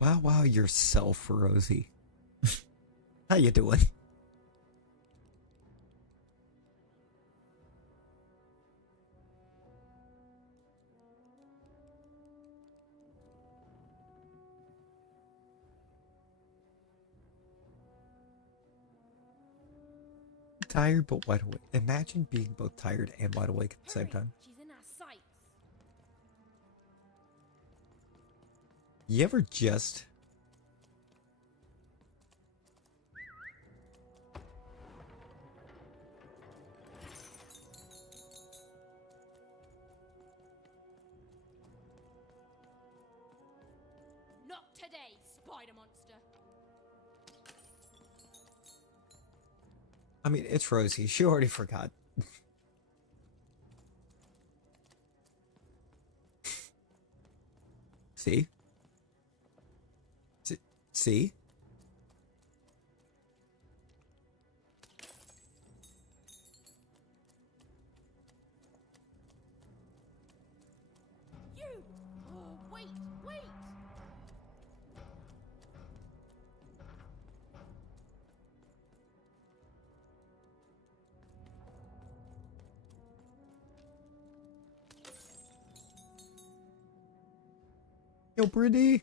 Wow, wow, yourself, Rosie. How you doing? Tired but wide awake. Imagine being both tired and wide awake at the same time. She's in our sights. You ever just Not today, spider monster. I mean, it's Rosie. She already forgot. See? See? You! Oh, wait, wait! Yo, Brittany.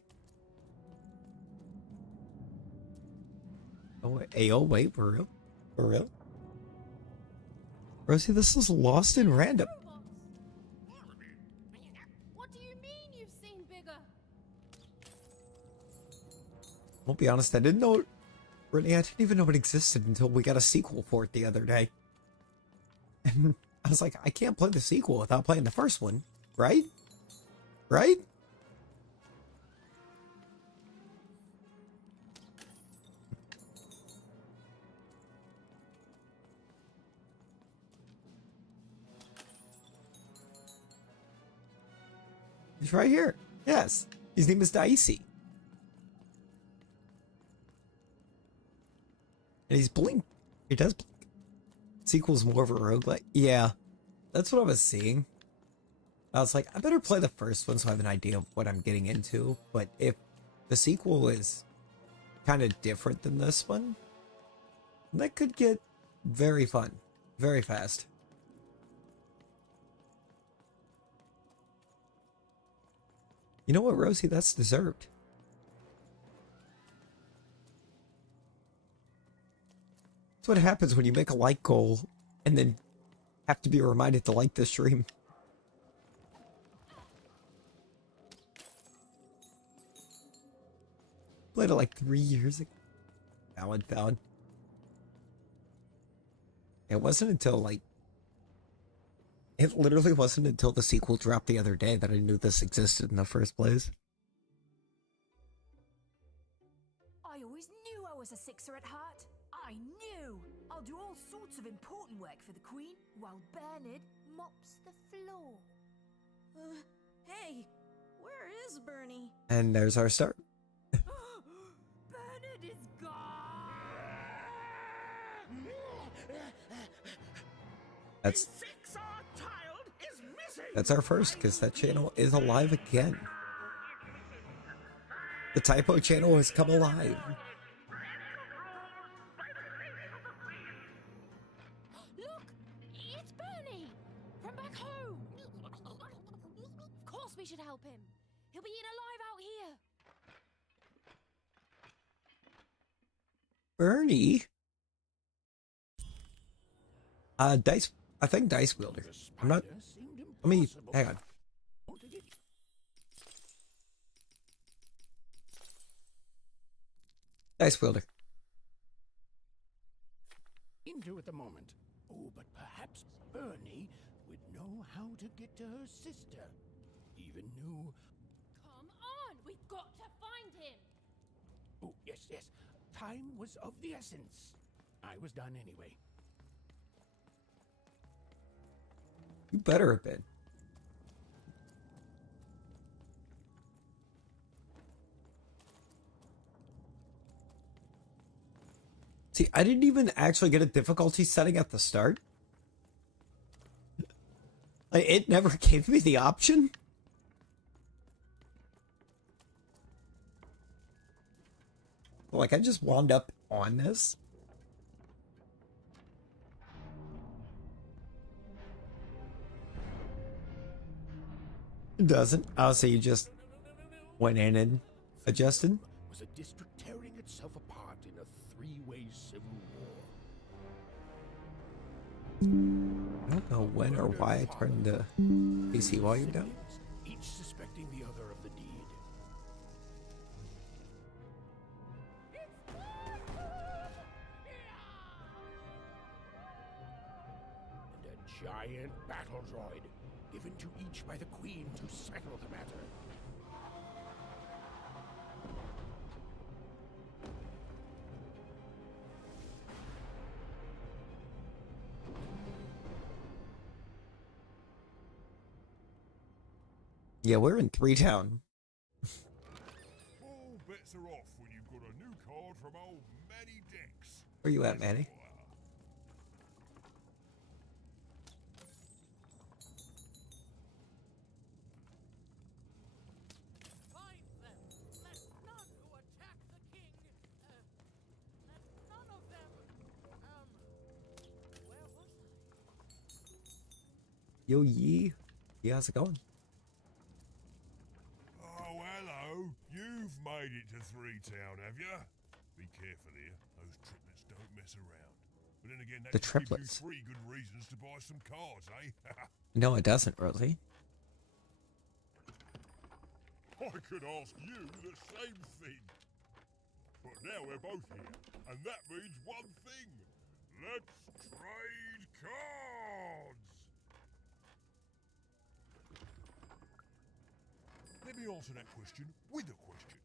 Oh, ayo, wait, for real? For real? Rosie, this is lost in random. Robots. What do you mean you've seen bigger? I'll be honest, I didn't know. Brittany, I didn't even know it existed until we got a sequel for it the other day. And I was like, I can't play the sequel without playing the first one, right? Right? He's right here. Yes. His name is Daisy. And he's blink. He does blink. Sequel's more of a roguelike. Yeah. That's what I was seeing. I was like, I better play the first one so I have an idea of what I'm getting into. But if the sequel is kind of different than this one, that could get very fun. Very fast. You know what, Rosie? That's deserved. That's what happens when you make a like goal and then have to be reminded to like the stream. Played it like 3 years ago. Valid. It wasn't until like... It literally wasn't until the sequel dropped the other day that I knew this existed in the first place. I always knew I was a sixer at heart. I knew! I'll do all sorts of important work for the Queen while Bernard mops the floor. Hey, where is Bernie? And there's our start. Bernard is gone! That's our first, because that channel is alive again. The Typo channel has come alive. Look! It's Bernie! From back home! Of course we should help him. He'll be eaten alive out here. Bernie? Dice... I think Dice Wielder. I'm not... Let me... Hang on. Dice Wielder. Into at the moment. Oh, but perhaps Bernie would know how to get to her sister. Even knew... Come on! We've got to find him! Oh, yes. Time was of the essence. I was done anyway. You better have been. See, I didn't even actually get a difficulty setting at the start. Like, it never gave me the option. Like, I just wound up on this. It doesn't. I'll say you just went in and adjusted. Was a district tearing itself apart in a three-way civil war. I don't know when or why I turned the PC volume down. Each suspecting the other of the deed. And a giant battle droid given to each by the Queen to settle the matter. Yeah, we're in 3-Town. All bets are off when you've got a new card from old Manny Dex. Where you at, Manny? Find them! Let none who attack the king, let none of them, where was I? Yo, Yee. Yeah, how's it going? Oh, hello. You've made it to 3-Town, have you? Be careful here. Those triplets don't mess around. But then again, that The just gives triplets? you 3 good reasons to buy some cards, eh? No, it doesn't, Rosie. I could ask you the same thing. But now we're both here, and that means one thing. Let's trade cards! Let me answer that question with a question.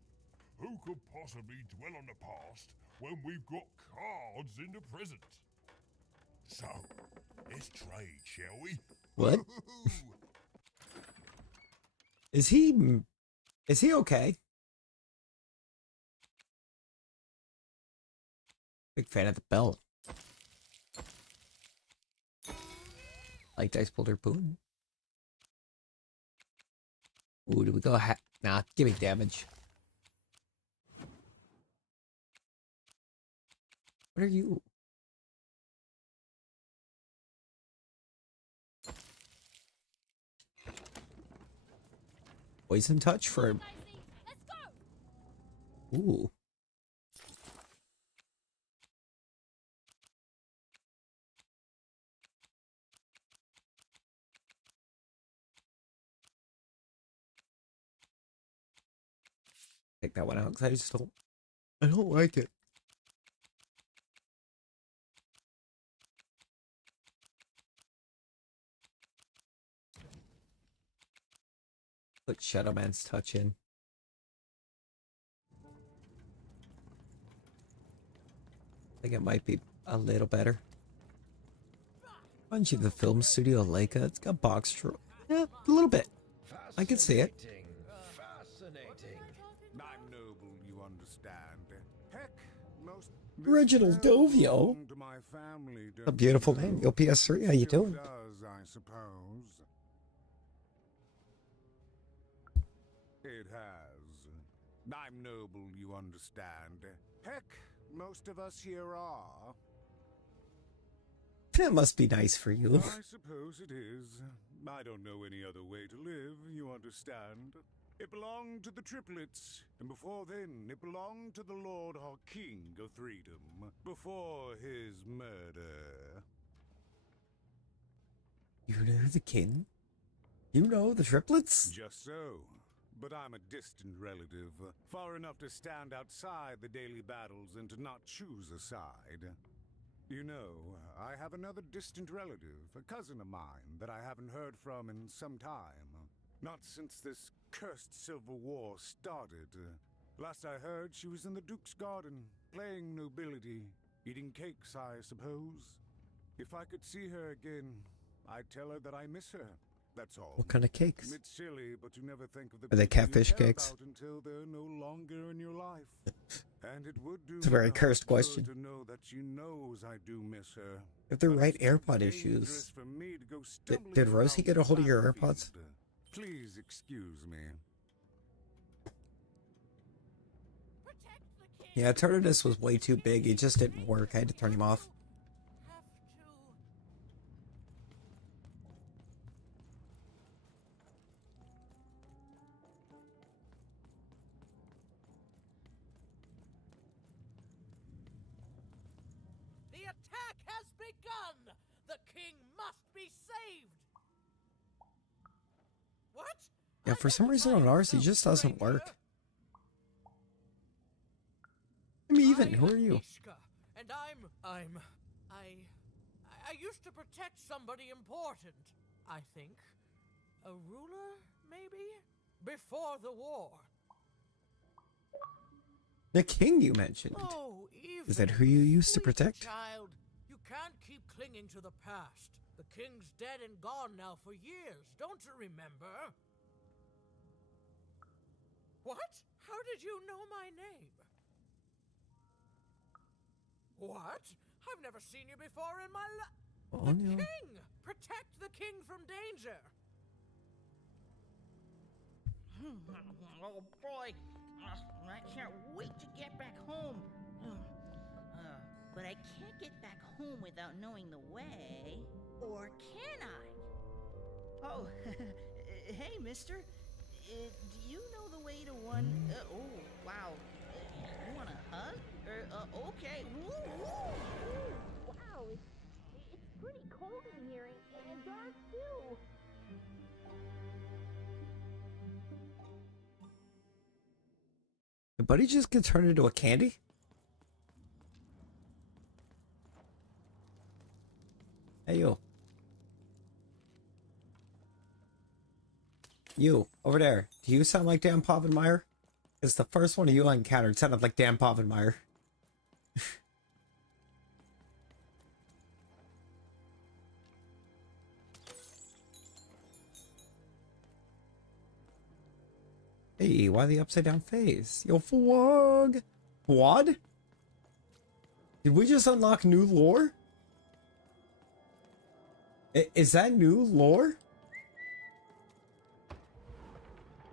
Who could possibly dwell on the past when we've got cards in the present? So, let's trade, shall we? What? Is he okay? Big fan of the belt. Like Dice Boulder Boon. Ooh, do we go nah, give me damage. What are you? Poison touch for Lacey, let's go! ooh. Take that one out because I don't like it. Put Shadow Man's touch in. I think it might be a little better. Bungie, the film studio Leica, it's got box drawer. Yeah, a little bit. I can see it. Fascinating. I'm noble, you understand. Heck, most Reginald Dovio. to my family, A beautiful name. Yo, PS3, how you Still doing? does, I suppose. It has. I'm noble, you understand. Heck, most of us here are. That must be nice for you. I suppose it is. I don't know any other way to live, you understand. It belonged to the triplets, and before then, it belonged to the Lord our King of Freedom, before his murder. You know the king? You know the triplets? Just so. But I'm a distant relative, far enough to stand outside the daily battles and to not choose a side. You know, I have another distant relative, a cousin of mine, that I haven't heard from in some time. Not since this cursed Civil War started. Last I heard, she was in the Duke's garden, playing nobility, eating cakes, I suppose. If I could see her again, I'd tell her that I miss her. That's all. What kind of cakes? It's silly, but you never think of the Are they people you catfish care cakes? about until they're no longer in your life. And it would do It's a very my cursed heart good question. to know that she knows I do miss her. If they're But right it's too AirPod dangerous issues. for me to go Did stumbling Rosie around get a hold of your the AirPods? battlefield. Please excuse me. Protect the king! Yeah, Turdus was way too big. He just didn't work. I had to turn him off. Have to. The attack has begun! The king must be saved! What? Yeah, for some reason on ours, he just doesn't work. I mean, even, who are you? Ishka, and I used to protect somebody important, I think. A ruler, maybe? Before the war. The king you mentioned. Oh, Is that who you used to sweet protect? Child, you can't keep clinging to the past. The king's dead and gone now for years. Don't you remember? What? How did you know my name? What? I've never seen you before in my life. Oh, The no. king! Protect the king from danger! Oh boy, I can't wait to get back home. But I can't get back home without knowing the way. Or can I? Oh, hey, mister. Do you know the way to one? Oh, wow. You want a hug? Okay. Ooh, ooh, ooh. Wow, it's pretty cold in here and dark too. Did Buddy just get turned into a candy? Hey, you. You, over there. Do you sound like Dan Povenmire? It's the first one of you I encountered sounded like Dan Povenmire. Hey, why the upside down face? Yo, Fwog! Fwad? Did we just unlock new lore? Is that new lore?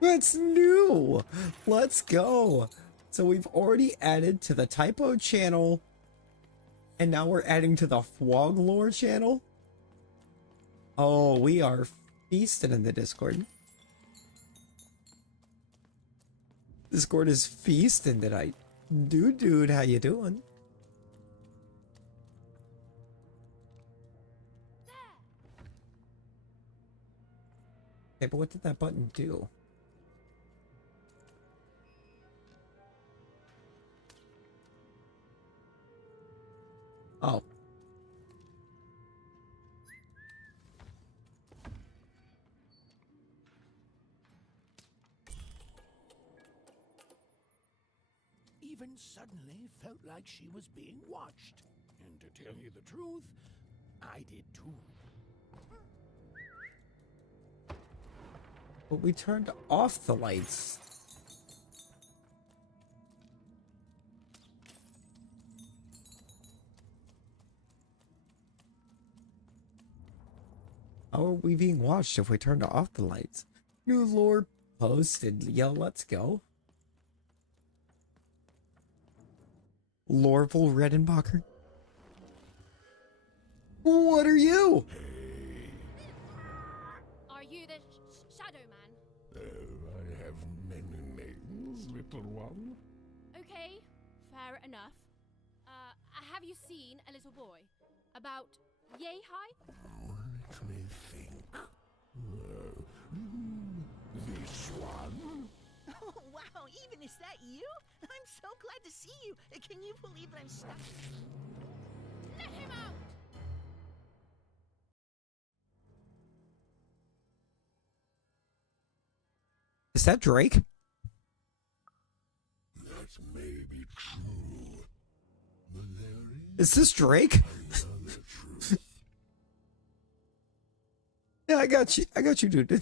That's new! Let's go! So we've already added to the Typo channel, and now we're adding to the Fwog lore channel? Oh, we are feasting in the Discord. Discord is feasting tonight. Dude, how you doing? Okay, but what did that button do? Oh. Even suddenly felt like she was being watched. And to tell you the truth, I did too. But we turned off the lights. How are we being watched if we turned off the lights? New lore posted. Yo, let's go. Lorville Redenbacher. What are you? Are you the Shadow Man? I have many names, little one. Okay, fair enough. Have you seen a little boy? About yay high? Let me think. This one? Oh, wow, even is that you? I'm so glad to see you. Can you believe that I'm stuck? Let him out! Is that Drake? That may be true. But there Is this Drake? is another truth. Yeah, I got you. I got you, dude.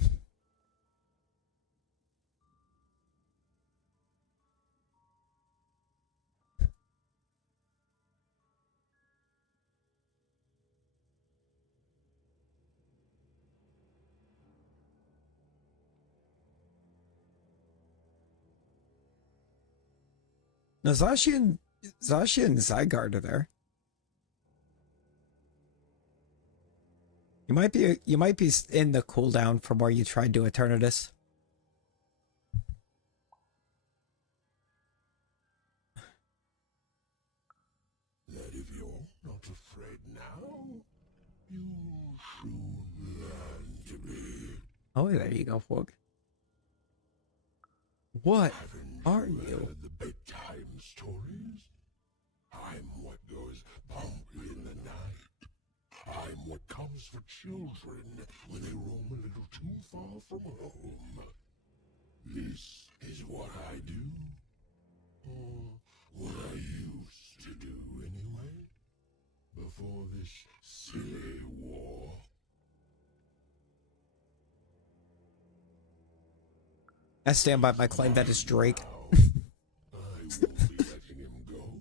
No, Zashi and Zygarde are there. You might be in the cooldown from where you tried to Eternatus. That if you're not afraid now, you'll soon learn to be. Oh, there you go, Fog. What Haven't are you? heard the bedtime stories? I'm what goes bump in the night. I'm what comes for children when they roam a little too far from home. This is what I do. Or what I used to do anyway. Before this silly war. I stand by my claim that is Drake. I won't be letting him go.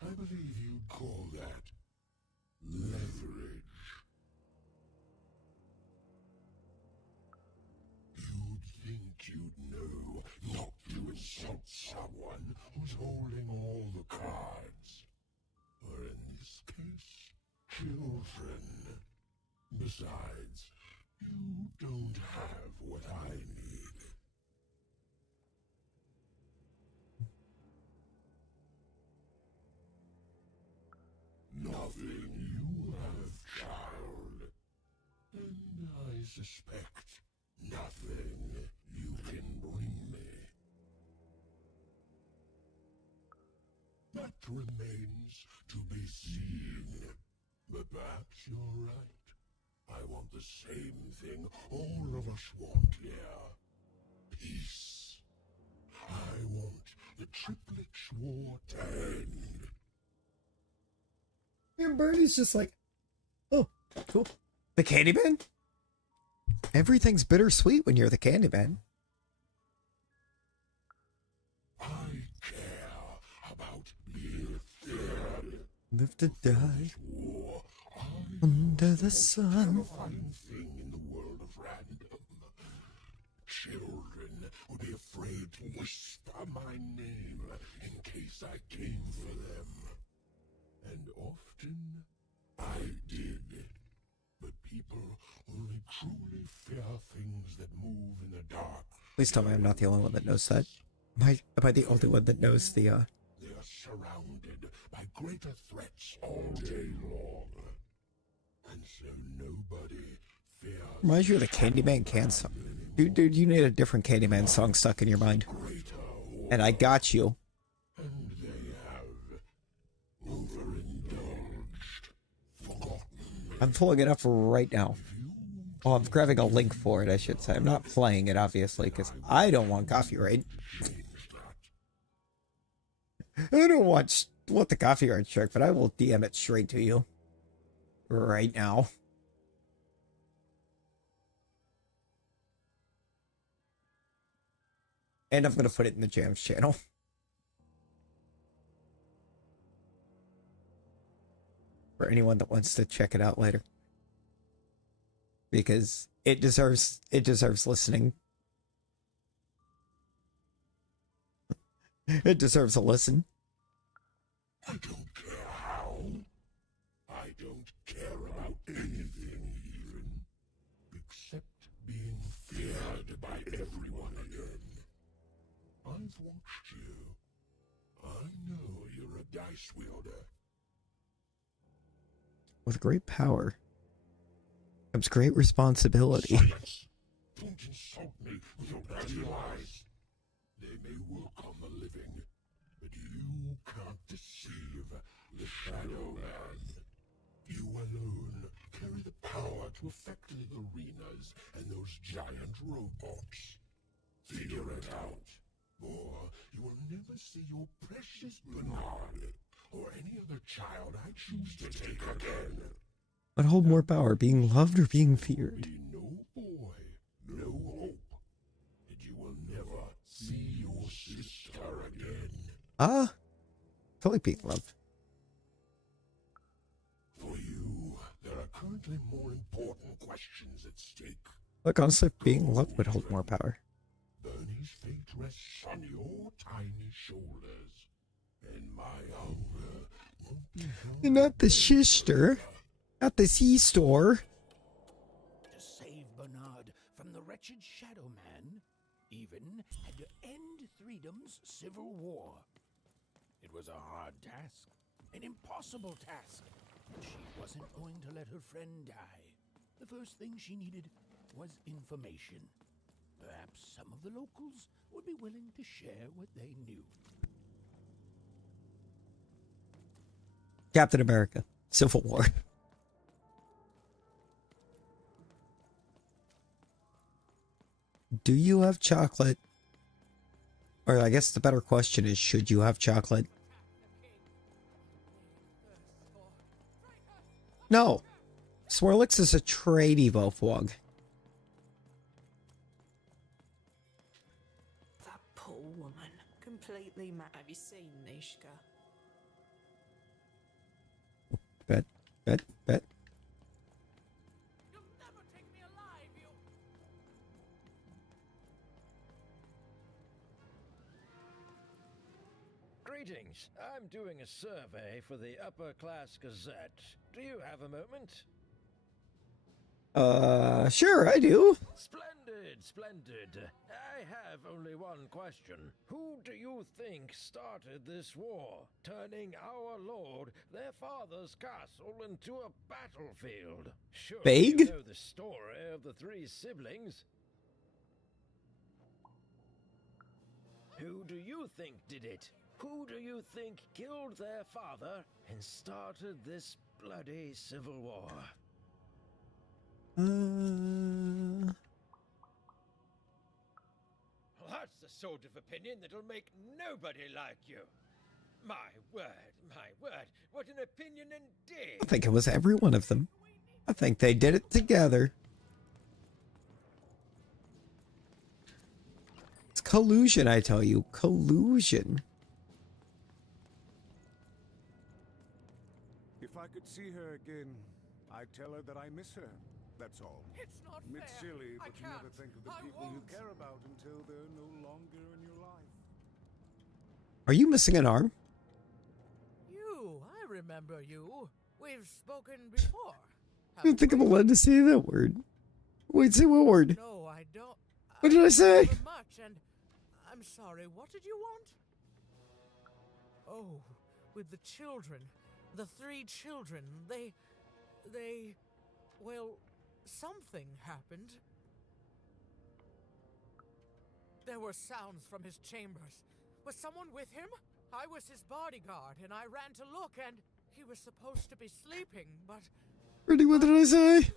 I believe you'd call that leverage. You'd think you'd know not to insult someone who's holding all the cards. Or in this case, children. Besides, you don't have what I need. Nothing you have, child. And I suspect nothing you can bring me. That remains to be seen. But perhaps you're right. I want the same thing all of us want here. Peace. I want the Triplets War to end. And Bernie's just like, oh, cool. The Candyman? Everything's bittersweet when you're the Candyman. I care about being feared. Live to die War. under the sun. Terrifying thing in the world of random. Children would be afraid to whisper my name in case I came for them. And often I did. But people only truly fear things that move in the dark. Please tell me I'm not the only one that knows that. Am I the only one that knows the, They are surrounded by greater threats all day long. And so nobody fears Reminds you of the Candyman can song. Dude, you need a different Candyman song stuck in your mind. greater war. And I got you. And they have overindulged, forgotten. I'm pulling it up right now. Oh, I'm grabbing a link for it, I should say. I'm not playing it, obviously, because I don't want copyright. I don't want the copyright check, but I will DM it straight to you. Right now. And I'm going to put it in the Jams channel. For anyone that wants to check it out later. Because it deserves listening. It deserves a listen. I don't care how. I don't care about anything even. Except being feared by everyone again. I've watched you. I know you're a dice wielder. With great power comes great responsibility. Silence! Don't insult me with your bloody lies. They may work on the living, but you can't deceive the Shadow Man. You alone carry the power to affect the arenas and those giant robots. Figure it out, or you will never see your precious Bernard or any other child I choose to take again. But hold more power, being loved or being feared. Be no boy, no hope, and you will never see your sister again. Totally being loved. For you, there are currently more important questions at stake. Look, honestly, being loved would hold more power. Bernie's fate rests on your tiny shoulders. And my hunger won't be And not the shister. Not the C-store. To save Bernard from the wretched Shadow Man, even had to end Threedom's civil war. It was a hard task, an impossible task, and she wasn't going to let her friend die. The first thing she needed was information. Perhaps some of the locals would be willing to share what they knew. Captain America. Civil War. Do you have chocolate? Or I guess the better question is, should you have chocolate? No. Swirlix is a tradie, Volfwog. That poor woman. Completely mad. Have you seen Nishka? Bet. You'll never take me alive, you... Greetings. I'm doing a survey for the Upper Class Gazette. Do you have a moment? Sure, I do. Splendid, splendid. I have only one question. Who do you think started this war, turning our lord, their father's castle, into a battlefield? Sure, Vague? you know the story of the three siblings. Who do you think did it? Who do you think killed their father and started this bloody civil war? Uh, That's the sort of opinion that'll make nobody like you. My word, what an opinion indeed. I think it was every one of them. I think they did it together. It's collusion, I tell you. Collusion. If I could see her again, I'd tell her that I miss her. That's all. It's not It's fair. silly, I but you never can't. think of the I people you won't. care about until they're no longer in your life. Are you missing an arm? You, I remember you. We've spoken before. I don't think I'm allowed to say that word. Wait, say what word? No, I don't. What did I say? Remember much, and I'm sorry. What did you want? Oh, with the children, the three children. They, well, something happened. There were sounds from his chambers. Was someone with him? I was his bodyguard, and I ran to look, and he was supposed to be sleeping, but... Really, what did I say?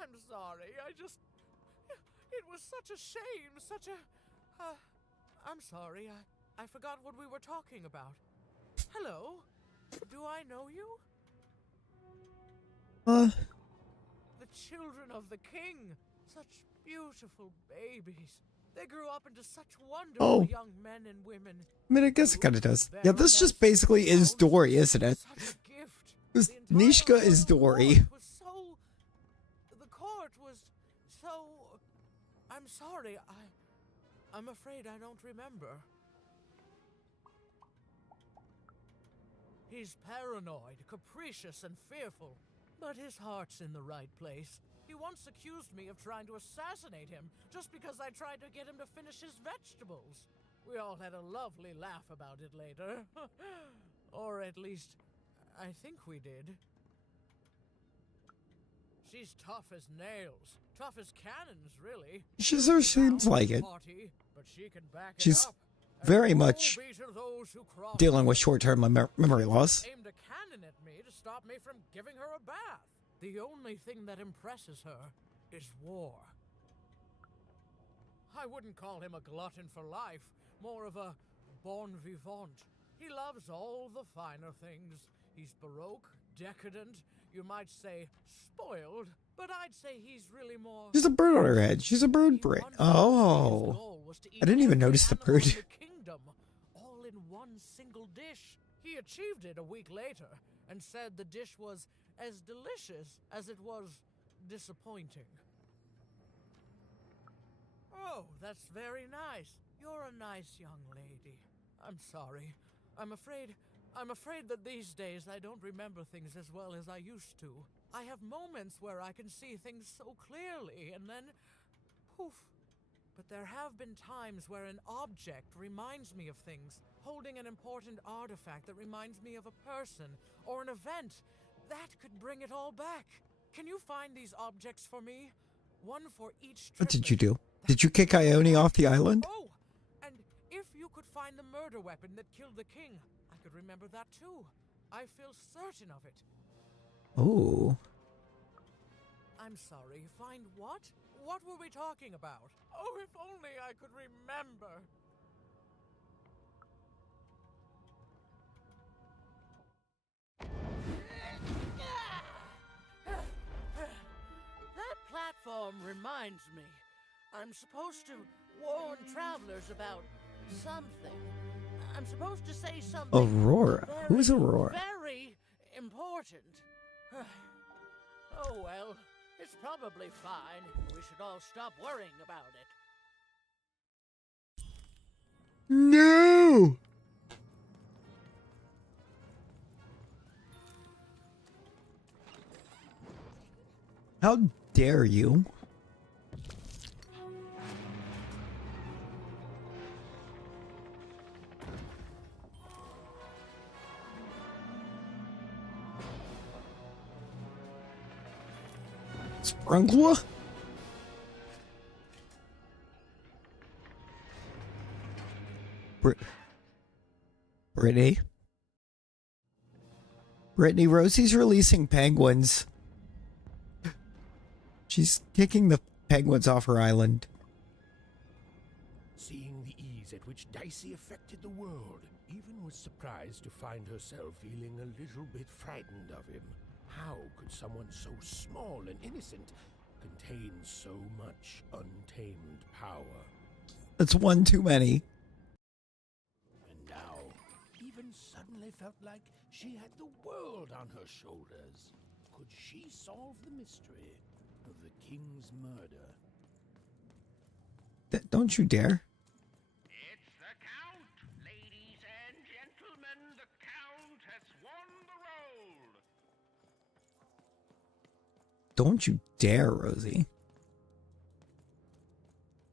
I'm sorry, it was such a shame, such a... I'm sorry, I forgot what we were talking about. Hello? Do I know you? The children of the king. Such beautiful babies. They grew up into such wonderful young men and women. I mean, I guess it kind of does. Yeah, this just basically is Dory, isn't it? Such a gift. This The entire Nishka is royal Dory. court was so... The court was so... I'm sorry, I'm afraid I don't remember. He's paranoid, capricious, and fearful. But his heart's in the right place. He once accused me of trying to assassinate him just because I tried to get him to finish his vegetables. We all had a lovely laugh about it later. Or at least, I think we did. She's tough as nails. Tough as cannons, really. She sure seems like it. Haughty, but she can back it She's up. And very woe much be to those who cross dealing with her. short-term memory loss. Aimed a cannon at me to stop me from giving her a bath. The only thing that impresses her is war. I wouldn't call him a glutton for life, more of a bon vivant. He loves all the finer things. He's baroque, decadent, you might say spoiled, but I'd say he's really more... She's a bird on her head. She's a bird brain. Oh. I didn't even notice the bird. Kingdom, all in one single dish. He achieved it a week later and said the dish was as delicious as it was disappointing. Oh, that's very nice. You're a nice young lady. I'm sorry. I'm afraid that these days I don't remember things as well as I used to. I have moments where I can see things so clearly, and then poof. But there have been times where an object reminds me of things, holding an important artifact that reminds me of a person or an event. That could bring it all back. Can you find these objects for me? One for each triplet. What did you do? Did you kick Ione off the island? Oh, and if you could find the murder weapon that killed the king, I could remember that too. I feel certain of it. Oh. I'm sorry, find what? What were we talking about? Oh, if only I could remember. That platform reminds me. I'm supposed to warn travelers about something. I'm supposed to say something. Aurora. Who's Aurora? Very important. Oh well, it's probably fine. We should all stop worrying about it. No! How dare you? Sprinkler? Brittany? Brittany, Rosie's releasing penguins. She's kicking the penguins off her island. Seeing the ease at which Dicey affected the world, even was surprised to find herself feeling a little bit frightened of him. How could someone so small and innocent contain so much untamed power? That's one too many. And now, even suddenly felt like she had the world on her shoulders. Could she solve the mystery of the king's murder? Don't you dare. It's the Count! Ladies and gentlemen, the Count has won the roll! Don't you dare, Rosie.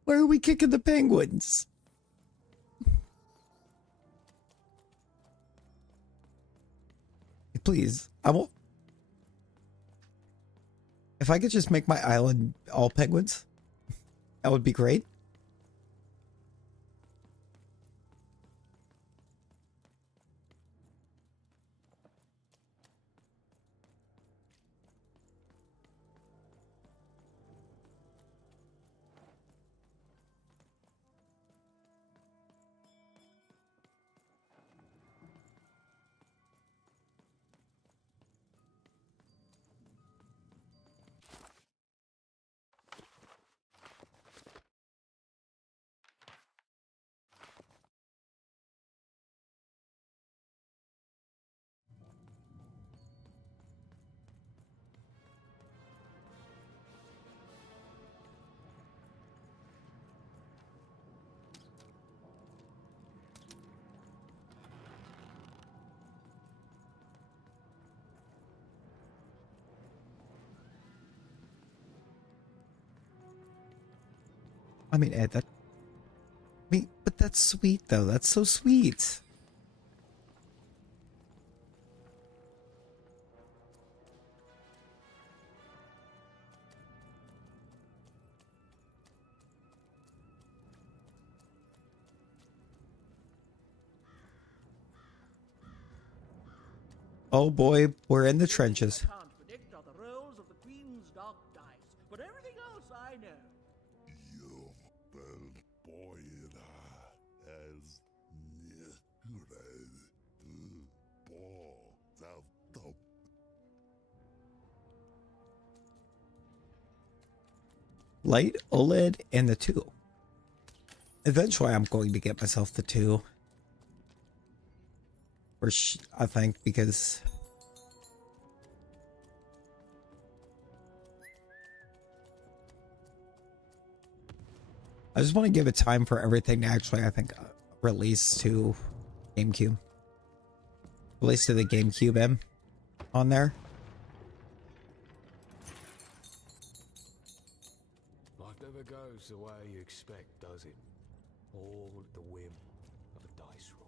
Why are we kicking the penguins? Please, I won't. If I could just make my island all penguins, that would be great. I mean, Ed, but that's sweet, though. That's so sweet. Oh boy, we're in the trenches. I can't predict are the rolls of the Queen's dark dice, but everything else I know. Light, OLED, and the 2. Eventually, I'm going to get myself the 2. Or I think, because I just want to give it time for everything to actually, I think, release to GameCube. Release to the GameCube M on there. Life never goes the way you expect, does it? All at the whim of a dice roll.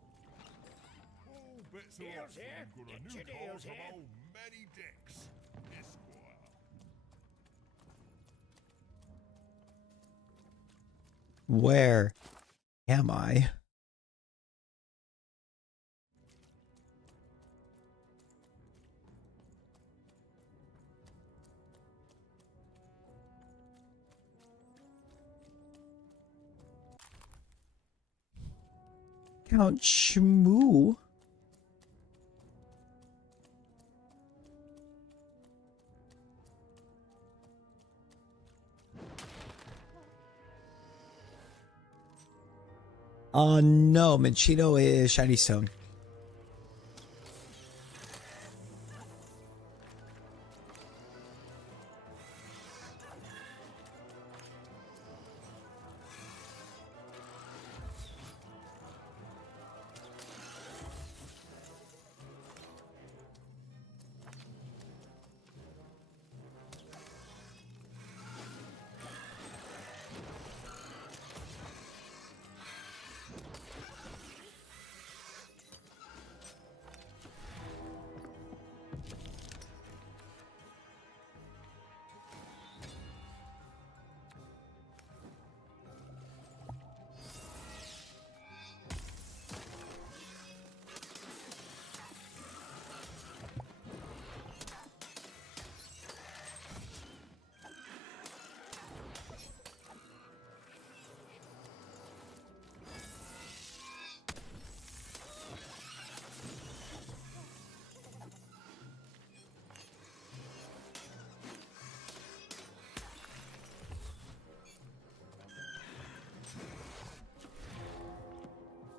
All bets are Deals off. here. We've got a Get new your car deals from here. old Matty Dex, Esquire. Where am I? Count Shmoo. No, Machino is Shiny Stone.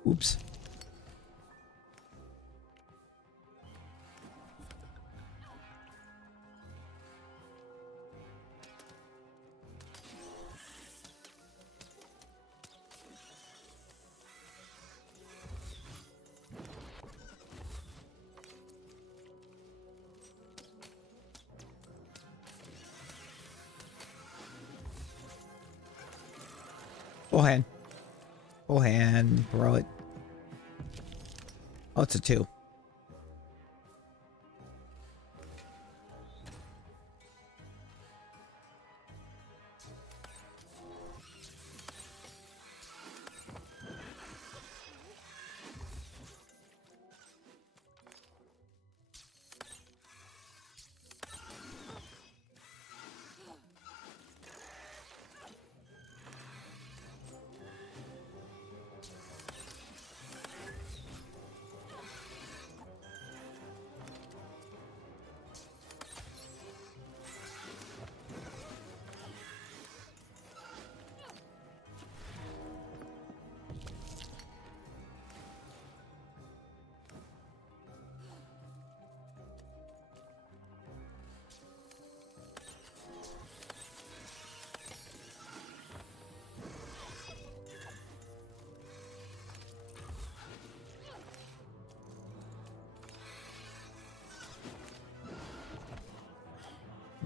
Oops. Full hand. Full hand. Throw it. Oh, it's a 2.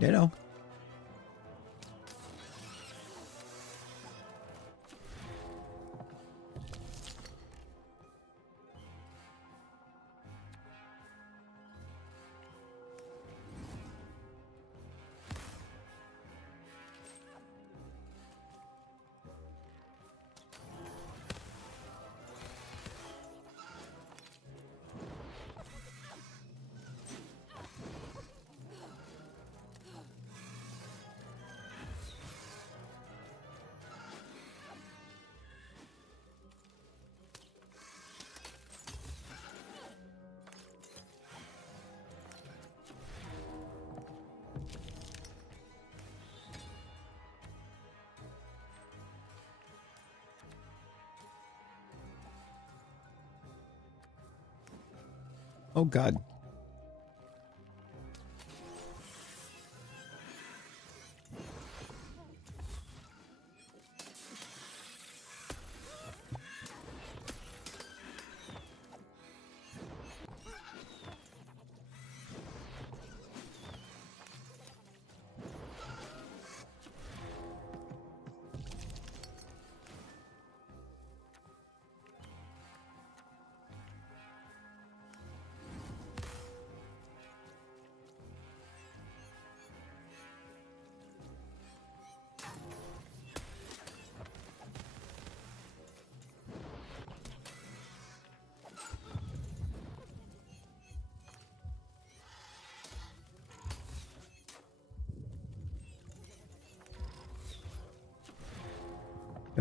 Ditto. Oh God.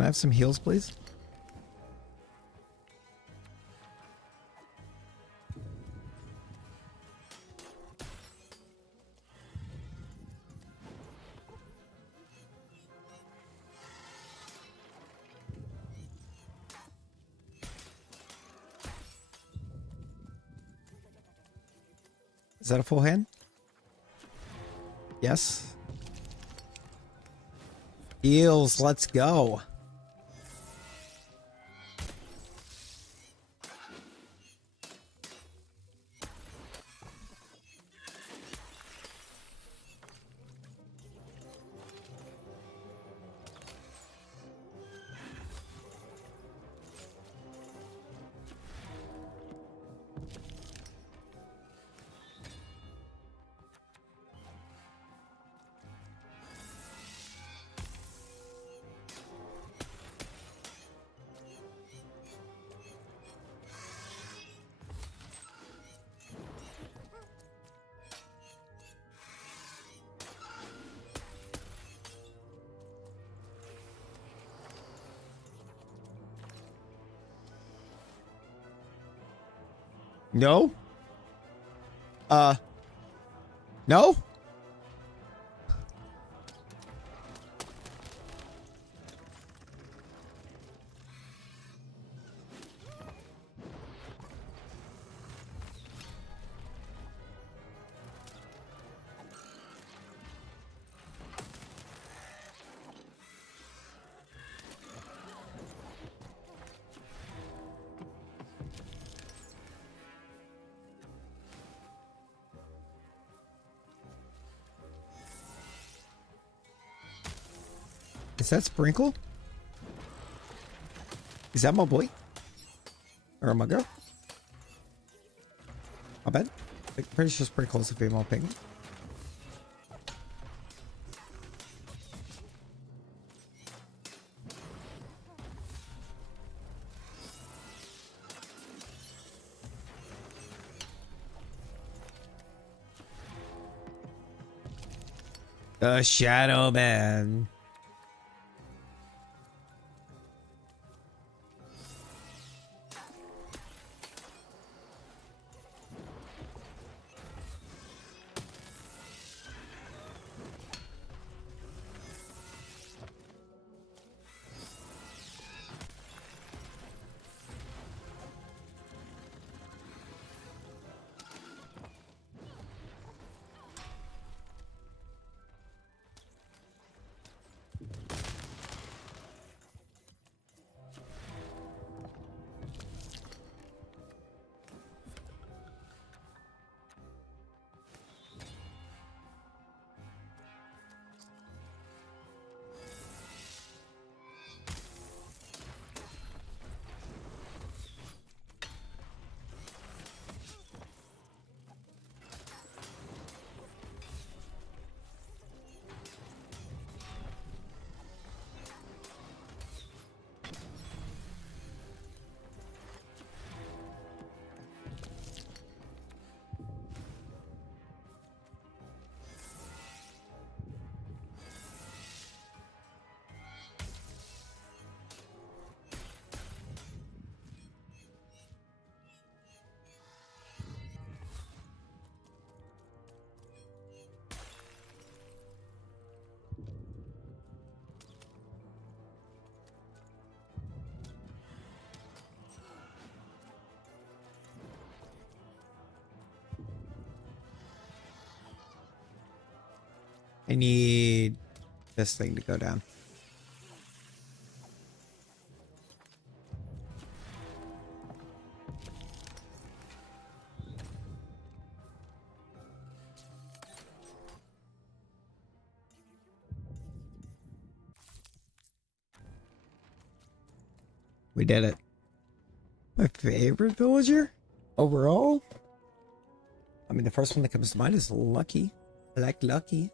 Can I have some heals, please? Is that a full hand? Yes. Heals, let's go. No? No? Is that Sprinkle? Is that my boy? Or my girl? My bad. I'm pretty sure Sprinkle is a female penguin. The Shadow Man. I need this thing to go down. We did it. My favorite villager overall? I mean, the first one that comes to mind is Lucky. I like Lucky.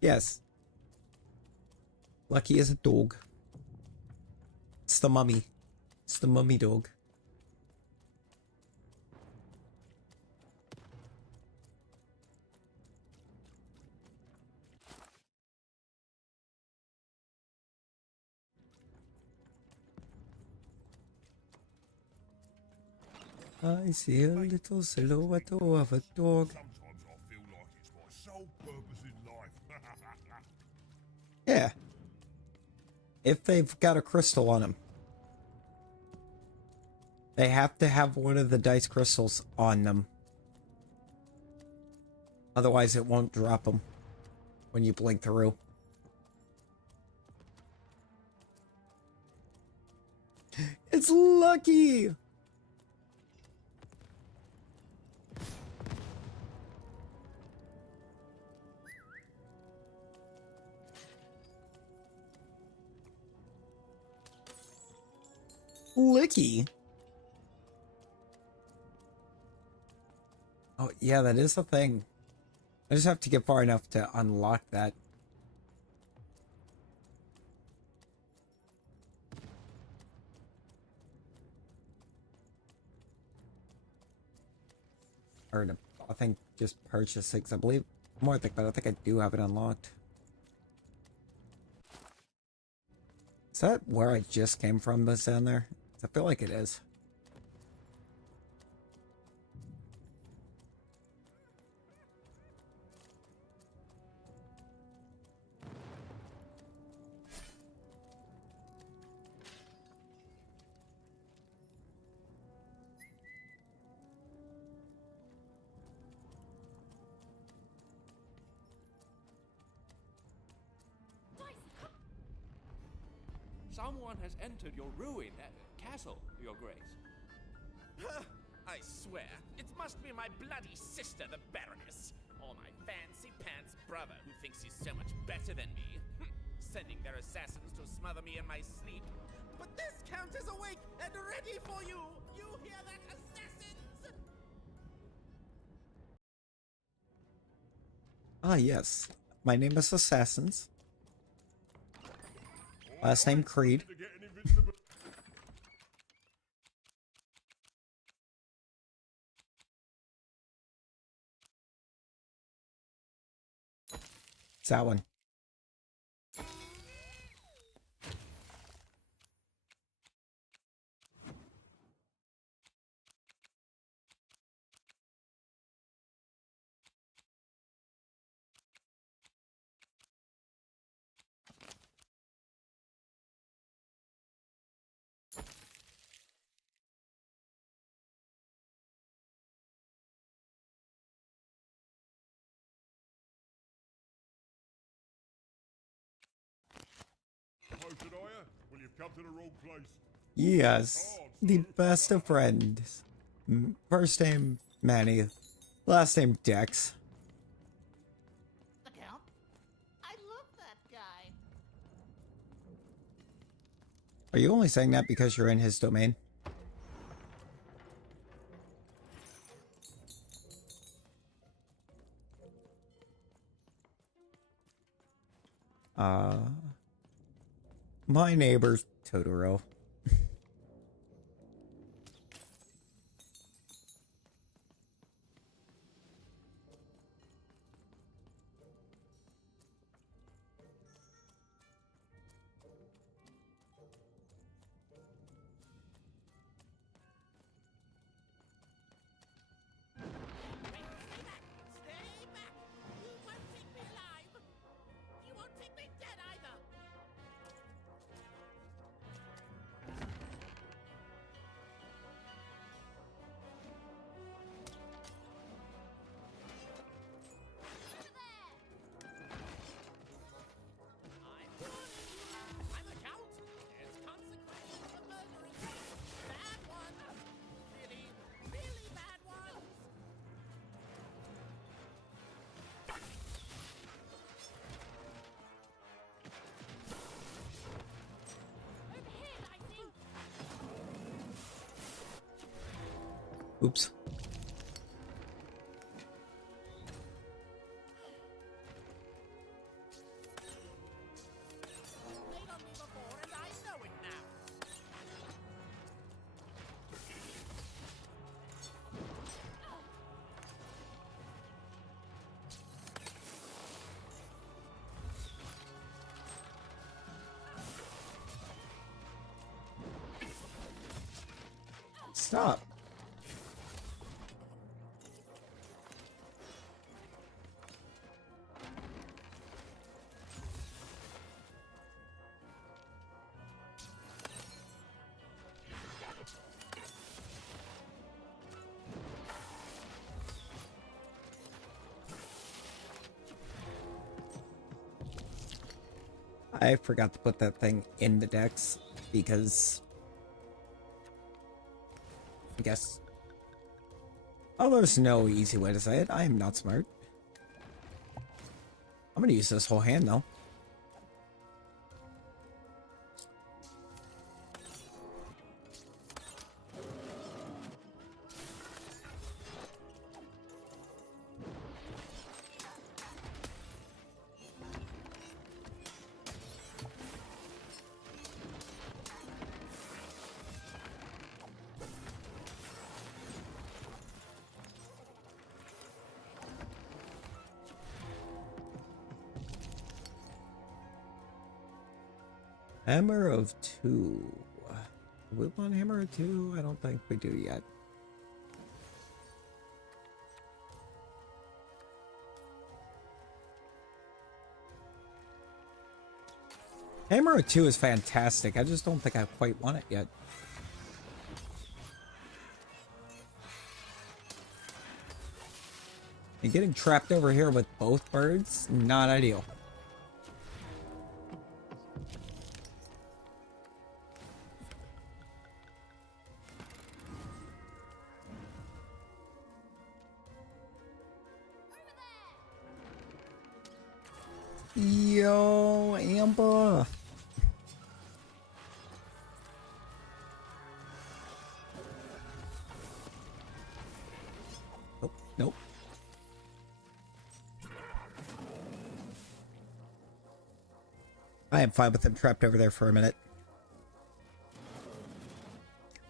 Yes. Lucky is a dog. It's the mummy. It's the mummy dog. I see a little silhouette of a dog. Sometimes I feel like it's my sole purpose in life. Yeah. If they've got a crystal on them. They have to have one of the dice crystals on them. Otherwise it won't drop them when you blink through. It's Lucky! Licky. Oh, yeah, that is a thing. I just have to get far enough to unlock that. Or to, I think just purchase it, 'cause I believe more thick, but I think I do have it unlocked. Is that where I just came from, this down there? I feel like it is. Someone has entered your ruined castle, Your Grace. I swear, it must be my bloody sister, the Baroness, or my fancy pants brother who thinks he's so much better than me, sending their assassins to smother me in my sleep. But this count is awake and ready for you! You hear that, assassins? Ah, yes. My name is Assassins. Last name Creed. It's that one. Well, you've come to the wrong place. Yes, the best of friends. First name Manny, last name Dex. The Count? I love that guy. Are you only saying that because you're in his domain? My neighbor's Totoro. Oops. Stop. I forgot to put that thing in the decks because I guess. Oh, there's no easy way to say it. I am not smart. I'm gonna use this whole hand though. Hammer of 2. We want Hammer of 2? I don't think we do yet. Hammer of 2 is fantastic. I just don't think I quite want it yet. And getting trapped over here with both birds, not ideal. Yo, Amber. Nope, nope. I am fine with them trapped over there for a minute.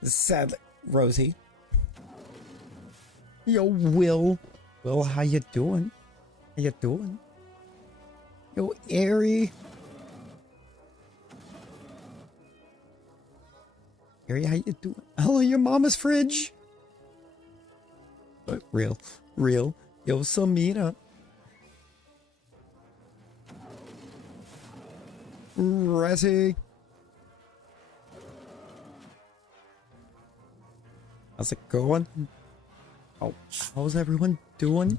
Sad, Rosie. Yo, Will. Will, how you doing? How you doing? Yo, Airy. Airy, how you doing? Hello, your mama's fridge. But real. Yo, Samira. Razzie. How's it going? Oh, how's everyone doing?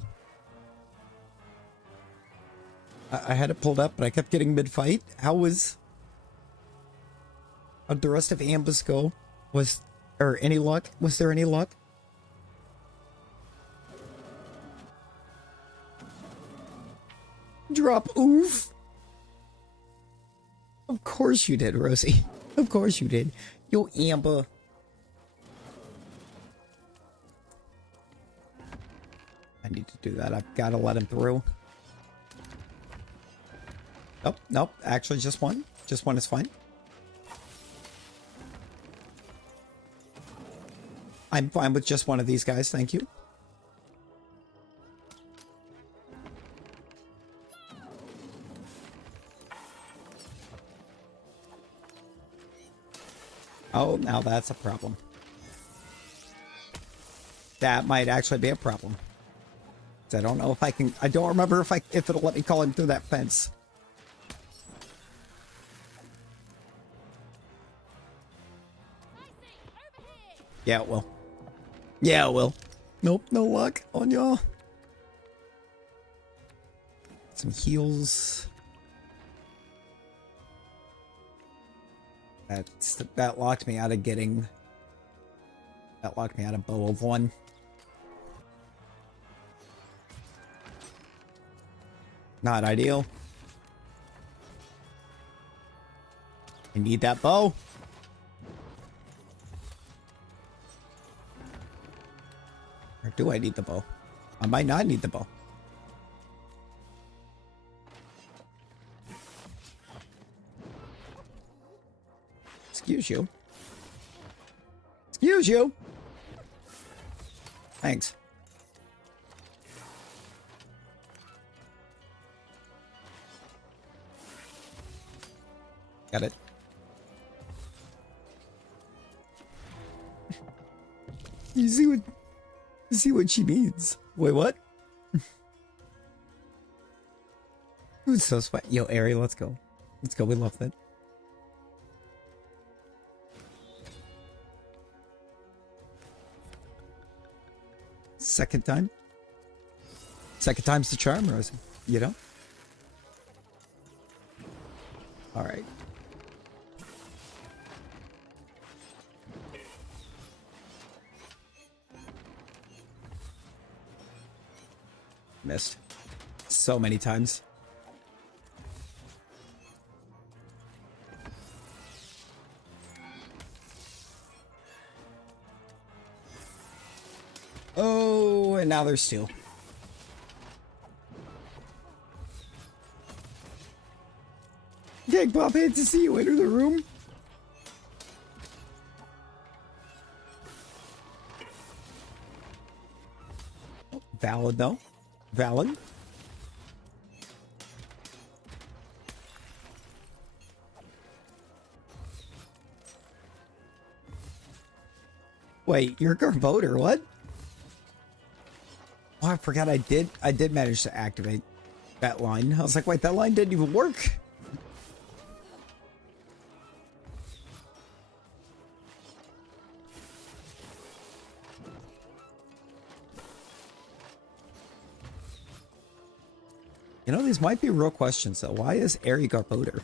I had it pulled up, but I kept getting mid-fight. How'd the rest of Ambus go? Was there any luck? Drop oof. Of course you did, Rosie. Of course you did. Yo, Amber. I need to do that. I've got to let him through. Nope. Actually, just one. Just one is fine. I'm fine with just one of these guys, thank you. Oh, now that's a problem. That might actually be a problem. I don't know if I can. I don't remember if it'll let me call him through that fence. Yeah, it will. Yeah, it will. Nope, no luck on y'all. Some heals. That locked me out of getting. That locked me out of Bow of 1. Not ideal. I need that bow. Or do I need the bow? I might not need the bow. Excuse you. Excuse you. Thanks. Got it. You see what she means. Wait, what? It was so sweet. Yo, Ari, let's go. Let's go. We love that. Second time? Second time's the charm, Rosie. You know? Alright. Missed. So many times. Oh, and now there's two. Gang Pop, hate to see you enter the room. Valid though. Valid. Wait, you're a Garbodor, what? Oh, I forgot I did manage to activate that line. I was like, wait, that line didn't even work. You know, these might be real questions though. Why is Ari Garbodor?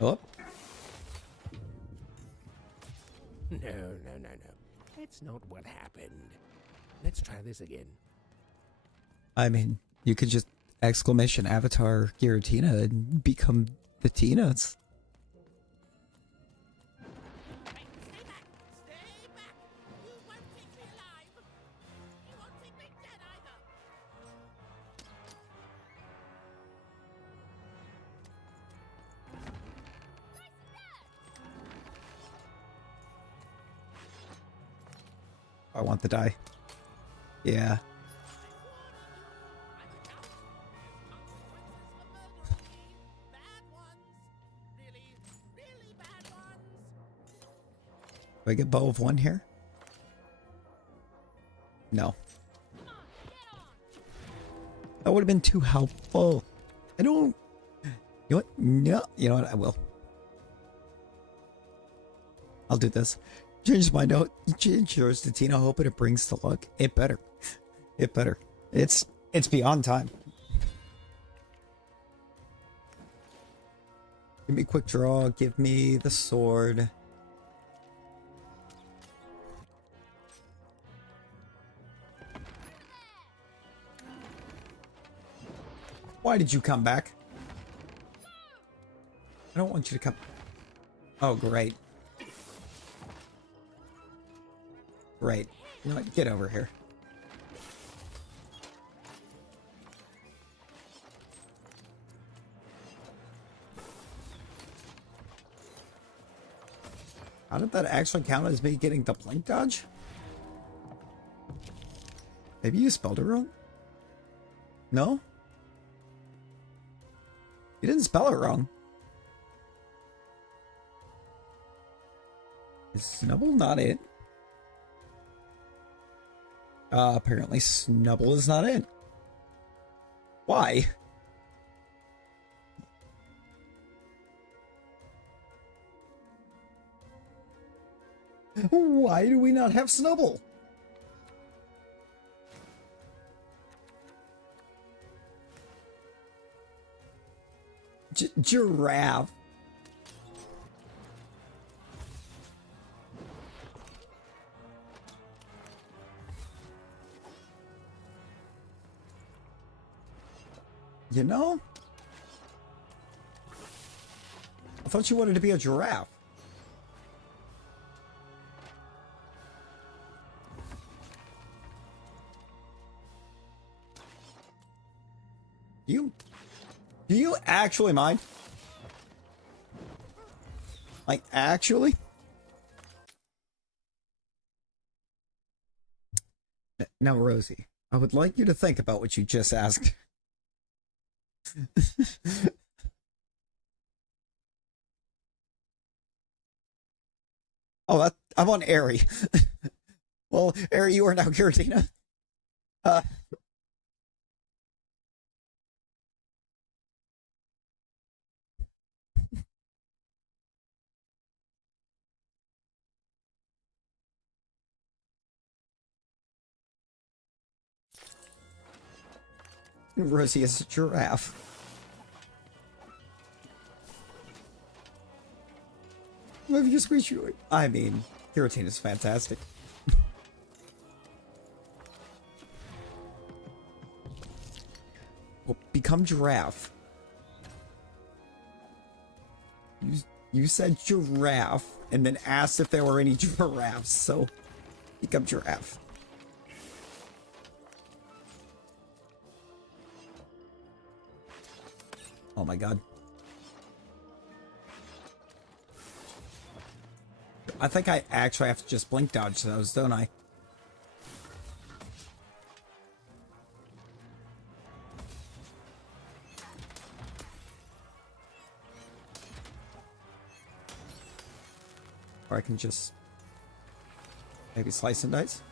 Oh. No. That's not what happened. Let's try this again. I mean, you could just exclamation avatar Giratina and become the Tinas. I want the die. Yeah. Do I get bow of one here? No. That would have been too helpful. I don't... You know what? No. You know what? I will. I'll do this. Change my note. Change yours to Tina. Hoping it brings the luck. It better. It better. It's beyond time. Give me quick draw. Give me the sword. Why did you come back? I don't want you to come. Oh, great. Right. You know what? Get over here. How did that actually count as me getting the blink dodge? Maybe you spelled it wrong? No? You didn't spell it wrong. Is Snubble not it? Apparently Snubble is not in. Why? Why do we not have Snubble? Giraffe. You know? I thought you wanted to be a giraffe. Do you actually mind? Like, actually? Now, Rosie, I would like you to think about what you just asked. Oh, I'm on Airy. Well, Airy, you are now Giratina. Rosie is a giraffe. What have you squeezed you? I mean, Giratina is fantastic. Well, become giraffe. You said giraffe and then asked if there were any giraffes, so become giraffe. Oh my god. I think I actually have to just blink dodge those, don't I? Or I can just maybe slice and dice.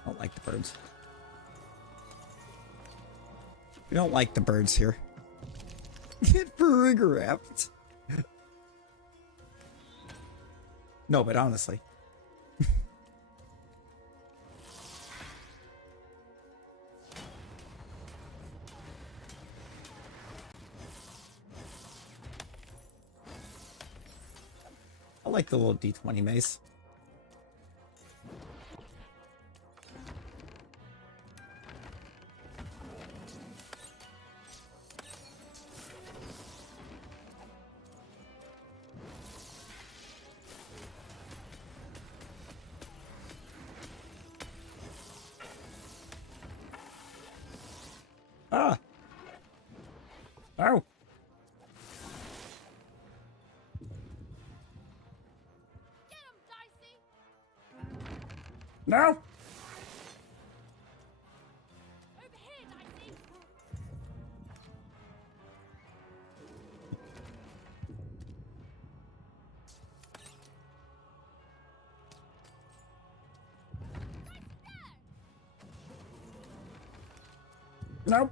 I don't like the birds. We don't like the birds here. Get Berigarapt. No, but honestly. I like the little D20 mace. Ah! Ow! No! No!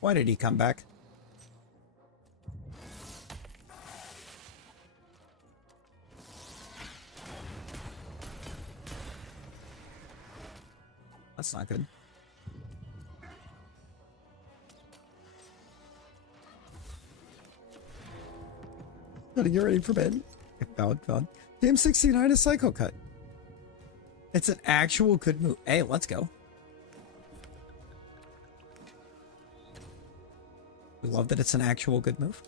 Why did he come back? That's not good. Gotta get ready for bed. Valid. Game 69 is Psycho Cut. It's an actual good move. Hey, let's go. We love that it's an actual good move.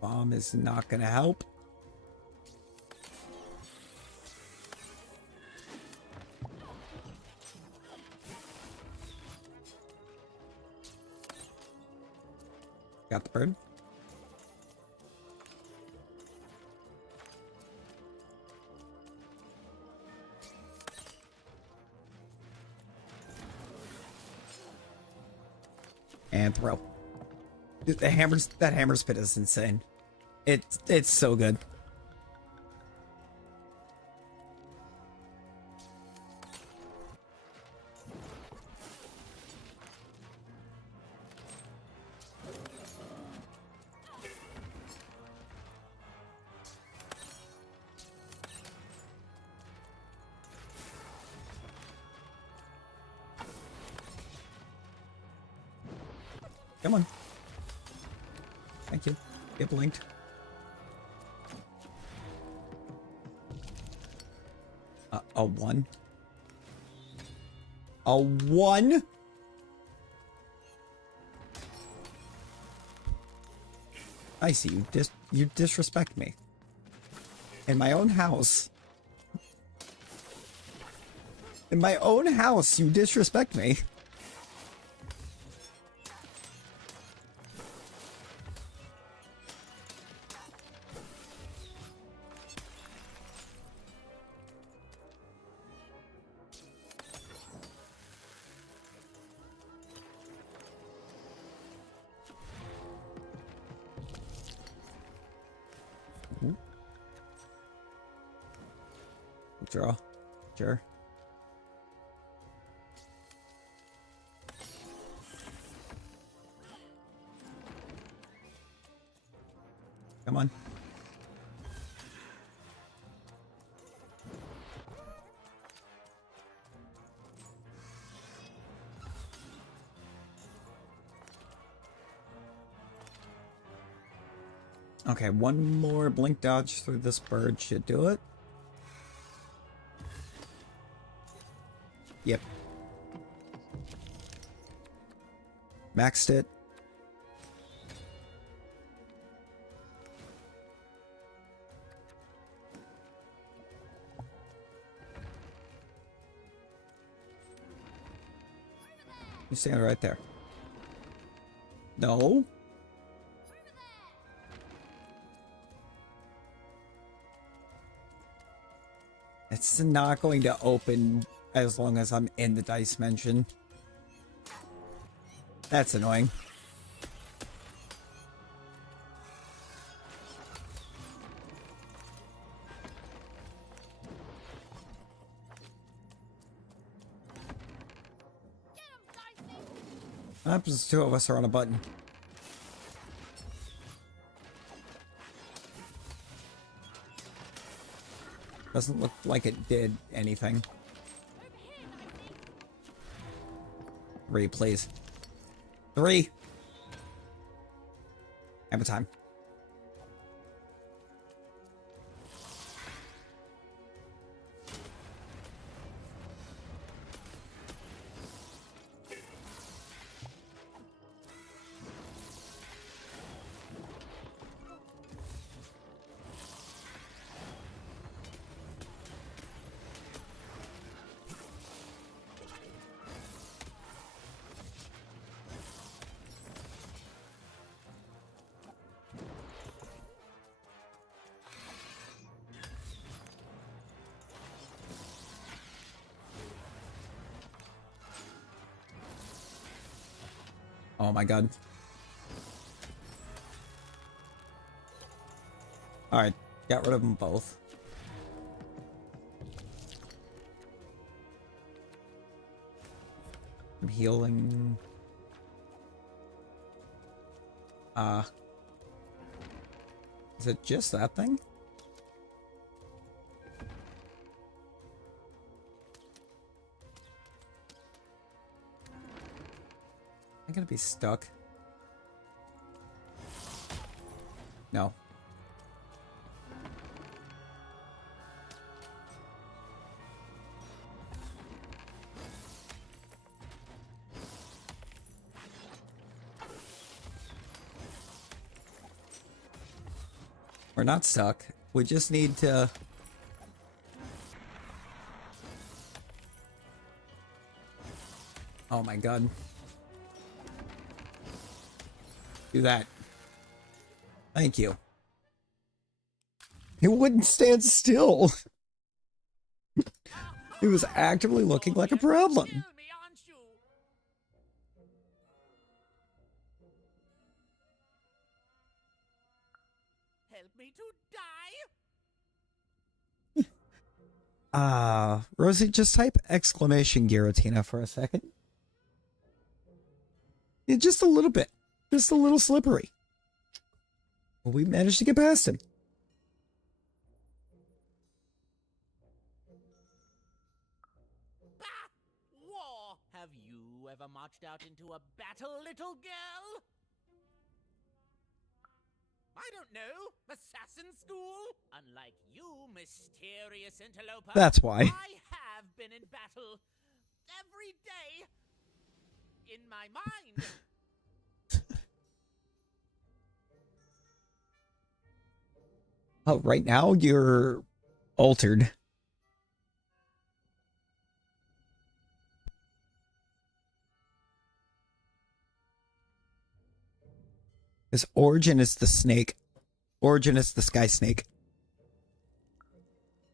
Bomb is not gonna help. Got the bird. And throw. Dude, that hammer spit is insane. It's so good. Come on. Thank you. Get blinked. A 1. A 1? I see. You disrespect me. In my own house. In my own house, you disrespect me. quick draw. Sure. Come on. Okay, one more blink dodge through this bird should do it. Yep. Maxed it. You stand right there. No. It's not going to open as long as I'm in the dice mention. That's annoying. What happens if two of us are on a button? Doesn't look like it did anything. 3, please. 3! Have a time. Oh my god. Alright, got rid of them both. I'm healing. Is it just that thing? I'm gonna be stuck. No. We're not stuck. We just need to... Oh my god. Do that. Thank you. It wouldn't stand still. It was actively looking like a problem. Help me to die. Rosie, just type exclamation Giratina for a second. Yeah, just a little bit. Just a little slippery. Well, we managed to get past him. Bah! War! Have you ever marched out into a battle, little girl? I don't know. Assassin school? Unlike you, mysterious interloper. That's why. I have been in battle every day in my mind. Oh, right now you're altered. His origin is the snake. Origin is the sky snake.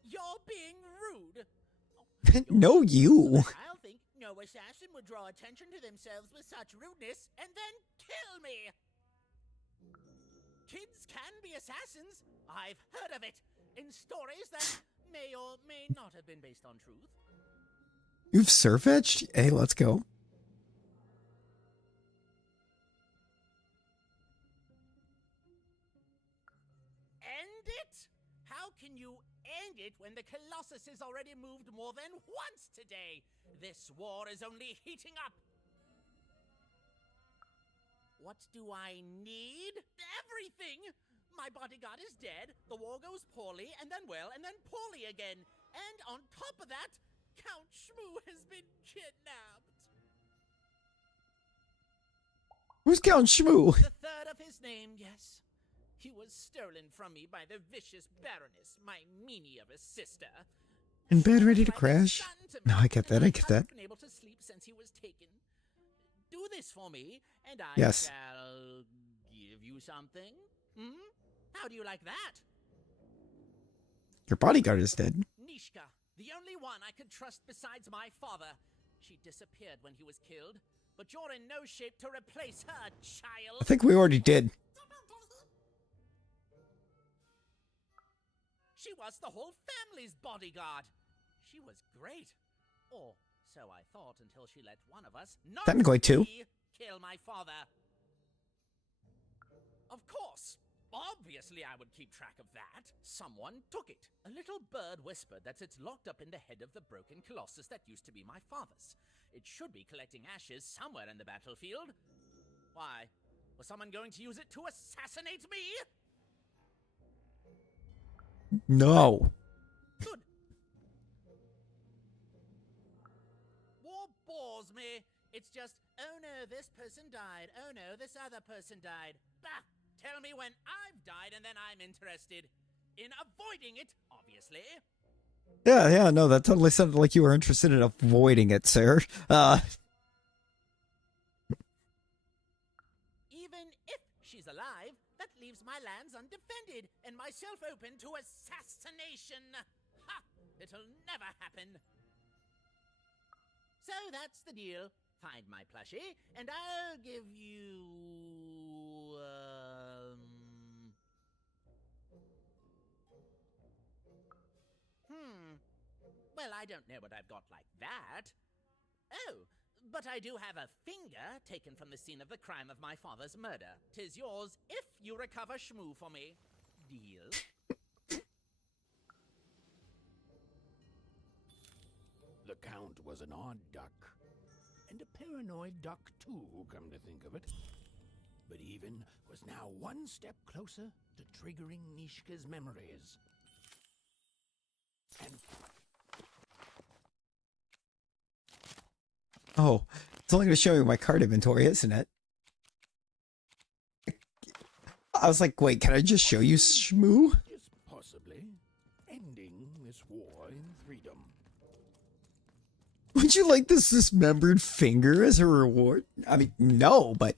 You're being rude. No, you. I'll think no assassin would draw attention to themselves with such rudeness and then kill me. Kids can be assassins. I've heard of it in stories that may or may not have been based on truth. You've surfetched? Hey, let's go. End it? How can you end it when the Colossus has already moved more than once today? This war is only heating up. What do I need? Everything! My bodyguard is dead, the war goes poorly, and then well, and then poorly again. And on top of that, Count Shmoo has been kidnapped. Who's Count Shmoo? The third of his name, yes. He was stolen from me by the vicious Baroness, my meanie of a sister. In bed ready to crash? No, I get that, I get that. Been able to sleep since he was taken. Do this for me, and I Yes. shall give you something. Hmm? How do you like that? Your bodyguard is dead. Nishka, the only one I could trust besides my father. She disappeared when he was killed, but you're in no shape to replace her, child. I think we already did. She was the whole family's bodyguard. She was great. Or so I thought until she let one of us, not Technically two. me, kill my father. Of course. Obviously I would keep track of that. Someone took it. A little bird whispered that it's locked up in the head of the broken colossus that used to be my father's. It should be collecting ashes somewhere in the battlefield. Why? Was someone going to use it to assassinate me? No. Good. War bores me. It's just, oh no, this person died. Oh no, this other person died. Bah! Tell me when I've died and then I'm interested. In avoiding it, obviously. Yeah, no, that totally sounded like you were interested in avoiding it, sir. Even if she's alive, that leaves my lands undefended and myself open to assassination. Ha! It'll never happen. So that's the deal. Find my plushie, and I'll give you... Well, I don't know what I've got like that. Oh, but I do have a finger taken from the scene of the crime of my father's murder. 'Tis yours if you recover Shmoo for me. Deal? The Count was an odd duck. And a paranoid duck, too, come to think of it. But Even was now one step closer to triggering Nishka's memories. And Oh, it's only going to show you my card inventory, isn't it? I was like, wait, can I just show you Shmoo? just possibly ending this war in freedom. Would you like this dismembered finger as a reward? I mean, no, but...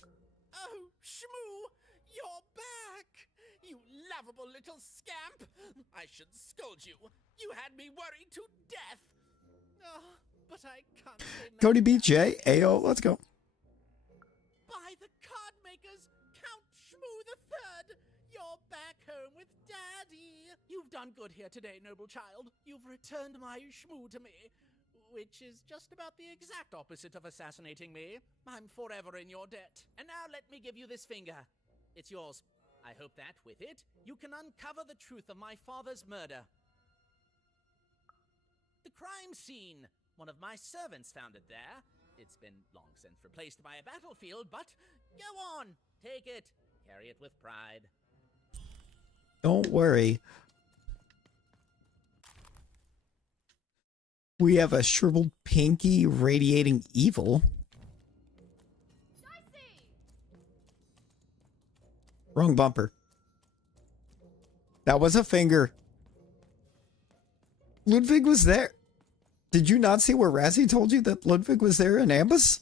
Oh, Shmoo, you're back! You lovable little scamp! I should scold you. You had me worried to death. Oh, but I can't say no. Cody BJ, Ayo, let's go. By the card makers, Count Shmoo III, you're back home with Daddy. You've done good here today, noble child. You've returned my Shmoo to me, which is just about the exact opposite of assassinating me. I'm forever in your debt. And now let me give you this finger. It's yours. I hope that, with it, you can uncover the truth of my father's murder. The crime scene. One of my servants found it there. It's been long since replaced by a battlefield, but go on. Take it. Carry it with pride. Don't worry. We have a shriveled pinky radiating evil. Wrong bumper. That was a finger. Ludwig was there. Did you not see where Razzie told you that Ludwig was there in ambush?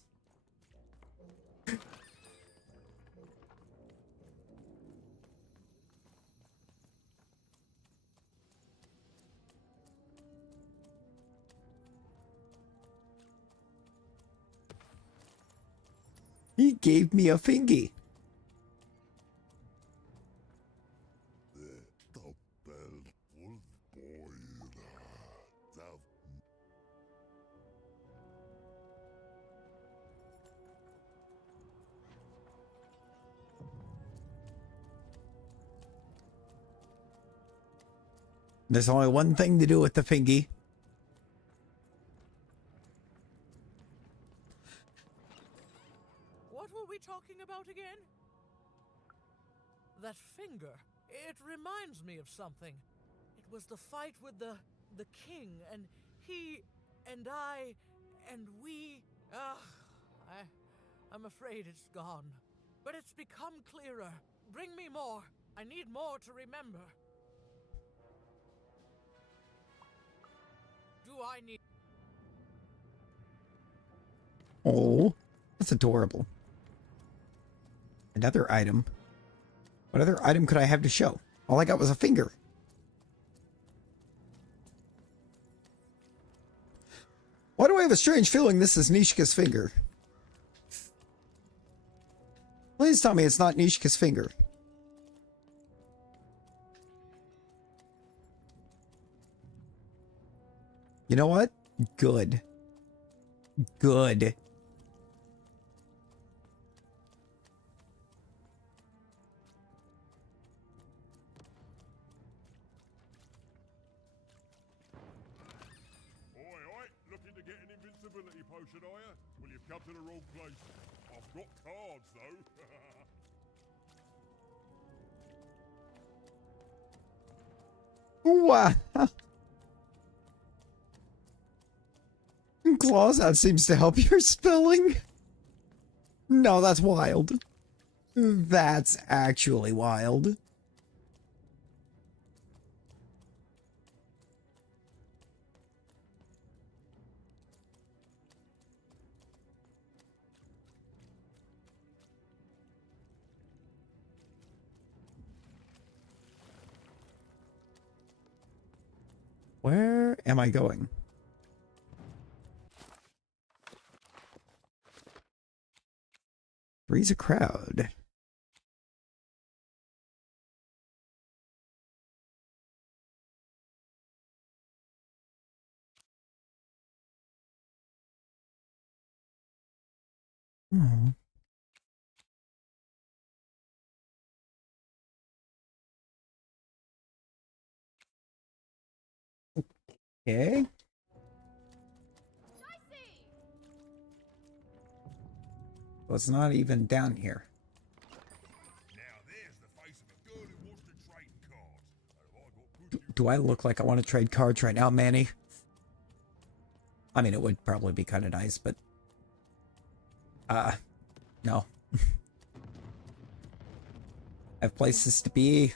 He gave me a fingy. There's only one thing to do with the fingy. What were we talking about again? That finger. It reminds me of something. It was the fight with the king, and he, and I, and we. I'm afraid it's gone. But it's become clearer. Bring me more. I need more to remember. Do I need... Oh, that's adorable. Another item. What other item could I have to show? All I got was a finger. Why do I have a strange feeling this is Nishka's finger? Please tell me it's not Nishka's finger. You know what? Good. Good. Looking to get an invincibility potion, are you? Well, you've come to the wrong place. I've got cards, though. Wow. Claws out seems to help your spelling. No, that's wild. That's actually wild. Where am I going? Three's a crowd. Hmm. Okay. Well, it's not even down here. Do I look like I want to trade cards right now, Manny? I mean, it would probably be kind of nice, but... no. I have places to be.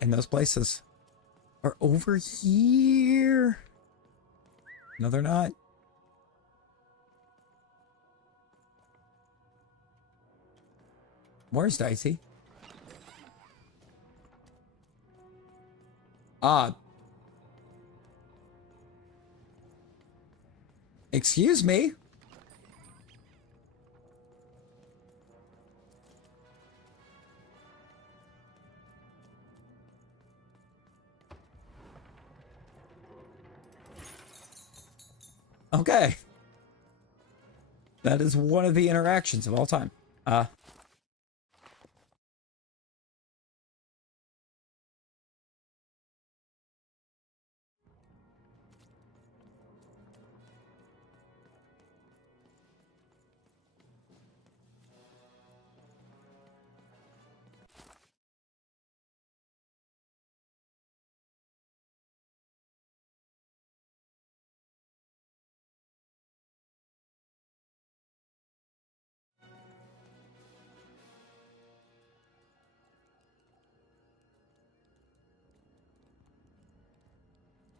And those places are over here. No, they're not. Where's Dicey? Excuse me? Okay. That is one of the interactions of all time.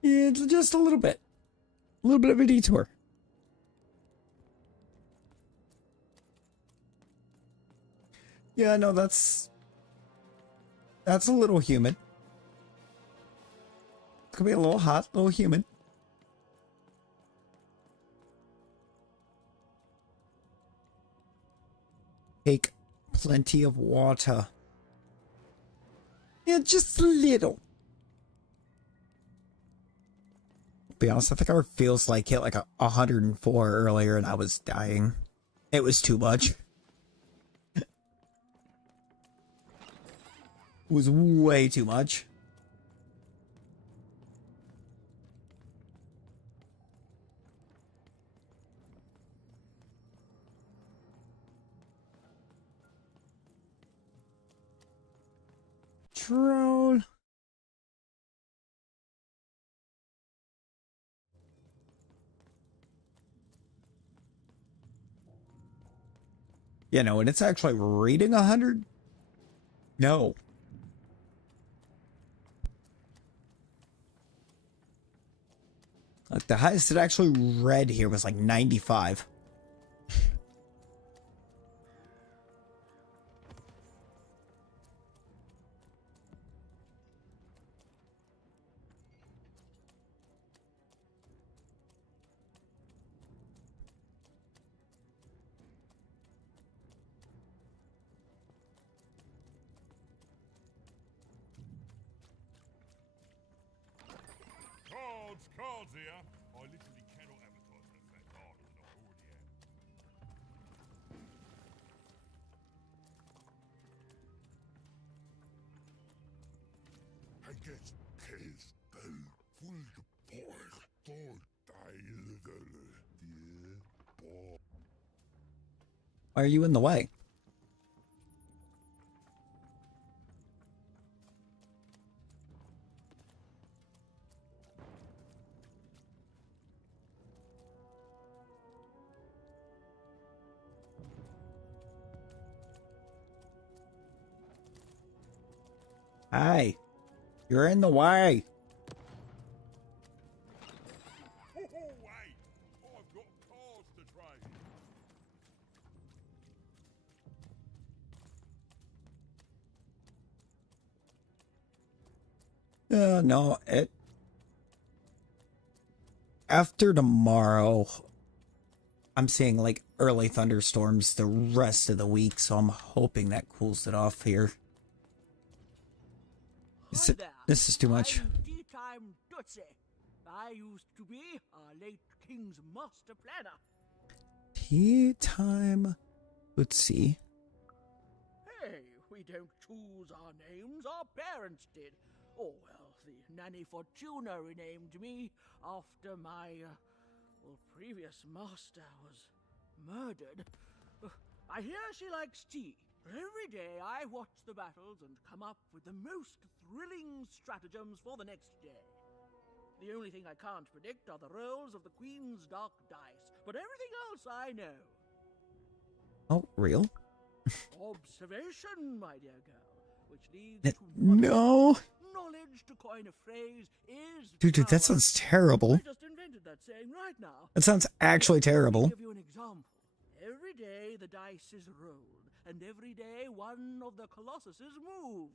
It's just a little bit. A little bit of a detour. Yeah, no, that's a little humid. It's gonna be a little hot, a little humid. Cake, plenty of water. Yeah, just a little. Be honest, I think our feels like hit like 104 earlier and I was dying. It was too much. It was way too much. Troll. You know, and it's actually reading 100? No. Like the highest it actually read here was like 95. Cards here. I literally cannot advertise that fat card than I already am. I get pissed full Why are you in the way? Hi. You're in the way. Wait! I've got cards to trade. No, it... After tomorrow, I'm seeing like early thunderstorms the rest of the week, so I'm hoping that cools it off here. This is too much. I'm Tea-Time Tootsie. I used to be our late king's master planner. Tea time. Let's see. Hey, we don't choose our names, our parents did. Oh, well, the Nanny Fortuna renamed me after my, previous master was murdered. I hear she likes tea. Every day I watch the battles and come up with the most thrilling stratagems for the next day. The only thing I can't predict are the rolls of the Queen's dark dice, but everything else I know. Oh, real? Observation, my dear girl, which leads to No. knowledge, to coin a phrase, is Dude, that power. sounds terrible. I just invented that saying right now. That sounds actually terrible. Let me give you an example. Every day the dice is rolled, and every day one of the Colossuses moves.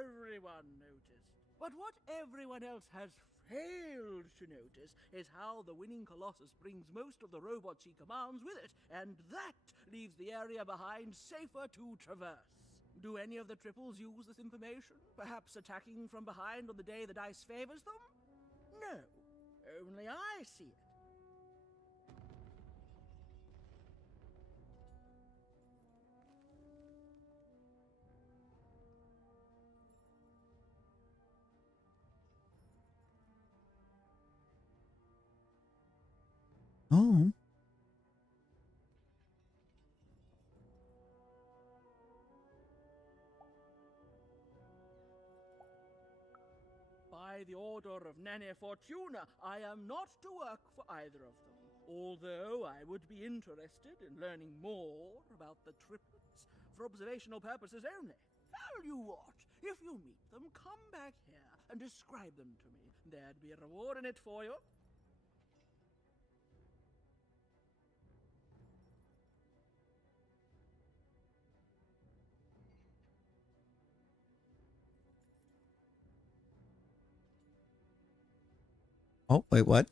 Everyone noticed. But what everyone else has failed to notice is how the winning Colossus brings most of the robots he commands with it, and that leaves the area behind safer to traverse. Do any of the triples use this information? Perhaps attacking from behind on the day the dice favors them? No. Only I see it. Oh. By the order of Nanny Fortuna, I am not to work for either of them. Although I would be interested in learning more about the triplets for observational purposes only. Tell you what, if you meet them, come back here and describe them to me. There'd be a reward in it for you. Oh, wait, what?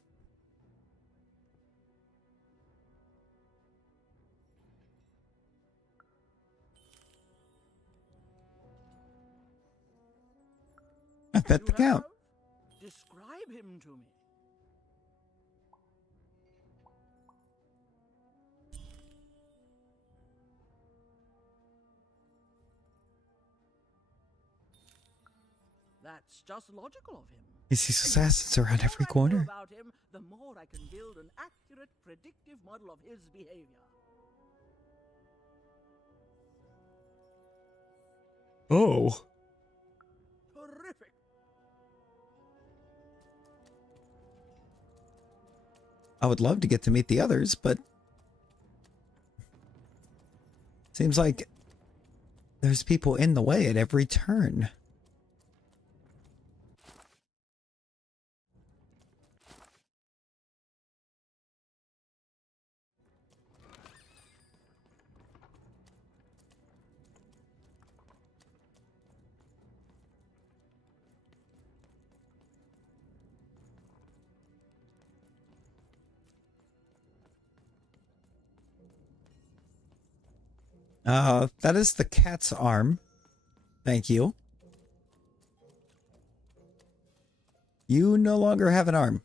I've met the count. Describe him to me. That's just logical of him. He sees assassins around every The more I know corner. about him, the more I can build an accurate, predictive model of his behavior. Oh. Terrific. I would love to get to meet the others, but seems like there's people in the way at every turn. That is the cat's arm. Thank you. You no longer have an arm.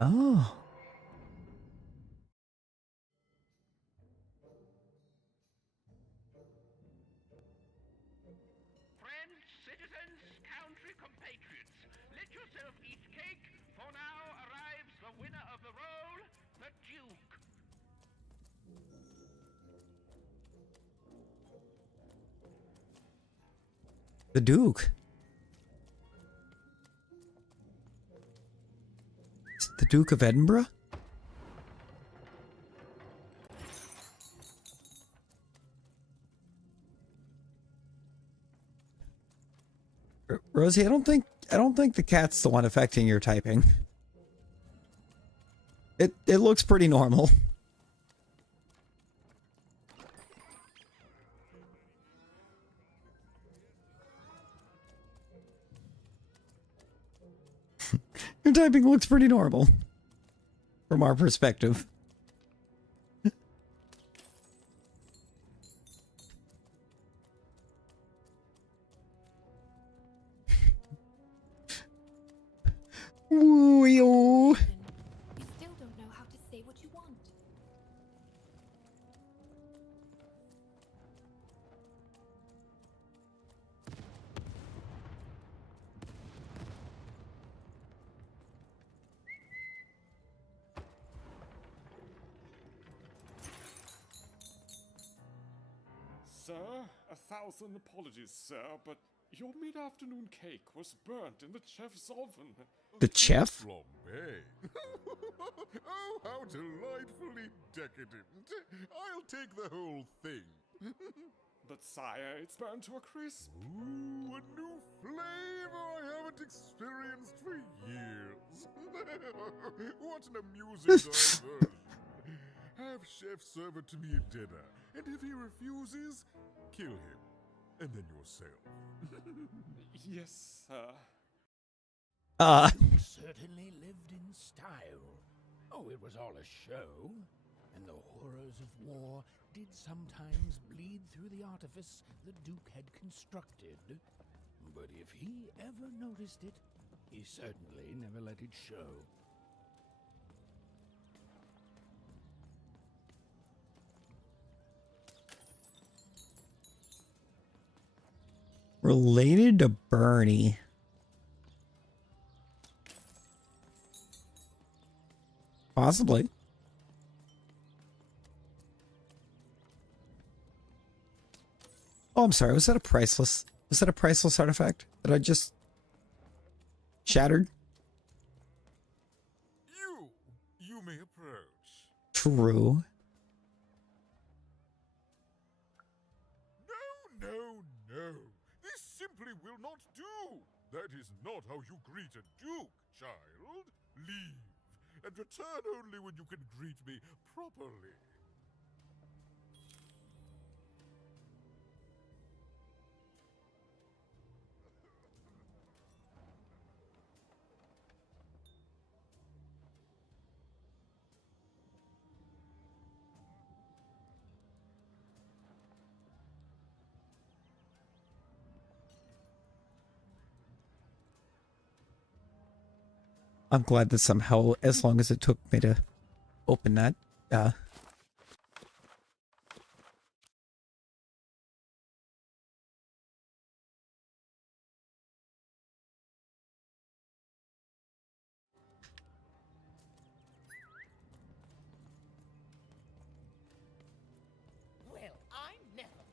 Oh. Friends, citizens, country compatriots, let yourself eat cake, for now arrives the winner of the role, the Duke. The Duke. Is it the Duke of Edinburgh? Rosie, I don't think the cat's the one affecting your typing. It looks pretty normal. Your typing looks pretty normal from our perspective. Woo-yo. You still don't know how to say what you want. Sir, 1,000 apologies, sir, but your mid-afternoon cake was burnt in the chef's oven. The chef? Flambe. Oh, how delightfully decadent. I'll take the whole thing. But sire, it's burned to a crisp. Ooh, a new flavor I haven't experienced for years. What an amusing diversion. Have chef serve it to me at dinner, and if he refuses, kill him, and then yourself. Yes, sir. Duke certainly lived in style. Oh, it was all a show, and the horrors of war did sometimes bleed through the artifice the Duke had constructed. But if he ever noticed it, he certainly never let it show. Related to Bernie. Possibly. Oh, I'm sorry. Was that a priceless artifact that I just shattered? You may approach. True. No. This simply will not do. That is not how you greet a duke, child. Leave, and return only when you can greet me properly. I'm glad that somehow, as long as it took me to open that, Well, I never.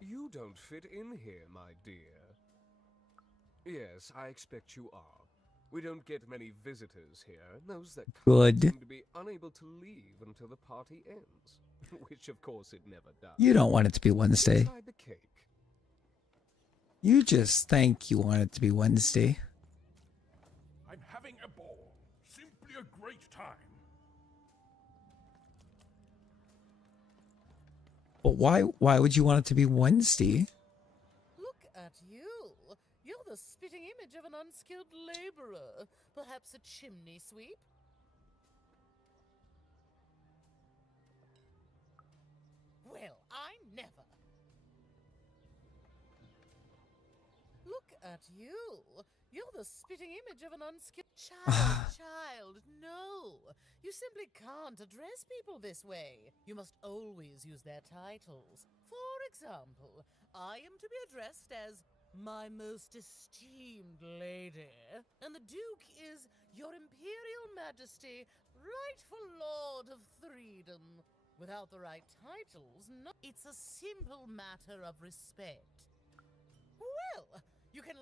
You don't fit in here, my dear. Yes, I expect you are. We don't get many visitors here. Those that come Good. seem to be unable to leave until the party ends. Which, of course, it never does. you don't want it to be Wednesday. Inside the cake. You just think you want it to be Wednesday. I'm having a ball. Simply a great time. But why would you want it to be Wednesday? Look at you. You're the spitting image of an unskilled laborer. Perhaps a chimney sweep? Well, I never. Look at you. You're the spitting image of an unskilled child, no. You simply can't address people this way. You must always use their titles. For example, I am to be addressed as my most esteemed lady, and the Duke is your Imperial Majesty, rightful Lord of Freedom. Without the right titles, no, it's a simple matter of respect. Well, you can...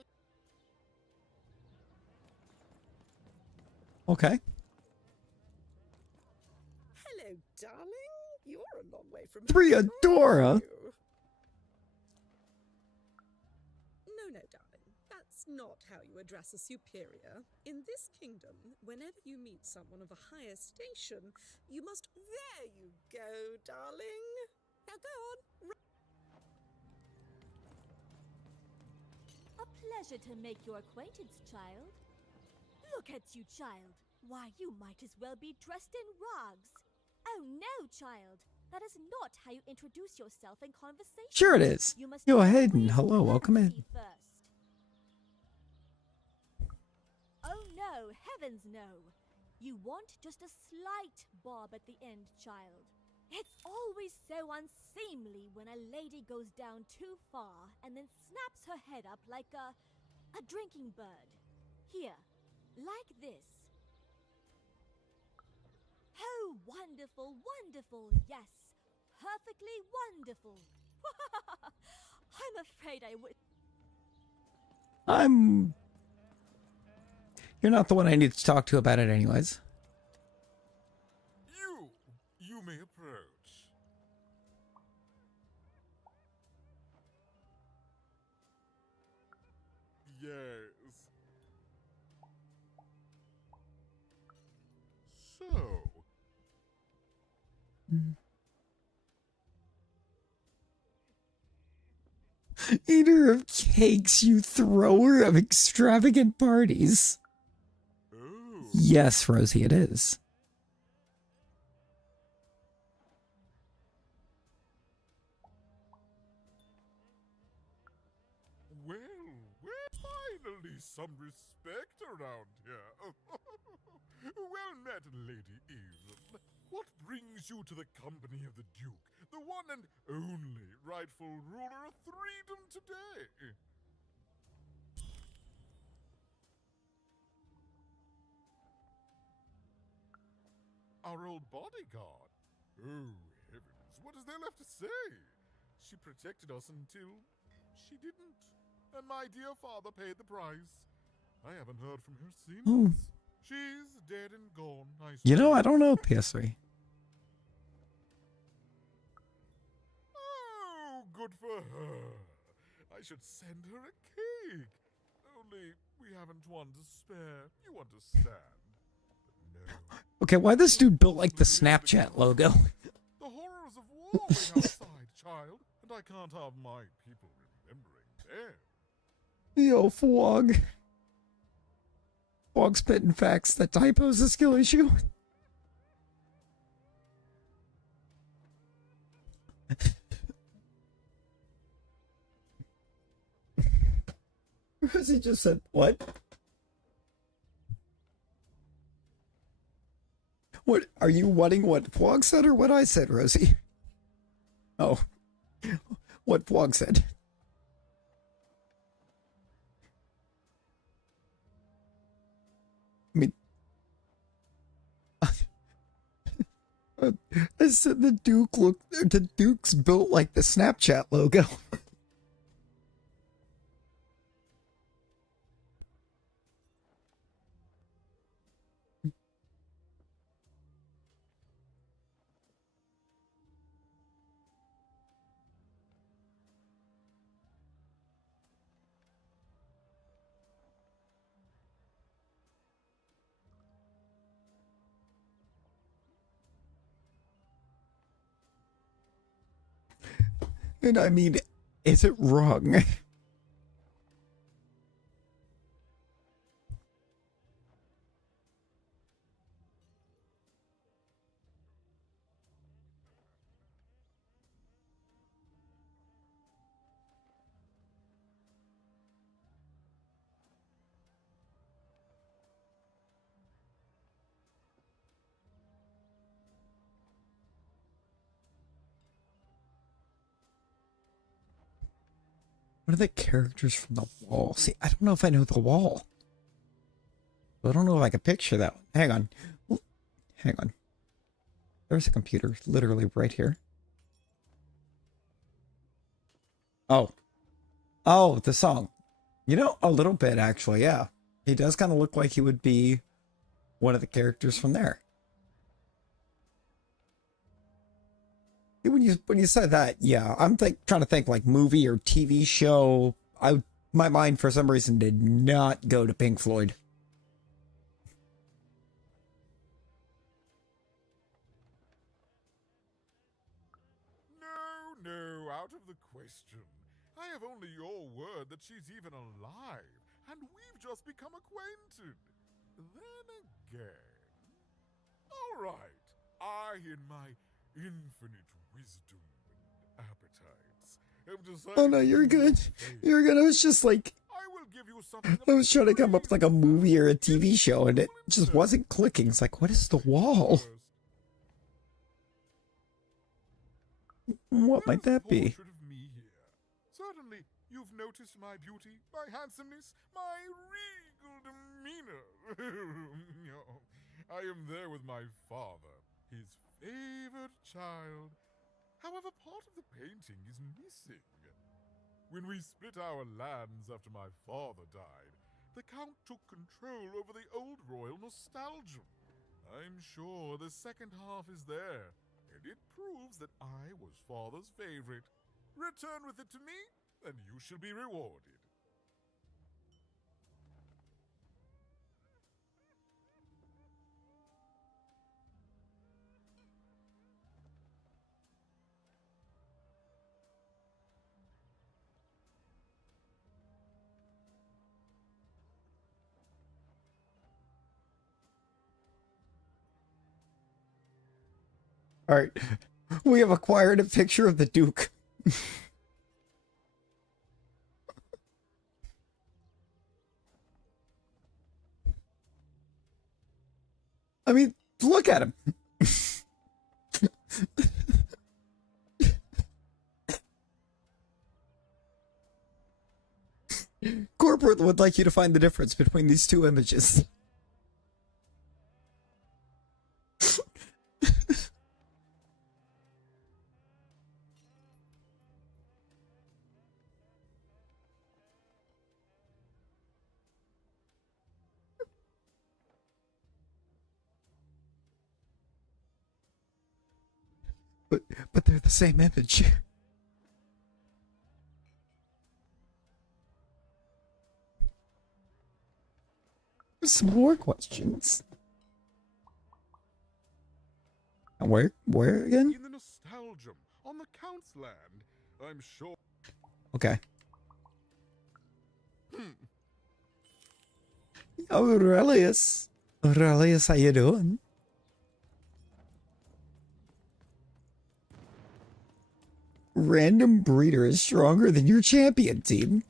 Okay. Hello, darling. You're a long way from Priadora. home, aren't you? No, darling. That's not how you address a superior. In this kingdom, whenever you meet someone of a higher station, you must... There you go, darling. Now go on. A pleasure to make your acquaintance, child. Look at you, child. Why, you might as well be dressed in rags. Oh no, child. That is not how you introduce yourself in conversation. Sure it is. You must Go ahead and always hello, welcome in. courtesy first. Oh no, heavens no. You want just a slight bob at the end, child. It's always so unseemly when a lady goes down too far and then snaps her head up like a drinking bird. Here, like this. Oh, wonderful, wonderful, yes. Perfectly wonderful. I'm afraid I would... You're not the one I need to talk to about it anyways. You may approach. Yes. So... Eater of cakes, you thrower of extravagant parties. Oh. Yes, Rosie, it is. Well, finally some respect around here. Well met, Lady Eve. What brings you to the company of the Duke, the one and only rightful ruler of Freedom today? Our old bodyguard. Oh, heavens, what is there left to say? She protected us until she didn't. And my dear father paid the price. I haven't heard from her since. Oh. She's dead and gone, I You know, I suppose. don't know PS3. Oh, good for her. I should send her a cake. Only we haven't one to spare. You understand? No. Okay, why this dude built like the Snapchat logo? The horrors of war wait outside, child, and I can't have my people remembering them. Yo, Fwog. Fwog spitting facts. That typo's a skill issue. Rosie just said, what? What, are you wanting what Fwog said or what I said, Rosie? Oh, what Fwog said. I mean, I said the Duke's built like the Snapchat logo. And I mean, is it wrong? What are the characters from the wall? See, I don't know if I know the wall. I don't know if I can picture that one. Hang on. Hang on. There's a computer literally right here. Oh. Oh, the song. You know, a little bit actually, yeah. He does kind of look like he would be one of the characters from there. When you said that, yeah, I'm trying to think like movie or TV show. My mind for some reason did not go to Pink Floyd. No, out of the question. I have only your word that she's even alive, and we've just become acquainted. Then again. All right, I, in my infinite wisdom and appetites, have decided. Oh no, you're good. You're good. I was just like, I will give you something. I was trying to come up with like a movie or a TV show, and it just wasn't clicking. It's like, what is the wall? What might that be? Portrait of me here. Certainly, you've noticed my beauty, my handsomeness, my regal demeanor. I am there with my father, his favorite child. However, part of the painting is missing. When we split our lands after my father died, the Count took control over the old royal nostalgia. I'm sure the second half is there, and it proves that I was father's favorite. Return with it to me, and you shall be rewarded. All right, we have acquired a picture of the Duke. I mean, look at him. Corporate would like you to find the difference between these two images. But they're the same image. Some more questions. Where again? In the Nostalgium, on the Count's land. I'm sure. Okay. Oh, Aurelius. Aurelius, how you doing? Random breeder is stronger than your champion team.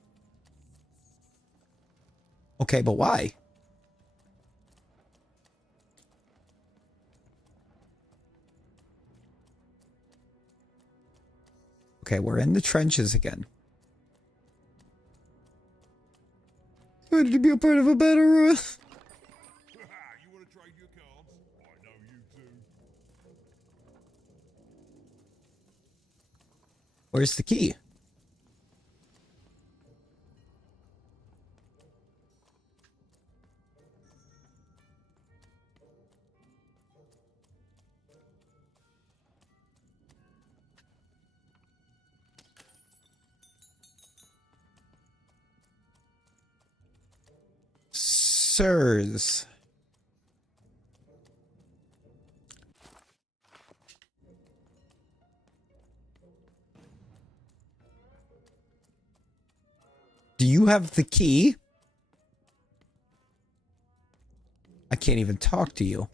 Okay, but why? Okay, we're in the trenches again. Ready to be a part of a battle? You want to trade your cards? I know you do. Where's the key? Sirs. Do you have the key? I can't even talk to you.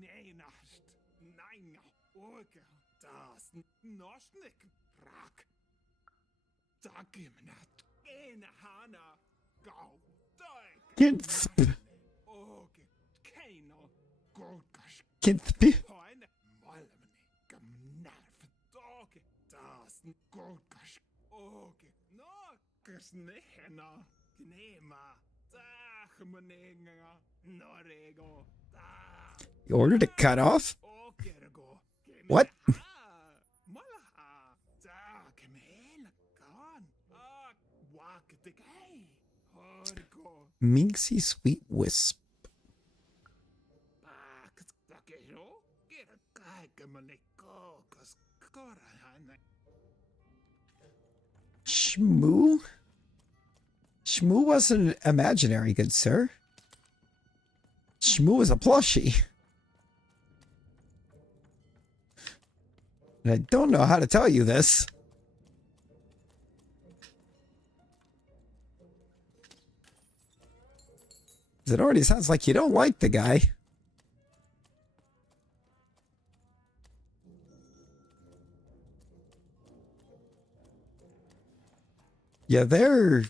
Knenacht, nein, orge, das, noschnik, rak. Dagimnat, en hana, gau, doig. Orge, keino, golgash. Kinthby. Hoine, malmni, gamnarf, doge, das, golgash. Orge, no, gesnehena, gnema, dachmeninga, norego, You ordered it cut off? What? Minxie Sweet Wisp. Shmoo? Shmoo wasn't imaginary, good sir. Shmoo was a plushie. And I don't know how to tell you this. It already sounds like you don't like the guy. Yeah, the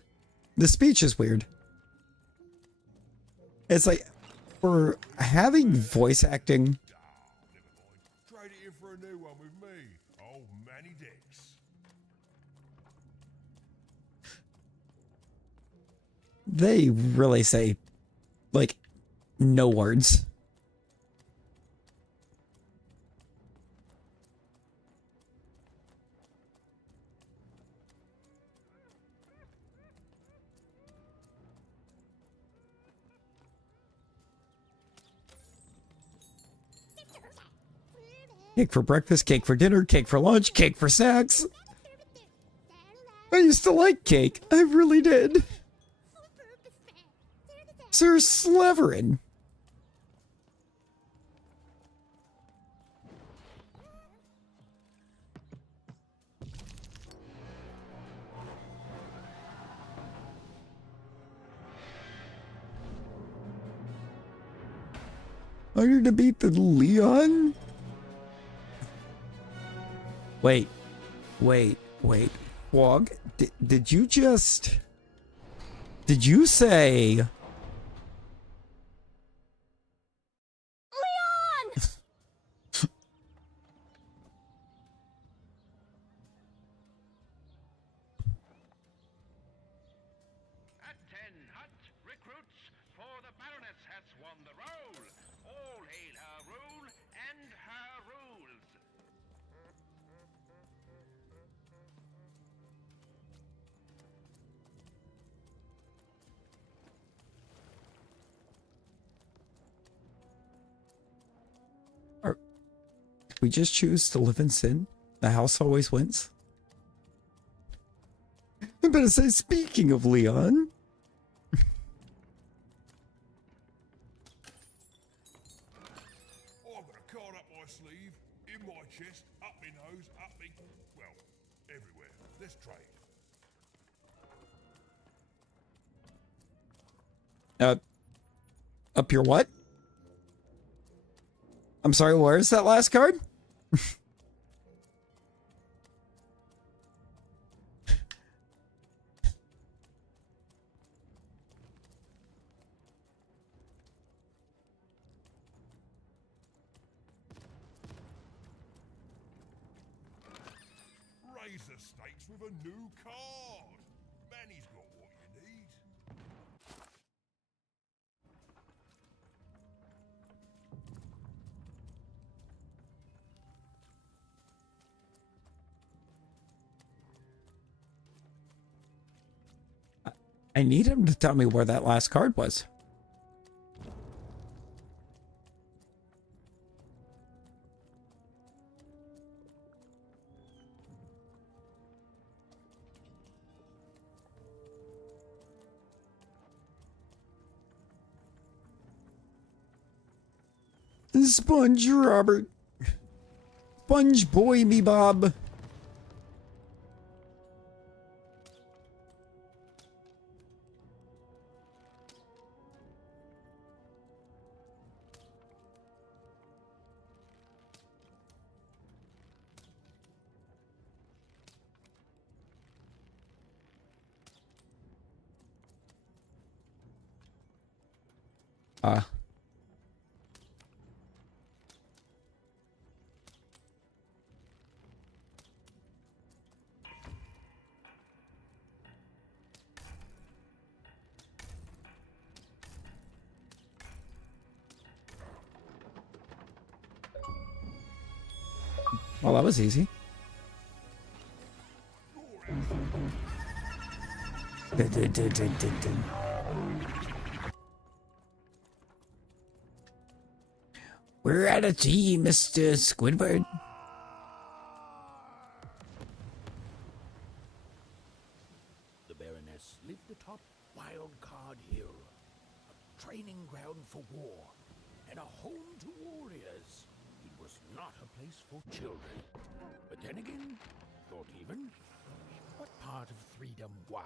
speech is weird. It's like, we're having voice acting. Trade it in for a new one with me, old Manny Dix. They really say, like, no words. Cake for breakfast, cake for dinner, cake for lunch, cake for snacks. I used to like cake. I really did. Sir Sleverin. Harder to beat than Leon? Wait. Wog, did you just... Did you say... Leon! We just choose to live in sin. The house always wins. I better say, speaking of Leon. I've got a card up my sleeve, in my chest, up my nose, up me... well, everywhere. Let's trade. Up your what? I'm sorry, where is that last card? Raise the stakes with a new card. Manny's got what you need. I need him to tell me where that last card was. Sponge Robert. Sponge Boy Me Bob. Well, that was easy. We're out of tea, Mr. Squidward. The Baroness lived atop Wild Card Hill, a training ground for war, and a home to warriors. It was not a place for children. But then again, thought even, what part of freedom was?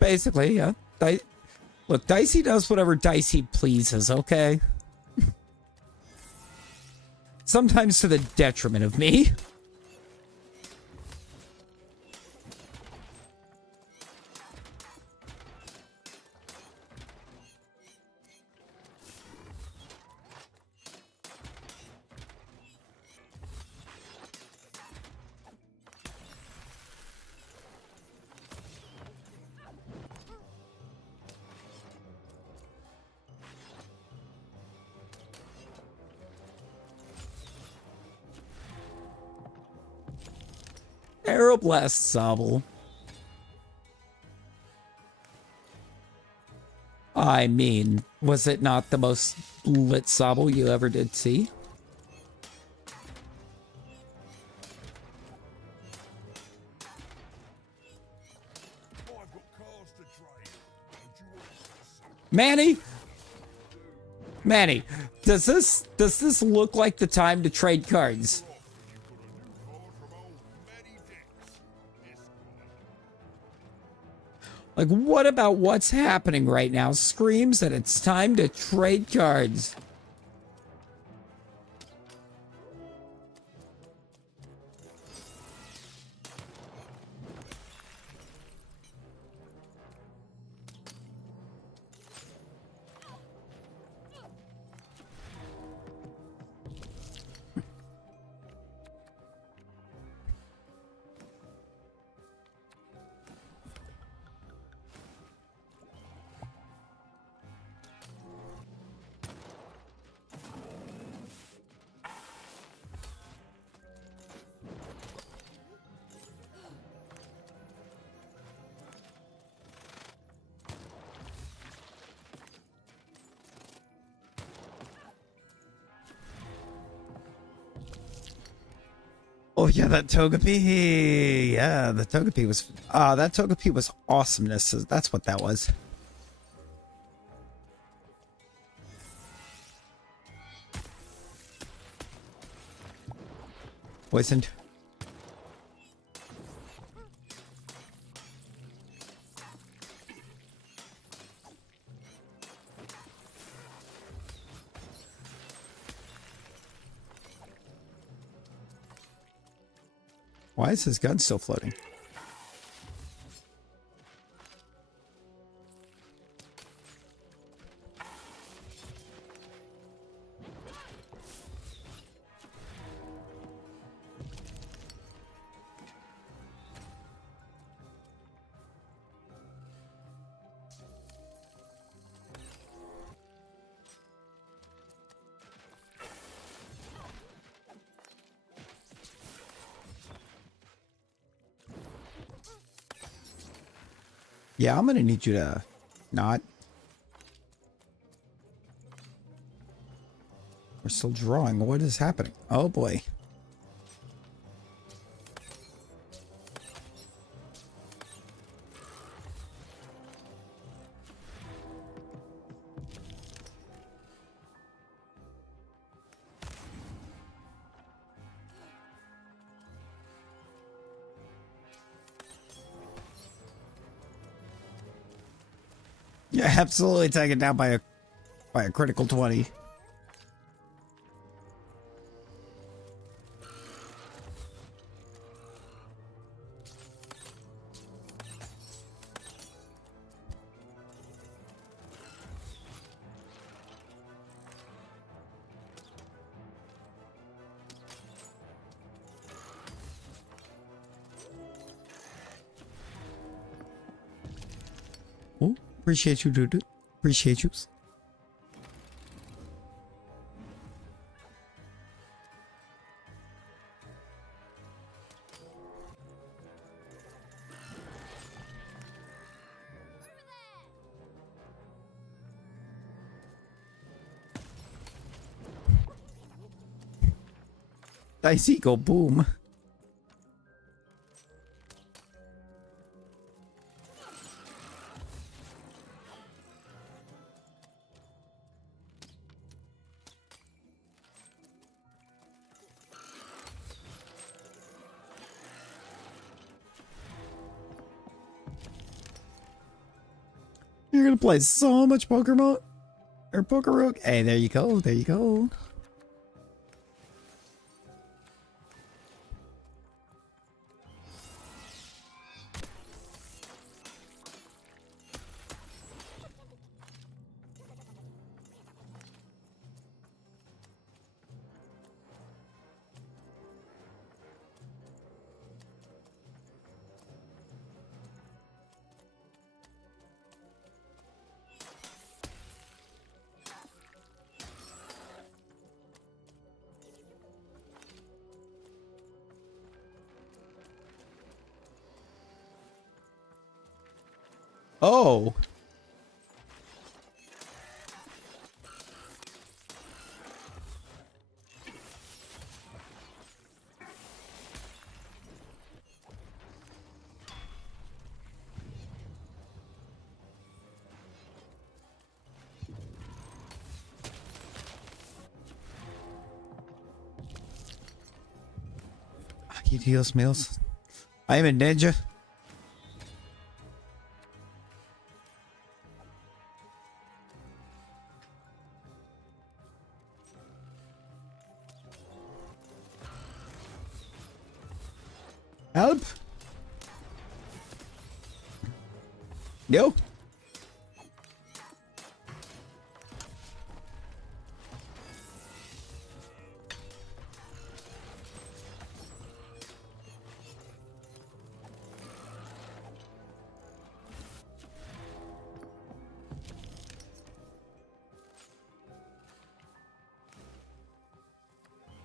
Basically, yeah. Look, Dicey does whatever Dicey pleases, okay? Sometimes to the detriment of me. Aeroblast Sobble. I mean, was it not the most lit Sobble you ever did see? Manny? Manny, does this look like the time to trade cards? Like, what about what's happening right now screams that it's time to trade cards? Oh yeah, that Togepi. Yeah, the Togepi was that Togepi was awesomeness. That's what that was. Poisoned. Why is his gun still floating? Yeah, I'm gonna need you to not. We're still drawing. What is happening? Oh boy. Yeah, absolutely taken down by a critical 20. Oh, appreciate you, dude. Appreciate you. Dicey go boom. You're gonna play so much Pokemon or Pokerook. Hey, there you go. There you go. Oh. He deals meals. I am a ninja. Help! No.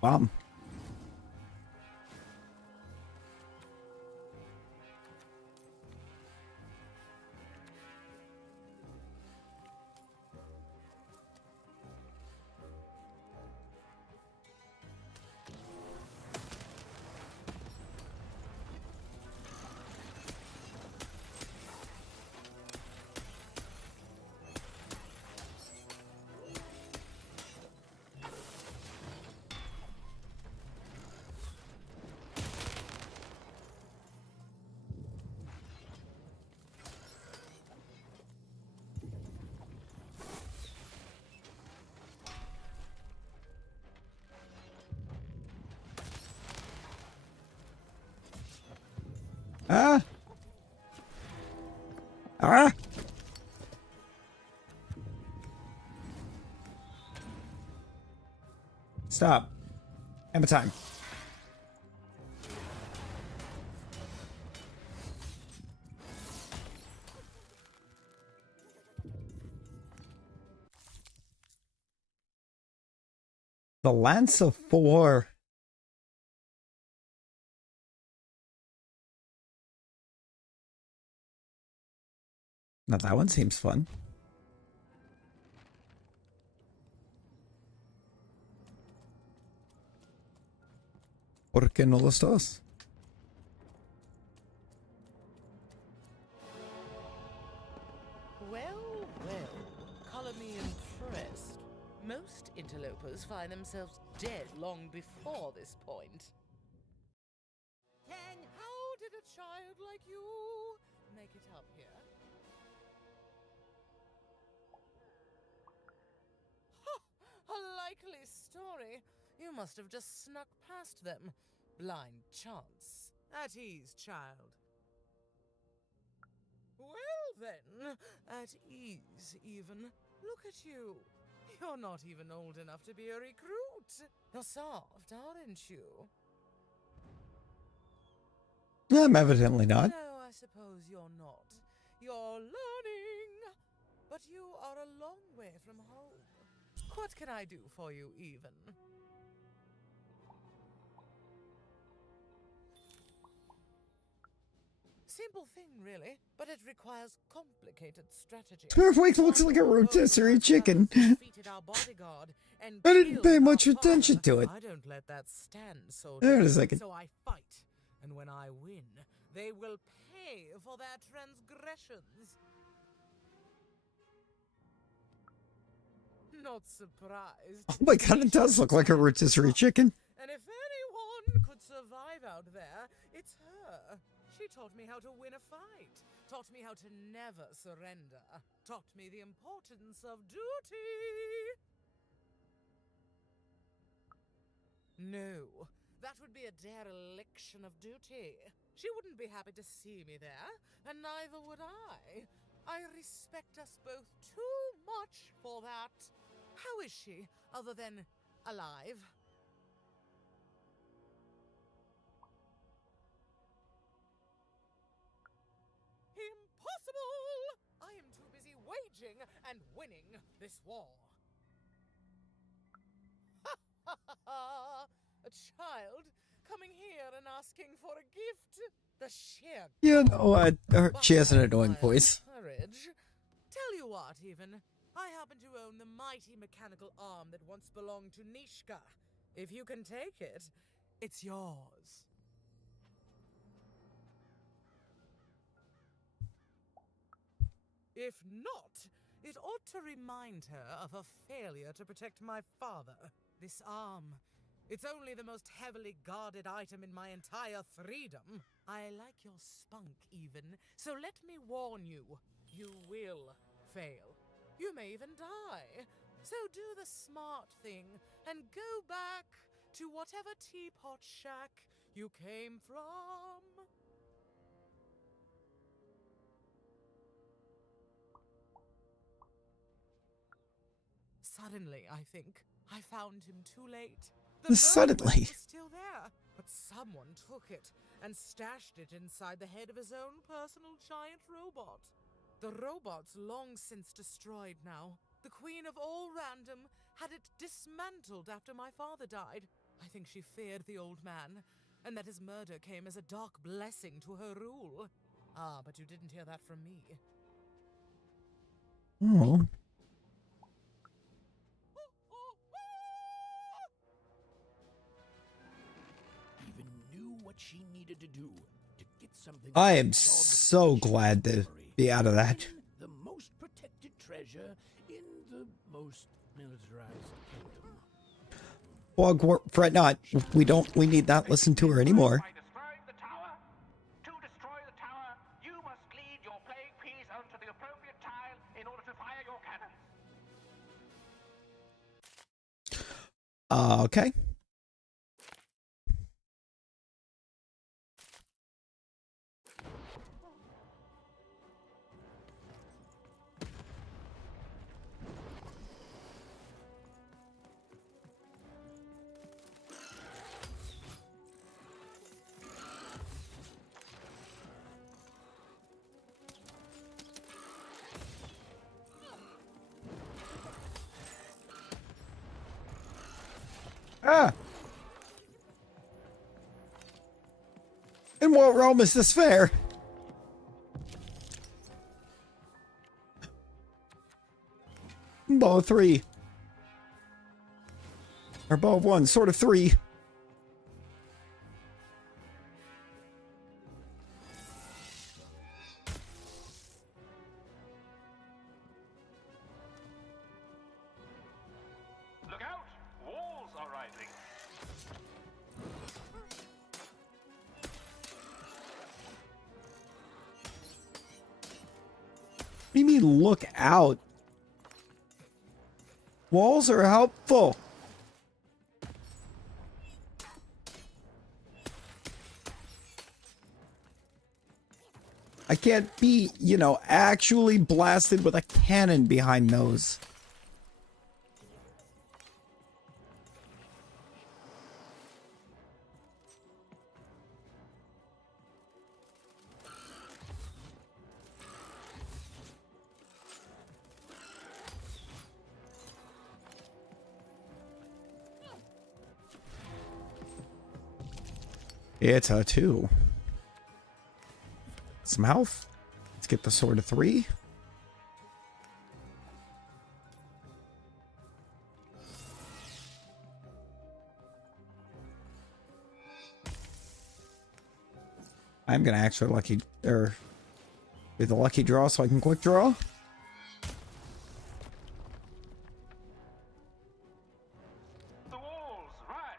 Bomb. Ah! Stop. Hammer time. The Lance of Four. Now that one seems fun. ¿Por qué no los dos? Well, well, color me impressed. Most interlopers find themselves dead long before this point. Then how did a child like you make it up here? A likely story. You must have just snuck past them. Blind chance. At ease, child. Well then, at ease even. Look at you. You're not even old enough to be a recruit. You're soft, aren't you? I'm evidently not. No, I suppose you're not. You're learning. But you are a long way from home. What can I do for you, even? Simple thing, really, but it requires complicated strategy. Perfect looks like a rotisserie chicken. I didn't pay much attention to it. I don't let that stand, so There it is, I can... So I fight, and when I win, they will pay for their transgressions. Not surprised. Oh my god, it does look like a rotisserie chicken. And if anyone could survive out there, it's her. She taught me how to win a fight, taught me how to never surrender, taught me the importance of duty. No, that would be a dereliction of duty. She wouldn't be happy to see me there, and neither would I. I respect us both too much for that. How is she, other than alive? Impossible! I am too busy waging and winning this war. Ha ha ha ha! A child coming here and asking for a gift? The sheer You know what? She has an annoying voice. courage. Tell you what, even. I happen to own the mighty mechanical arm that once belonged to Nishka. If you can take it, it's yours. If not, it ought to remind her of her failure to protect my father. This arm. It's only the most heavily guarded item in my entire freedom. I like your spunk, even, so let me warn you. You will fail. You may even die. So do the smart thing and go back to whatever teapot shack you came from. Suddenly, I think, I found him too late. The Suddenly. was still there, but someone took it and stashed it inside the head of his own personal giant robot. The robot's long since destroyed now. The Queen of All Random had it dismantled after my father died. I think she feared the old man, and that his murder came as a dark blessing to her rule. Ah, but you didn't hear that from me. Oh. Even knew what she needed to do to get something. I am so glad to be out of that. The most protected treasure in the most militarized kingdom. Bog, fret not. We need not listen to her anymore. To destroy the tower, you must lead your plague piece onto the appropriate tile in order to fire your cannon. Okay. Ah! In what realm is this fair? Bow of 3. Or bow of 1, sword of 3. Look out! Walls are rising. What do you mean, look out? Walls are helpful. I can't be, you know, actually blasted with a cannon behind those. It's a 2. Some health. Let's get the sword of 3. I'm gonna actually lucky or do the lucky draw so I can quick draw. The walls rise.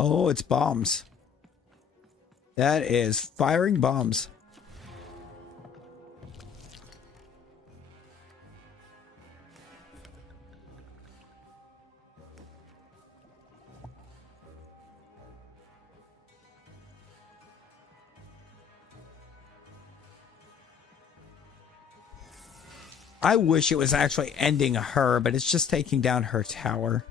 Oh, it's bombs. That is firing bombs. I wish it was actually ending her, but it's just taking down her tower.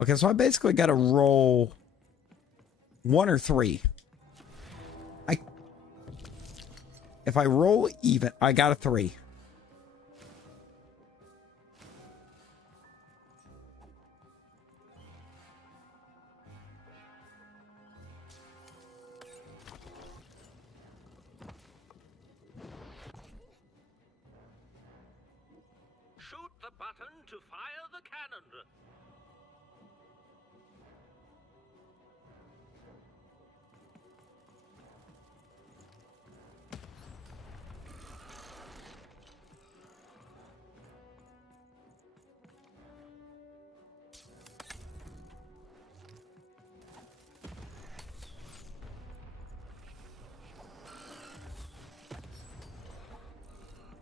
Okay, so I basically got to roll 1 or 3. If I roll even, I got a 3. Shoot the button to fire the cannon.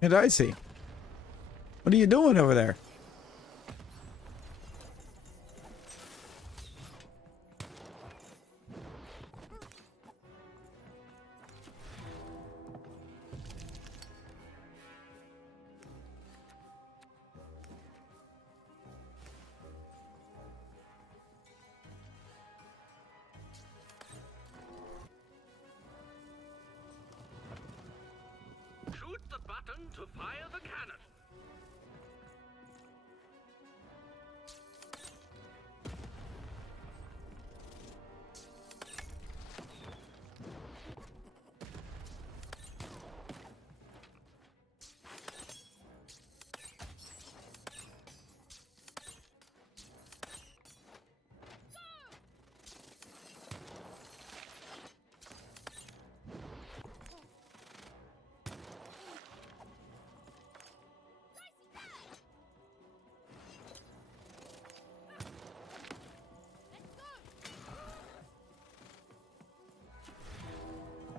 And I see. What are you doing over there? Shoot the button to fire the cannon.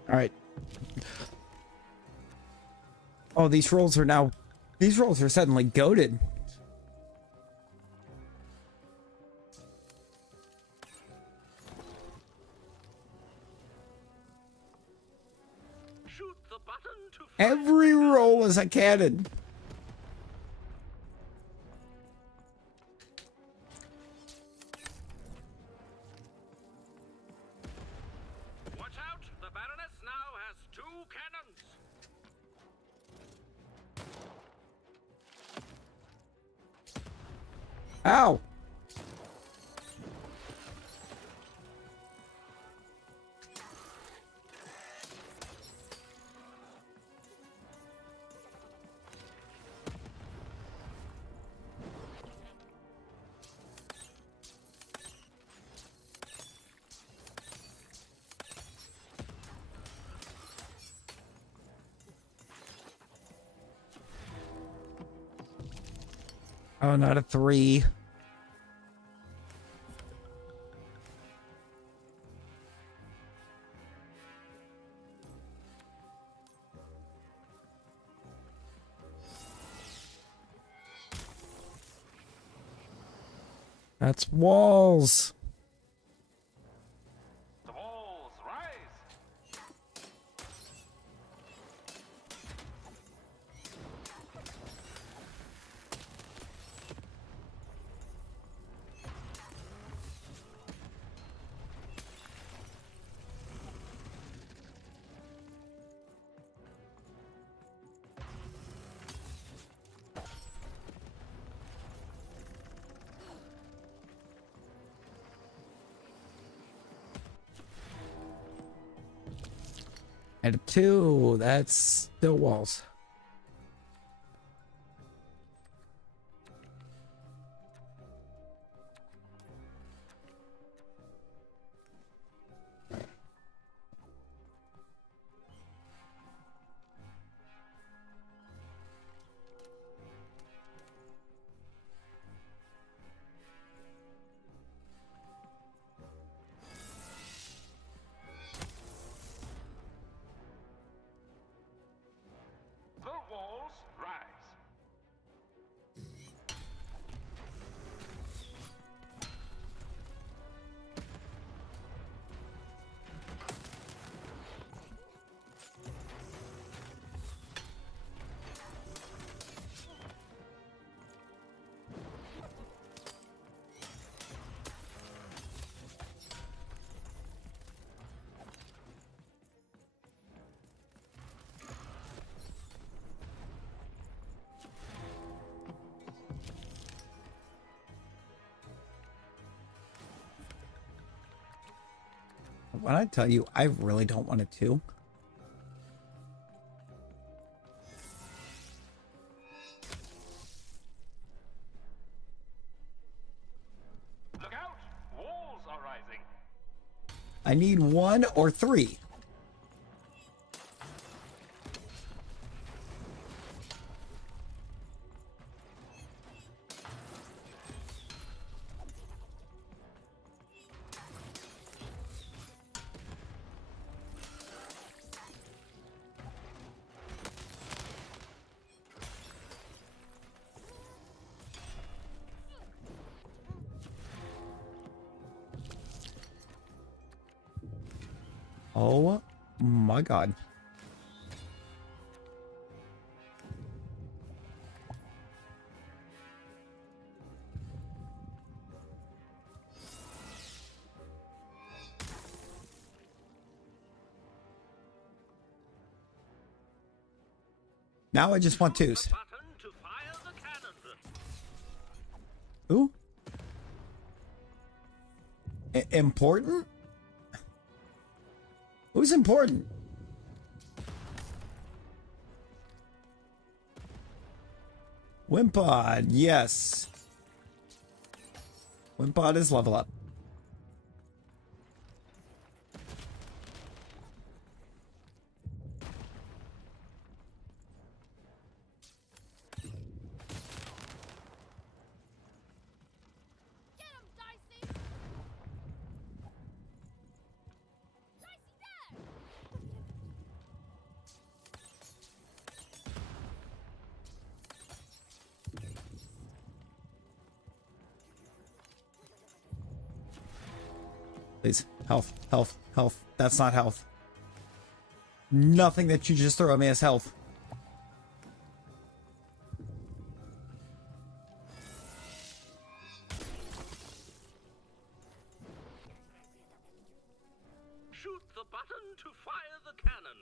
All right. Oh, these rolls are suddenly goated. is a cannon? Watch out! The Baroness now has 2 cannons! Ow! Oh, not a 3. That's walls. The walls rise! And a 2. That's still walls. The walls rise! When I tell you, I really don't want a 2. Look out! Walls are rising! I need 1 or 3. Oh my god. Now I just want 2s. Ooh. Important? Who's important? Wimpod, yes. Wimpod is level up. Please, health, health, health. That's not health. Nothing that you just throw at me is health. the button to fire the cannon.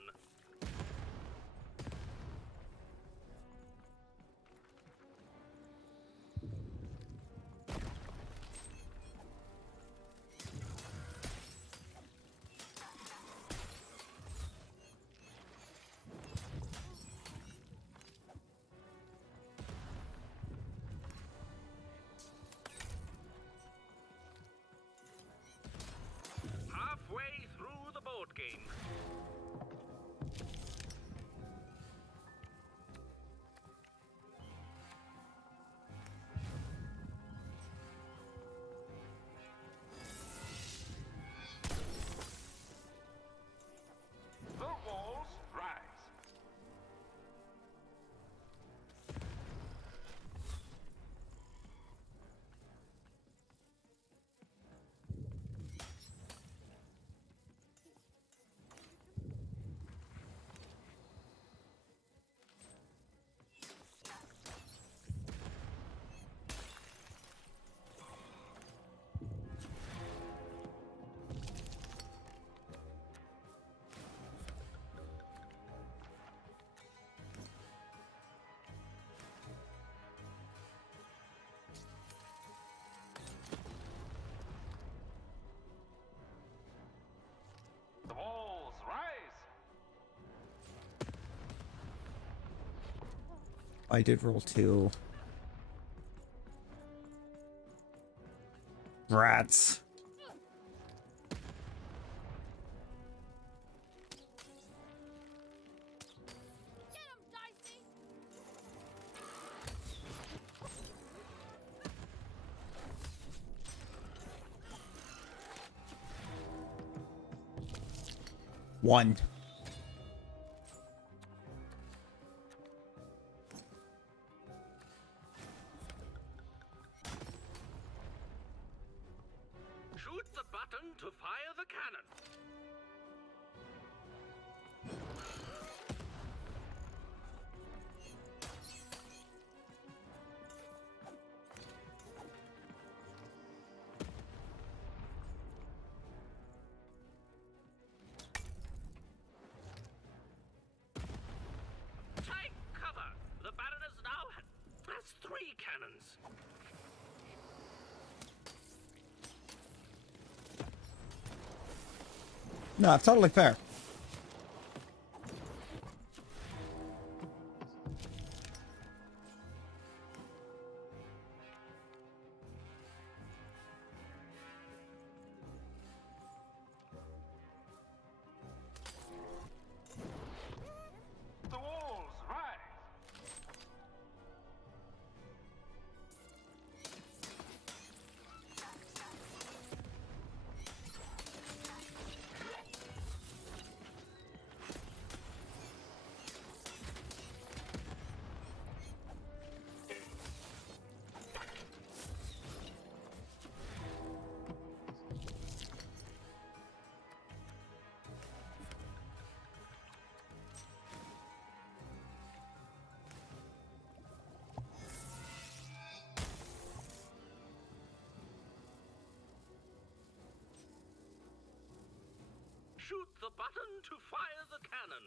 Halfway through the board game. The walls rise. The walls rise. I did roll 2. Rats. One. Shoot the button to fire the cannon. Take cover. The Baroness now has 3 cannons. No, totally fair. The walls rise. Shoot the button to fire the cannon.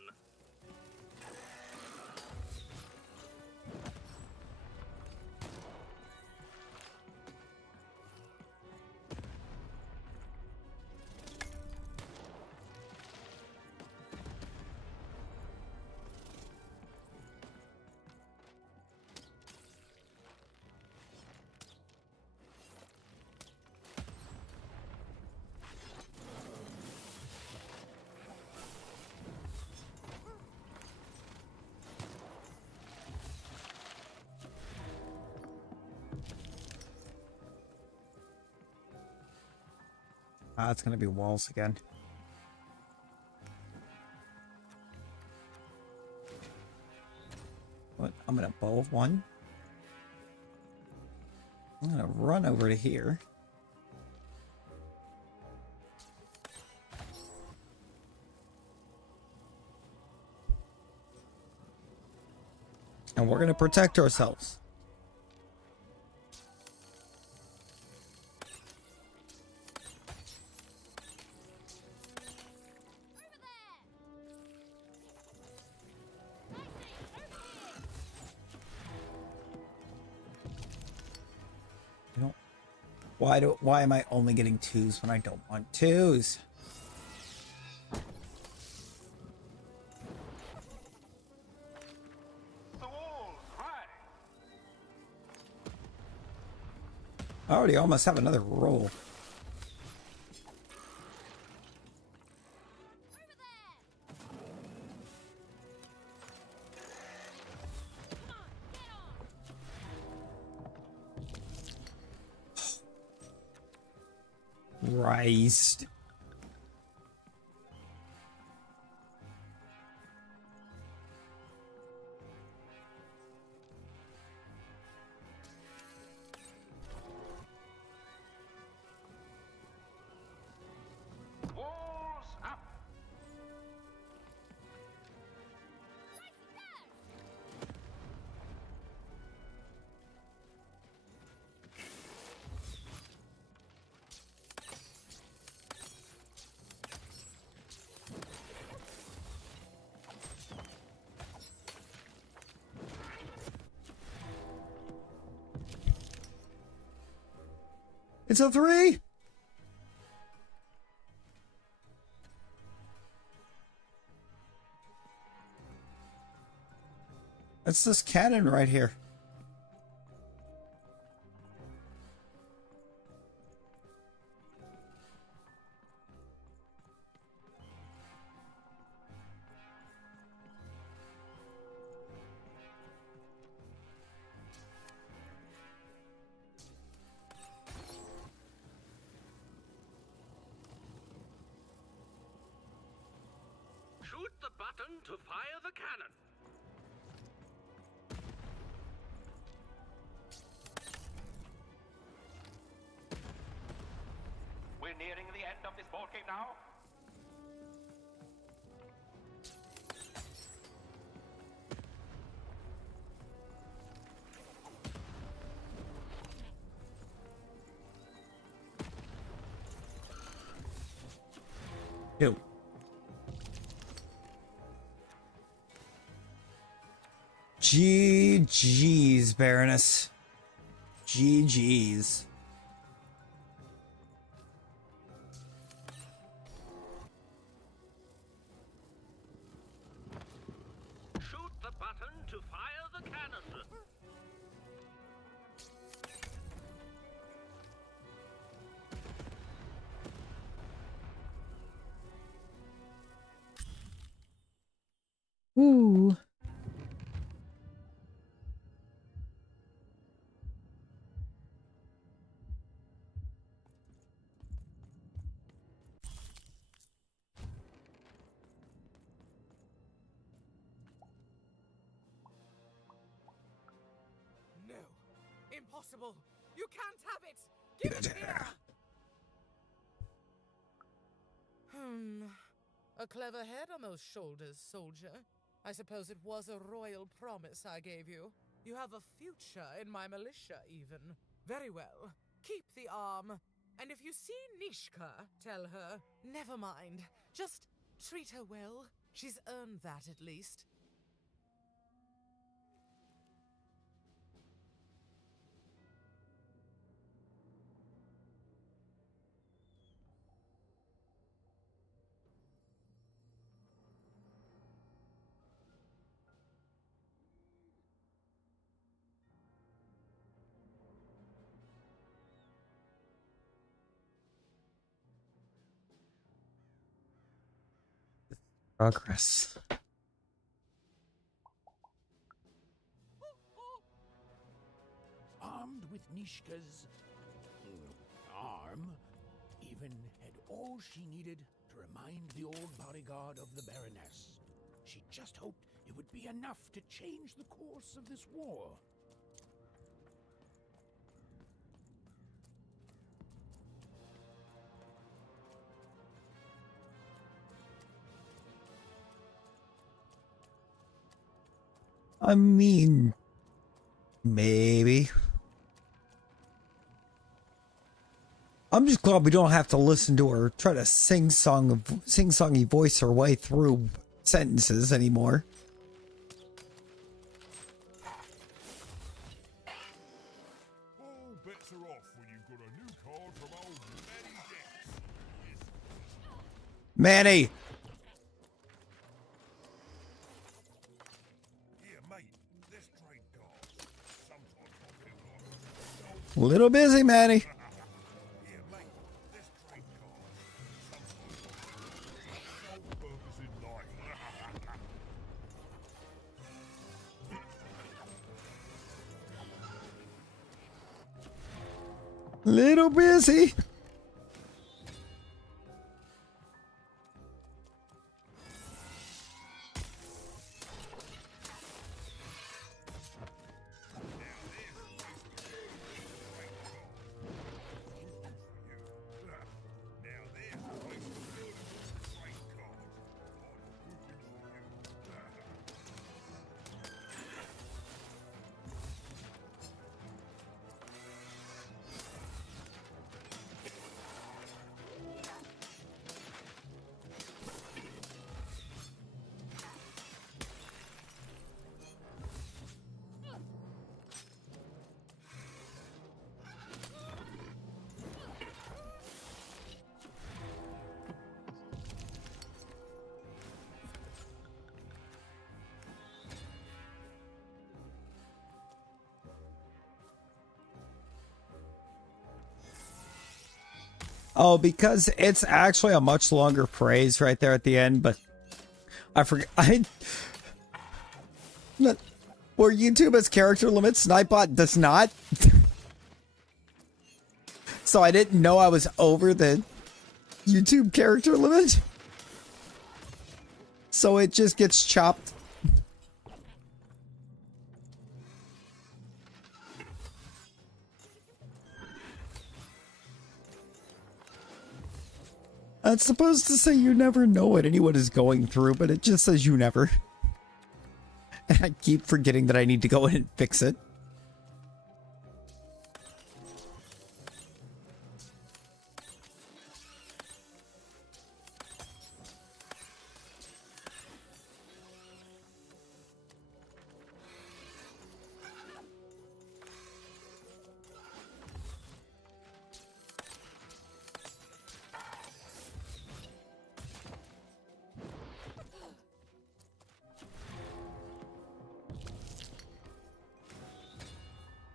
Ah, it's gonna be walls again. What? I'm gonna bowl 1. I'm gonna run over to here. And we're gonna protect ourselves. I don't. Why am I only getting 2s when I don't want 2s? I already almost have another roll. Christ. Walls up. It's a 3. It's this cannon right here. Shoot the button to fire the cannon. We're nearing the end of this ball game now. Ew. GG's, Baroness. GG's. Shoot the button to fire the cannon. Ooh. No. Impossible. You can't have it. Give it here. A clever head on those shoulders, soldier. I suppose it was a royal promise I gave you. You have a future in my militia, even. Very well. Keep the arm. And if you see Nishka, tell her, never mind. Just treat her well. She's earned that, at least. Progress. Armed with Nishka's arm, even had all she needed to remind the old bodyguard of the Baroness. She just hoped it would be enough to change the course of this war. I mean, maybe. I'm just glad we don't have to listen to her try to sing-songy voice her way through sentences anymore. All bets bets are off when you've got a new card from old Manny Dex. Manny! Yeah, mate, let's trade cards. Sometimes I feel like A little busy, Manny. yeah, mate, let's trade cards. Sometimes I feel like sole purpose in life. Little busy. Oh, because it's actually a much longer phrase right there at the end, but I forgot. Where YouTube has character limits, Snipebot does not. So I didn't know I was over the YouTube character limit. So it just gets chopped. It's supposed to say you never know what anyone is going through, but it just says you never. And I keep forgetting that I need to go in and fix it.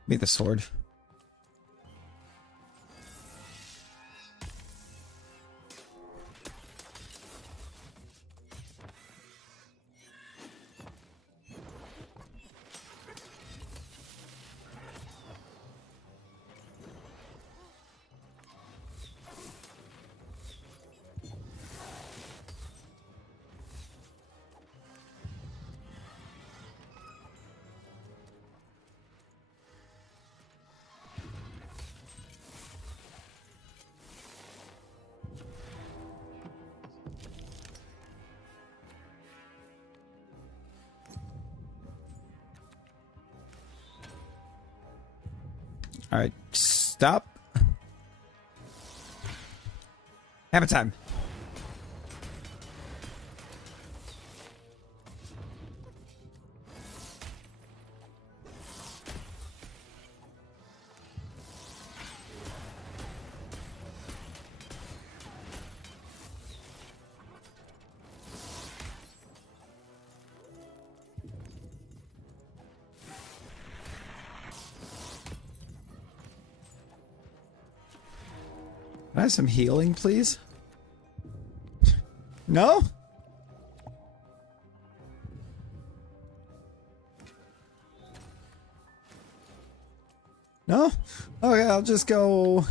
Me the sword. All right, stop. Hammer time. Can I have some healing, please? No? No? Okay, I'll just go...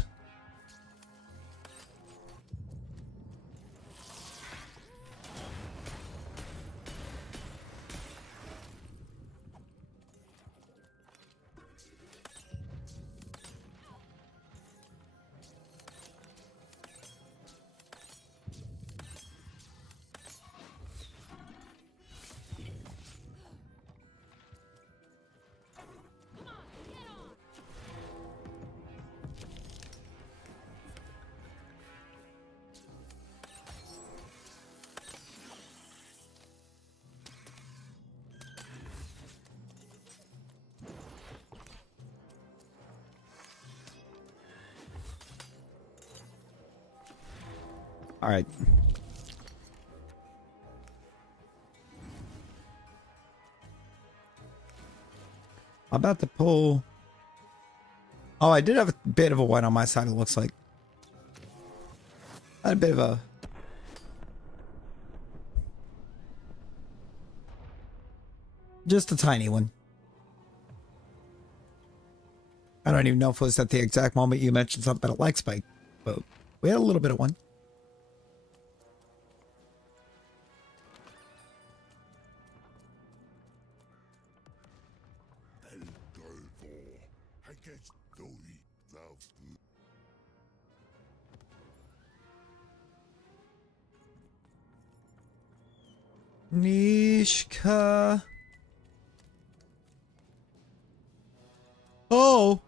All right. I'm about to pull. Oh, I did have a bit of a white on my side, it looks like. I had a bit of a... Just a tiny one. I don't even know if it was at the exact moment you mentioned something like Spike, but we had a little bit of one. Nishka. Oh.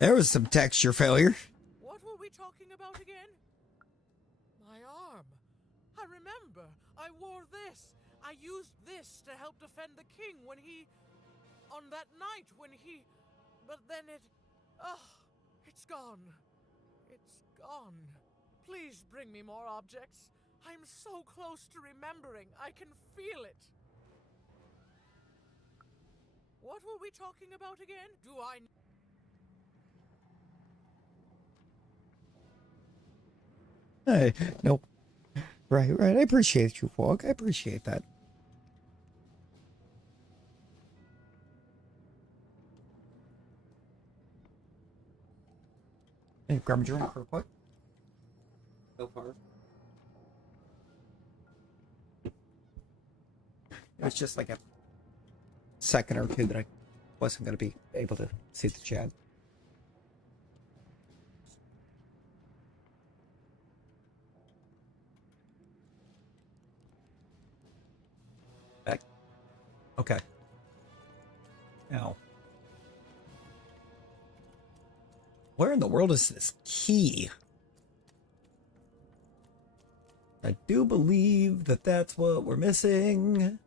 There was some texture failure. What were we talking about again? My arm. I remember. I wore this. I used this to help defend the king when he... on that night when he... But then it... Oh, it's gone. It's gone. Please bring me more objects. I'm so close to remembering. I can feel it. What were we talking about again? Do I... Hey, no. Right. I appreciate you, Fog. I appreciate that. Hey, grab a drink real quick. So far. It was just like a second or two that I wasn't going to be able to see the chat. Back. Okay. Now. Where in the world is this key? I do believe that that's what we're missing.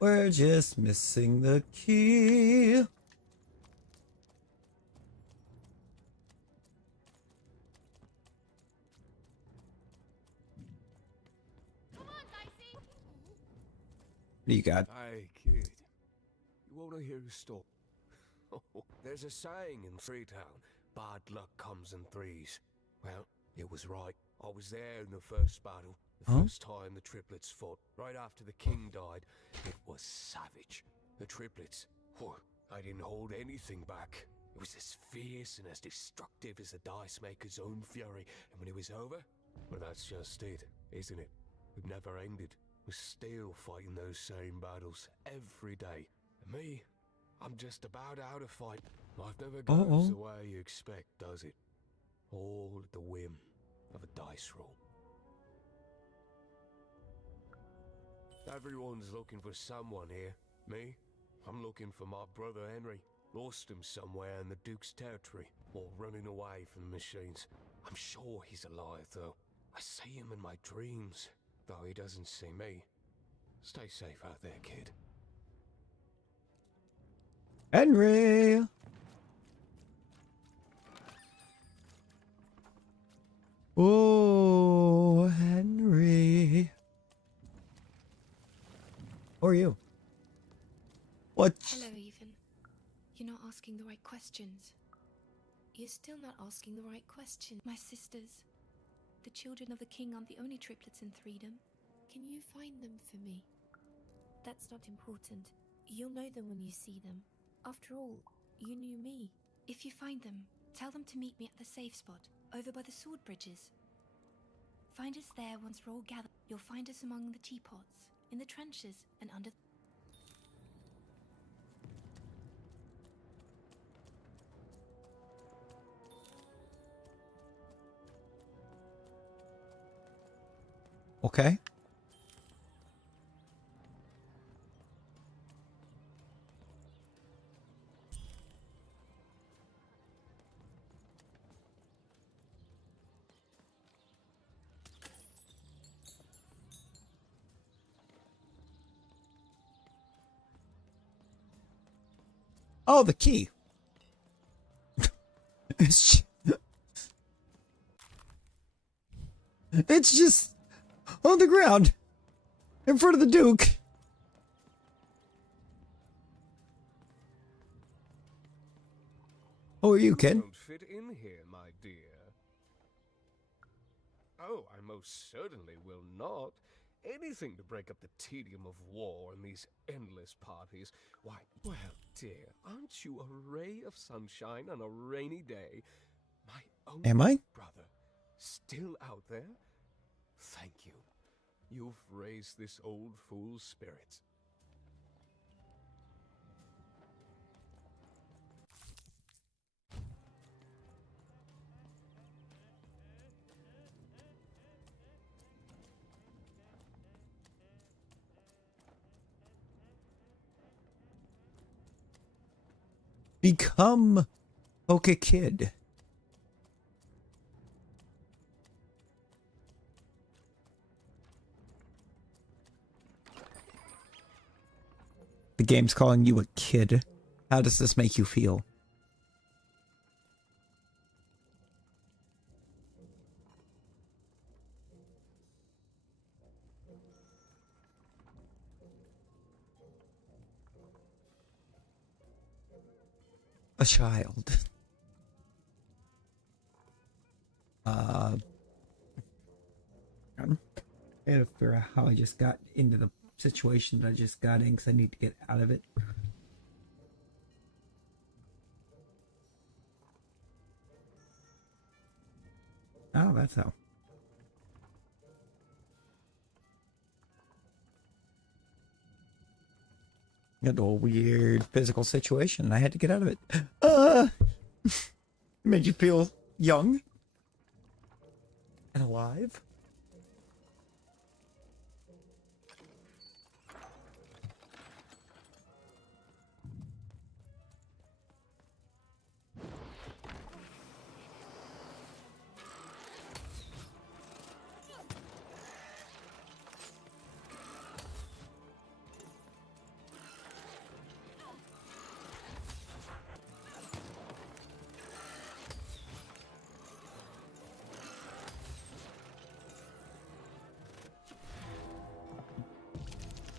We're just missing the key. What do you got? Hey, kid. You want to hear a story? There's a saying in Freetown, bad luck comes in threes. Well, it was right. I was there in the first battle, the first time the triplets fought. Right after the king died, it was savage. The triplets, I didn't hold anything back. It was as fierce and as destructive as the dice maker's own fury. And when it was over, well, that's just it, isn't it? It never ended. We're still fighting those same battles every day. And me, I'm just about out of fight. Life never goes the way you expect, does it? All at the whim of a dice roll. Everyone's looking for someone here. Me? I'm looking for my brother Henry. Lost him somewhere in the Duke's territory, or running away from the machines. I'm sure he's alive, though. I see him in my dreams, though he doesn't see me. Stay safe out there, kid. Henry! Oh, Henry. Who are you? What? Hello, Ethan. You're not asking the right questions. You're still not asking the right question. My sisters, the children of the king, aren't the only triplets in Threedom. Can you find them for me? That's not important. You'll know them when you see them. After all, you knew me. If you find them, tell them to meet me at the safe spot, over by the sword bridges. Find us there once we're all gathered. You'll find us among the teapots, in the trenches, and under... Okay. Oh, the key. It's just on the ground in front of the Duke. Who are you, kid? Don't fit in here, my dear. Oh, I most certainly will not. Anything to break up the tedium of war and these endless parties. Why, well, dear, aren't you a ray of sunshine on a rainy day? My only Am I? brother, still out there? Thank you. You've raised this old fool's spirits. Become Poke Kid. The game's calling you a kid. How does this make you feel? A child. I gotta figure out how I just got into the situation that I just got in because I need to get out of it. Oh, that's how. Got a weird physical situation. I had to get out of it. Made you feel young and alive.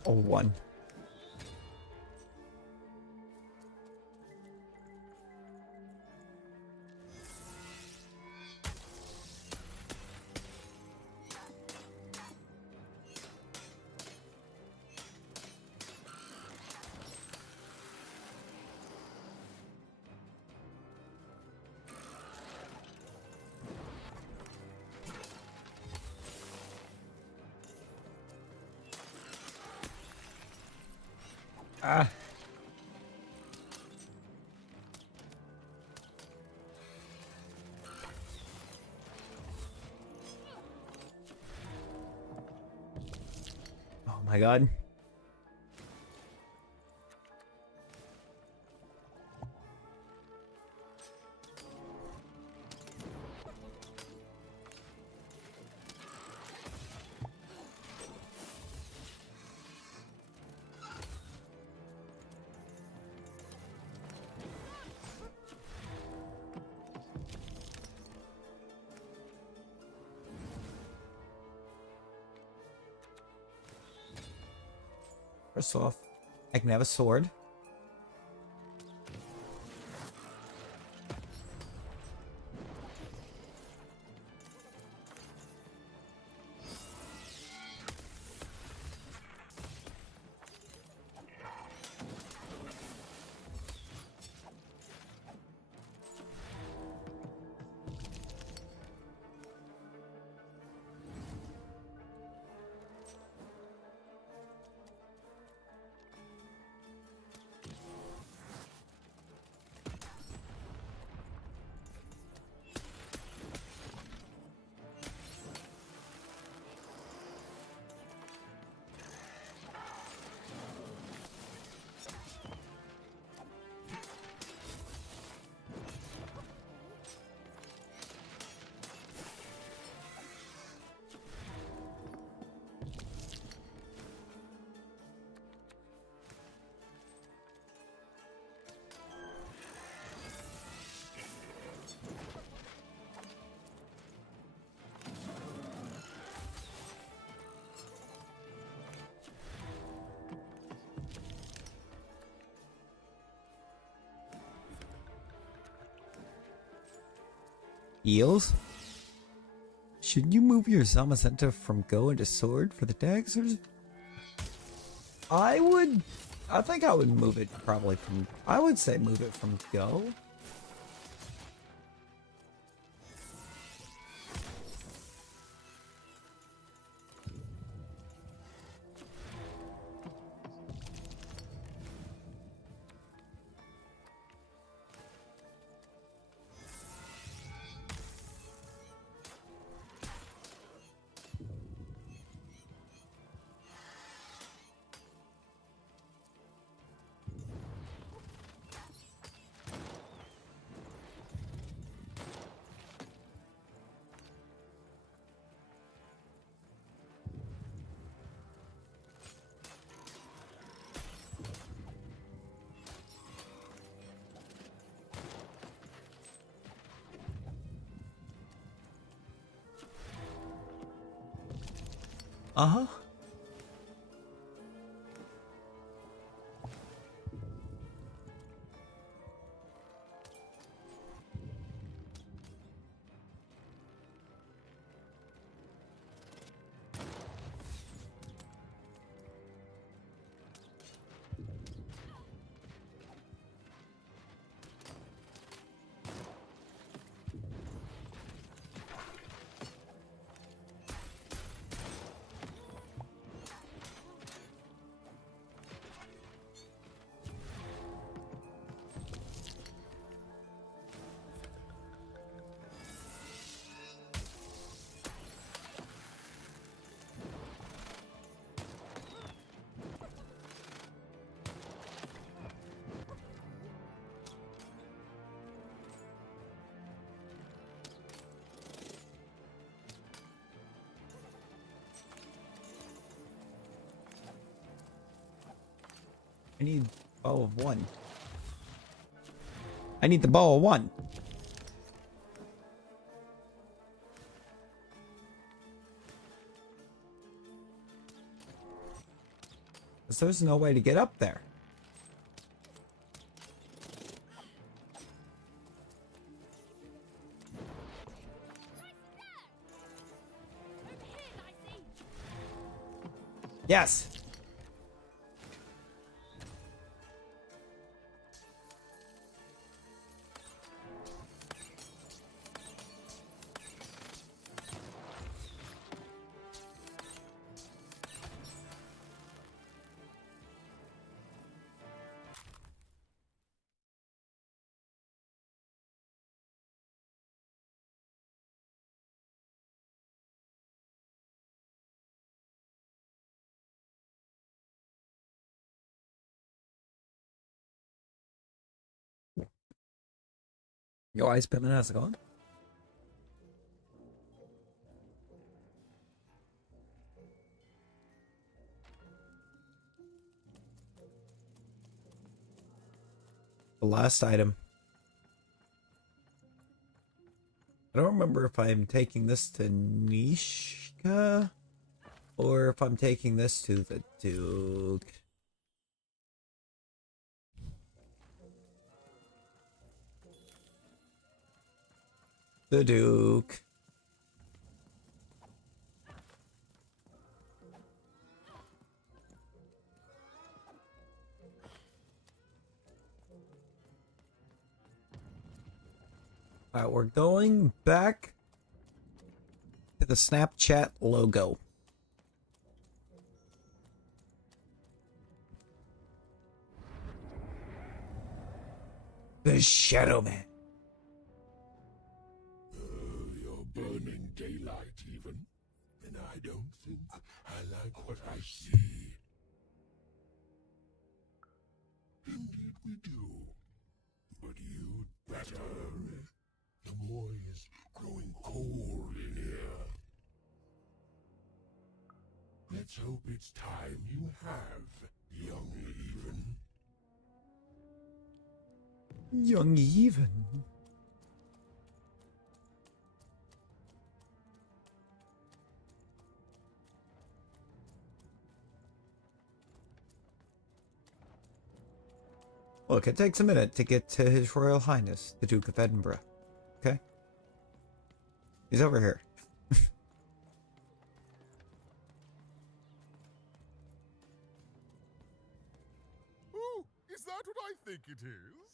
Oh, one. Ah. Oh my god. First off, I can have a sword. Eels? Should you move your Zamazenta from Go into Sword for the daggers? I think I would move it probably from... I would say move it from Go. Uh-huh. I need bow of one. I need the bow of one. Because there's no way to get up there. Yes. Your eyes been how's it going? The last item. I don't remember if I'm taking this to Nishka or if I'm taking this to the Duke. The Duke. Alright, we're going back to the Snapchat logo. The Shadow Man. You're burning daylight even, and I don't think I like what I see. Indeed we do. But you'd better. The boy is growing cold in here. Let's hope it's time you have, young Even. Young Even. Look, it takes a minute to get to His Royal Highness, the Duke of Edinburgh. Okay? He's over here. Oh, is that what I think it is?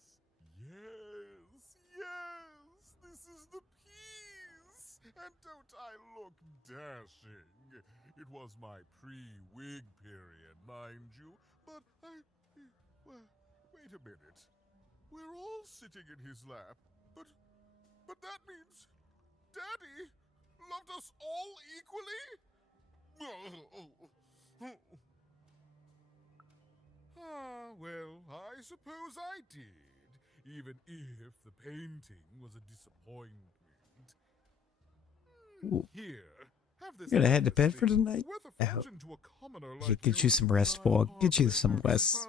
Yes, yes, this is the piece. And don't I look dashing? It was my pre-wig period, mind you, but well, wait a minute. We're all sitting in his lap, but that means Daddy loved us all equally? Ah, well, I suppose I did, even if the painting was a disappointment. Here, have this. You're gonna head to bed for tonight? worth a Oh. fortune to a commoner Yeah, like get you some rest, Fog. Get you some West.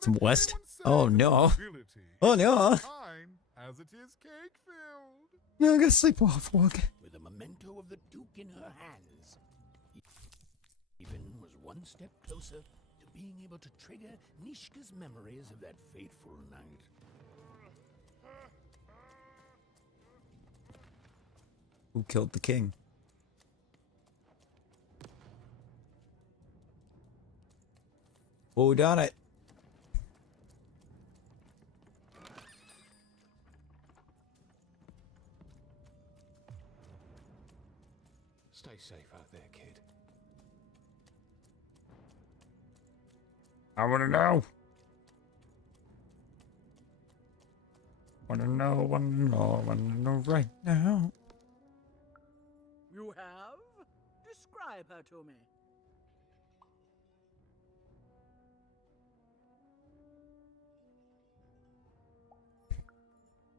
Some West? Oh no. Oh no. Fine, as it is cake-filled. No, I gotta sleep well, Fog. With a memento of the Duke in her hands, even was one step closer to being able to trigger Nishka's memories of that fateful night. Who killed the king? Who done it? Stay safe out there, kid. I wanna know. Wanna know right now. You have? Describe her to me.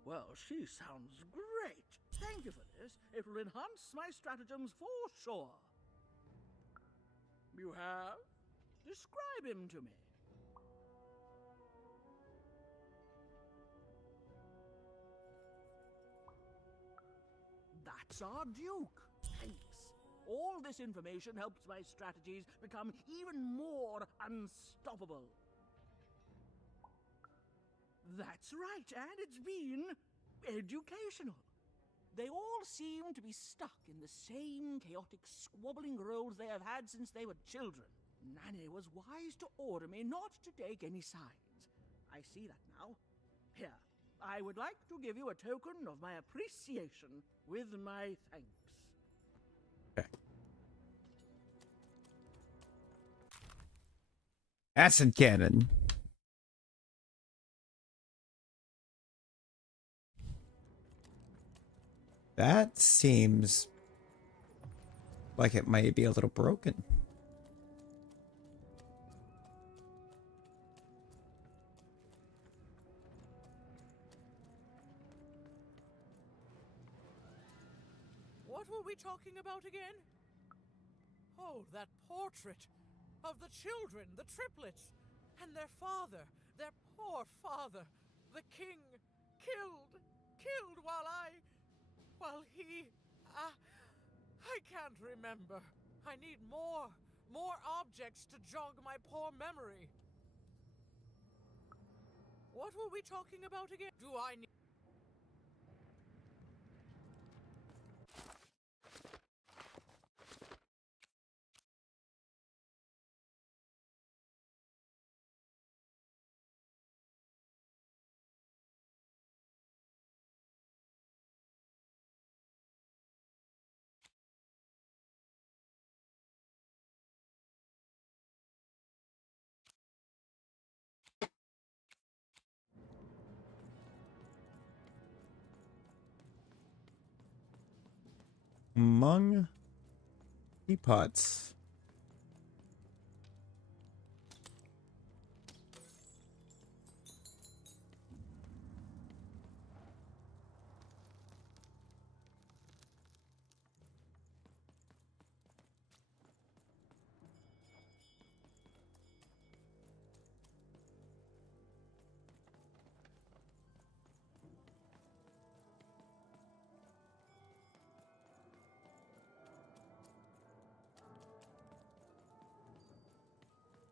Well, she sounds great. Thank you for this. It will enhance my stratagems for sure. You have? Describe him to me. That's our Duke. Thanks. All this information helps my strategies become even more unstoppable. That's right, and it's been educational. They all seem to be stuck in the same chaotic, squabbling roles they have had since they were children. Nanny was wise to order me not to take any sides. I see that now. Here, I would like to give you a token of my appreciation with my thanks. Okay. Acid cannon. That seems like it might be a little broken. What were we talking about again? Oh, that portrait of the children, the triplets, and their father, their poor father, the king, killed while he, I can't remember. I need more objects to jog my poor memory. What were we talking about again? Do I need... Among teapots.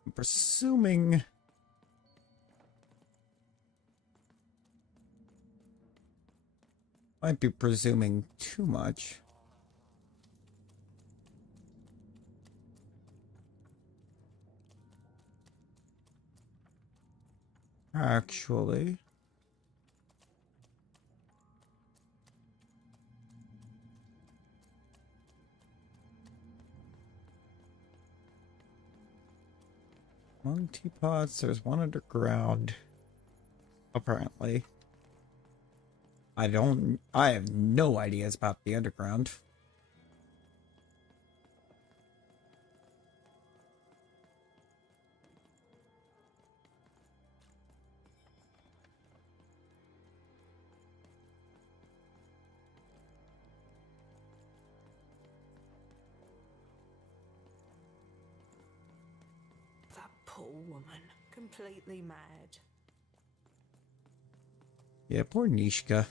I'm presuming Might be presuming too much. Actually. Among teapots, there's one underground. Apparently. I have no ideas about the underground. That poor woman. Completely mad. Yeah, poor Nishka.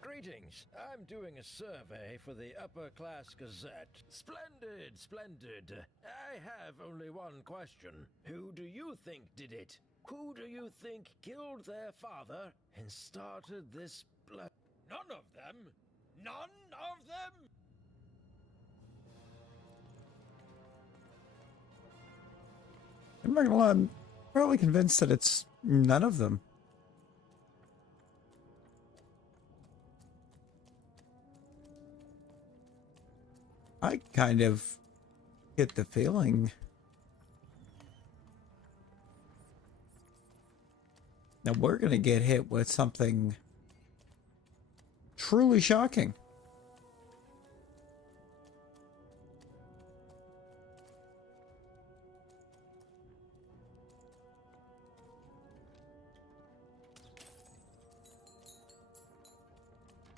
Greetings. I'm doing a survey for the Upper Class Gazette. Splendid, splendid. I have only one question. Who do you think did it? Who do you think killed their father and started this blood? None of them! None of them! I'm not gonna lie, I'm probably convinced that it's none of them. I kind of get the feeling. Now we're gonna get hit with something truly shocking.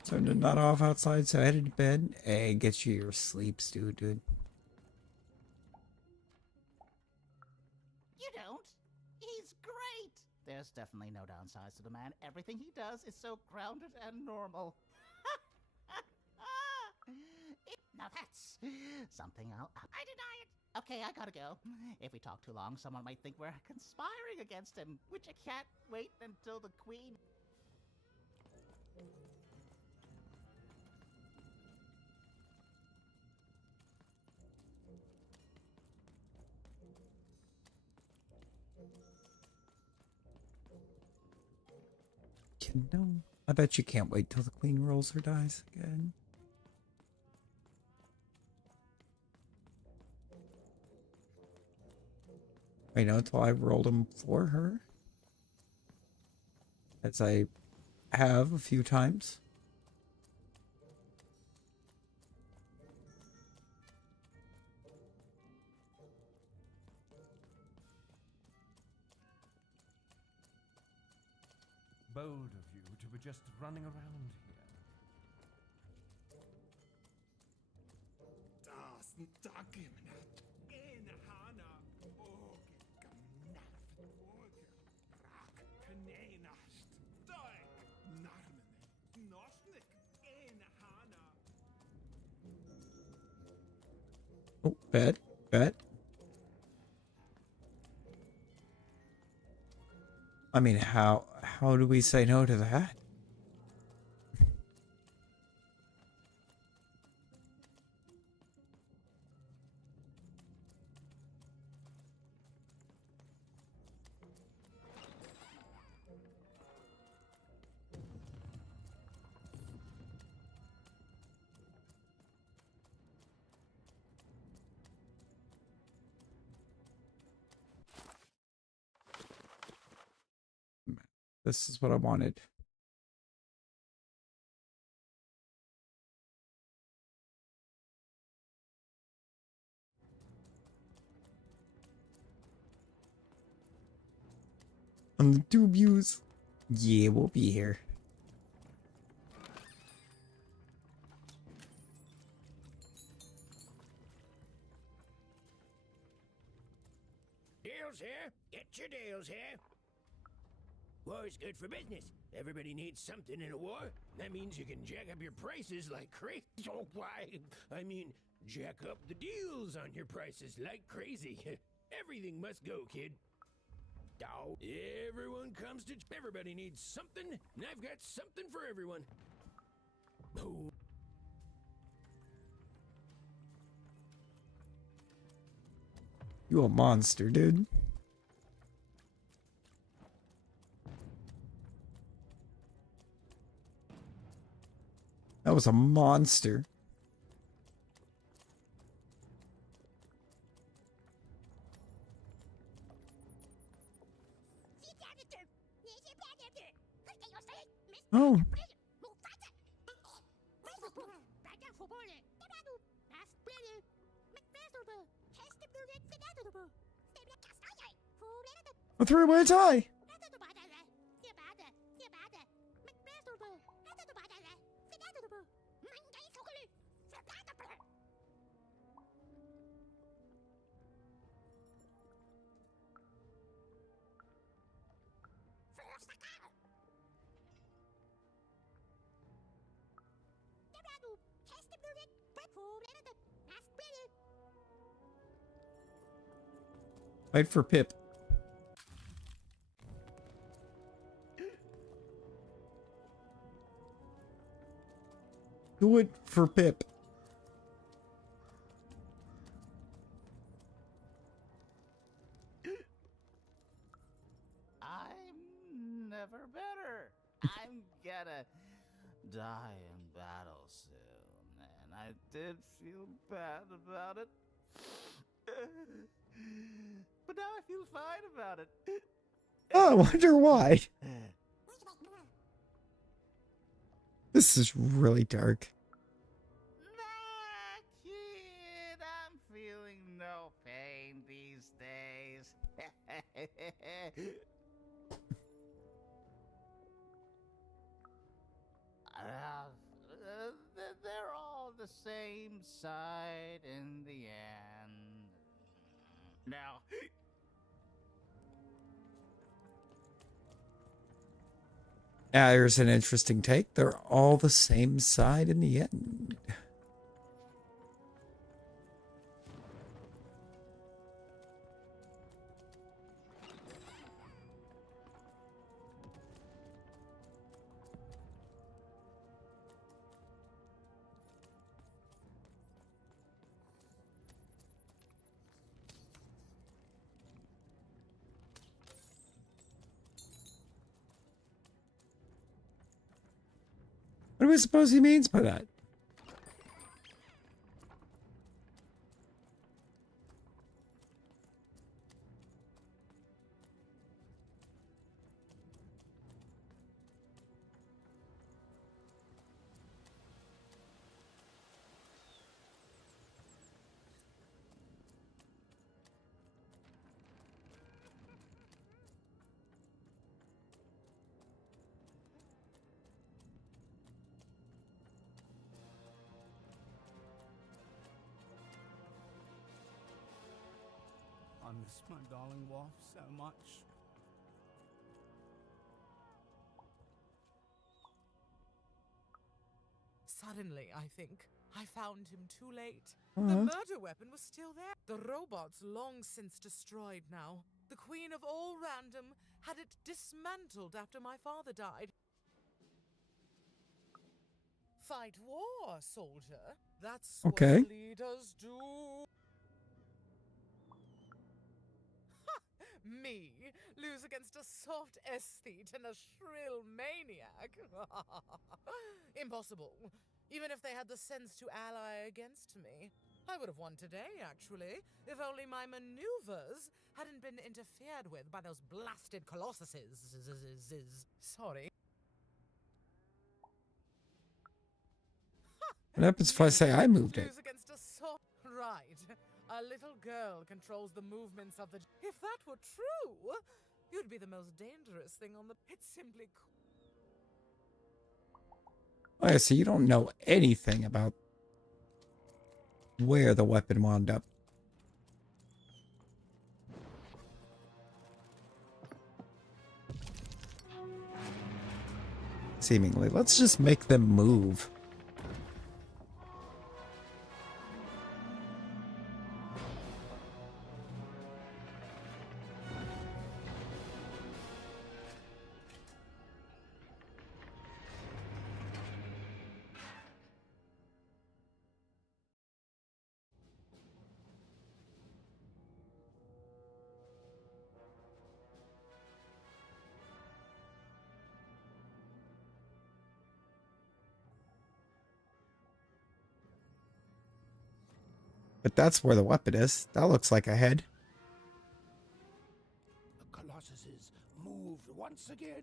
Turned it not off outside, so I headed to bed. Hey, get you your sleep, dude. You don't. He's great. There's definitely no downsides to the man. Everything he does is so grounded and normal. Now that's something I deny it. Okay, I gotta go. If we talk too long, someone might think we're conspiring against him, which I can't wait until the Queen... No, I bet you can't wait till the Queen rolls her dice again. Wait, no, until I rolled them for her. As I have a few times. Bold of you to be just running around here. Oh, bet. I mean, how do we say no to that? This is what I wanted. On the dubious. Yeah, we'll be here. Deals here. Get your deals here. War's good for business. Everybody needs something in a war. That means you can jack up your prices like crazy. Oh, why? I mean, jack up the deals on your prices like crazy. Everything must go, kid. Dog. Everyone comes to. Everybody needs something, and I've got something for everyone. Oh. You a monster, dude. That was a monster. Oh. A three-way tie. Fight for Pip. Do it for Pip. I'm never better. I'm gonna die in battle soon, and I did feel bad about it. But now I feel fine about it. Oh, I wonder why. This is really dark. Nah, kid, I'm feeling no pain these days. They're all the same side in the end. Now, Yeah, here's an interesting take. They're all the same side in the end. What do we suppose he means by that? I miss my darling wife so much. Suddenly, I think, I found him too late. Uh-huh. The murder weapon was still there. The robot's long since destroyed now. The Queen of All Random had it dismantled after my father died. Fight war, soldier. That's Okay. what leaders do. Ha! Me lose against a soft aesthete and a shrill maniac. Impossible. Even if they had the sense to ally against me. I would have won today, actually, if only my maneuvers hadn't been interfered with by those blasted colossuses. Sorry. What happens if I say I moved it? Lose against a right. A little girl controls the movements of the... If that were true, you'd be the most dangerous thing on the... It's simply... Oh, yeah, so you don't know anything about where the weapon wound up. Seemingly. Let's just make them move. But that's where the weapon is. That looks like a head. The Colossuses moved once again,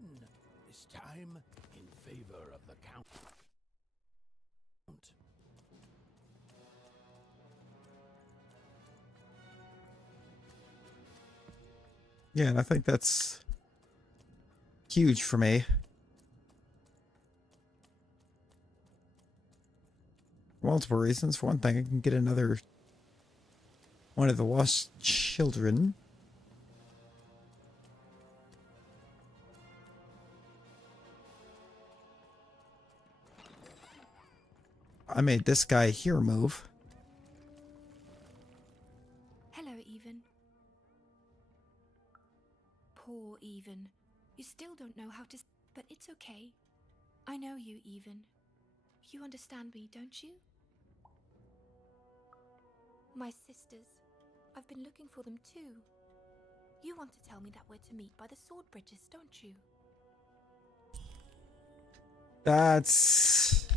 this time in favor of the Count. Yeah, and I think that's huge for me. For multiple reasons. For one thing, I can get another one of the lost children. I made this guy here move. Hello, Even. Poor Even. You still don't know how to... But it's okay. I know you, Even. You understand me, don't you? My sisters. I've been looking for them too. You want to tell me that we're to meet by the sword bridges, don't you? That's...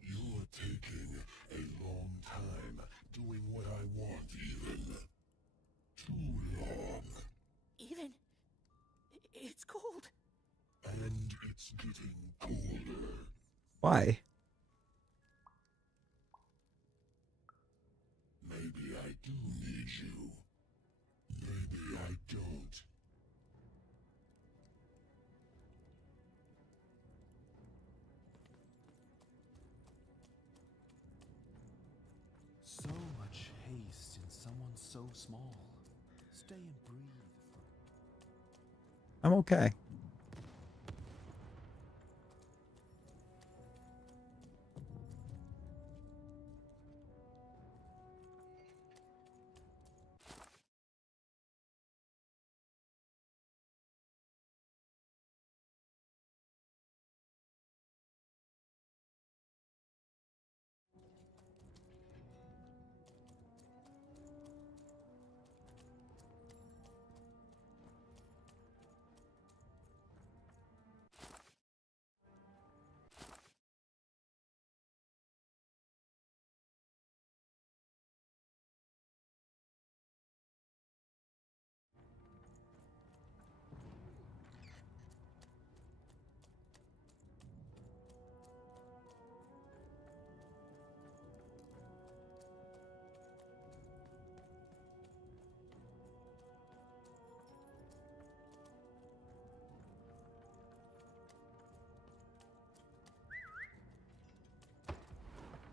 You're taking a long time doing what I want, Even. Too long. Even. It's cold. And it's getting colder. Why? Maybe I do need you. Maybe I don't. So much haste in someone so small. Stay and breathe. I'm okay.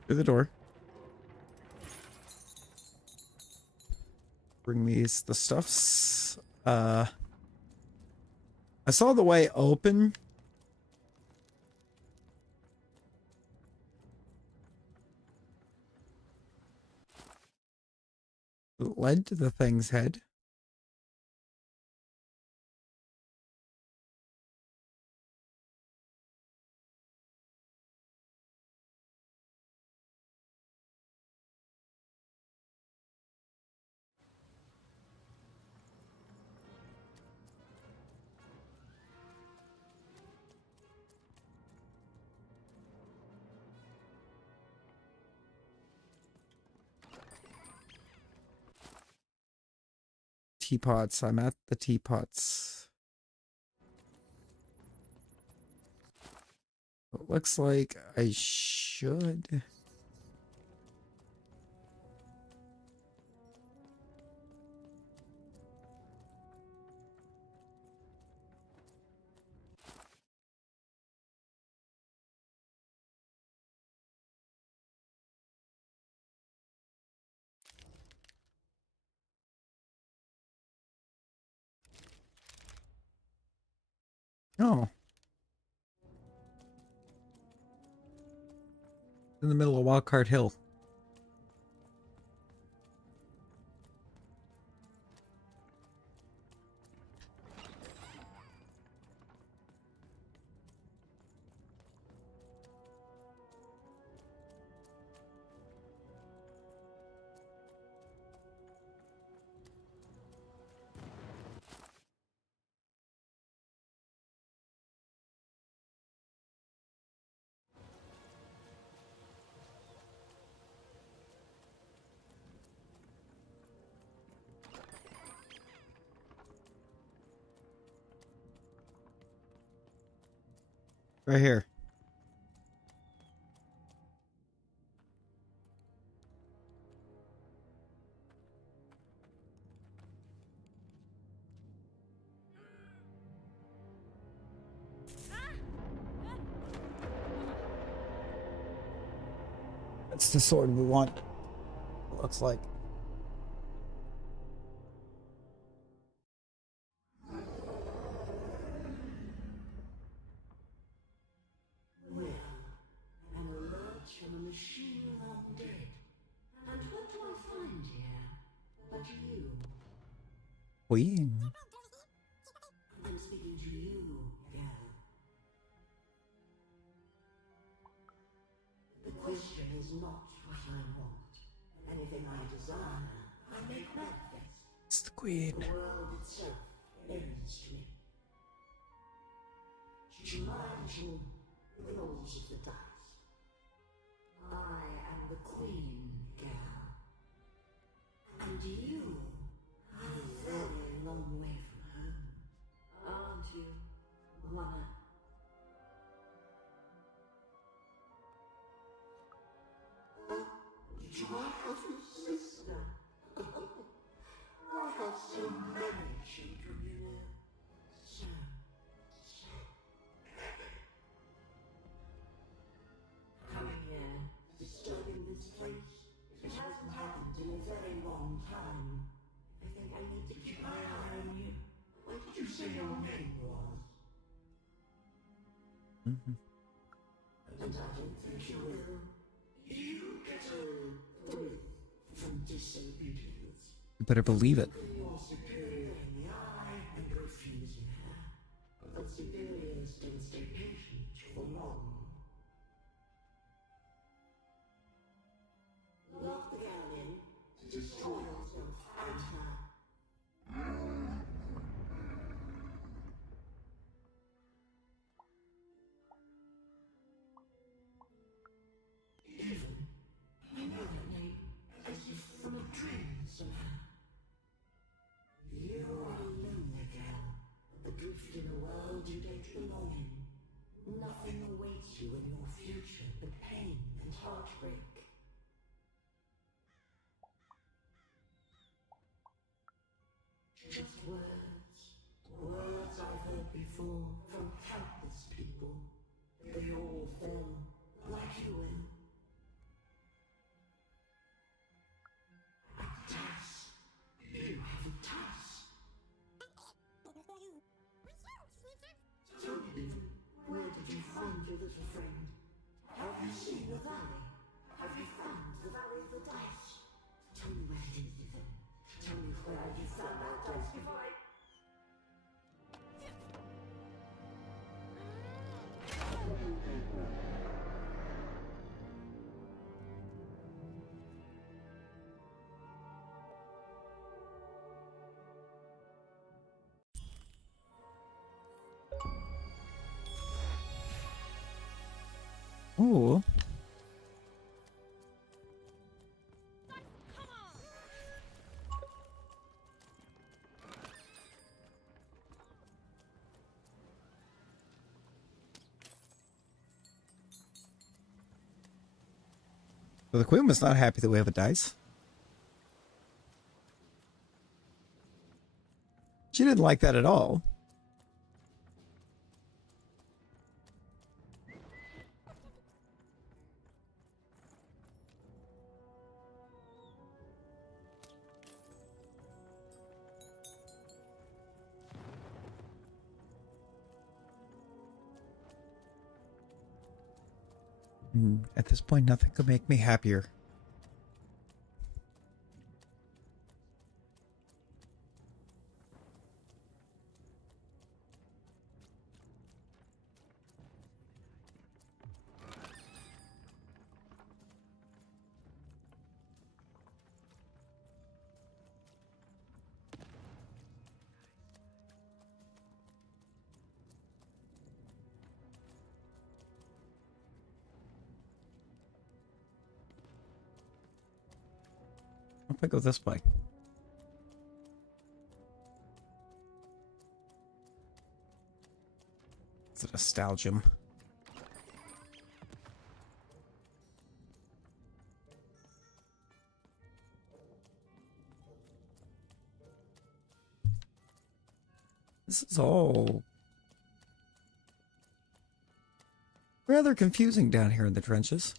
Through the door. Bring the stuffs. I saw the way open. It led to the thing's head. Teapots. I'm at the teapots. It looks like I should. Oh. In the middle of Wildcard Hill. Right here. That's the sword we want. Looks like. An alert from a machine long dead. And what do I find here but you? Queen. I'm speaking to you, girl. The question is not what I want. Anything I desire, I make manifest. It's the queen. The world itself ends to me. She reminds you rolls of the dice. I am the queen, girl. And you are a very long way from home. Aren't you, Mama? Did you have a sister? I have so many children, you know. So coming here, disturbing this place. It hasn't happened in a very long time. I think I need to keep my eye on you. What did you say your name was? And I don't think you will. You get a thrill from disobedience. You better believe it. You're superior in the eye and refusing her. But superiors don't stay patient for long. Lock the girl in to destroy yourself and her. Even immediately, as if from a dream somehow. You are a lonely girl, adrift in a world you don't belong in. Nothing awaits you in your future but pain and heartbreak. Just words. Words I've heard before from countless people. They all fell like you will. A task. You have a task. Tell me, where did you find your little friend? Have you seen the valley? Have you found the valley of the dice? Tell me where it is, Ethan. Tell me where you found that dice before I... Ooh. So the queen was not happy that we have a dice. She didn't like that at all. At this point, nothing could make me happier. What if I go this way? It's a nostalgium. This is all rather confusing down here in the trenches.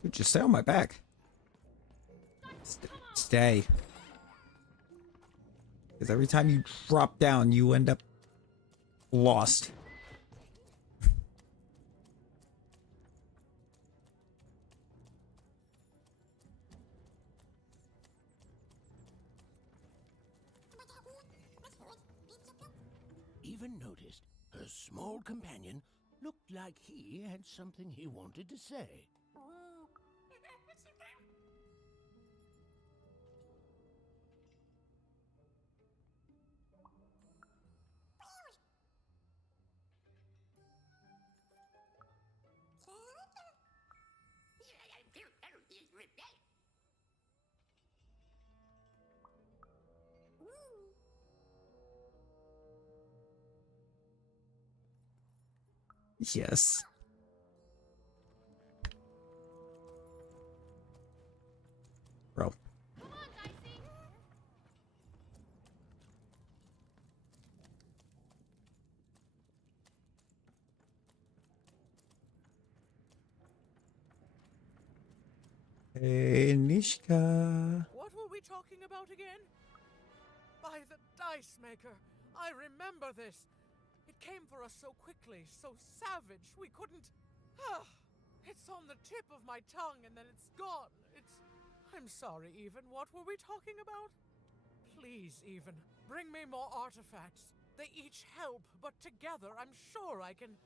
Dude, just stay on my back. Stay. Because every time you drop down, you end up lost. Even noticed her small companion looked like he had something he wanted to say. Yes. Bro. Hey, Nishka. What were we talking about again? By the Dice Maker, I remember this. It came for us so quickly, so savage, we couldn't... It's on the tip of my tongue and then it's gone. I'm sorry, Even. What were we talking about? Please, Even, bring me more artifacts. They each help, but together I'm sure I can...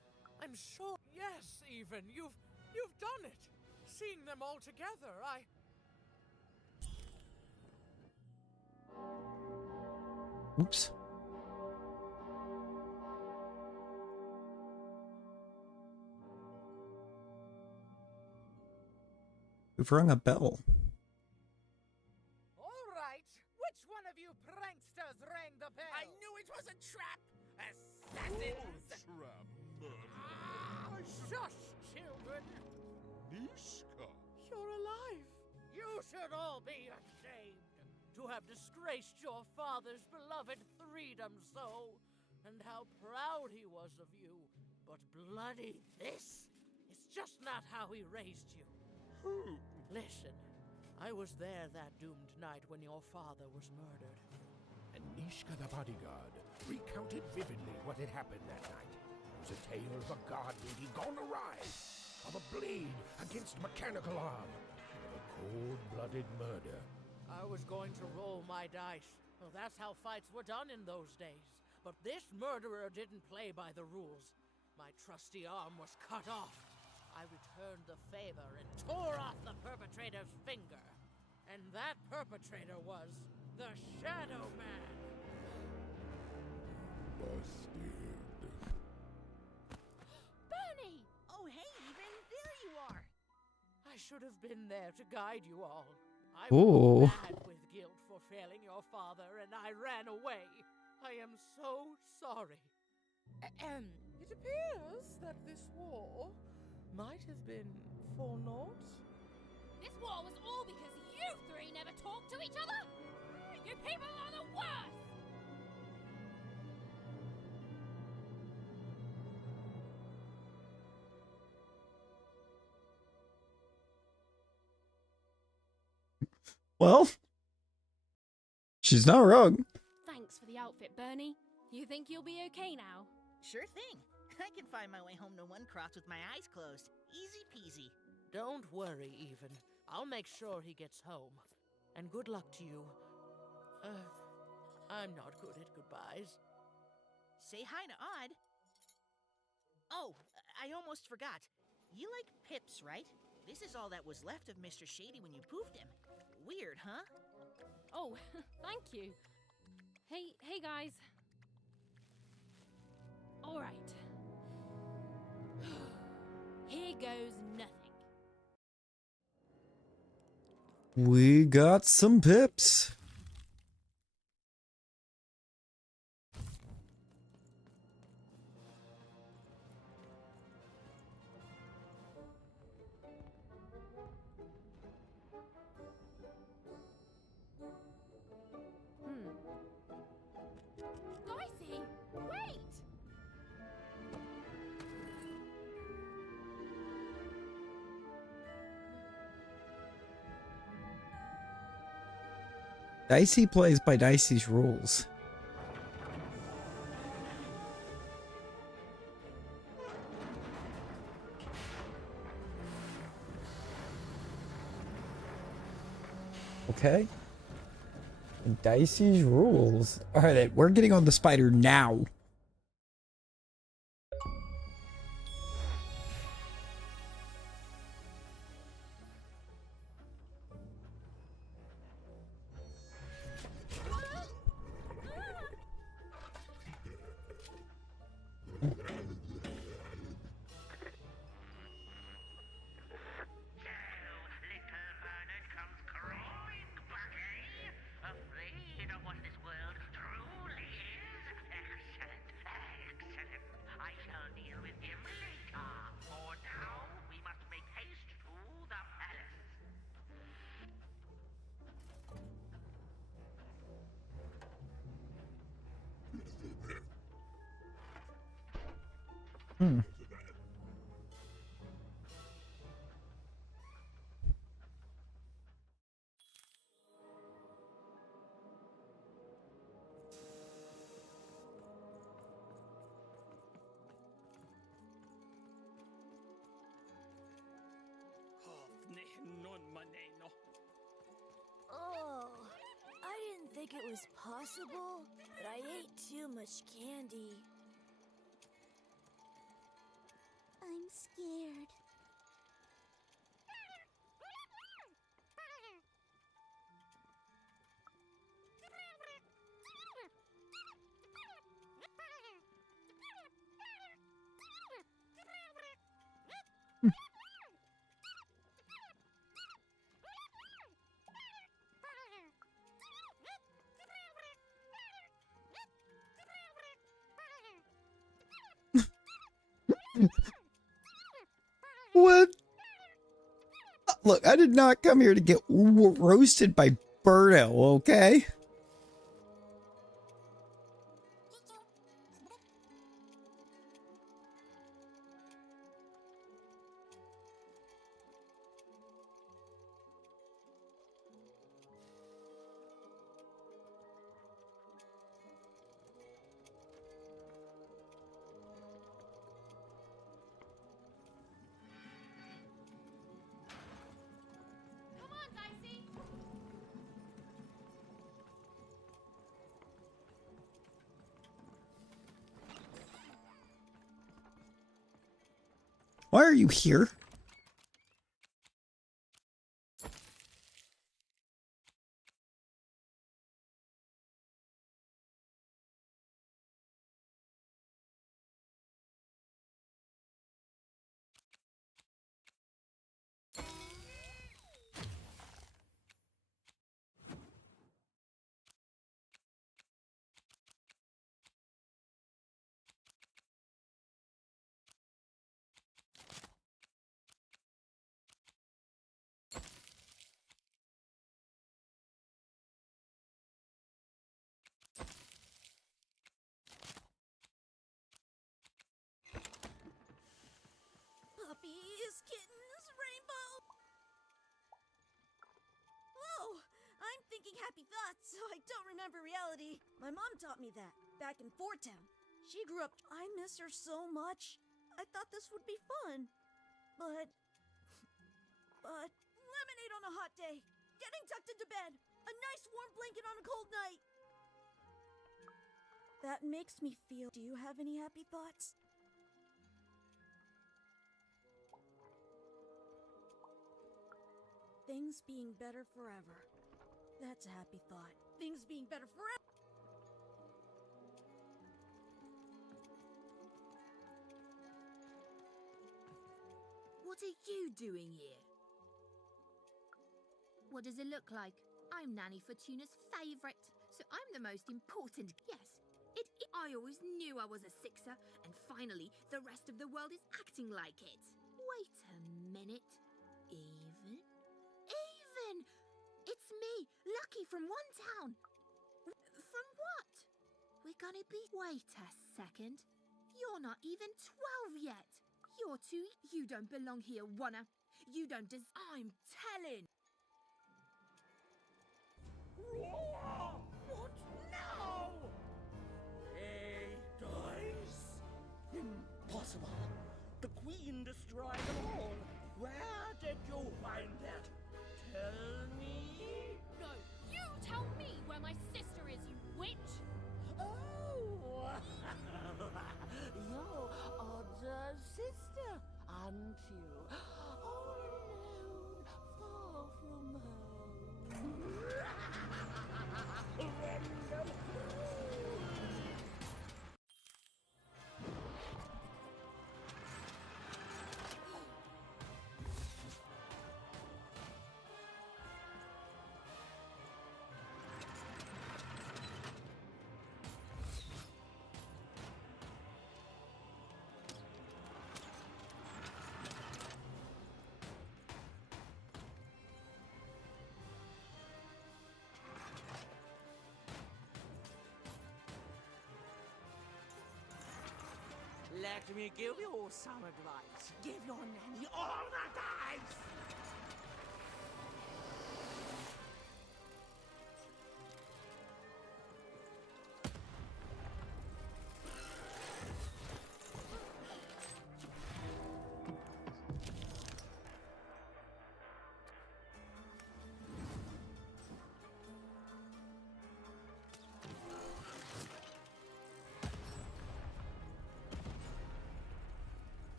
I'm sure... Yes, Even, you've done it. Seeing them all together, Oops. We've rung a bell. All right. Which one of you pranksters rang the bell? I knew it was a trap! Assassins! Trap Shush, children! Nishka! You're alive! You should all be ashamed to have disgraced your father's beloved freedom so, and how proud he was of you. But bloody this is just not how he raised you. Listen, I was there that doomed night when your father was murdered. And Nishka the bodyguard recounted vividly what had happened that night. It was a tale of a god lady gone awry, of a blade against mechanical arm, and of a cold-blooded murder. I was going to roll my dice. Well, that's how fights were done in those days. But this murderer didn't play by the rules. My trusty arm was cut off. I returned the favor and tore off the perpetrator's finger. And that perpetrator was the Shadow Man. Bernie! Oh, hey, Even, there you are. I should have been there to guide you all. I Ooh. was mad with guilt for failing your father, and I ran away. I am so sorry. It appears that this war might have been for naught. This war was all because you three never talked to each other! You people are the worst! Well, she's not wrong. Thanks for the outfit, Bernie. You think you'll be okay now? Sure thing. I can find my way home to One Cross with my eyes closed. Easy peasy. Don't worry, Even. I'll make sure he gets home. And good luck to you. I'm not good at goodbyes. Say hi to Odd. Oh, I almost forgot. You like pips, right? This is all that was left of Mr. Shady when you poofed him. Weird, huh? Oh, thank you. Hey guys. All right. Here goes nothing. We got some pips. Dicey plays by Dicey's rules. Okay. And Dicey's rules. Alright, we're getting on the spider now. Afraid of what this world truly is? Excellent, excellent. I shall deal with him later. For now, we must make haste to the palace. Hmm. Oh, I didn't think it was possible, but I ate too much candy. I'm scared. What? Look, I did not come here to get roasted by Birdo, okay? Why are you here? Puppies, kittens, rainbow. Whoa, I'm thinking happy thoughts, so I don't remember reality. My mom taught me that back in Fort Town. She grew up. I miss her so much. I thought this would be fun. But lemonade on a hot day, getting tucked into bed, a nice warm blanket on a cold night. That makes me feel. Do you have any happy thoughts? Things being better forever. That's a happy thought. Things being better forever. What are you doing here? What does it look like? I'm Nanny Fortuna's favorite, so I'm the most important. Yes, I always knew I was a sixer, and finally, the rest of the world is acting like it. Wait a minute. Even? It's me, Lucky from One Town. From what? We're gonna be. Wait a second. You're not even 12 yet. You're too. You don't belong here, Wanna. You don't I'm telling. Let me give you some advice. Give your nanny all the dice!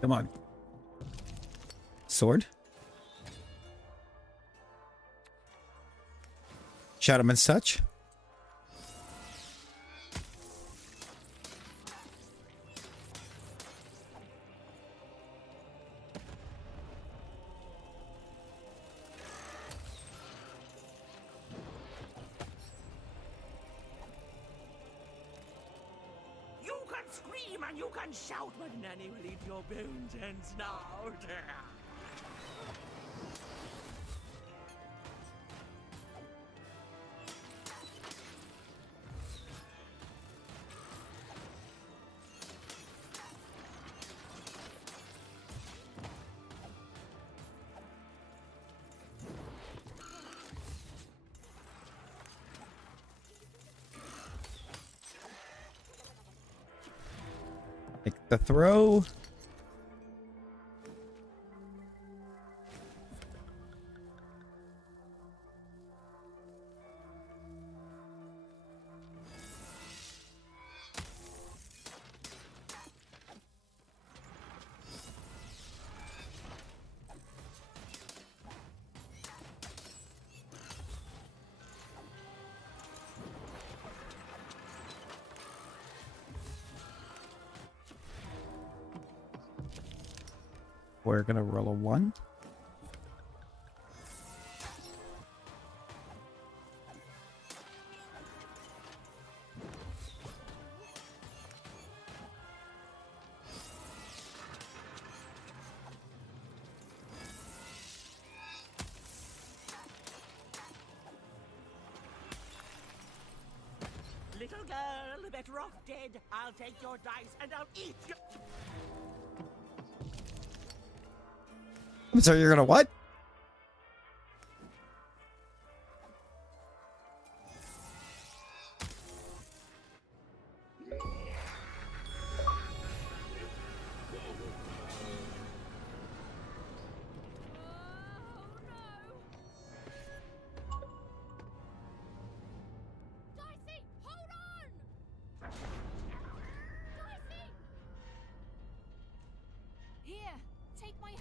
Come on. Sword. Shadowman's touch. You can scream and you can shout, but Nanny will eat your bones and snout. Make the throw. We're gonna roll a 1. Little girl, better off dead. I'll take your dice and I'll eat you. I'm sorry, you're gonna what? Dicey, hold on! Dicey! Here, take my hand.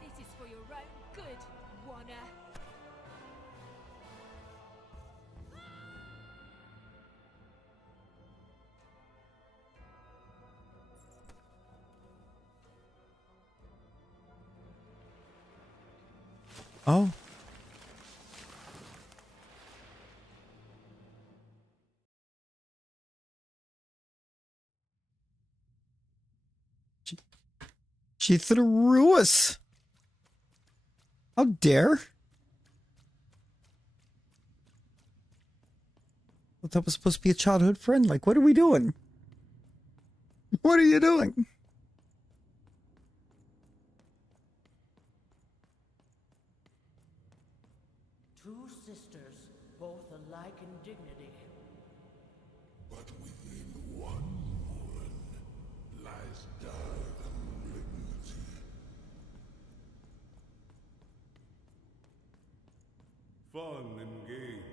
This is for your own good, Warner. Oh. She threw us. How dare? I thought that was supposed to be a childhood friend. Like, what are we doing? What are you doing? Two sisters, both alike in dignity. But within one woman lies dark malignity. Fun and games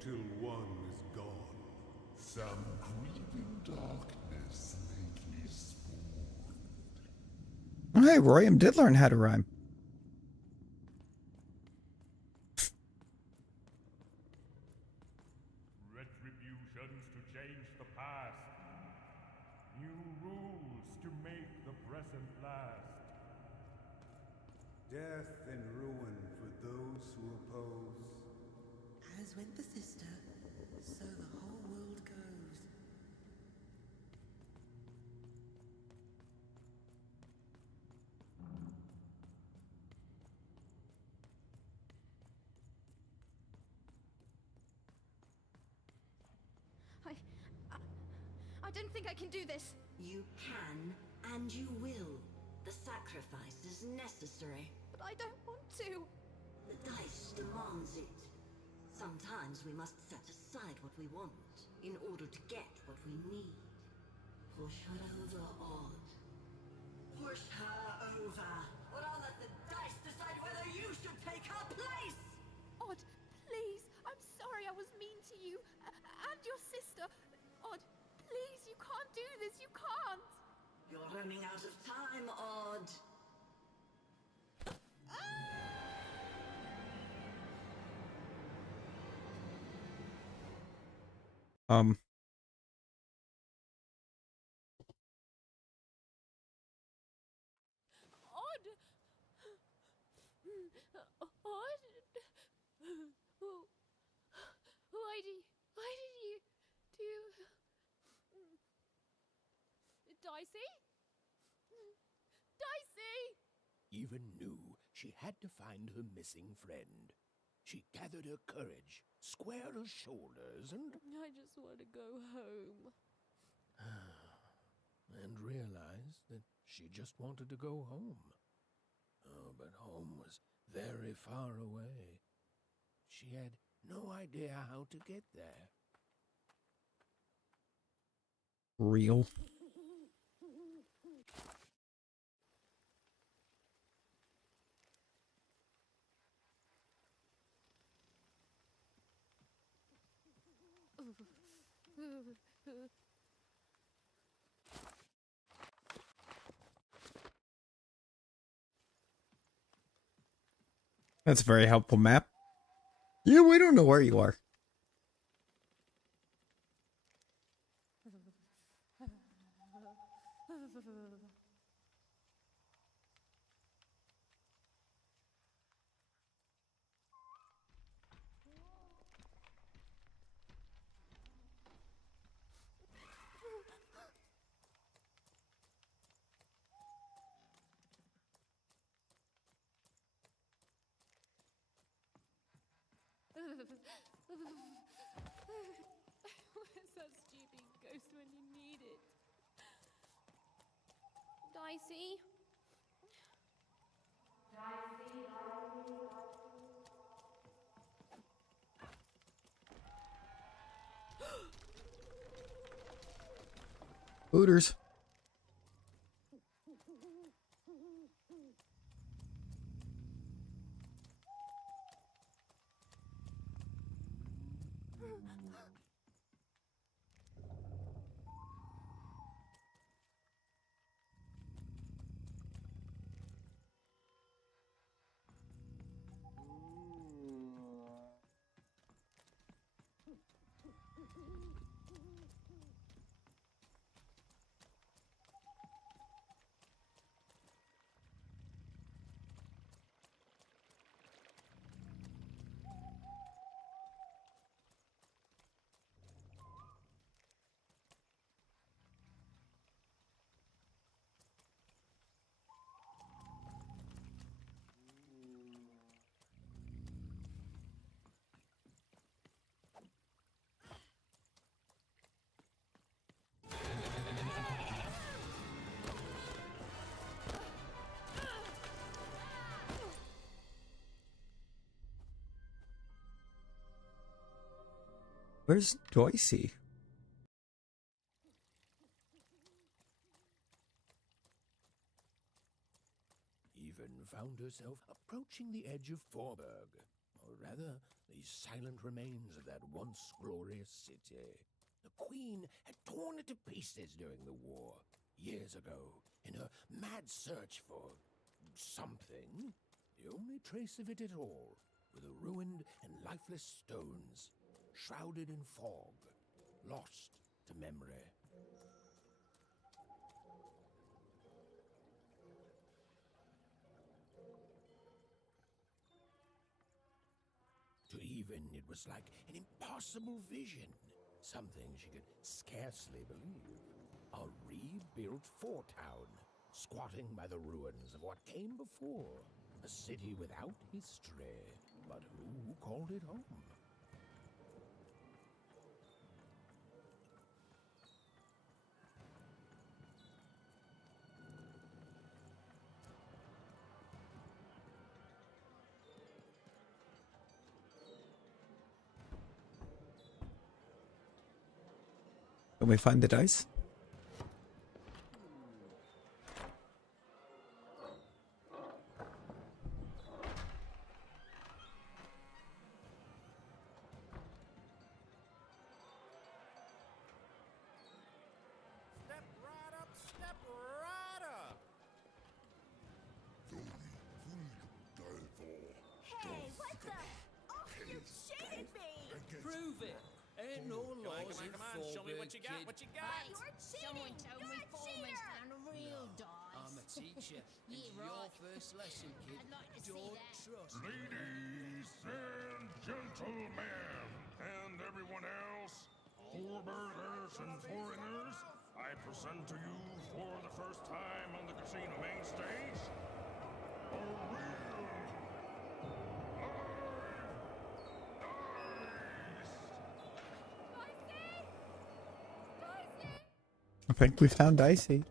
till one is gone. Some creeping darkness lately spawned. Oh, hey, Royam did learn how to rhyme. Retributions to change the past. New rules to make the present last. Death and ruin for those who oppose. As went the sister, so the whole world goes. I don't think I can do this. You can, and you will. The sacrifice is necessary. But I don't want to. The dice demands it. Sometimes we must set aside what we want in order to get what we need. Push her over, Odd. Push her over. Or I'll let the dice decide whether you should take her place! Odd, please. I'm sorry I was mean to you. And your sister. Odd, please, you can't do this. You can't. You're running out of time, Odd. Odd. Odd. Why did you do... Dicey? Dicey! Even knew she had to find her missing friend. She gathered her courage, squared her shoulders, and... I just want to go home. and realized that she just wanted to go home. Oh, but home was very far away. She had no idea how to get there. Real. That's a very helpful map. Yeah, we don't know where you are. Where's that stupid ghost when you need it? Dicey? Hooters. Where's Dicey? Even found herself approaching the edge of Forburg, or rather, the silent remains of that once glorious city. The Queen had torn it to pieces during the war, years ago, in her mad search for something. The only trace of it at all were the ruined and lifeless stones, shrouded in fog, lost to memory. Even it was like an impossible vision. Something she could scarcely believe. A rebuilt fort town, squatting by the ruins of what came before. A city without history, but who called it home? Can we find the dice? Step right up, step right up. Hey, what the? Oh, you cheated me! Prove it. Ain't no laws Come on, show me what you got, what you got. You're cheating! Someone told You're me a Foreman's cheater! found a real dice. I'm a teacher, and Yeah, for your right. first lesson, kid, I'd like to see don't that. trust Ladies and gentlemen, and everyone else, poor burghers and foreigners, I present to you for the first time on the casino main stage, a real I think we found Dicey.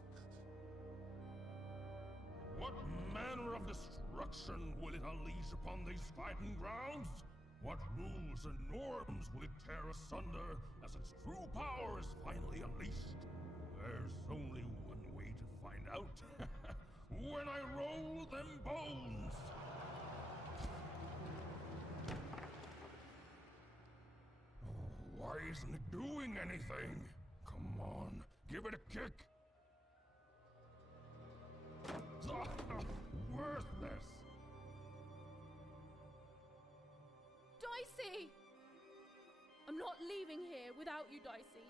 What manner of destruction will it unleash upon these fighting grounds? What rules and norms will it tear asunder as its true power is finally unleashed? There's only one way to find out. When I roll them bones! Why isn't it doing anything? Come on, give it a kick! Worthless! Dicey! I'm not leaving here without you, Dicey.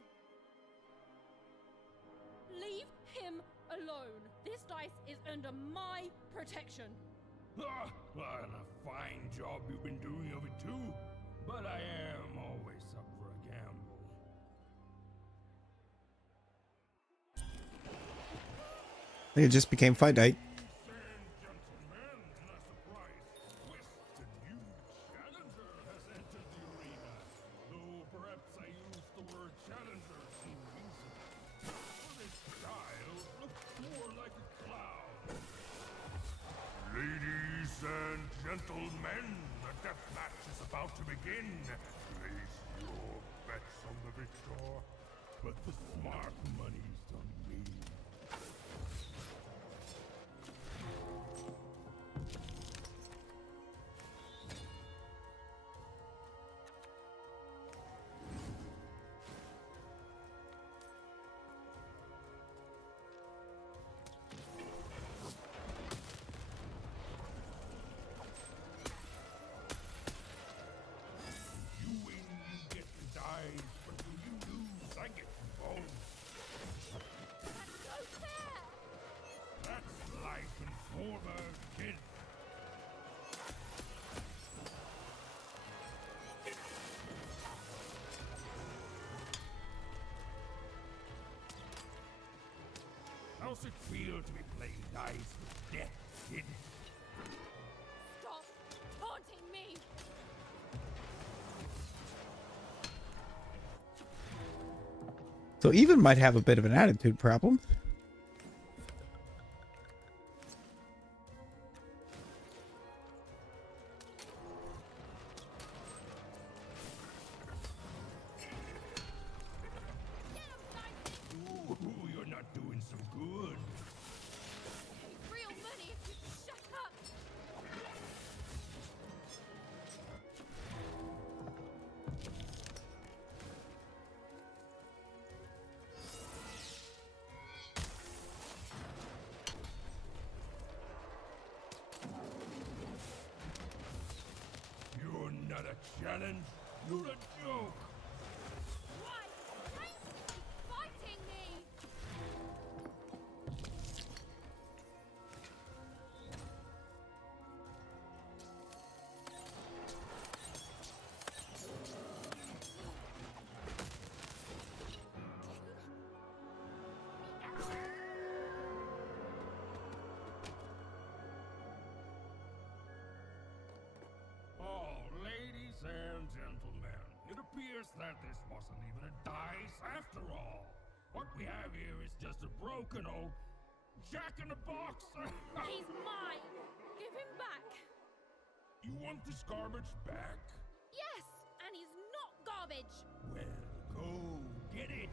Leave him alone. This dice is under my protection. And a fine job you've been doing of it too. But I am always up for a gamble. I think it just became Fight Night. Ladies and gentlemen, the death match is about to begin. Place your bets on the victor, but the smart money's on me. You win, you get the dice, but when you lose, I get the bones. That's life in Forberg, kid. How's it feel to be playing dice with death, kid? Stop taunting me! So Even might have a bit of an attitude problem. Ooh, you're not doing so good. Real money if you shut up! You're not a challenge. You're a joke. Why aren't you fighting me? guess that this wasn't even a dice after all. What we have here is just a broken old jack-in-the-box. He's mine! Give him back! You want this garbage back? Yes! And he's not garbage! Well, go get it.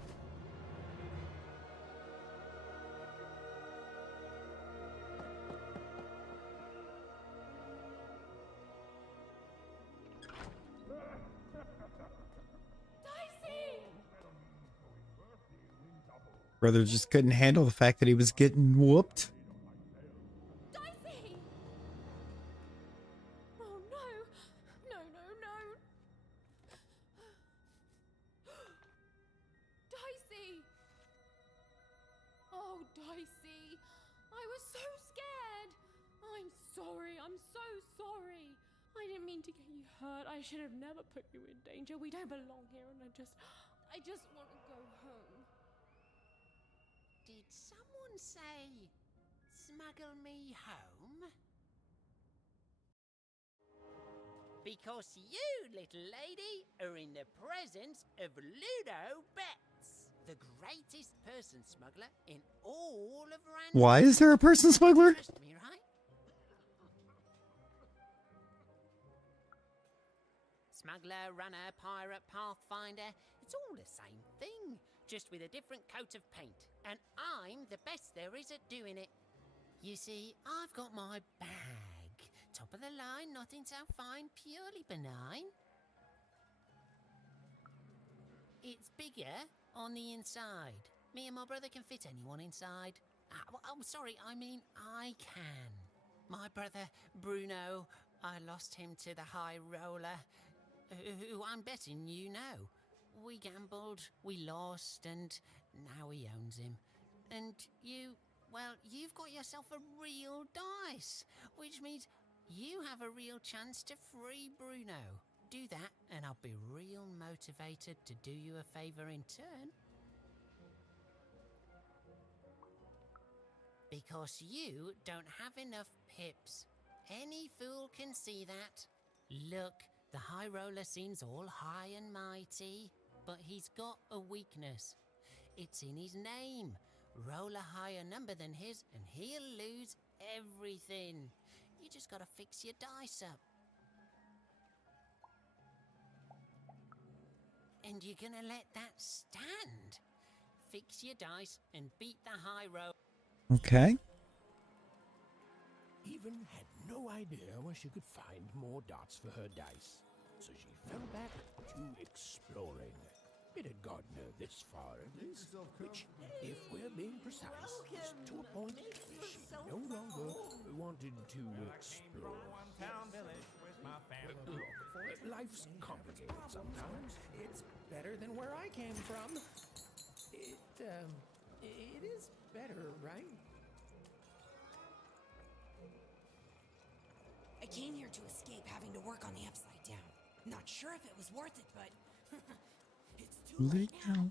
Brother just couldn't handle the fact that he was getting whooped. Dicey! Oh no! No, no, no! Dicey! Oh, Dicey! I was so scared! I'm sorry, I'm so sorry! I didn't mean to get you hurt. I should have never put you in danger. We don't belong here, and I just want to go home. Did someone say, smuggle me home? Because you, little lady, are in the presence of Ludo Betts, the greatest person smuggler in all of Random. Why is there a person smuggler? Trust me, right? Smuggler, runner, pirate, pathfinder, it's all the same thing, just with a different coat of paint. And I'm the best there is at doing it. You see, I've got my bag. Top of the line, nothing so fine, purely benign. It's bigger on the inside. Me and my brother can fit anyone inside. Oh, sorry, I mean I can. My brother, Bruno, I lost him to the High Roller, who I'm betting you know. We gambled, we lost, and now he owns him. And you, well, you've got yourself a real dice, which means you have a real chance to free Bruno. Do that, and I'll be real motivated to do you a favor in turn. Because you don't have enough pips. Any fool can see that. Look, the High Roller seems all high and mighty, but he's got a weakness. It's in his name. Roll a higher number than his and he'll lose everything. You just gotta fix your dice up. And you're gonna let that stand. Fix your dice and beat the High Roller. Okay. Even had no idea where she could find more dots for her dice, so she fell back to exploring. It had gotten her this far at least, which, if we're being precise, is to a point where she no longer wanted to explore. Look, life's complicated sometimes. It's better than where I came from. It is better, right? I came here to escape having to work on the Upside Down. Not sure if it was worth it, but it's too late now.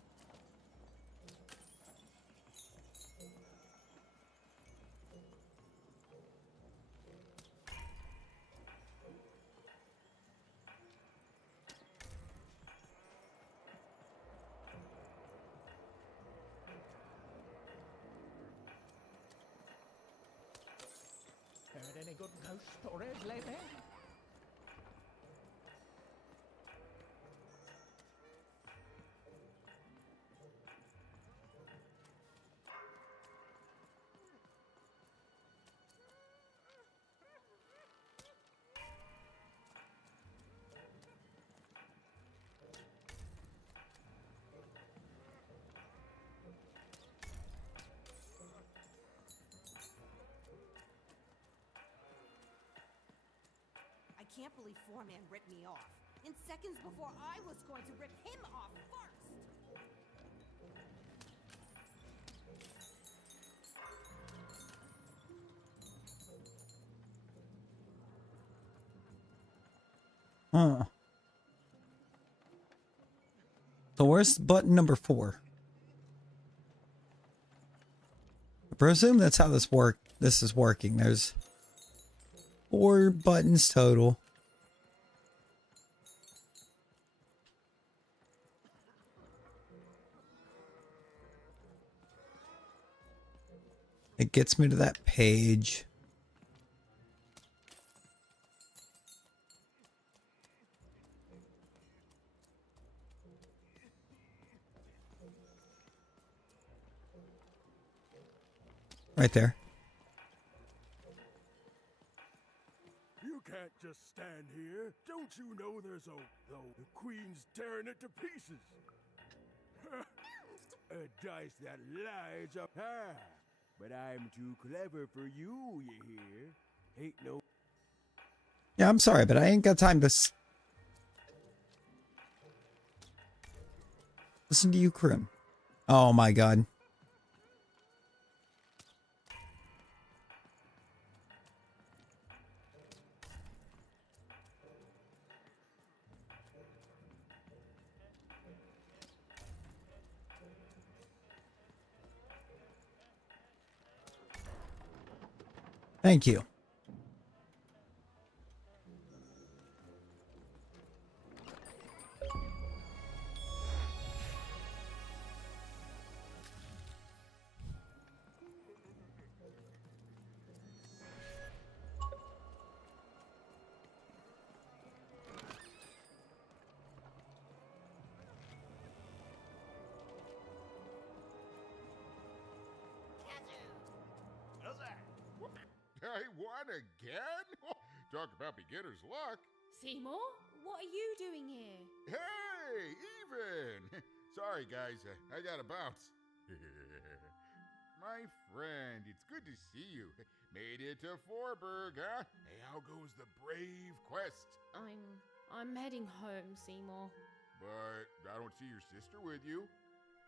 Heard any good ghost stories lately? I can't believe Foreman ripped me off. In seconds before I was going to rip him off first. Huh. So where's button number 4? I presume that's how this is working. There's 4 buttons total. It gets me to that page. Right there. You can't just stand here. Don't you know there's the queen's tearing it to pieces? A dice that lies up high. But I'm too clever for you, you hear? Ain't no... Yeah, I'm sorry, but I ain't got time to listen to you, Krim. Oh my god. Thank you. I won again? Talk about beginner's luck. Seymour, what are you doing here? Hey, even. Sorry, guys, I gotta bounce. My friend, it's good to see you. Made it to Forberg, huh? Hey, how goes the brave quest? I'm heading home, Seymour. But I don't see your sister with you.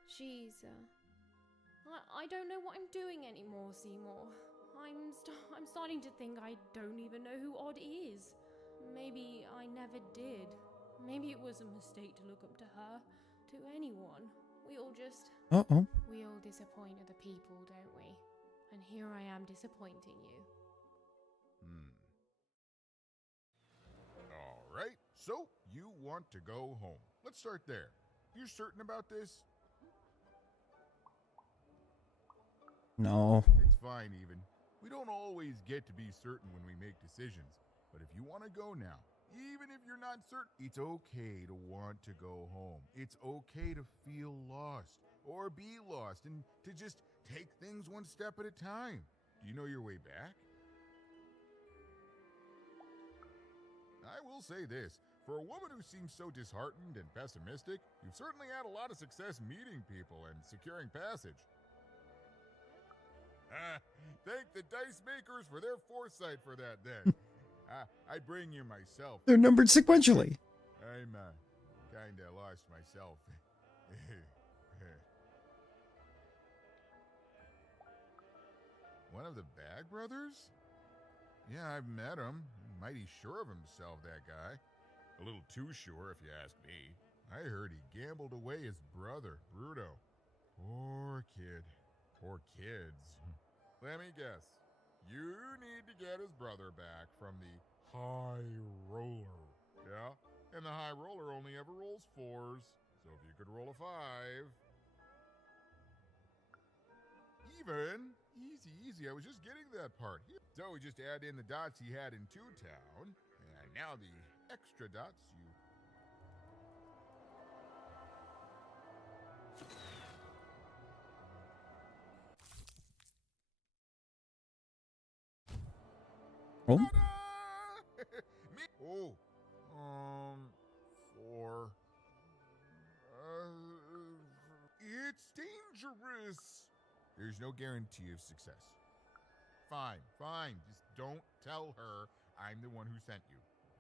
She's, I don't know what I'm doing anymore, Seymour. I'm starting to think I don't even know who Odd is. Maybe I never did. Maybe it was a mistake to look up to her, to anyone. We all disappoint other people, don't we? And here I am disappointing you. All right, so you want to go home. Let's start there. You certain about this? No. It's fine, even. We don't always get to be certain when we make decisions, but if you want to go now, even if you're not certain, it's okay to want to go home. It's okay to feel lost or be lost and to just take things one step at a time. Do you know your way back? I will say this, for a woman who seems so disheartened and pessimistic, you've certainly had a lot of success meeting people and securing passage. Thank the dice makers for their foresight for that, then. I bring you myself. They're numbered sequentially. I'm kinda lost myself. One of the Bag Brothers? Yeah, I've met him. Mighty sure of himself, that guy. A little too sure, if you ask me. I heard he gambled away his brother, Bruto. Poor kid. Poor kids. Let me guess. You need to get his brother back from the High Roller. Yeah? And the High Roller only ever rolls 4s. So if you could roll a 5. Even. Easy, easy. I was just getting to that part. So we just add in the dots he had in Two Town. And now the extra dots you... Oh. Oh. 4. It's dangerous. There's no guarantee of success. Fine. Just don't tell her I'm the one who sent you.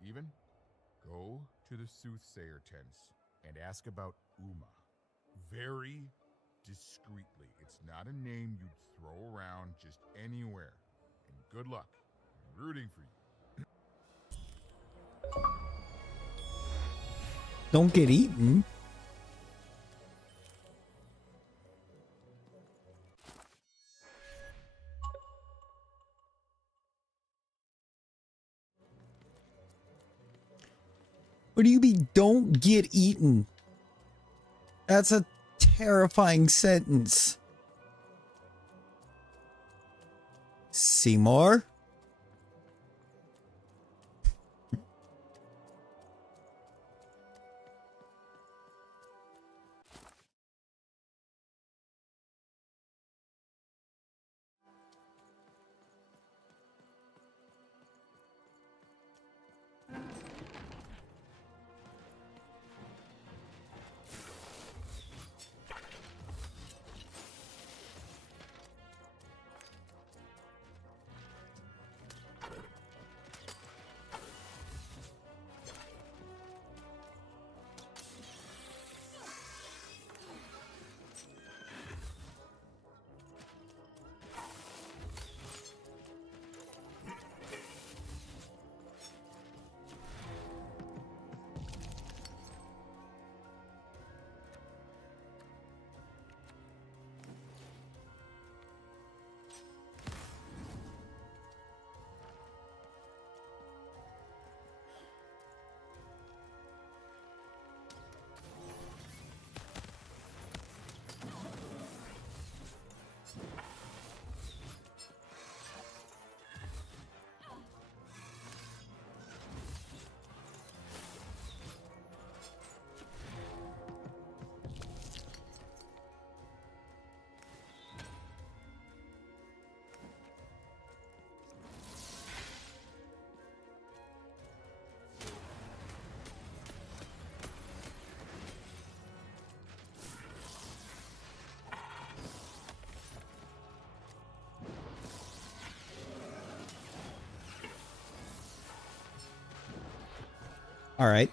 Even, go to the soothsayer tents and ask about Uma. Very discreetly. It's not a name you'd throw around just anywhere. And good luck. I'm rooting for you. Don't get eaten. What do you mean, don't get eaten? That's a terrifying sentence. Seymour? All right.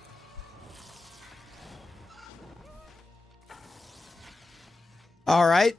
All right.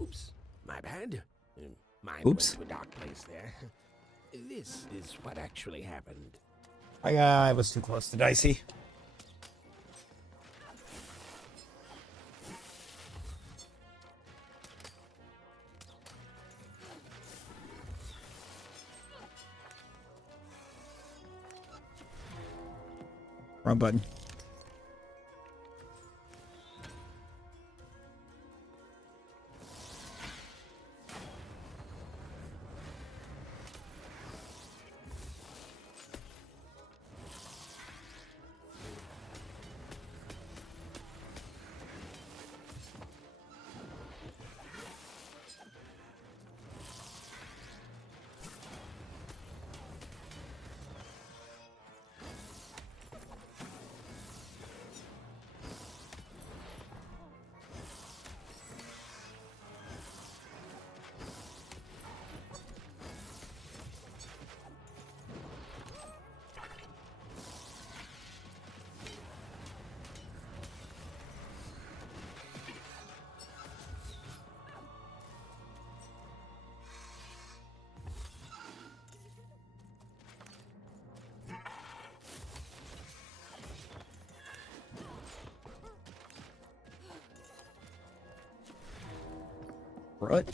Oops, my bad. Mine Oops. went to a dark place there. This is what actually happened. I was too close to Dicey. Wrong button. Right.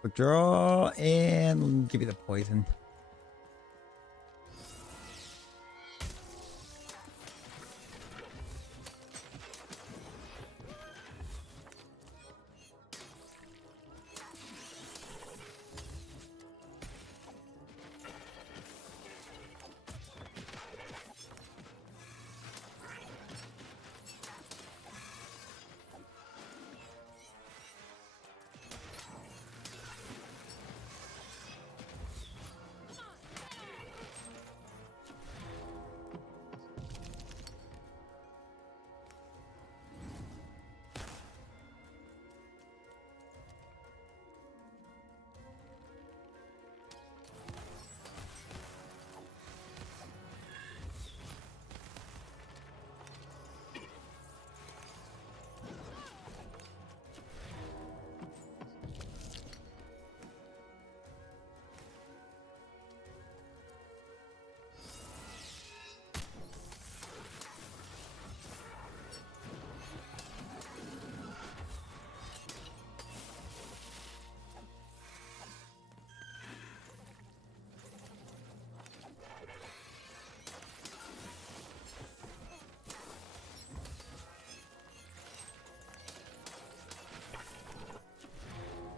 Quick draw and give you the poison.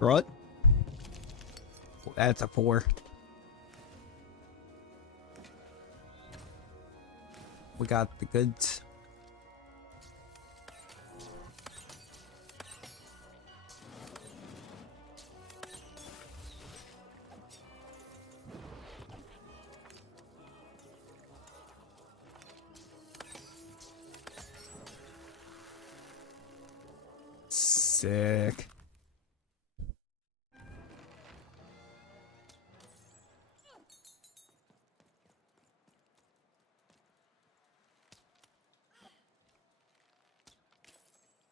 Right. That's a 4. We got the goods. Sick.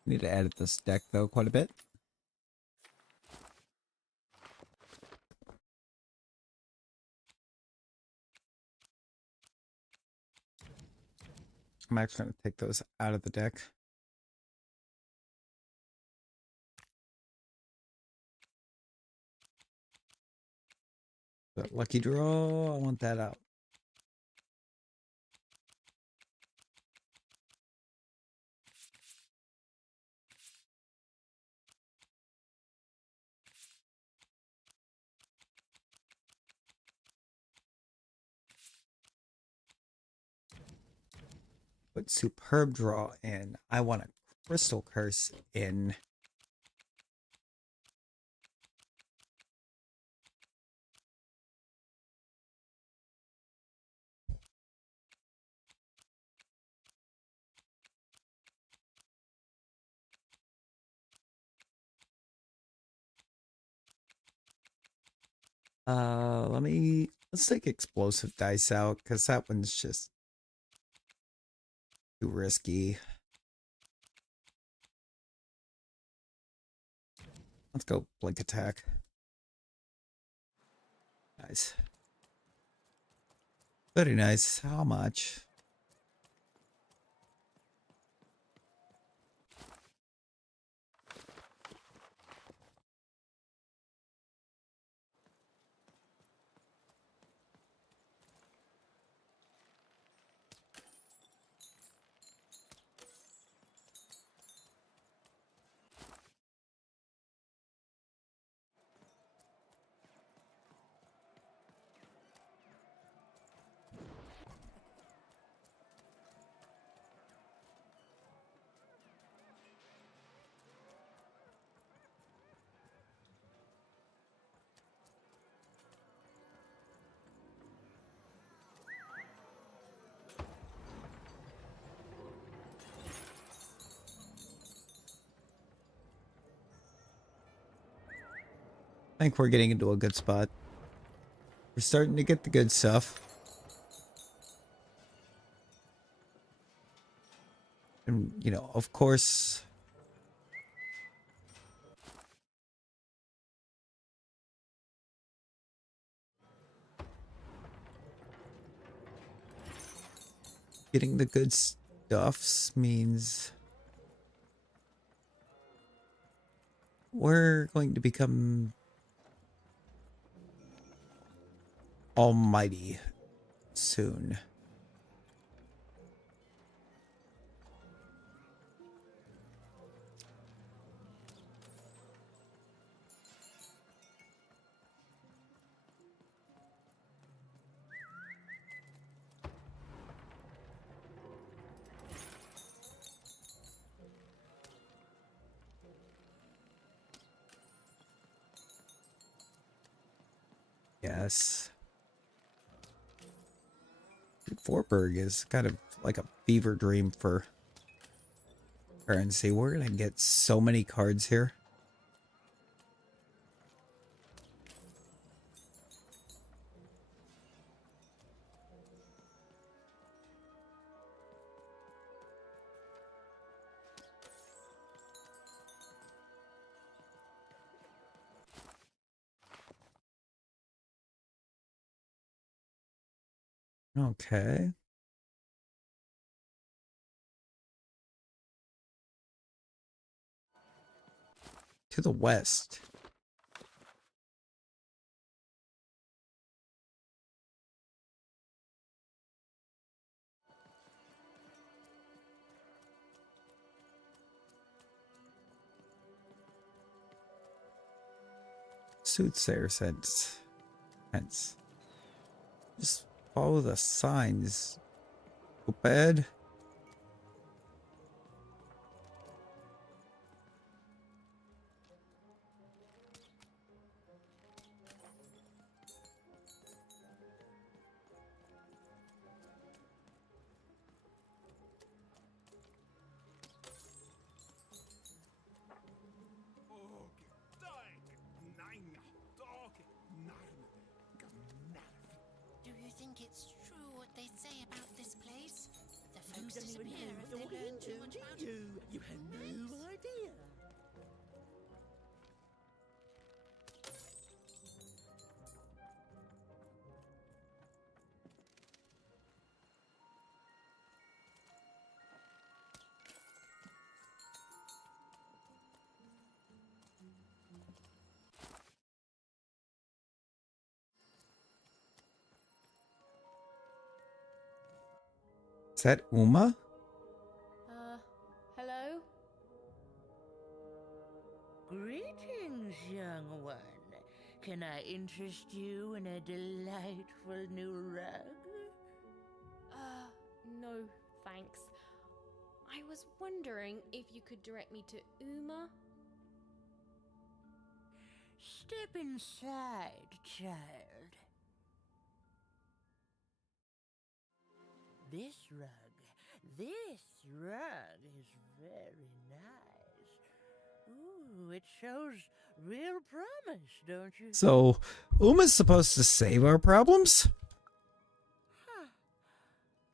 Need to edit this deck though quite a bit. I'm actually going to take those out of the deck. That lucky draw, I want that out. Put superb draw in. I want a crystal curse in. Let's take explosive dice out because that one's just too risky. Let's go blink attack. Nice. Very nice. How much? I think we're getting into a good spot. We're starting to get the good stuff. And, you know, of course, getting the good stuffs means we're going to become almighty soon. Yes. Vorburg is kind of like a fever dream for currency. We're gonna get so many cards here. Okay. To the west. Soothsayer sense. Hence. Just follow the signs. Go bad. Do you think it's true what they say about this place? The folks disappear if they learn too much about it. You had no idea. Is that Uma? Hello? Greetings, young one. Can I interest you in a delightful new rug? No, thanks. I was wondering if you could direct me to Uma? Step inside, child. This rug is very nice. Ooh, it shows real promise, don't you? So, Uma's supposed to save our problems?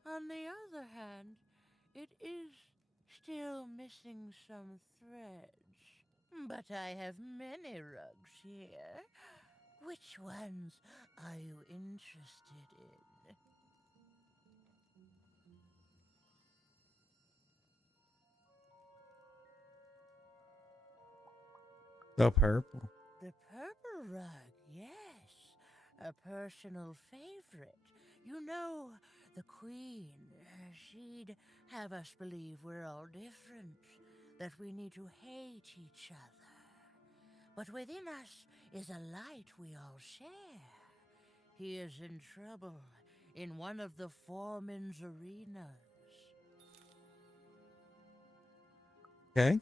On the other hand, it is still missing some threads. But I have many rugs here. Which ones are you interested in? The purple. The purple rug, yes. A personal favorite. You know, the Queen, she'd have us believe we're all different, that we need to hate each other. But within us is a light we all share. He is in trouble in one of the foreman's arenas. Okay.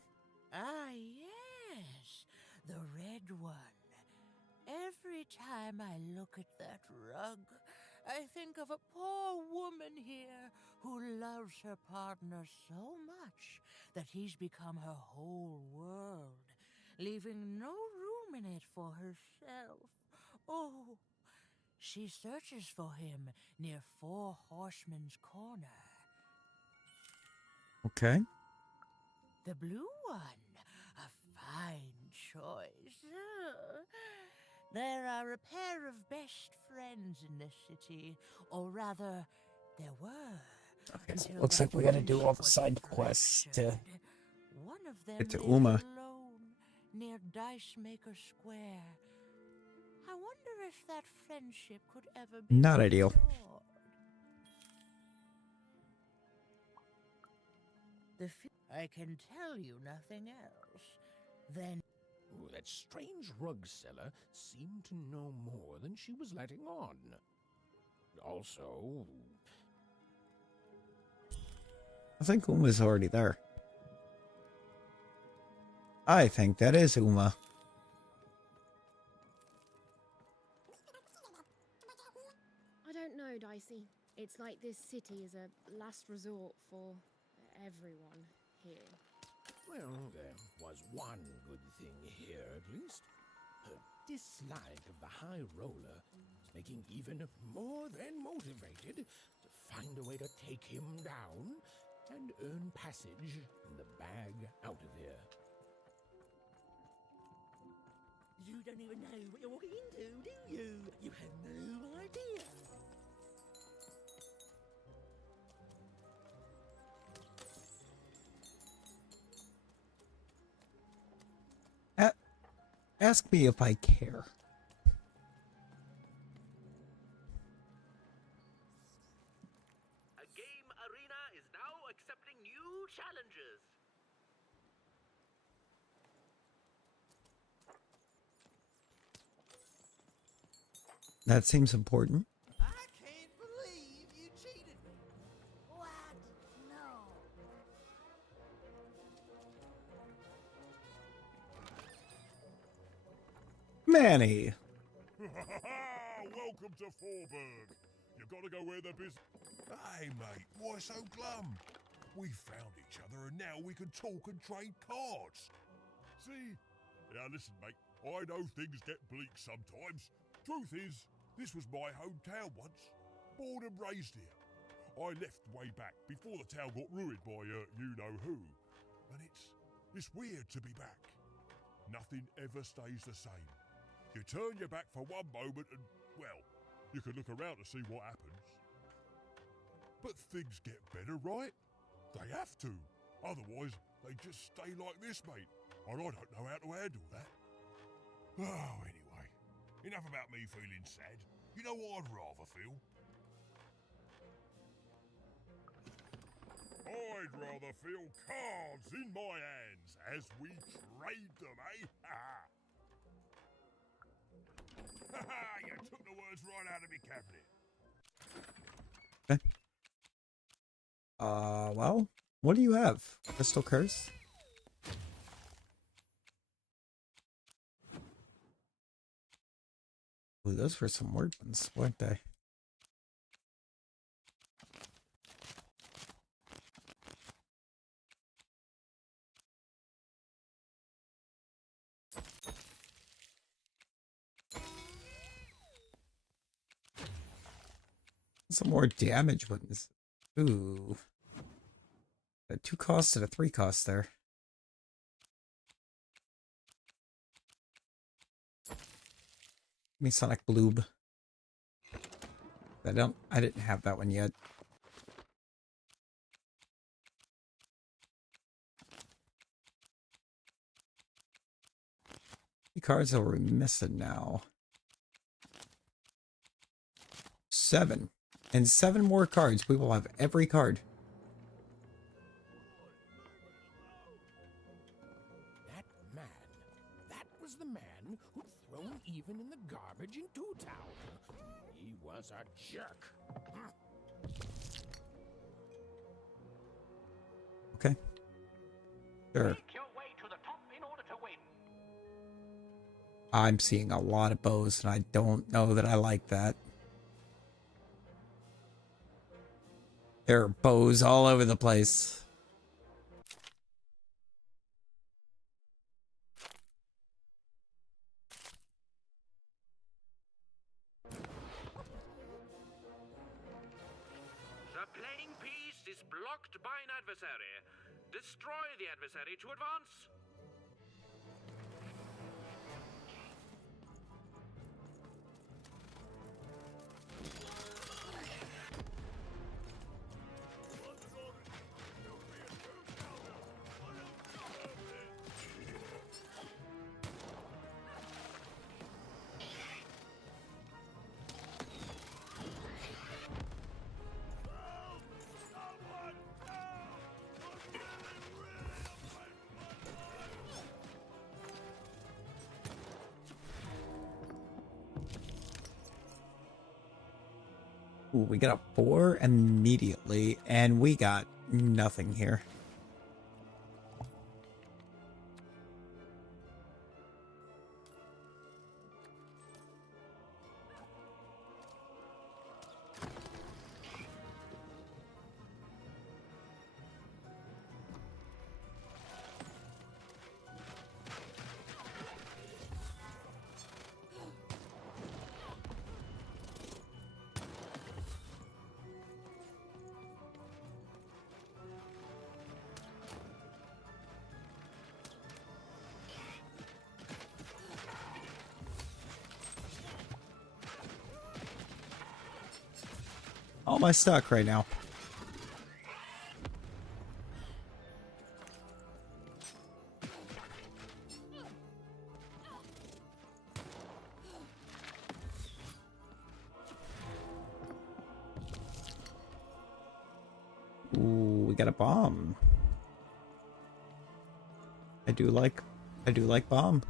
Ah, yes, the red one. Every time I look at that rug, I think of a poor woman here who loves her partner so much that he's become her whole world, leaving no room in it for herself. Oh, she searches for him near Four Horsemen's Corner. Okay. The blue one, a fine choice. There are a pair of best friends in this city, or rather, there were. Okay, so it looks like we gotta do all the side quests to get to Uma. Alone near Dice Maker Square. I wonder wonder if that friendship could ever be Not ideal. restored. I can tell you nothing else. Then Ooh, that strange rug seller seemed to know more than she was letting on. Also, I think Uma's already there. I think that is Uma. I don't know, Dicey. It's like this city is a last resort for everyone here. well, there was one good thing here at least. Her dislike of the High Roller was making even more than motivated to find a way to take him down and earn passage in the bag out of here. You don't even know what you're walking into, do you? You have no idea. Ask me if I care. A game arena is now accepting new challenges. That seems important. I can't believe you cheated me. What? No. Manny. Welcome to Forburg. You've got to go where the business. Hey, mate, why so glum? We found each other and now we can talk and trade cards. See? Now listen, mate, I know things get bleak sometimes. Truth is, this was my hometown once. Born and raised here. I left way back before the town got ruined by you-know-who. And it's weird to be back. Nothing ever stays the same. You turn your back for one moment and, well, you can look around to see what happens. But things get better, right? They have to. Otherwise, they just stay like this, mate. And I don't know how to handle that. Oh, anyway. Enough about me feeling sad. You know what I'd rather feel? I'd rather feel cards in my hands as we trade them, eh? You took the words right out of me cabinet. Well, what do you have? Crystal Curse? Ooh, those were some weapons, weren't they? Some more damage weapons. Ooh. A 2 cost and a 3 cost there. Give me Sonic Bloob. I didn't have that one yet. The cards are we missing now? 7. And 7 more cards. We will have every card. That was the man who'd thrown even in the garbage in Two Town. He was a jerk. Okay. Sure. Make your way to the top in order to win. I'm seeing a lot of bows, and I don't know that I like that. There are bows all over the place. The playing piece is blocked by an adversary. Destroy the adversary to advance. Ooh, we got a 4 immediately, and we got nothing here. How am I stuck right now? Ooh, we got a bomb. I do like bomb.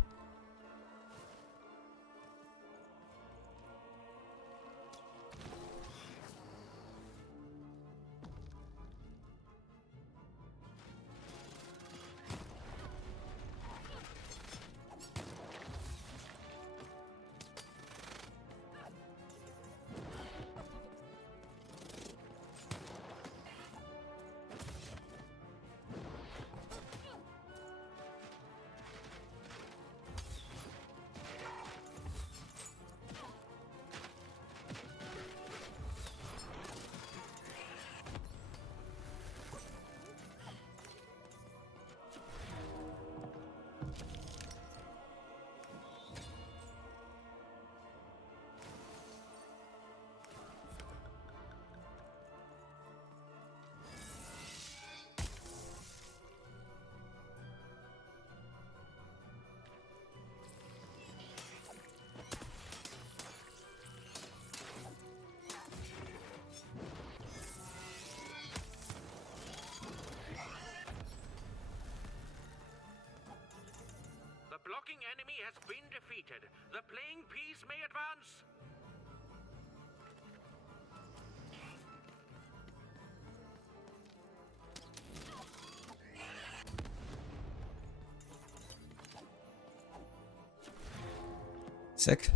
The blocking enemy has been defeated. The playing piece may advance. Sick.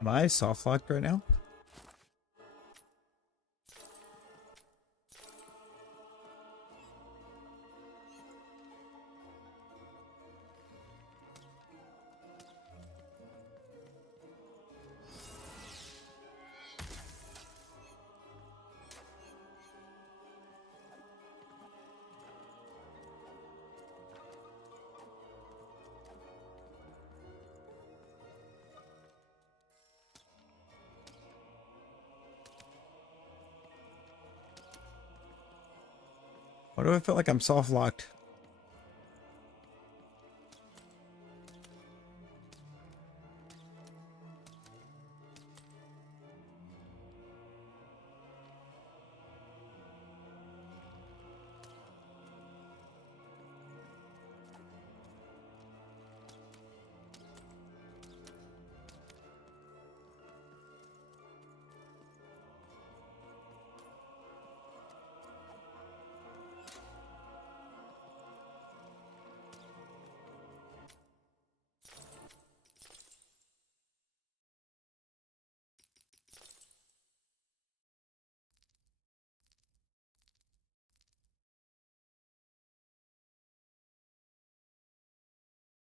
Am I soft locked right now? Why do I feel like I'm soft locked?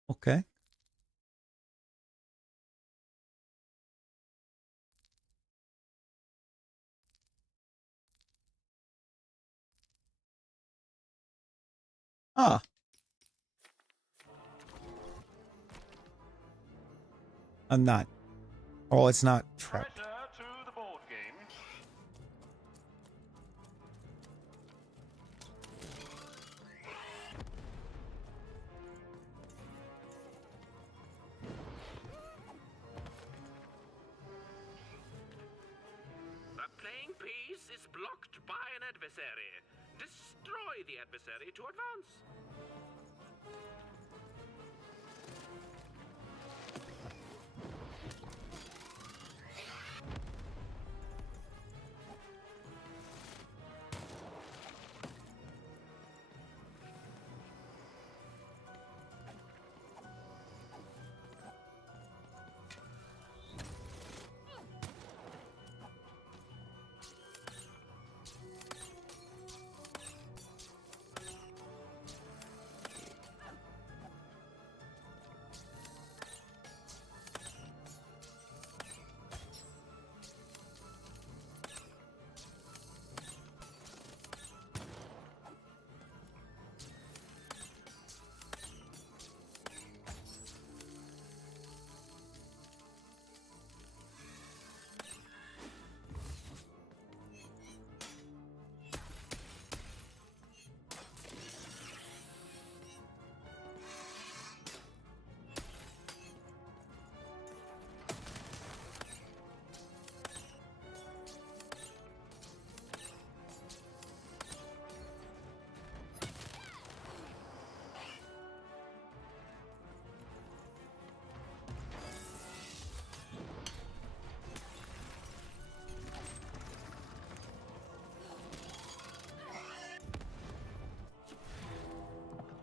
Okay. Ah. I'm not. Oh, it's not trapped. To the board game. The playing piece is blocked by an adversary. Destroy the adversary to advance.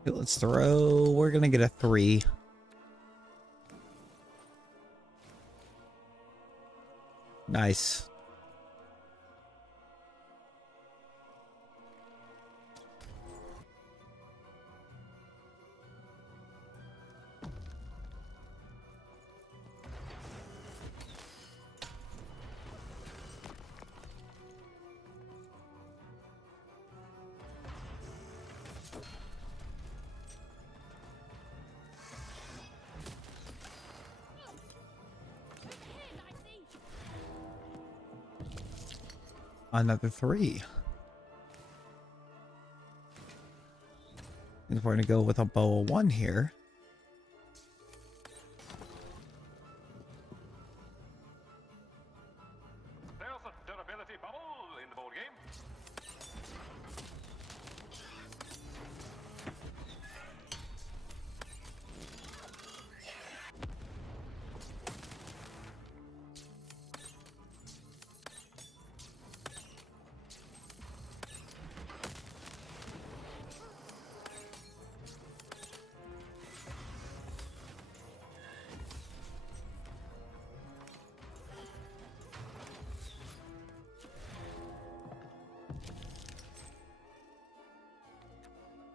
Okay, let's throw. We're gonna get a 3. Nice. Another 3. And we're gonna go with a bow of 1 here. There's a durability bubble in the board game.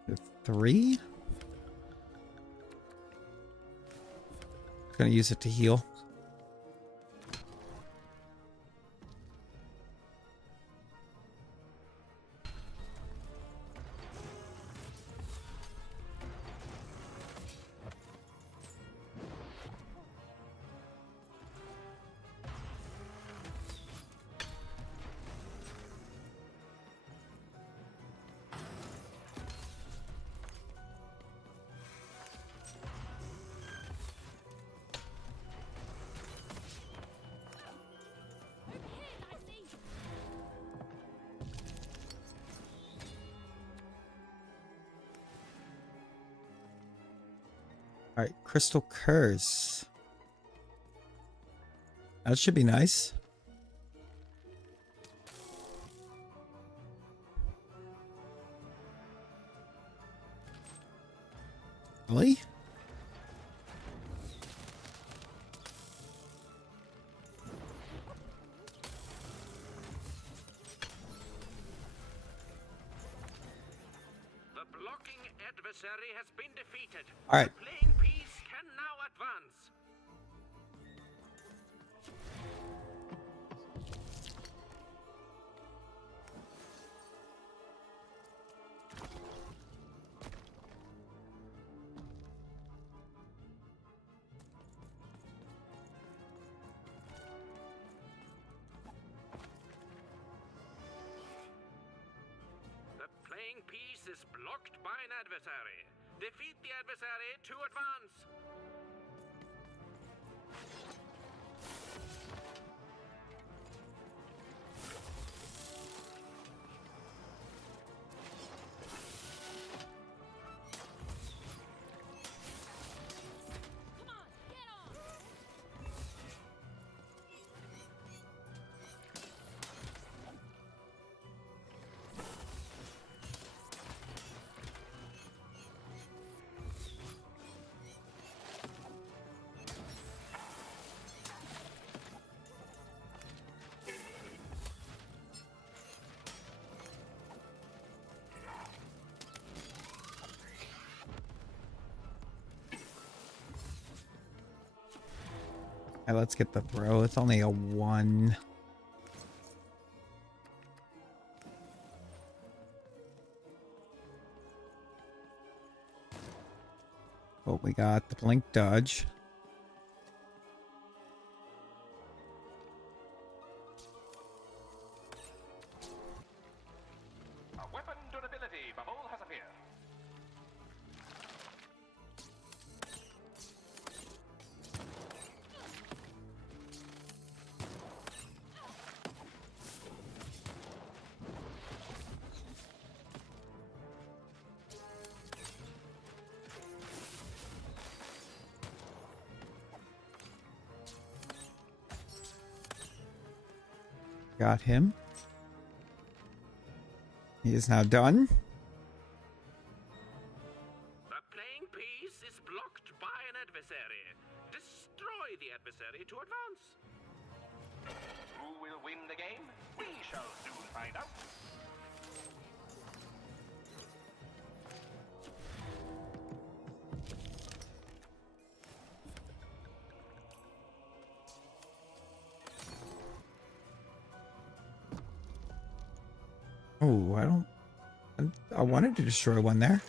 The 3. Gonna use it to heal. Alright, Crystal Curse. That should be nice. Really? The blocking adversary has been defeated. All right. The playing piece can now advance. is blocked by an adversary. Defeat the adversary to advance. Okay, let's get the throw. It's only a 1. But we got the blink dodge. A weapon durability bubble has appeared. Got him. He is now done. The playing piece is blocked by an adversary. Destroy the adversary to advance. Who will win the game? We shall soon find out. Oh, I wanted to destroy one there.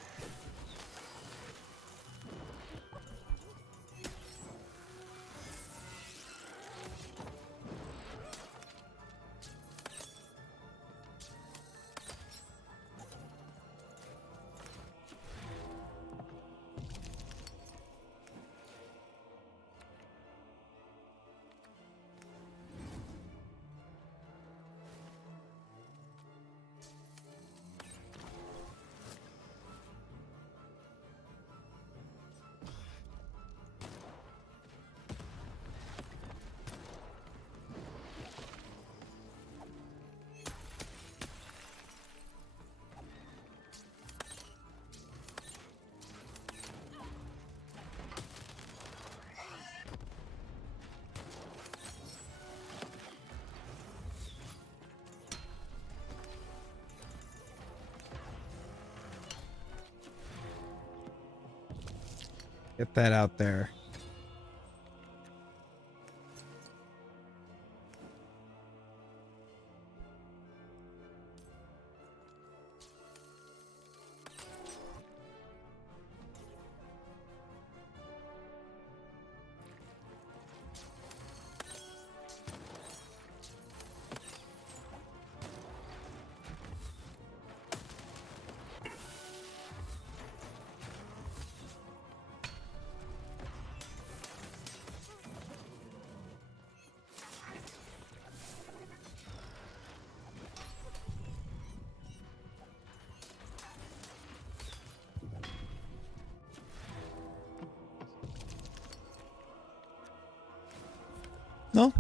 Get that out there.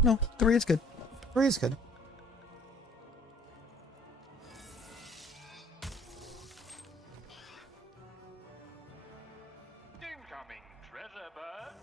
No, 3 is good. 3 is good. Incoming treasure bird.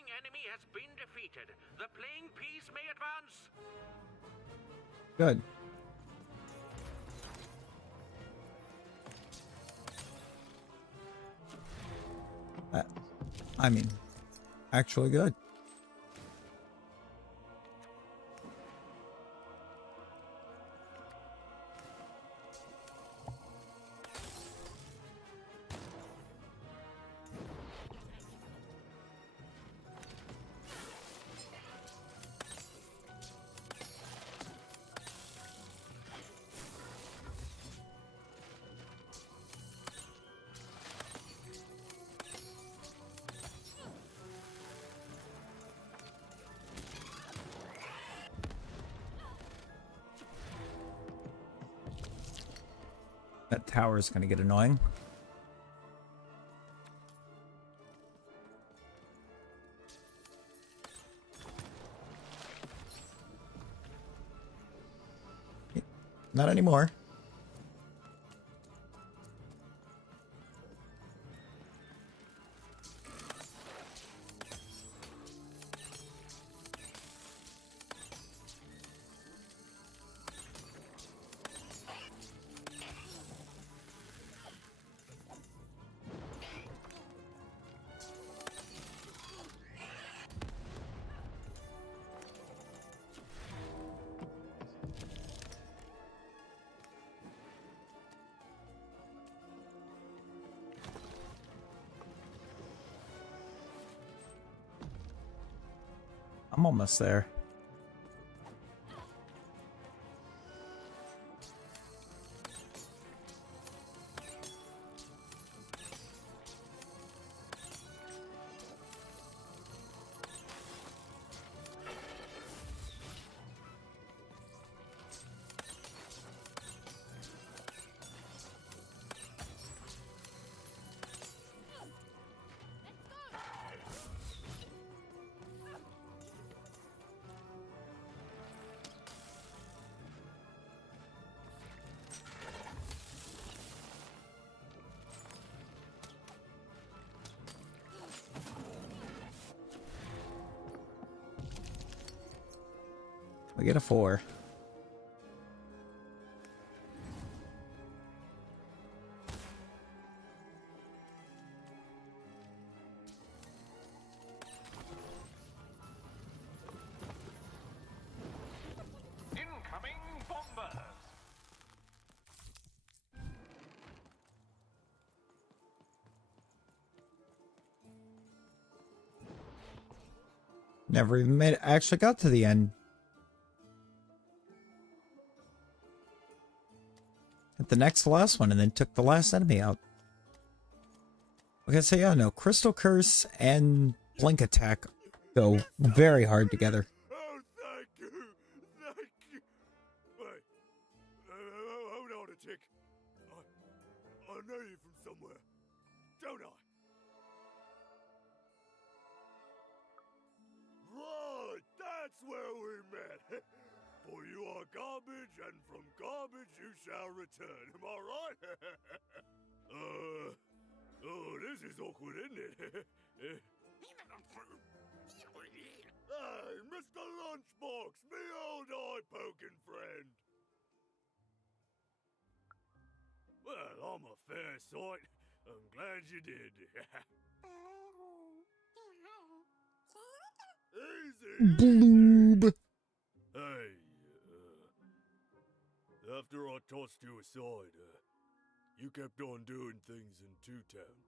attacking enemy has been defeated. The playing piece may advance. Good. I mean, actually good. That tower is going to get annoying. Not anymore. I'm almost there. We get a 4. Incoming bombers! Never even made it. I actually got to the end. At the next to last one and then took the last enemy out. Okay, so yeah, no, Crystal Curse and Blink Attack go very hard together. Oh, thank you. Thank you. Wait. Hold on a tick. I know you from somewhere, don't I? Right, that's where we met. For you are garbage, and from garbage you shall return. Am I right? Oh, this is awkward, isn't it? Hey, Mr. Lunchbox, me old eye-poking friend. Well, I'm a fair sight. I'm glad you did. Easy. Bloob. Hey, after I tossed you aside, you kept on doing things in Two Town,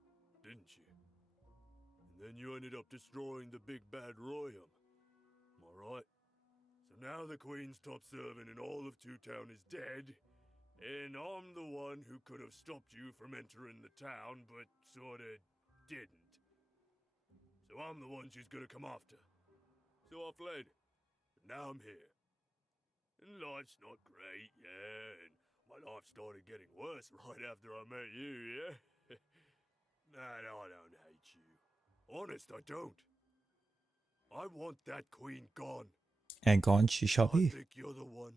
didn't you? And then you ended up destroying the big bad Royum. Am I right? So now the Queen's top servant in all of Two Town is dead, and I'm the one who could have stopped you from entering the town, but sorta didn't. So I'm the one she's gonna come after. So I fled, but now I'm here. And life's not great, yeah, and my life started getting worse right after I met you, yeah? Nah, I don't hate you. Honest, I don't. I want that queen gone. And gone she shall I be. think you're the one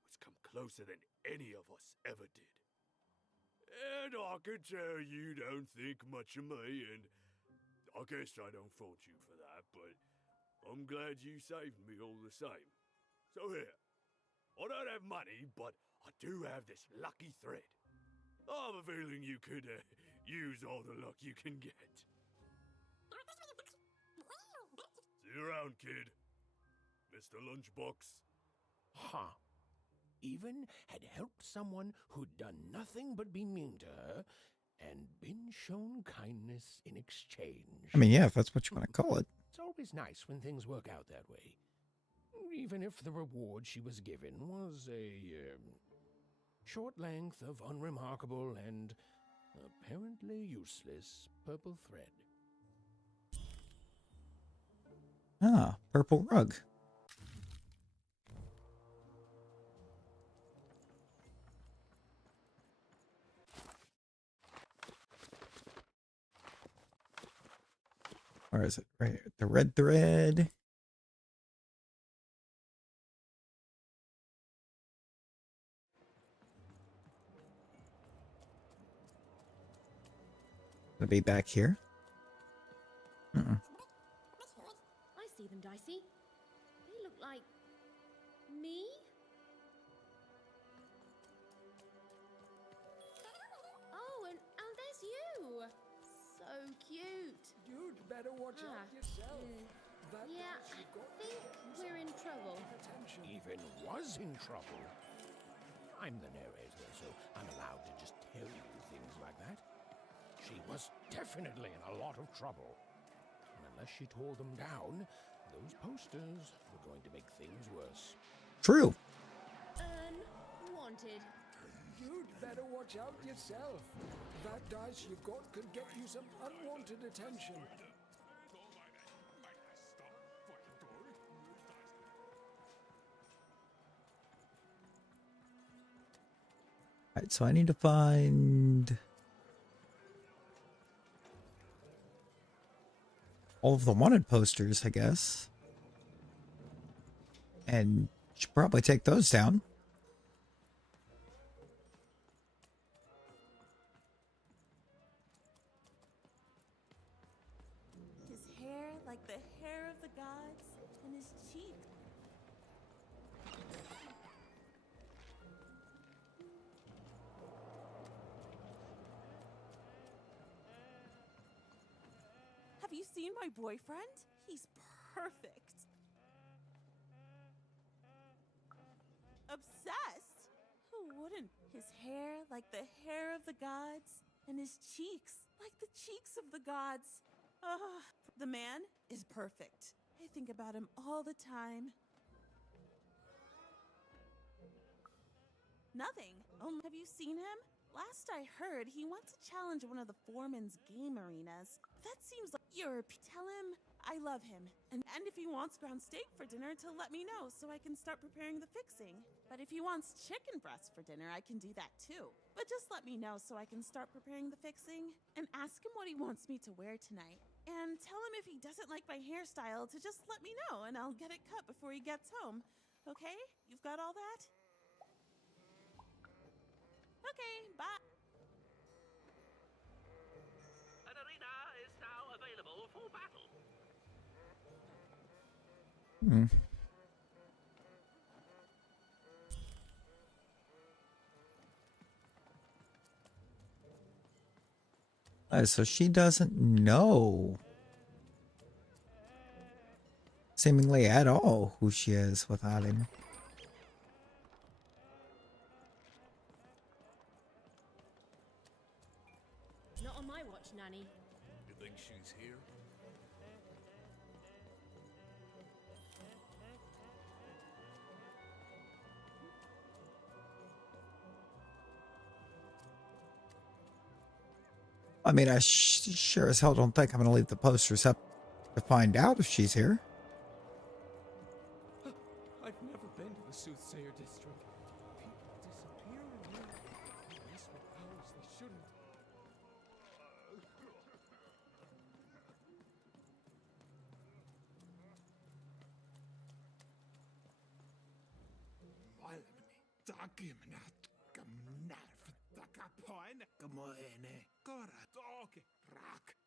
who's come closer than any of us ever did. And I can tell you don't think much of me, and I guess I don't fault you for that. that, but I'm glad you saved me all the same. So here, I don't have money, but I do have this lucky thread. I have a feeling you could use all the luck you can get. See you around, kid. Mr. Lunchbox. Huh. Even had helped someone who'd done nothing but be mean to her, and been shown kindness in exchange. I mean, yeah, if that's what you want to call it. It's always nice when things work out that way. Even if the reward she was given was a short length of unremarkable and apparently useless purple thread. Ah, purple rug. Where is it? Right here. The red thread. Gonna be back here. I see them, Dicey. They look like me. Oh, and there's you. So cute. You'd better watch out yourself. That Yeah, dice I you've got think we're in trouble. Even was in trouble. I'm the narrator, so I'm allowed to just tell you things like that. She was definitely in a lot of trouble. And unless she tore them down, those posters were going to make things worse. True. Unwanted. You'd better watch out yourself. That dice you've got could get you some unwanted attention. Alright, so I need to find all of the wanted posters, I guess. And should probably take those down. His hair like the hair of the gods, and his cheek. Have you seen my boyfriend? He's perfect. Obsessed? Who wouldn't? His hair like the hair of the gods, and his cheeks like the cheeks of the gods. Ugh, the man is perfect. I think about him all the time. Nothing. Have you seen him? Last I heard, he wants to challenge one of the foreman's game arenas. That seems like Europe. Tell him I love him. And if he wants ground steak for dinner, to let me know so I can start preparing the fixing. But if he wants chicken breast for dinner, I can do that too. But just let me know so I can start preparing the fixing. And ask him what he wants me to wear tonight. And tell him if he doesn't like my hairstyle to just let me know and I'll get it cut before he gets home. Okay? You've got all that? Okay, bye. An arena is now available for battle. So she doesn't know, seemingly at all, who she is without him. Not on my watch, Nanny. You think she's here? I mean, I sure as hell don't think I'm going to leave the posters up to find out if she's here. I've never been to the Soothsayer District. People disappear in here. They mess with powers they shouldn't.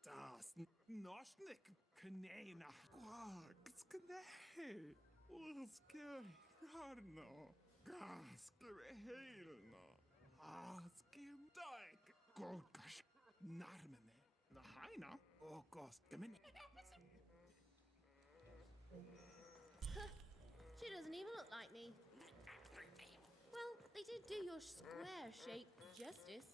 Das Noschnik Kanena Skne Uske Garno Gaske Helno Askim Dyke Golkash Narmene the Haina or Ghost Gemini. She doesn't even look like me. Well, they did do your square shape justice.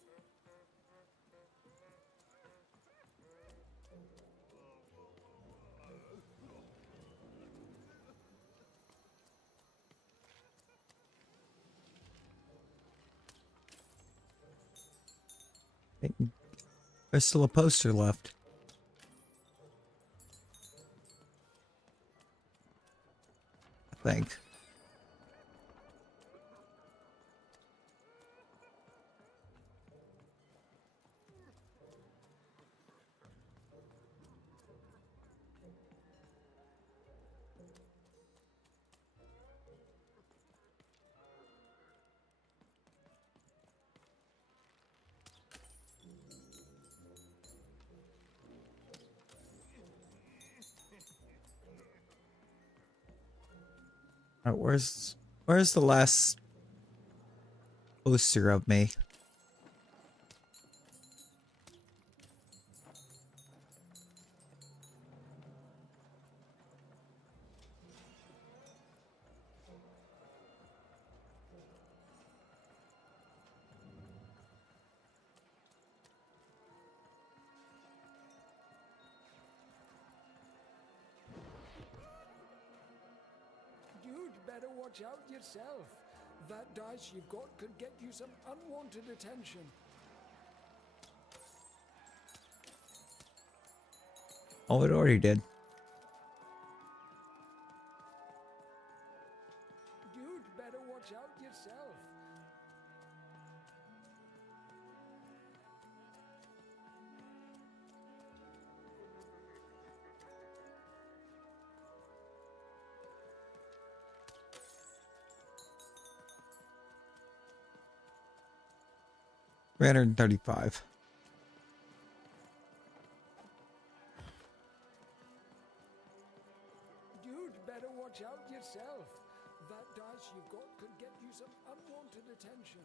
There's still a poster left. I think. Alright, where's the last poster of me? You'd better watch out yourself. That dice you've got could get you some unwanted attention. Oh, it already did. You'd better watch out yourself. $335. You'd better watch out yourself. That dice you've got could get you some unwanted attention.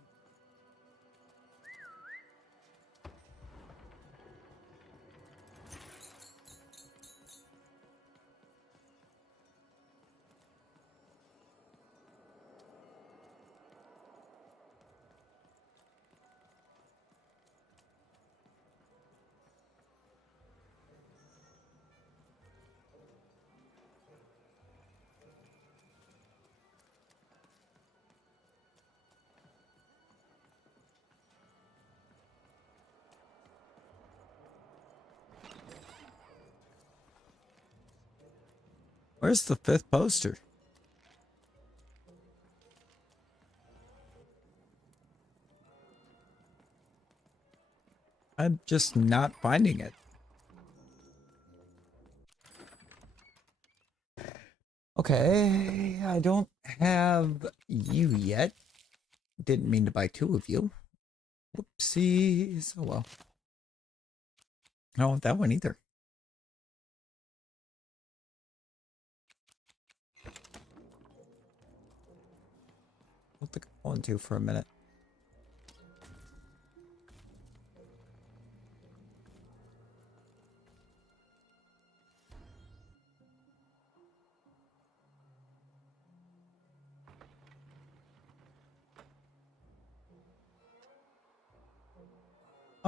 Where's the fifth poster? I'm just not finding it. Okay, I don't have you yet. Didn't mean to buy two of you. Whoopsies. Oh well. I don't want that one either. I'll think I want to for a minute.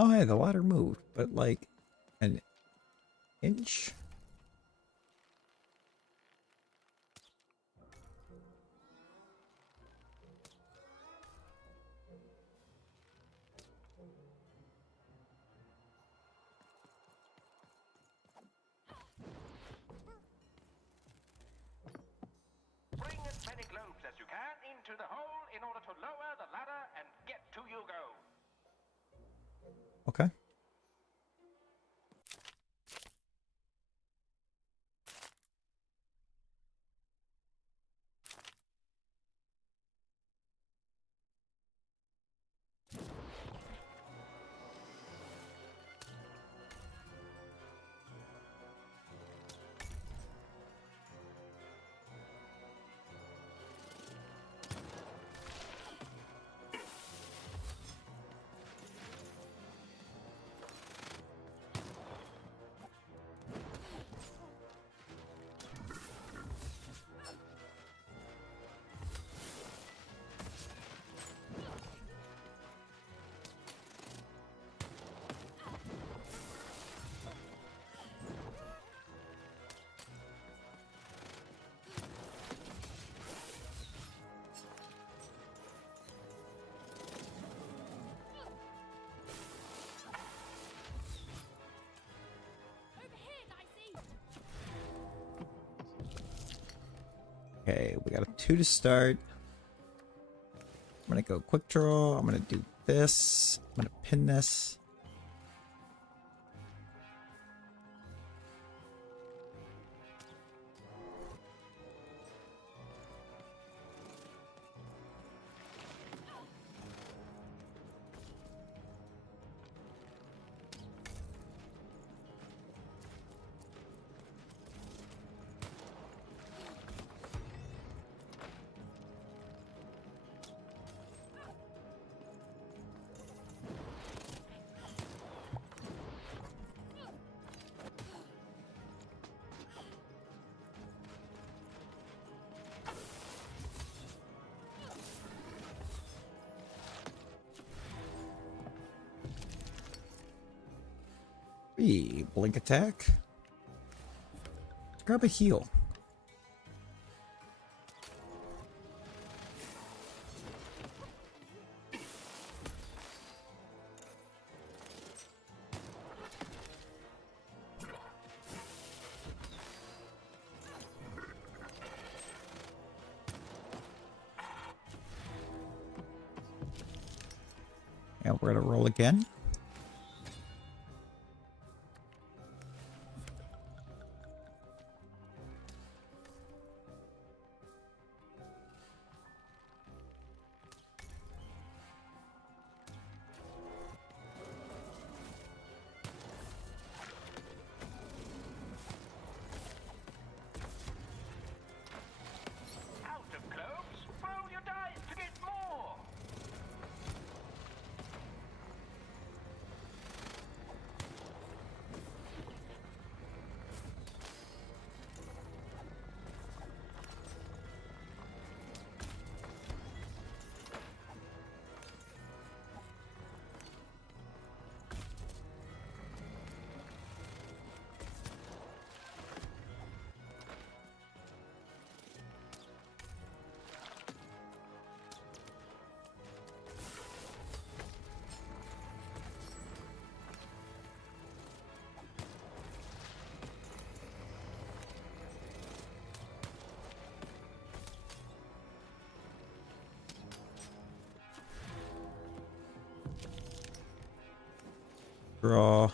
Oh, hey, the ladder moved, but like an inch. Bring as many globes as you can into the hole in order to lower the ladder and get to Hugo. Okay. Okay, we got a 2 to start. I'm gonna go quick draw. I'm gonna do this. I'm gonna pin this. Blink attack. Grab a heal. And we're gonna roll again. Out of globes? Roll your dice to get more! Draw.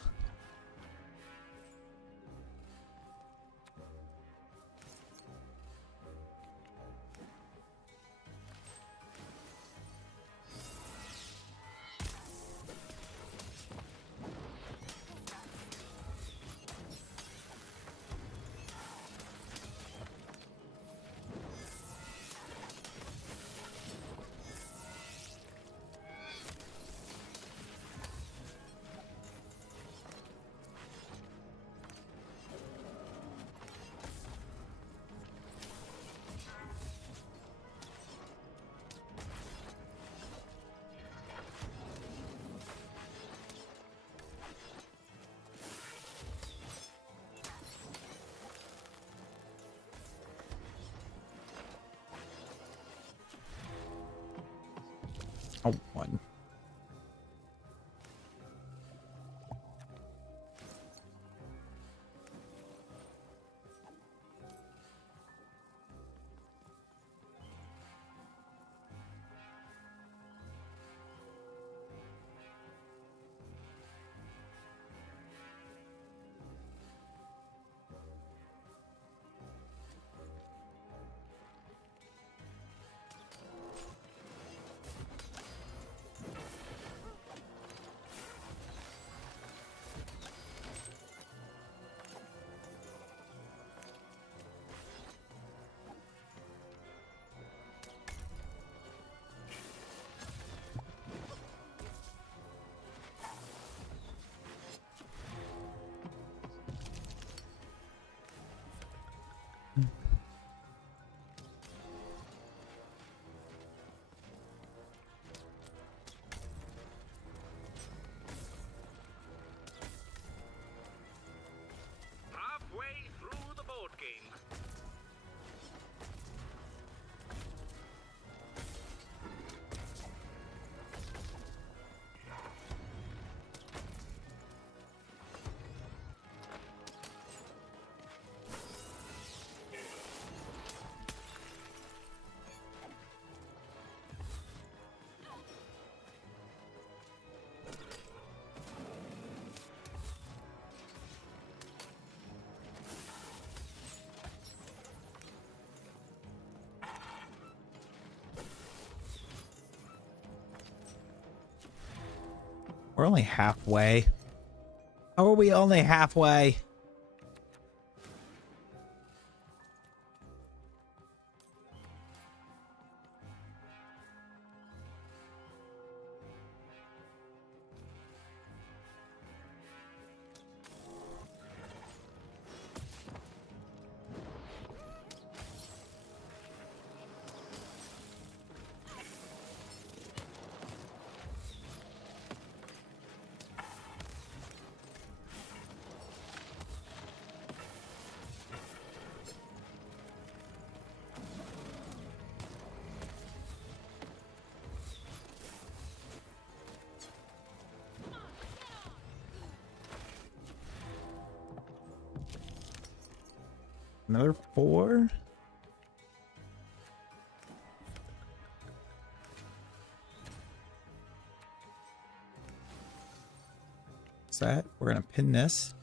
Oh, 1. We're only halfway. How are we only halfway? Another 4. What's that? We're gonna pin this.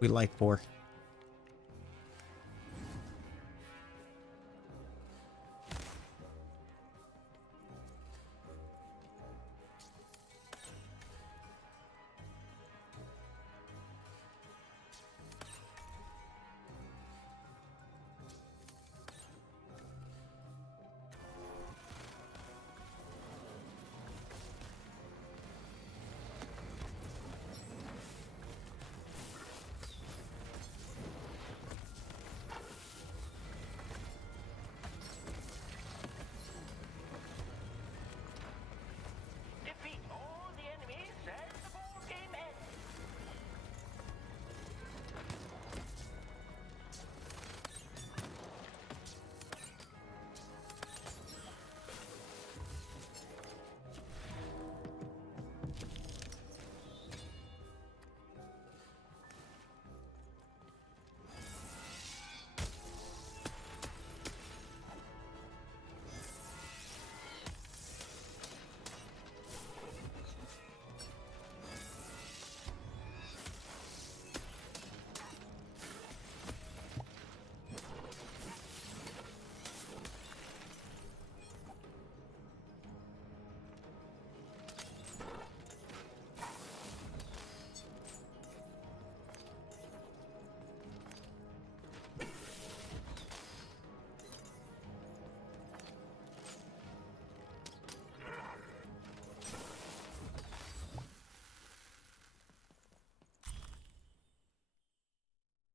We like 4. Defeat all the enemies and the board game ends.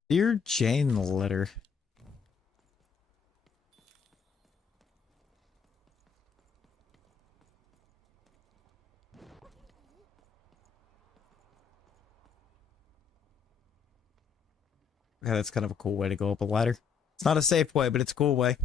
Dear Jane letter. Yeah, that's kind of a cool way to go up a ladder. It's not a safe way, but it's a cool way.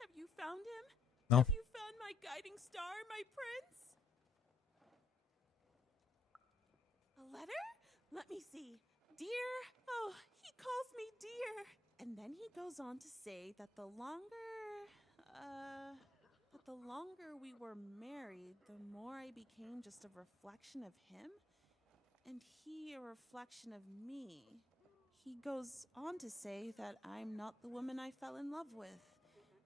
Have you found him? No. Have you found my guiding star, my prince? A letter? Let me see. Dear, oh, he calls me dear. And then he goes on to say that the longer we were married, the more I became just a reflection of him, and he a reflection of me. He goes on to say that I'm not the woman I fell in love with,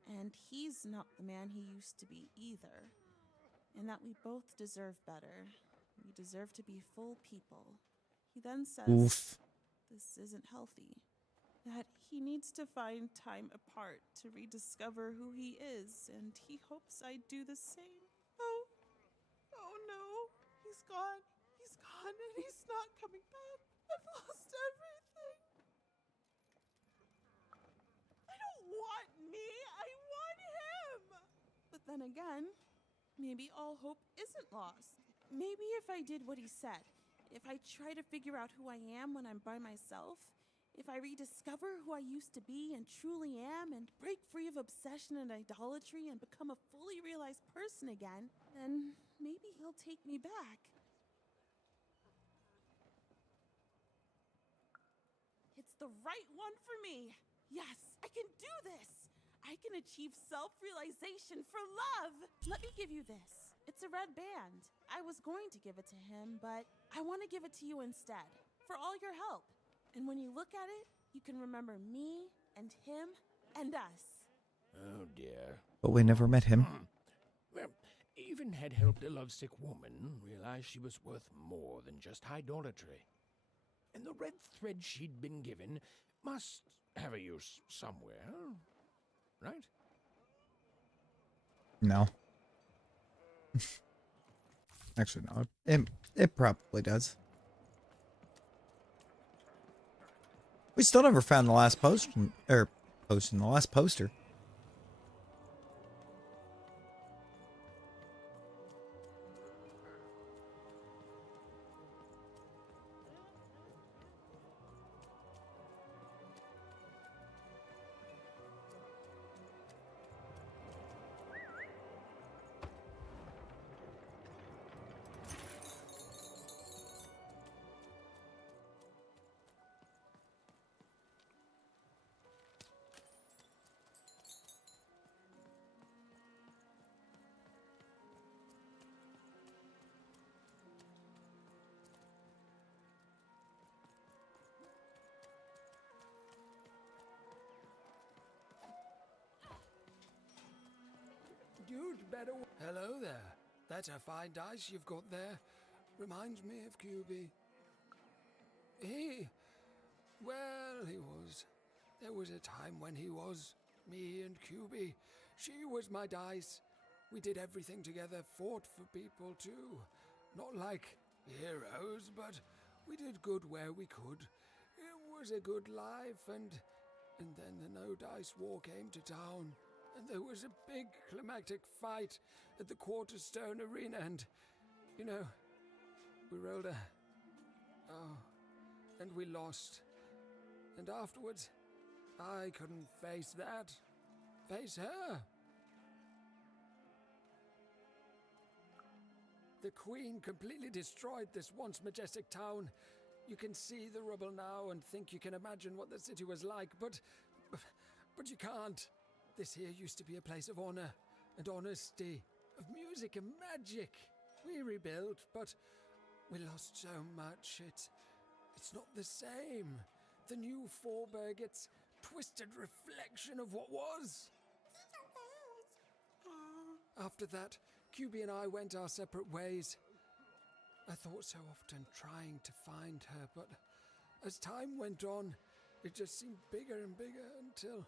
and he's not the man he used to be either, and that we both deserve better. We deserve to be full people. He then says, Oof. This isn't healthy, that he needs to find time apart to rediscover who he is, and he hopes I do the same. Oh no, he's gone, and he's not coming back. I've lost everything. I don't Then again, maybe all hope isn't lost. Maybe if I did what he said, if I try to figure out who I am when I'm by myself, if I rediscover who I used to be and truly am and break free of obsession and idolatry and become a fully realized person again, then maybe he'll take me back. It's the right one for me. Yes, I can do this. I can achieve self-realization for love. Let me give you this. It's a red band. I was going to give it to him, but I want to give it to you instead, for all your help. And when you look at it, you can remember me and him and us. Oh dear. But we never met him. Well, even had helped a lovesick woman realize she was worth more than just idolatry. And the red thread she'd been given must have a use somewhere, right? No. Actually, no. It probably does. We still never found the last the last poster. You'd better. Hello there. That's a fine dice you've got there. Reminds me of QB. Well, he was. There was a time when he was. Me and QB. She was my dice. We did everything together, fought for people too. Not like heroes, but we did good where we could. It was a good life, and then the No Dice War came to town. And there was a big climactic fight at the Quarterstone Arena, and, you know, we rolled and we lost. And afterwards, I couldn't face that. Face her. The Queen completely destroyed this once majestic town. You can see the rubble now and think you can imagine what the city was like, but you can't. This here used to be a place of honor and honesty, of music and magic. We rebuilt, but we lost so much. It's not the same. The new Forberg, it's twisted reflection of what was. After that, QB and I went our separate ways. I thought so often trying to find her, but as time went on, it just seemed bigger and bigger until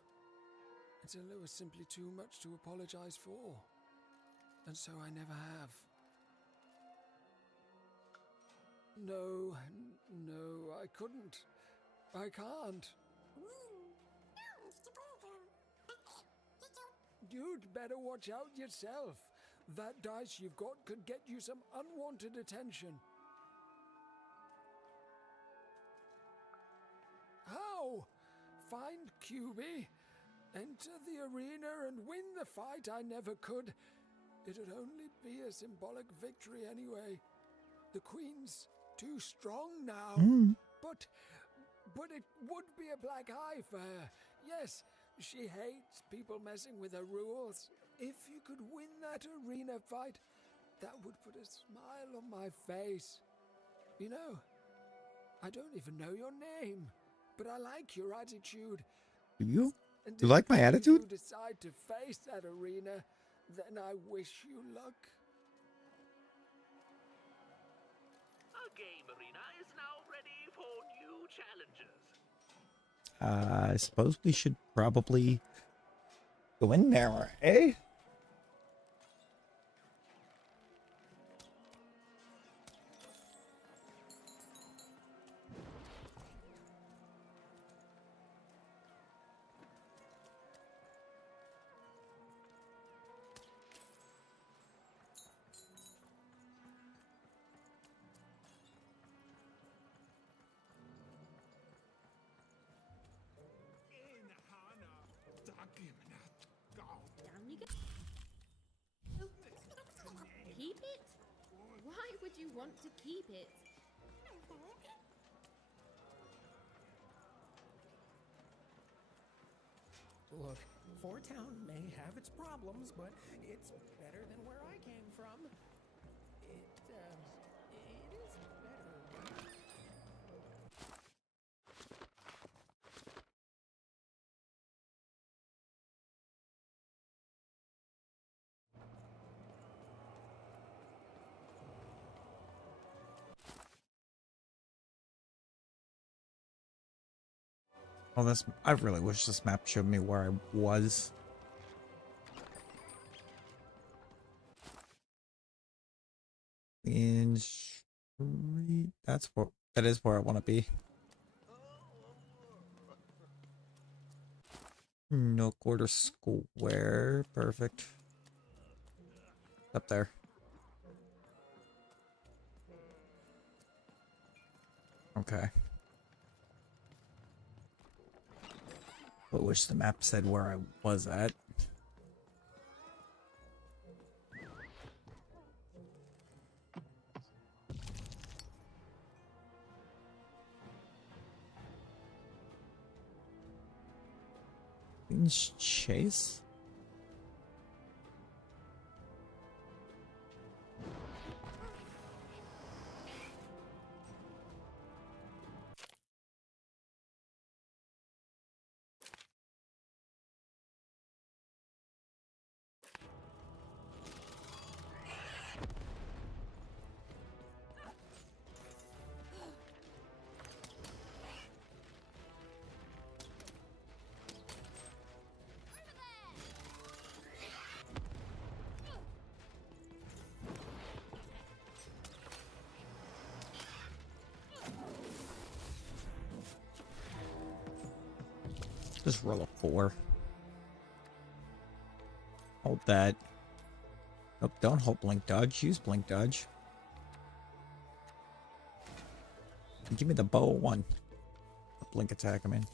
there was simply too much to apologize for. And so I never have. No, I couldn't. I can't. You'd better watch out yourself. That dice you've got could get you some unwanted attention. How? Find QB, enter the arena and win the fight I never could. It'd only be a symbolic victory anyway. The Queen's too strong now. But it would be a black eye for her. Yes, she hates people messing with her rules. If you could win that arena fight, that would put a smile on my face. You know, I don't even know your name, but I like your attitude. Do you? And You like my if attitude? you decide to face that arena, then I wish you luck. Our game arena is now ready for new challengers. I suppose we should probably go in there, eh? you want to keep it? Look, Four Town may have its problems, but it's better than where I came from. It is better. Oh, this. I really wish this map showed me where I was. In street. That's where. That is where I want to be. No quarter square. Perfect. Up there. Okay. I wish the map said where I was at. Queen's Chase? Just roll a 4. Hold that. Nope, don't hold blink dodge. Use blink dodge. Give me the bow 1. Blink attack, I mean.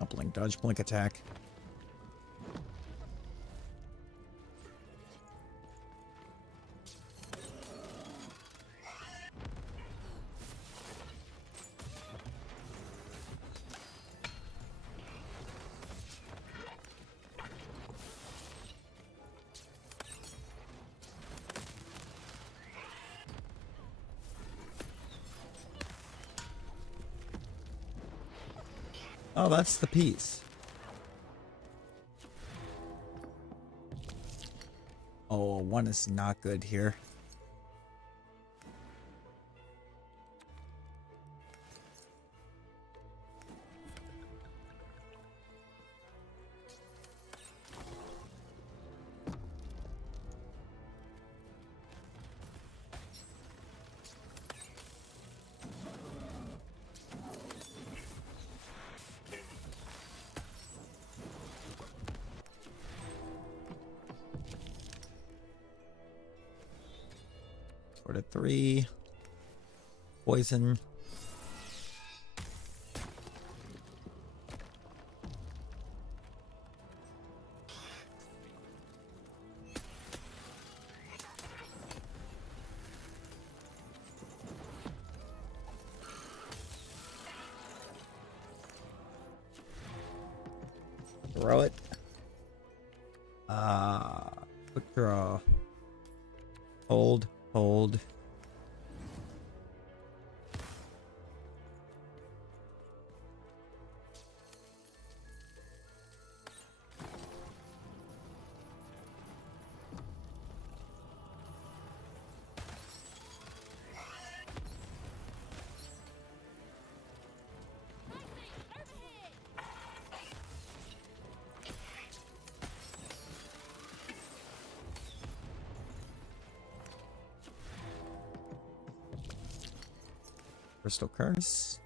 Not blink dodge, blink attack. Oh, that's the piece. Oh, 1 is not good here. Sort of 3. Poison. Throw it. Quick draw. Hold. Hold. Crystal Curse.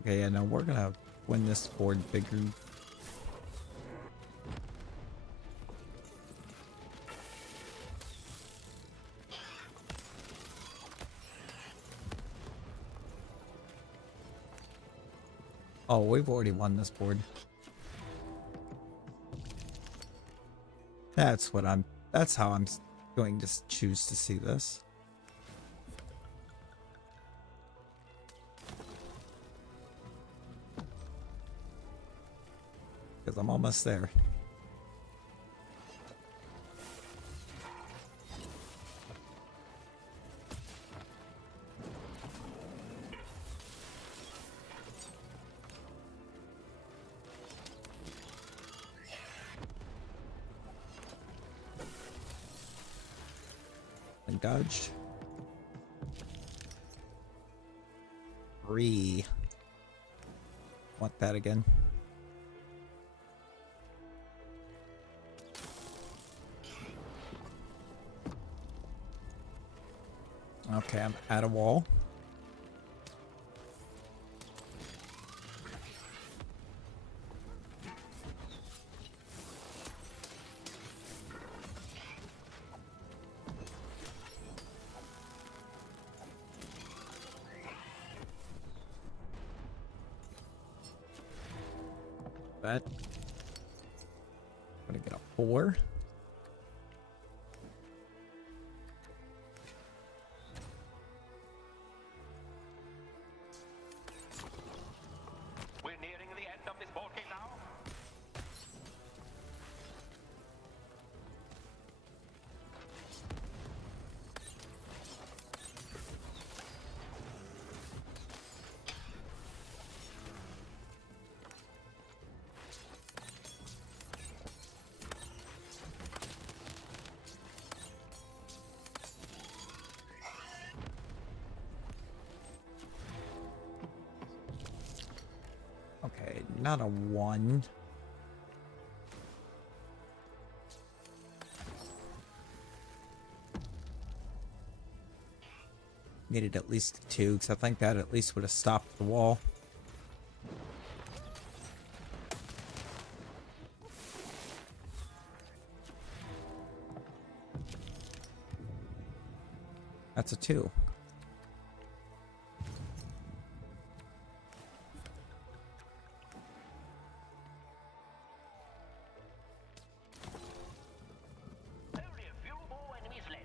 Okay, yeah, no, we're gonna win this board bigger. Oh, we've already won this board. That's how I'm going to choose to see this. Because I'm almost there. And dodged. 3. Want that again. Okay, I'm at a wall. Bet. I'm gonna get a 4. We're nearing the end of this board game now. Okay, not a 1. Needed at least a 2, because I think that at least would have stopped the wall. That's a 2. Only a few more enemies left.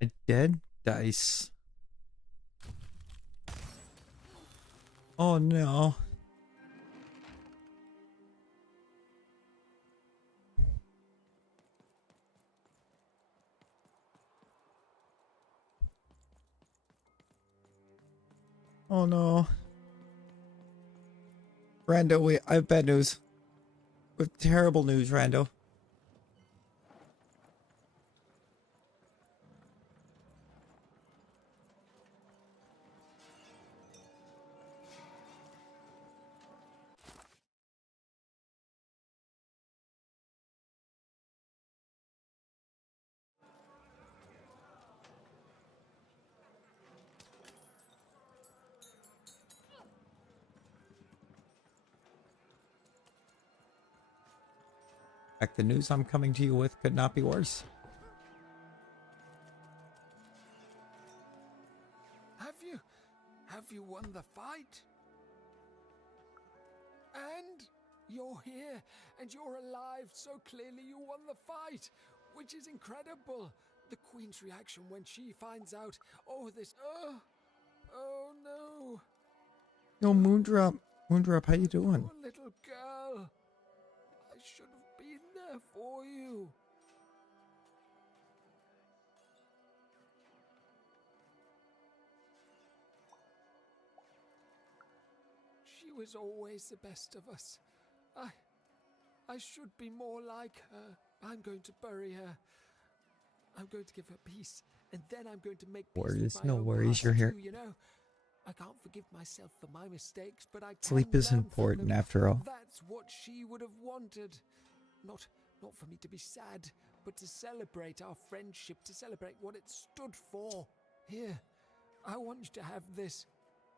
A dead dice. Oh no. Oh no. Rando, I have bad news. With terrible news, Rando. Heck, the news I'm coming to you with could not be worse. Have you won the fight? And You're here, and you're alive, so clearly you won the fight, which is incredible. The Queen's reaction when she finds out, oh no. Yo, Moondrop. Moondrop, how you doing? Poor little girl. I should have been there for you. She was always the best of us. I should be more like her. I'm going to bury her. I'm going to give her peace, and then I'm going to make peace with Worries, my no own worries, past you're here. too, you know. I can't forgive myself for my mistakes, but I can Sleep is learn from important them. after all. That's what she would have wanted. Not for me to be sad, but to celebrate our friendship, to celebrate what it stood for. Here, I want you to have this.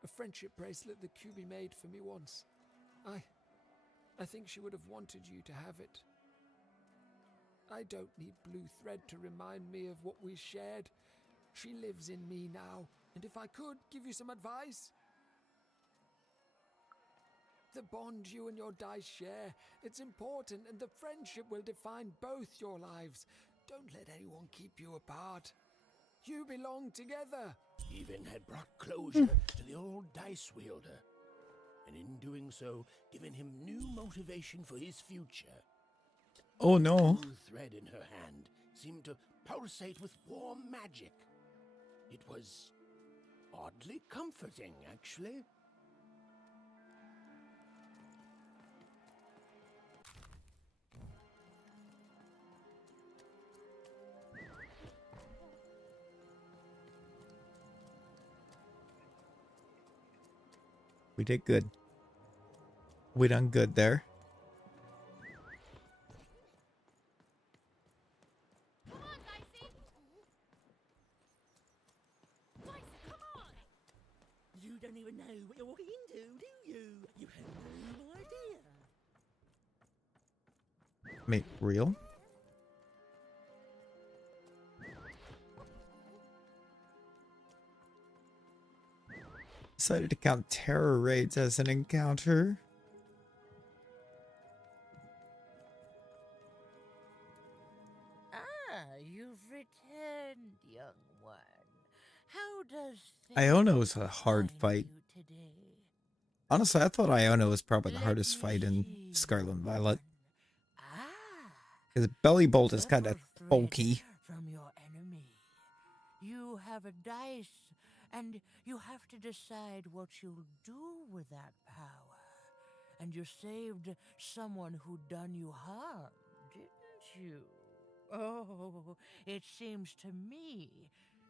A friendship bracelet that QB made for me once. I think she would have wanted you to have it. I don't need blue thread to remind me of what we shared. She lives in me now, and if I could give you some advice, the bond you and your dice share, it's important, and the friendship will define both your lives. Don't let anyone keep you apart. You belong together. Even had brought closure to the old dice wielder, and in doing so, given him new motivation for his future. Oh no. The blue thread in her hand seemed to pulsate with warm magic. It was oddly comforting, actually. We did good. We done good there. Come on, Dicey! Dicey, come on! You don't even know what you're walking into, do you? You have no idea. Mate, real? Decided to count terror raids as an encounter. You've returned, young one. How does Iona was a hard fight. Honestly, I thought Iona was probably the hardest fight in Scarlet and Violet. Because Belly Bolt is kind of bulky. From your enemy, you have a dice, and you have to decide what you'll do with that power. And you saved someone who'd done you harm, didn't you? Oh, it seems to me,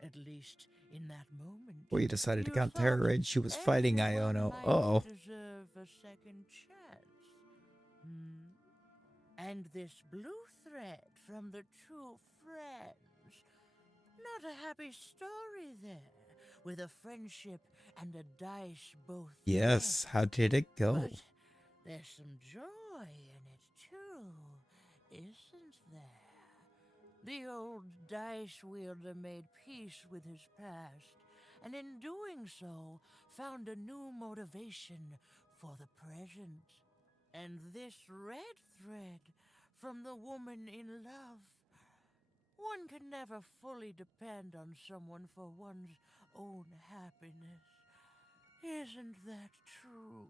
at least in that moment, Well, you decided to you count terror thought raids. She was fighting everyone Iona. might Uh-oh. deserve a second chance. And this blue thread from the true friends. Not a happy story there, with a friendship and a dice both. Yes, how did it go? But there's some joy in it too, isn't there? The old dice wielder made peace with his past, and in doing so, found a new motivation for the present. And this red thread from the woman in love. One can never fully depend on someone for one's own happiness. Isn't that true?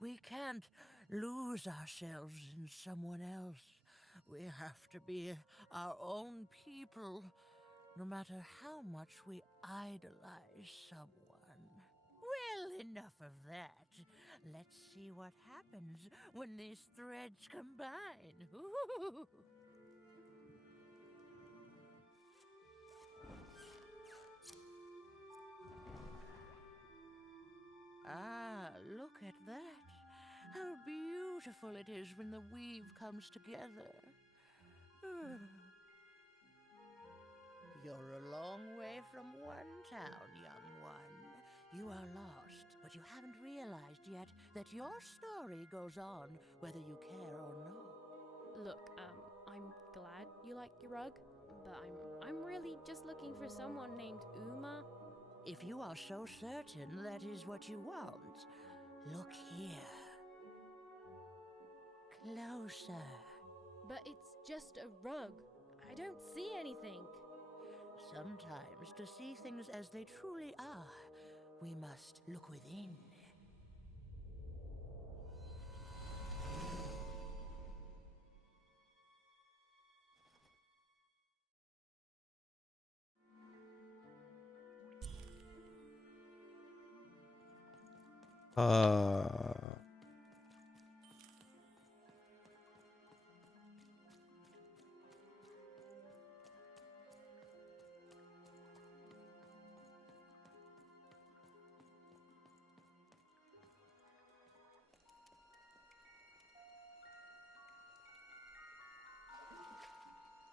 We can't lose ourselves in someone else. We have to be our own people, no matter how much we idolize someone. Well, enough of that. Let's see what happens when these threads combine. Ooh. Look at that. How beautiful it is when the weave comes together. You're a long way from one town, young one. You are lost, but you haven't realized yet that your story goes on whether you care or not. Look, I'm glad you like your rug, but I'm really just looking for someone named Uma. If you are so certain that is what you want, look here. closer. But it's just a rug. I don't see anything. Sometimes, to see things as they truly are, we must look within.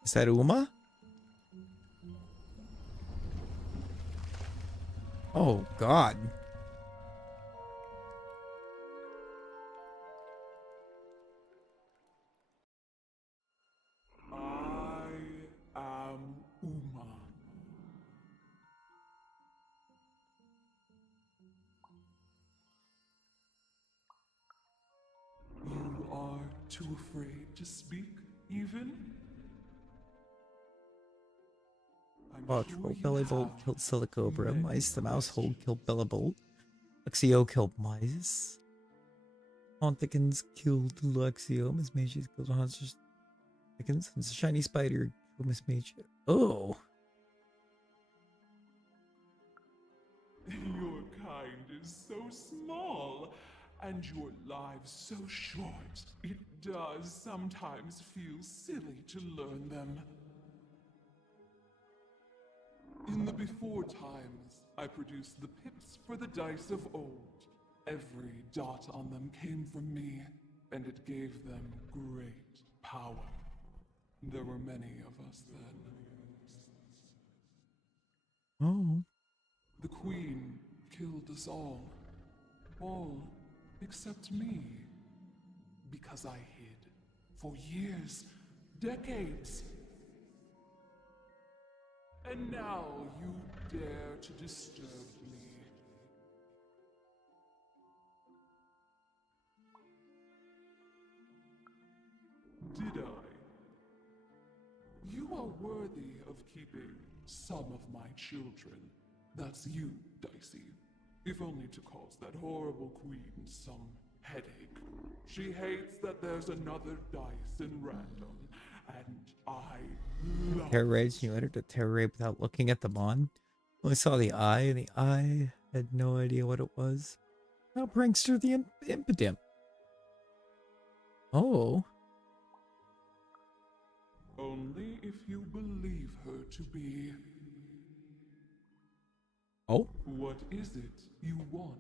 Is that Uma? Oh, God. I am Uma. You are too afraid to speak, even? Watch, Bellibolt killed Silicobra, Mice the Mousehold killed Bellibolt, Lexio killed Mice, Hauntikins killed Lexio, Miss Mages killed Hauntikins, and the Shiny Spider killed Miss Mage. Oh! Your kind is so small, and your lives so short. It does sometimes feel silly to learn them. In the before times, I produced the pips for the dice of old. Every dot on them came from me, and it gave them great power. There were many of us then. Oh. The Queen killed us all. All except me. Because I hid. For years. Decades. And now you dare to disturb me. Did I? You are worthy of keeping some of my children. That's you, Dicey. If only to cause that horrible queen some headache. She hates that there's another dice in random, and I love Terror Raids, you entered a Terror Raid without looking at the Mon. Only saw the eye, and the eye had no idea what it was. Now prankster the Impidimp. Oh. Only if you believe her to be. Oh? What is it you want?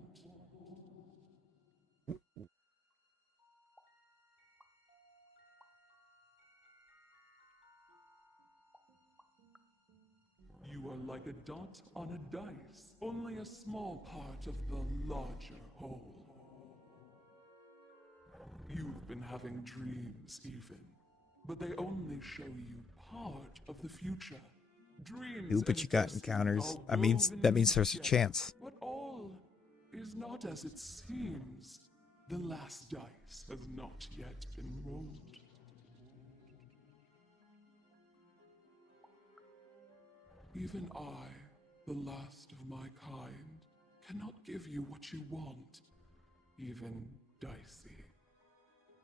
You are like a dot on a dice, only a small part of the larger whole. You've been having dreams, even, but they only show you part of the future. Dreams. Ooh, but you got encounters. That means there's a chance. But all is not as it seems. The last dice has not yet been rolled. Even I, the last of my kind, cannot give you what you want, even Dicey.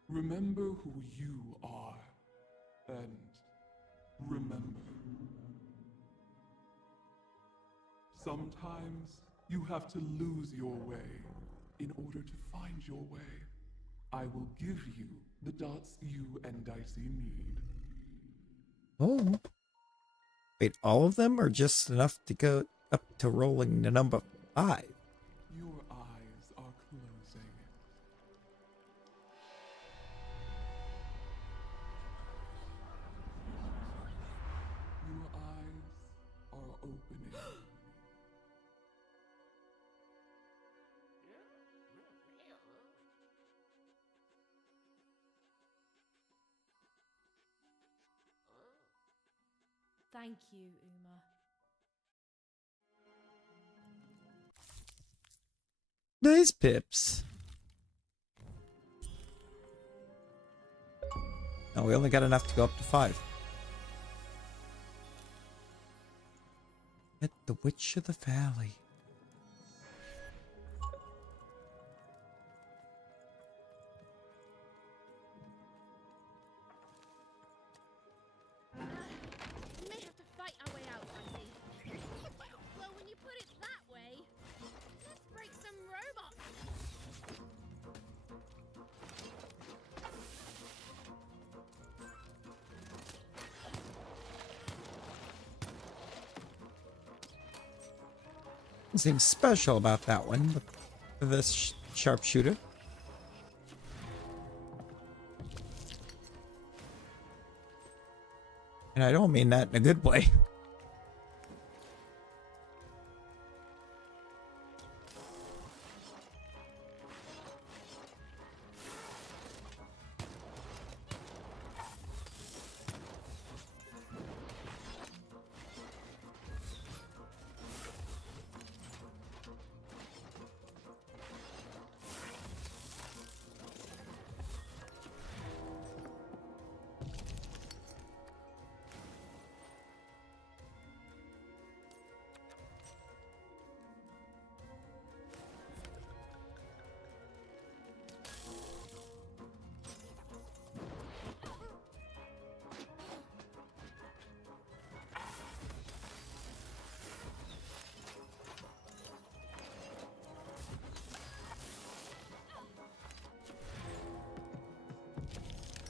Remember who you are, and remember. Sometimes you have to lose your way in order to find your way. I will give you the dots you and Dicey need. Oh. Wait, all of them, or just enough to go up to rolling the number 5? Your eyes are closing. Your eyes are opening. Thank you, Uma. Nice pips. Oh, we only got enough to go up to 5. At the Witch of the Valley. We may have to fight our way out, Dicey. Well, when you put it that way, let's break some robots. Something special about that one, this sharpshooter. And I don't mean that in a good way.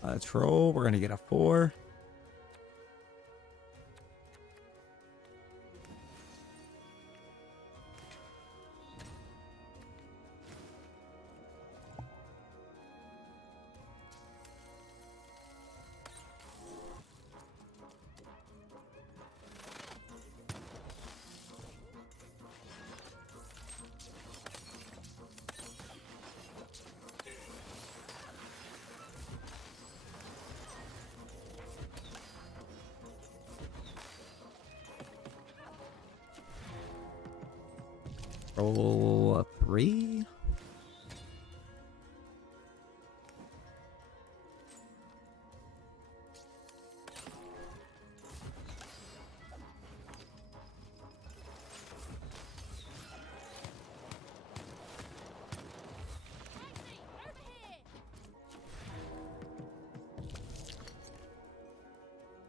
Let's roll. We're gonna get a 4. Roll a 3.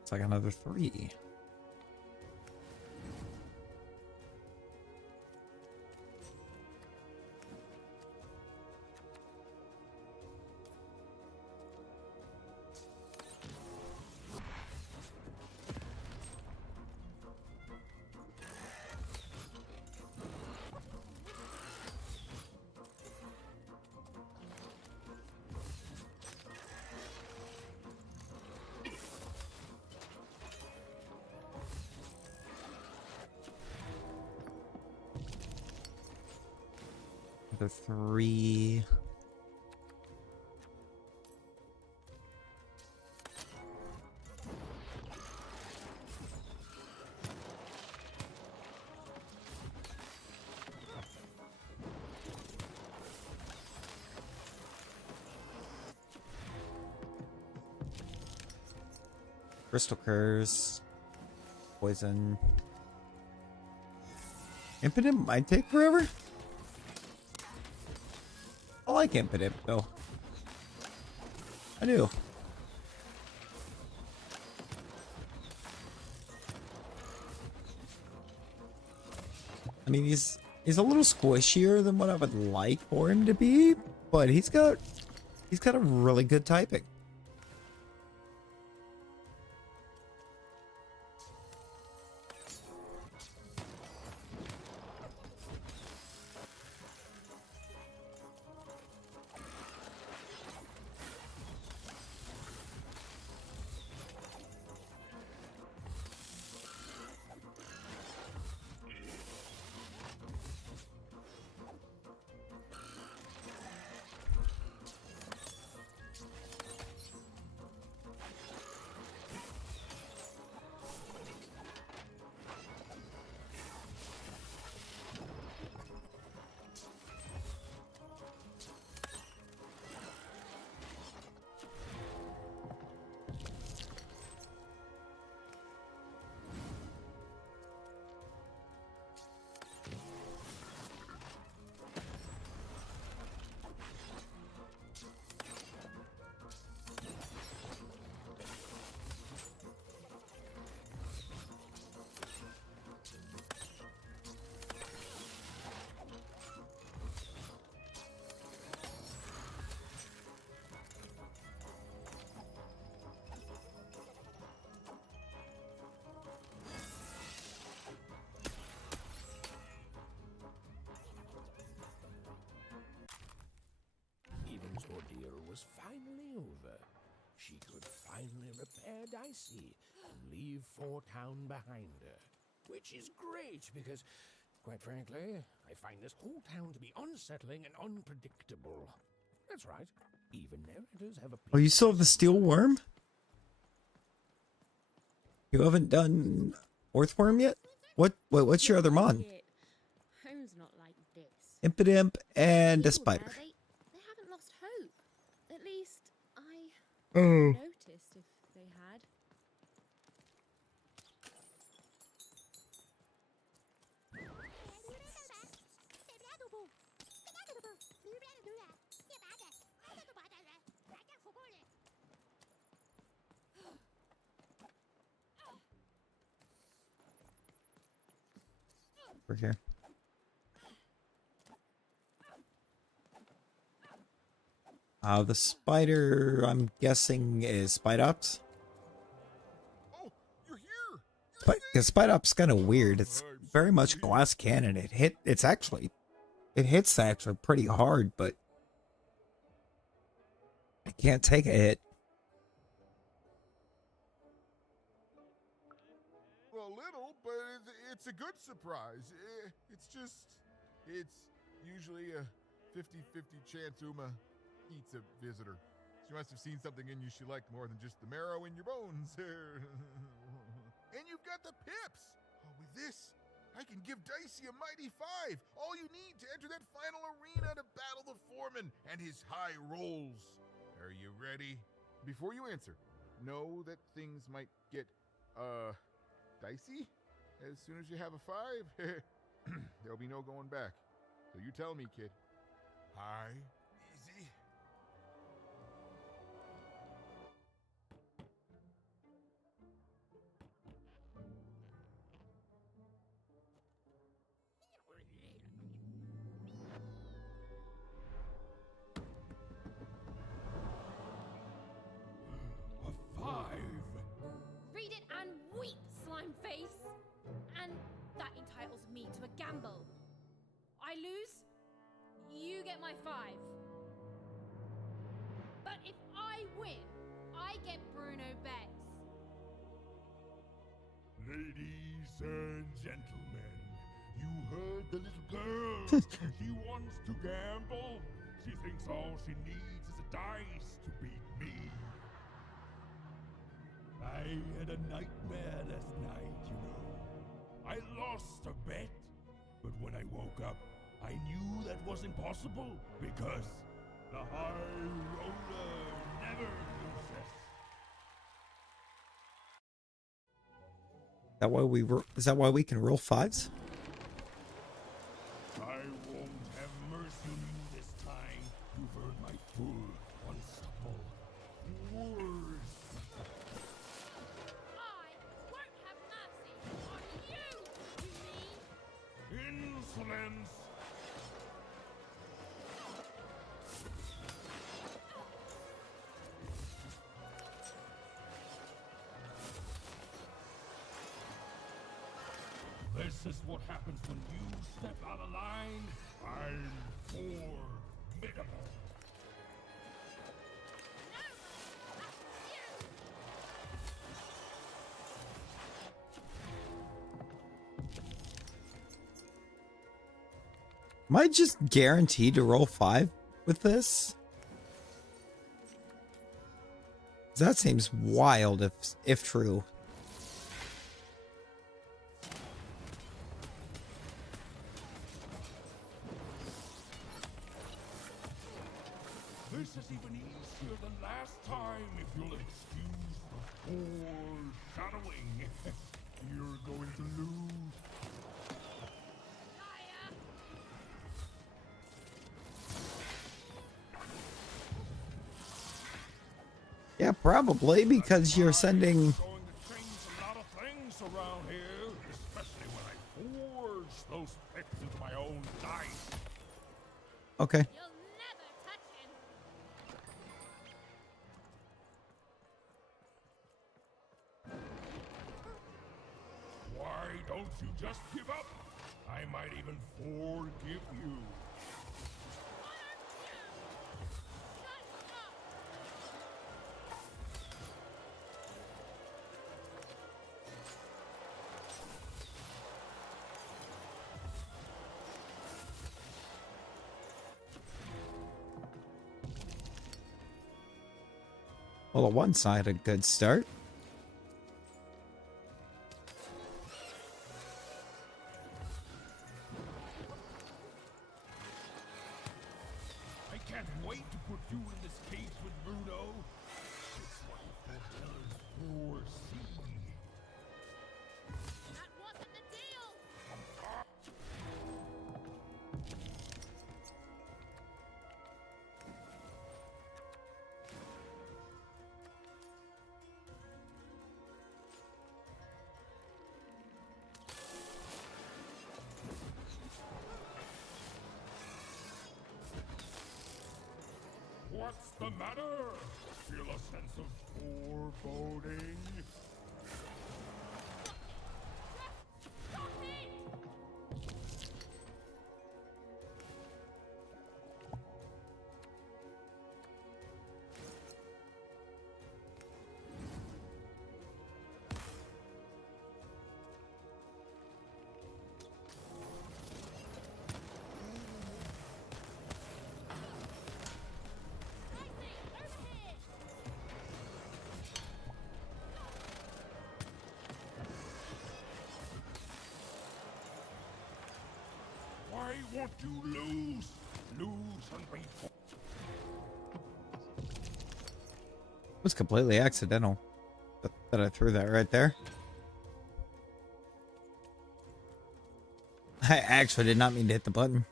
It's like another 3. Another 3. Crystal Curse. Poison. Impotent might take forever. I like Impotent though. I do. I mean, he's a little squishier than what I would like for him to be, but he's got a really good typing. Dicey and leave Fort Town behind her. Which is great because, quite frankly, I find this whole town to be unsettling and unpredictable. That's right. Even narrators have a... Oh, you still have the steel worm? You haven't done Earthworm yet? What's your other mon? Home's not like this. Impidimp and a spider. They haven't lost hope. At least I Oh. noticed if they had. Over here. The spider, I'm guessing, is Spidops. But because Spidops kind of weird. It's very much glass cannon. It hits actually pretty hard, but it can't take a hit. Well, little, but it's a good surprise. It's usually a 50-50 chance Uma eats a visitor. She must have seen something in you she liked more than just the marrow in your bones. And you've got the pips. Oh, with this, I can give Dicey a mighty 5. All you need to enter that final arena to battle the foreman and his high rolls. Are you ready? Before you answer, know that things might get, dicey as soon as you have a 5. There'll be no going back. So you tell me, kid. High, easy. A 5. Read it and weep, slime face. And that entitles me to a gamble. I lose, you get my 5. But if I win, I get Bruno Betts. Ladies and gentlemen, you heard the little girl. She wants to gamble. She thinks all she needs is a dice to beat me. I had a nightmare last night, you know. I lost a bet, but when I woke up, I knew that was impossible because the high roller never loses. Is that why we can roll 5s? I won't have mercy on you this time. You've heard my full, unstoppable words. I won't have mercy on you, you mean? Insolence! This is what happens when you step out of line. I'm formidable. Am I just guaranteed to roll 5 with this? That seems wild if true. This is even easier than last time, if you'll excuse the foreshadowing. You're going to lose. Yeah, probably because you're sending. Going to change a lot of things around here, especially when I forge those picks into my own dice. Okay. Why don't you just give up? I might even forgive you. Well, one side a good start. I can't wait to put you in this cage with Bruno. It's what the foretellers foresee. That wasn't the deal! What's the matter? Feel a sense of foreboding? Why won't you lose? Lose and wait for... It was completely accidental that I threw that right there. I actually did not mean to hit the button.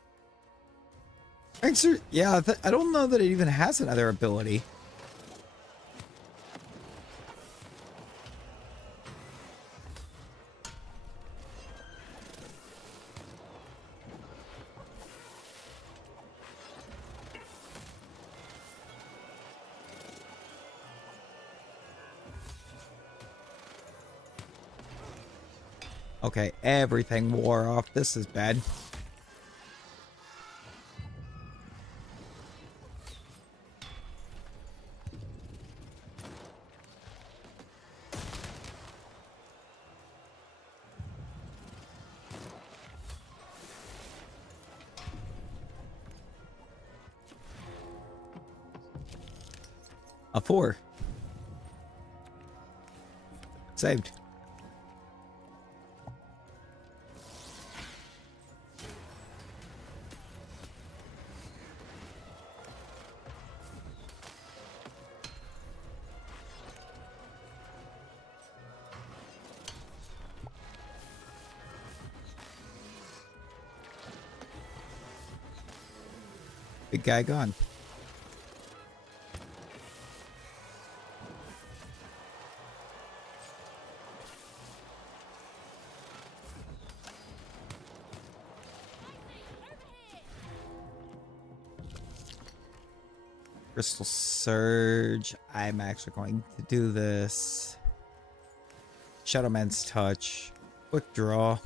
Actually, yeah, I don't know that it even has another ability. Okay, everything wore off. This is bad. A 4. Saved. Big guy gone. Crystal Surge. I'm actually going to do this. Shadowman's Touch. Quick draw.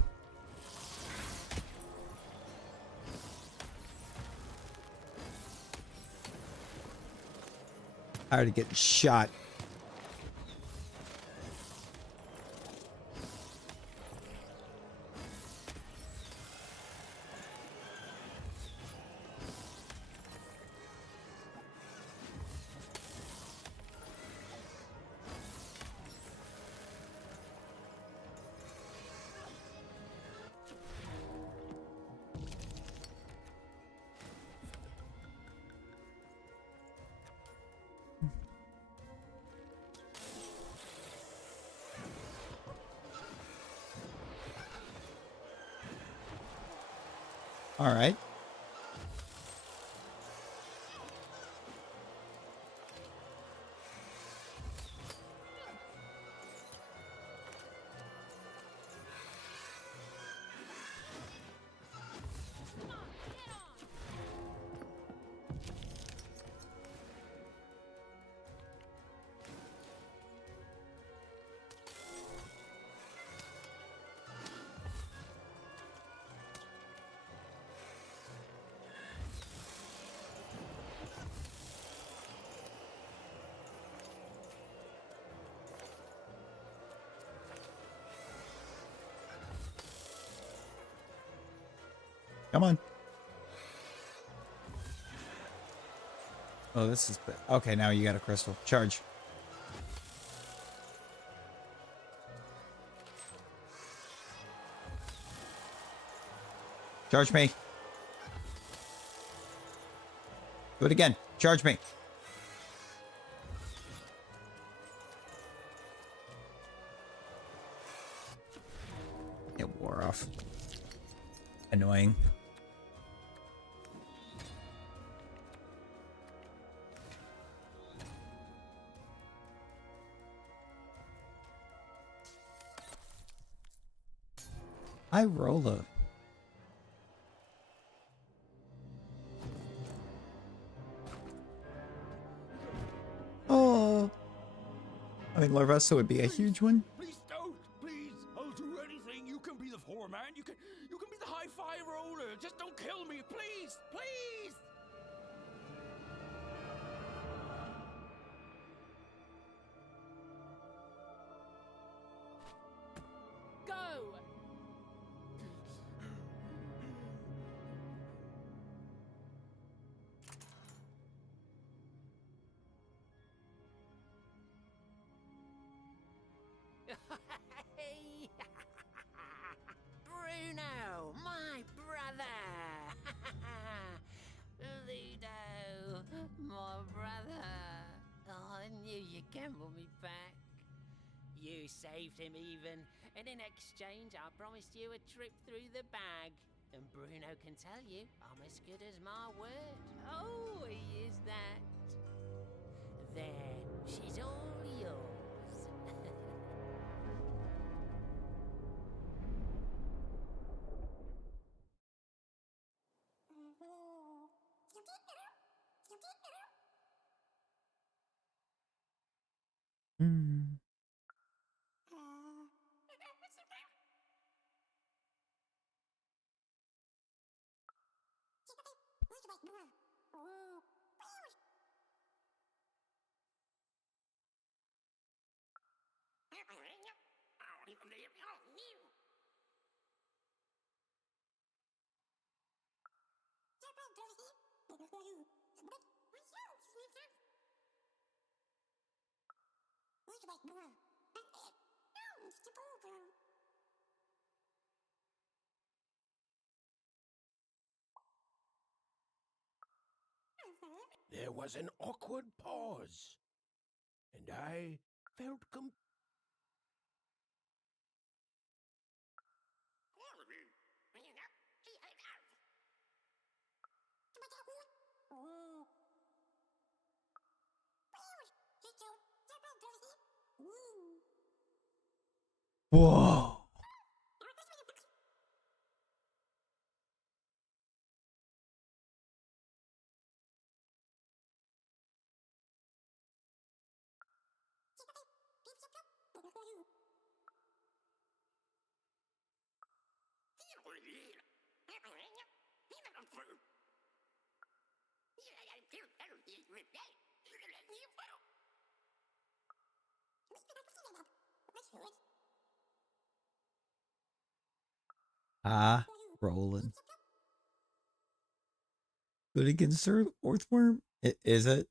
Tired of getting shot. All right. Come on. Oh, this is... Okay, now you got a crystal. Charge. Charge me. Do it again. Charge me. It wore off. Annoying. I roll a. Oh. I mean, Larvesta would be a huge one. Please don't, please. I'll do anything. You can be the foreman. You can be the high-five roller. Just don't kill me, please, please. Go! Bruno, my brother! Ludo, my brother! Oh, I knew you'd gamble me back. You saved him even, and in exchange I promised you a trip through the bag. And Bruno can tell you I'm as good as my word. Oh, he is that. There, she's all yours. Hmm. There was an awkward pause, and I felt Whoa. Ah, rolling. Good against Sir Orthworm? Is it?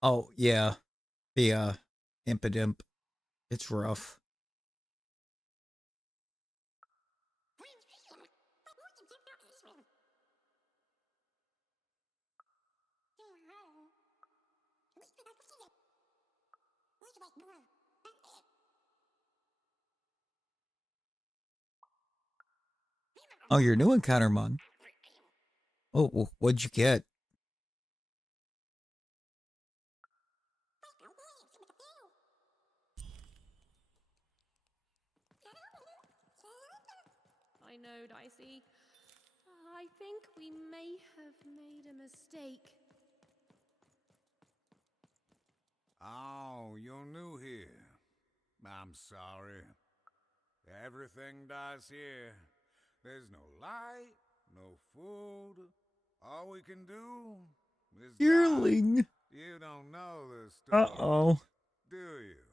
Oh, yeah. The Impidimp. It's rough. Oh, your new encounter, Mon. Oh, well, what'd you get? I know, Dicey. I think we may have made a mistake. Oh, you're new here. I'm sorry. Everything dies here. There's no light, no food. All we can do is die. Yearling. You don't know the story, Uh-oh. do you?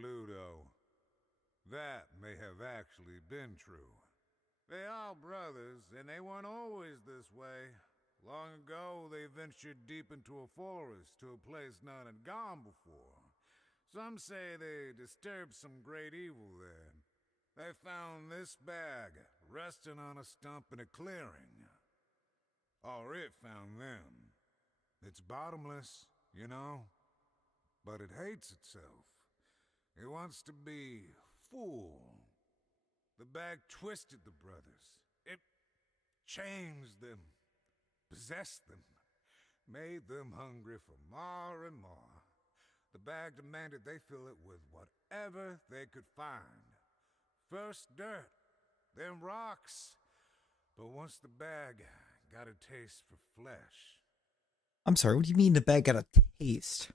Ludo, that may have actually been true. They are brothers, and they weren't always this way. Long ago, they ventured deep into a forest to a place none had gone before. Some say they disturbed some great evil there. They found this bag resting on a stump in a clearing. Or it found them. It's bottomless, you know, but it hates itself. It wants to be full. The bag twisted the brothers. It changed them, possessed them, made them hungry for more and more. The bag demanded they fill it with whatever they could find. First dirt, then rocks. But once the bag got a taste for flesh. I'm sorry, what do you mean the bag got a taste?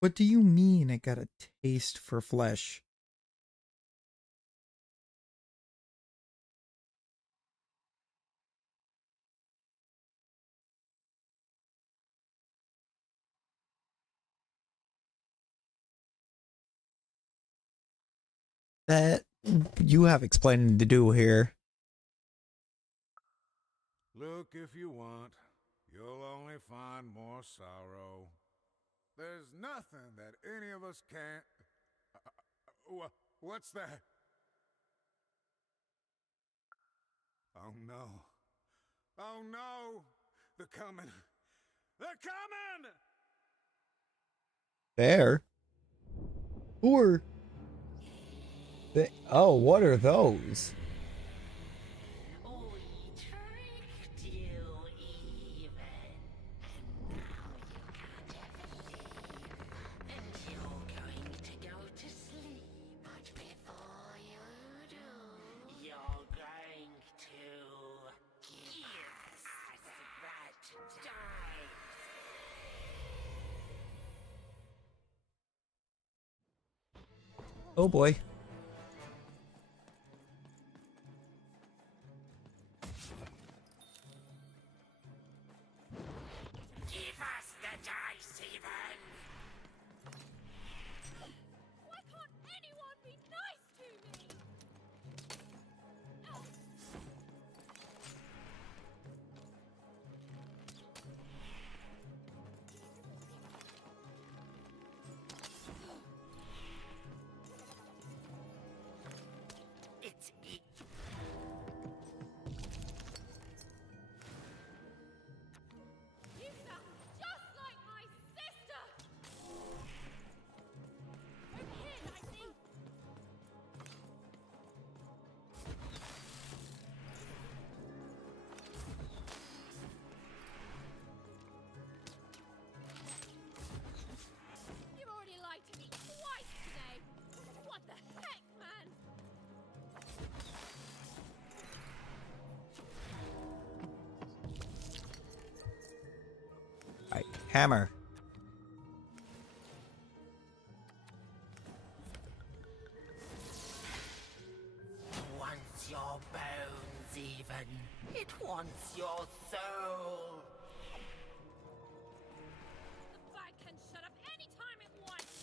What do you mean it got a taste for flesh? That you have explaining to do here. Look if you want. You'll only find more sorrow. There's nothing that any of us can't... what's that? Oh no. Oh no! They're coming! They're coming! There? Or... oh, what are those? Oh boy. Give us the dice, even! Why can't anyone be nice to me? It's it. You sound just like my sister! Over here, Dicey! You've already lied to me twice today! What the heck, man? Right, hammer. Wants your bones, even. It wants your soul. The bag can shut up any time it wants!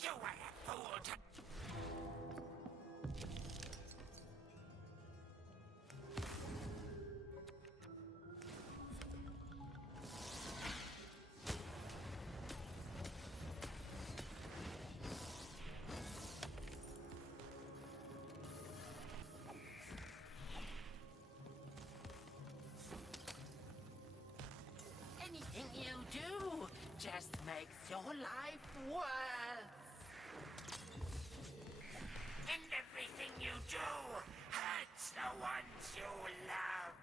You are a fool to... Anything you do just makes your life worse. And everything you do hurts the ones you love.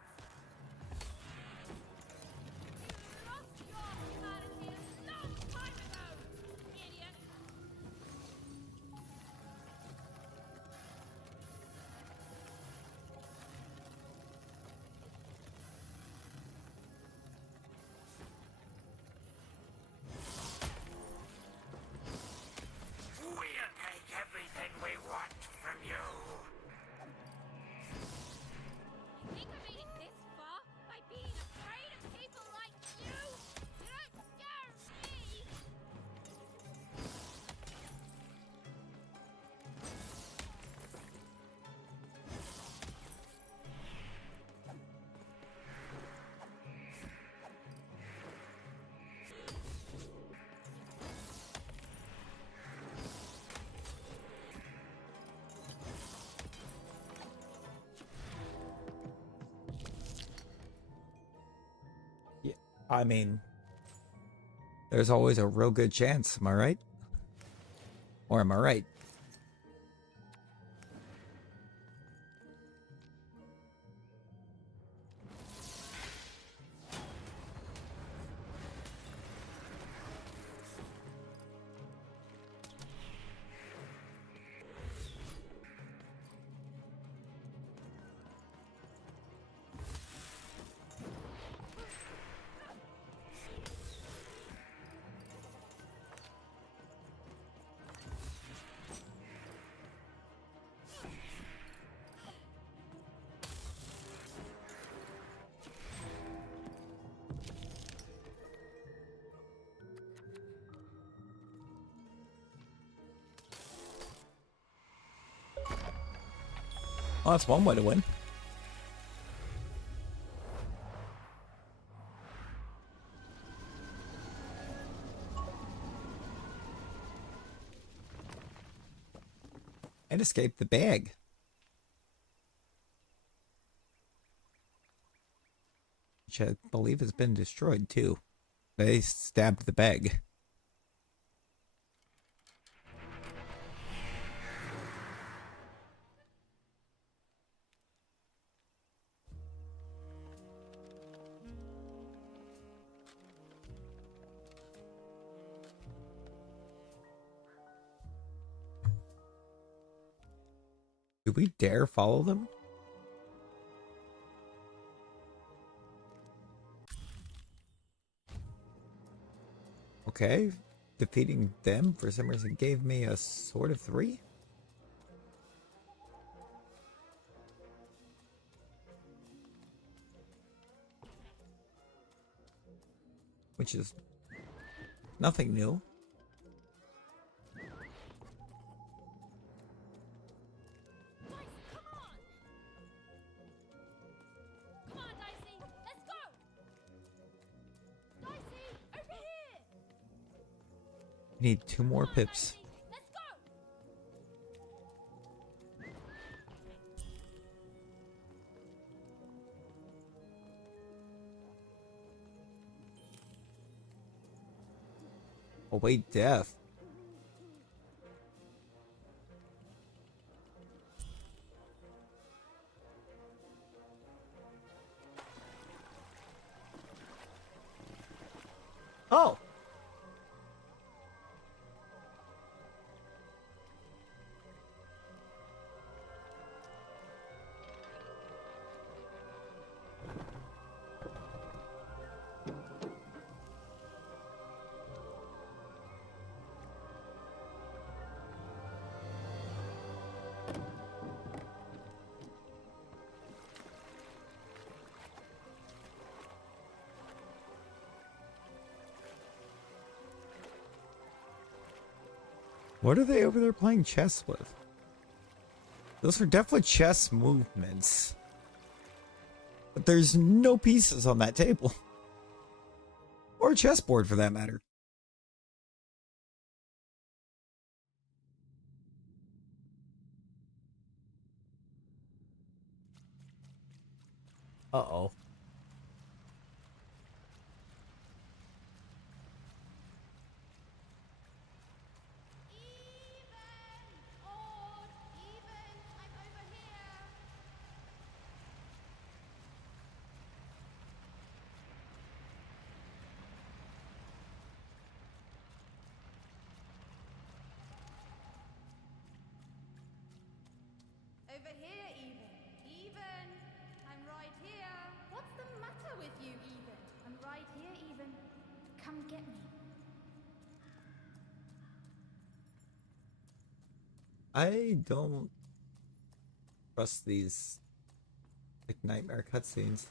I mean, there's always a real good chance, am I right? Or am I right? Well, that's one way to win. And escape the bag. Which I believe has been destroyed too. They stabbed the bag. Do we dare follow them? Okay. Defeating them for some reason gave me a sword of 3. Which is nothing new. Need 2 more pips. Await death. Oh. What are they over there playing chess with? Those are definitely chess movements. But there's no pieces on that table. Or a chessboard for that matter. Uh-oh. Over here, Even. Even! I'm right here. What's the matter with you, Even? I'm right here, Even. Come get me. I don't trust these like nightmare cutscenes.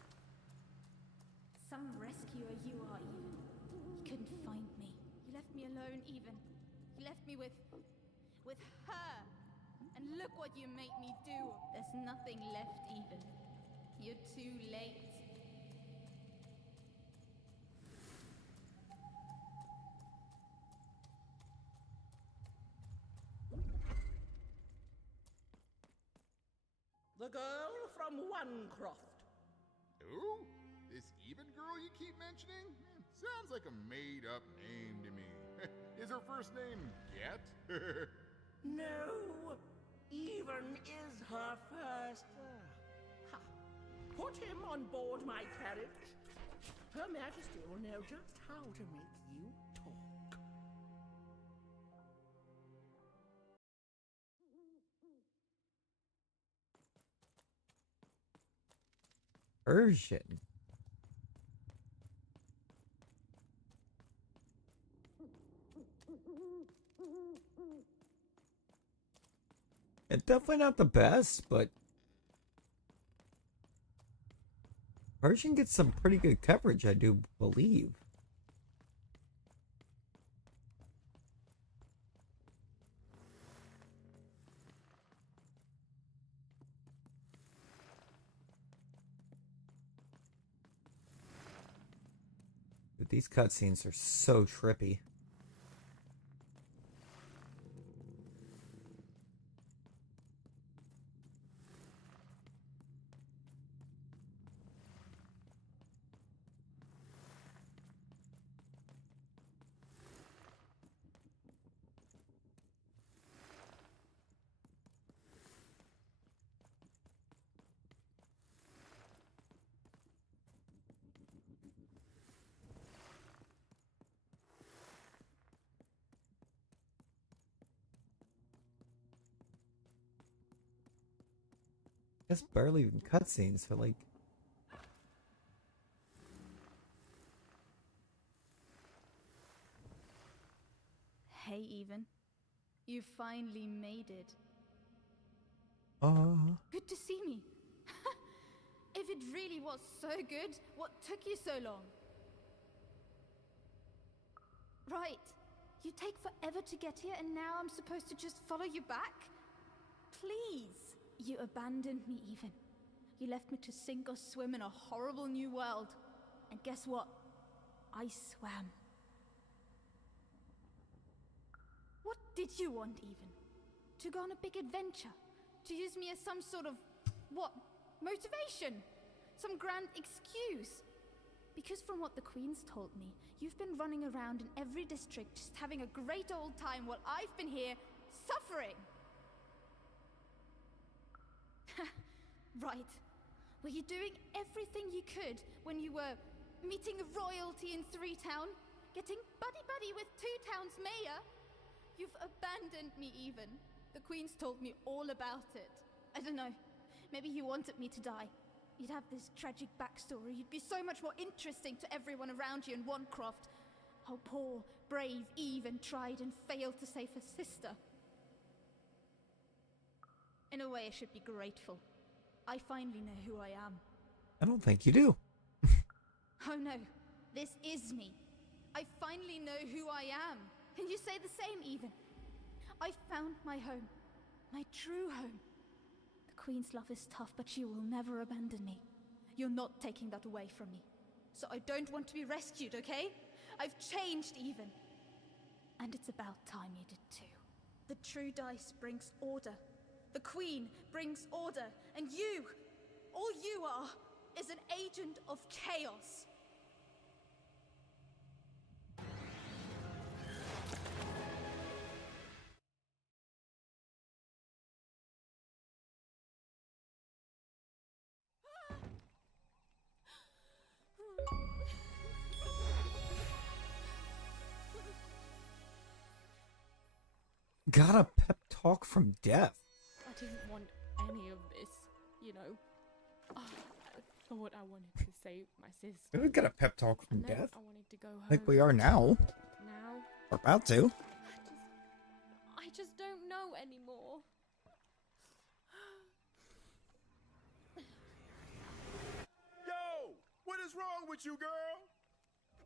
Some rescuer you are, Even. You couldn't find me. You left me alone, Even. You left me with her. And look what you make me do. There's nothing left, Even. You're too late. The girl from Onecroft. Who? This Even girl you keep mentioning? Sounds like a made-up name to me. Is her first name Get? No, even is her first. Ha. Put him on board my carriage. Her Majesty will know just how to make you talk. Persian. It's definitely not the best, but Persian gets some pretty good coverage, I do believe. But these cutscenes are so trippy. It's barely even cutscenes, so like. Hey, Even. You finally made it. Good to see me. If it really was so good, what took you so long? Right. You take forever to get here, and now I'm supposed to just follow you back? Please. You abandoned me, Even. You left me to sink or swim in a horrible new world. And guess what? I swam. What did you want, Even? To go on a big adventure? To use me as some sort of, what, motivation? Some grand excuse? Because from what the Queen's told me, you've been running around in every district just having a great old time while I've been here suffering. Right. Were you doing everything you could when you were meeting royalty in 3 Town? Getting buddy-buddy with 2 Town's mayor? You've abandoned me, Even. The Queen's told me all about it. I don't know. Maybe you wanted me to die. You'd have this tragic backstory. You'd be so much more interesting to everyone around you in Wanecroft. How poor, brave Even tried and failed to save her sister. In a way, I should be grateful. I finally know who I am. I don't think you do. Oh no, this is me. I finally know who I am. And you say the same, Even. I found my home. My true home. The Queen's love is tough, but she will never abandon me. You're not taking that away from me. So I don't want to be rescued, okay? I've changed, Even. And it's about time you did too. The true dice brings order. The Queen brings order. And you, all you are, is an agent of chaos. Got a pep talk from death. I didn't want any of this, you know. I thought I wanted to save my sister. We got a pep talk from death. I wanted to go home. Like we are now. Now? We're about to. I just don't know anymore. Yo! What is wrong with you, girl?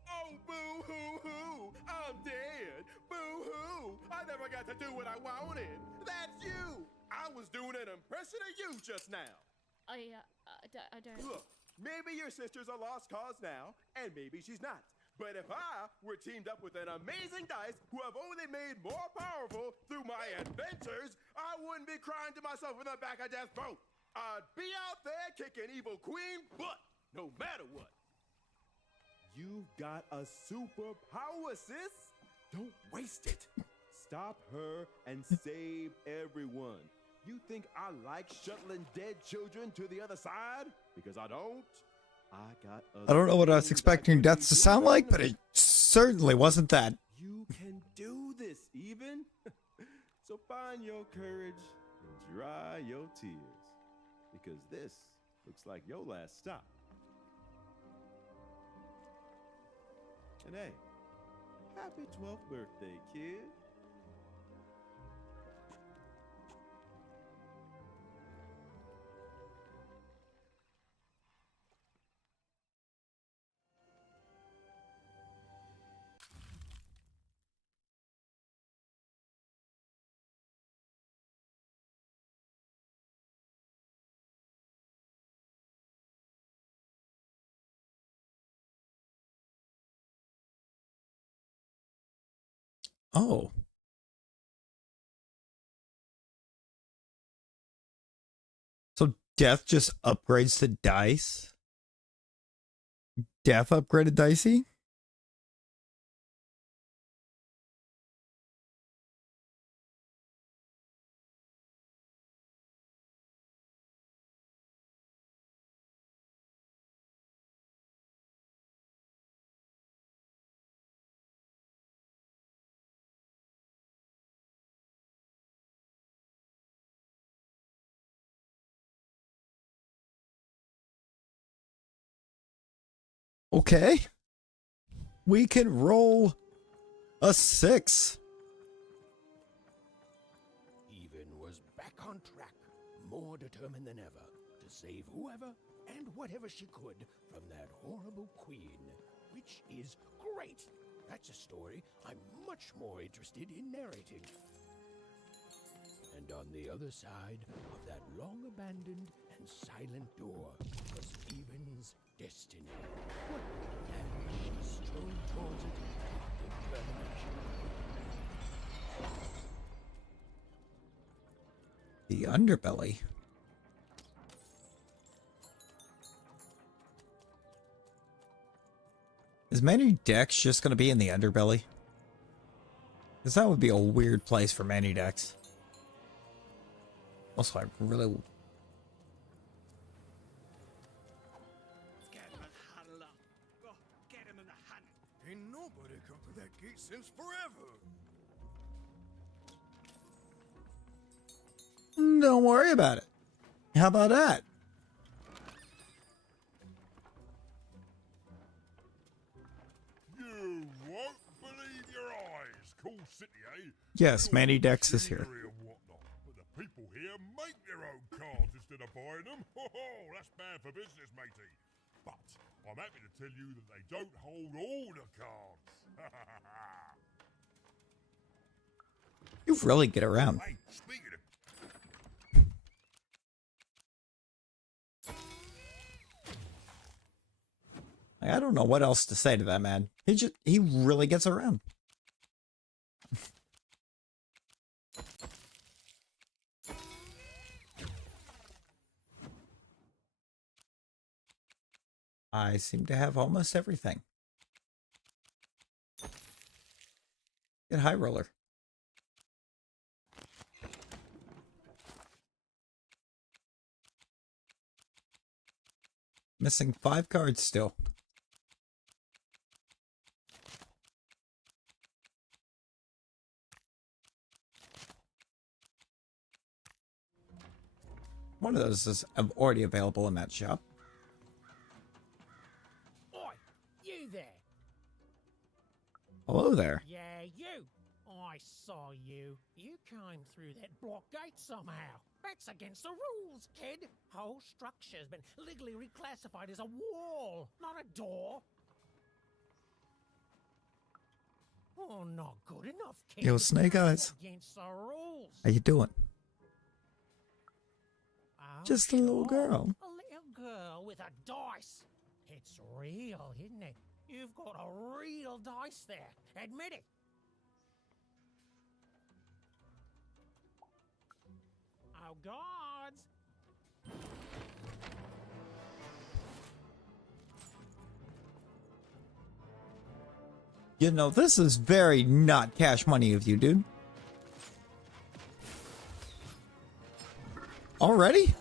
Oh, boo-hoo-hoo! I'm dead! Boo-hoo! I never got to do what I wanted! That's you! I was doing an impression of you just now! I don't... Look, maybe your sister's a lost cause now, and maybe she's not. But if I were teamed up with an amazing dice who have only made more powerful through my adventures, I wouldn't be crying to myself in the back of death's boat. I'd be out there kicking evil Queen butt, no matter what. You've got a superpower, sis. Don't waste it. Stop her and save everyone. You think I like shuttling dead children to the other side? Because I don't. I don't know what I was expecting deaths to sound like, but it certainly wasn't that. You can do this, even. So find your courage and dry your tears. Because this looks like your last stop. And hey, happy 12th birthday, kid. Oh. So Death just upgrades the dice? Death upgraded Dicey? Okay. We can roll a 6. Even was back on track, more determined than ever to save whoever and whatever she could from that horrible queen, which is great. That's a story I'm much more interested in narrating. And on the other side of that long-abandoned and silent door was Even's destiny. And she strode towards it with determination. The underbelly. Is Manny Dex just going to be in the underbelly? Because that would be a weird place for Manny Dex. Also, I really... Ain't nobody come through that gate since forever. Don't worry about it. How about that? You won't believe your eyes. Cool city, eh? Yes, Manny Dex is here. Scenery and whatnot, but the people here make their own cards instead of buying them. Oh, that's bad for business, matey. But I'm happy to tell you that they don't hold all the cards. You really get around. Hey, speaking of... I don't know what else to say to that man. He really gets around. I seem to have almost everything. Get high roller. Missing 5 cards still. One of those is already available in that shop. Oi, you there. Hello there. Yeah, you. I saw you. You came through that block gate somehow. That's against the rules, kid. Whole structure's been legally reclassified as a wall, not a door. Oh, not good enough, kid. Yo, Snake Eyes. Against the rules. How you doing? Oh, Just a little sure. girl. A little girl with a dice. It's real, isn't it? You've got a real dice there. Admit it. Oh, gods. You know, this is very not cash money of you, dude. Already?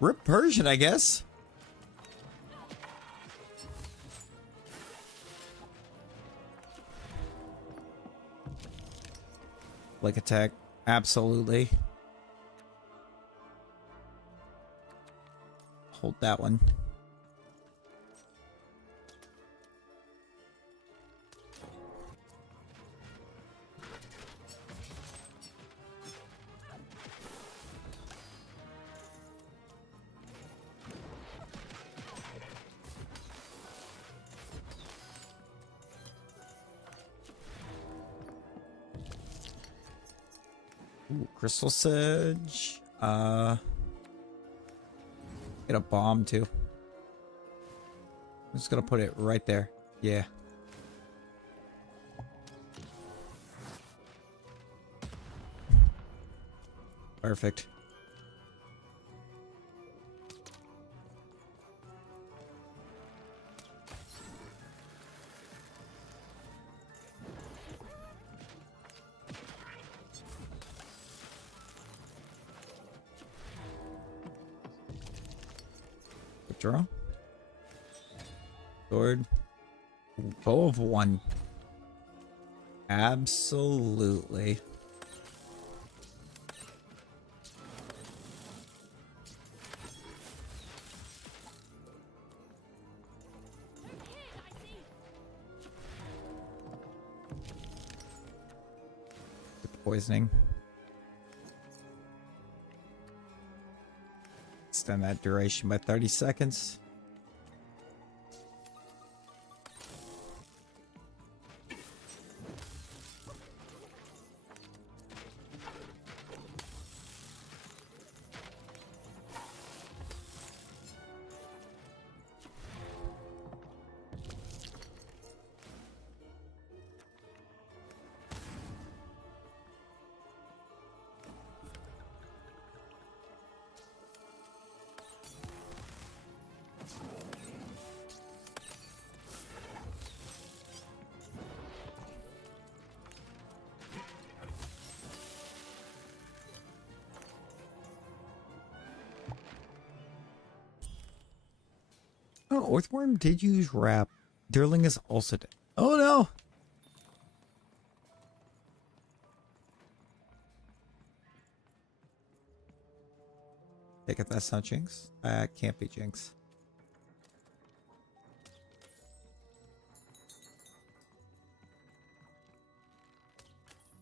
Rip Persian, I guess. Flick attack. Absolutely. Hold that one. Ooh, Crystal Sedge. Get a bomb too. I'm just gonna put it right there. Yeah. Perfect. Draw. Sword. Bow of 1. Absolutely. Poisoning. Extend that duration by 30 seconds. Oh, Earthworm did use wrap. Dirling is also dead. Oh no! Take it that's not Jinx. Can't be Jinx.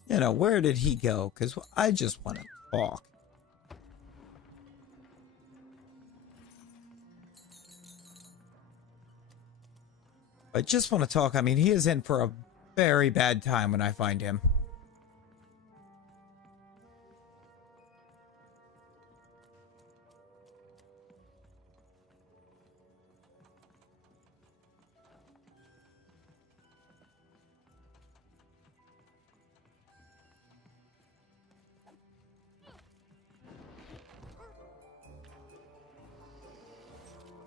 You know, where did he go? Because I just want to talk. I just want to talk. I mean, he is in for a very bad time when I find him.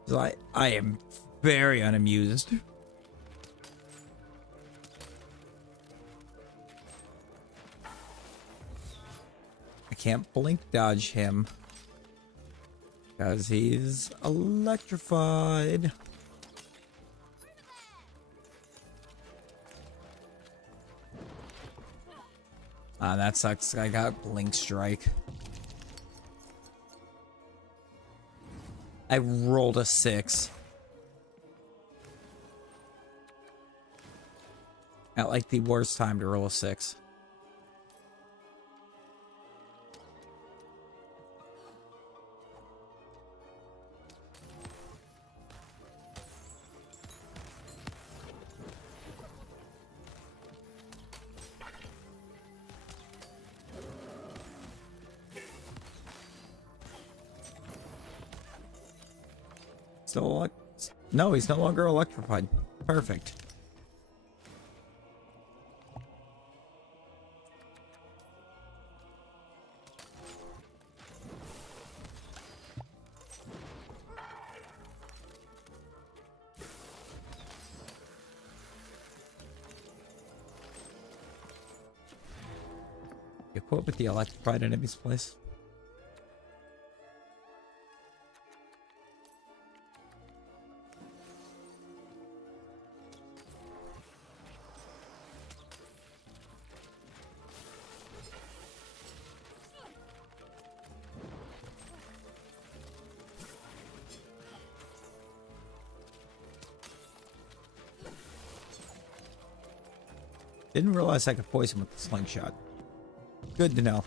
So I am very unamused. I can't blink dodge him because he's electrified. Ah, that sucks. I got blink strike. I rolled a 6. At like the worst time to roll a 6. Still no, he's no longer electrified. Perfect. Equip with the electrified enemy's place. Didn't realize I could poison with the slingshot. Good to know.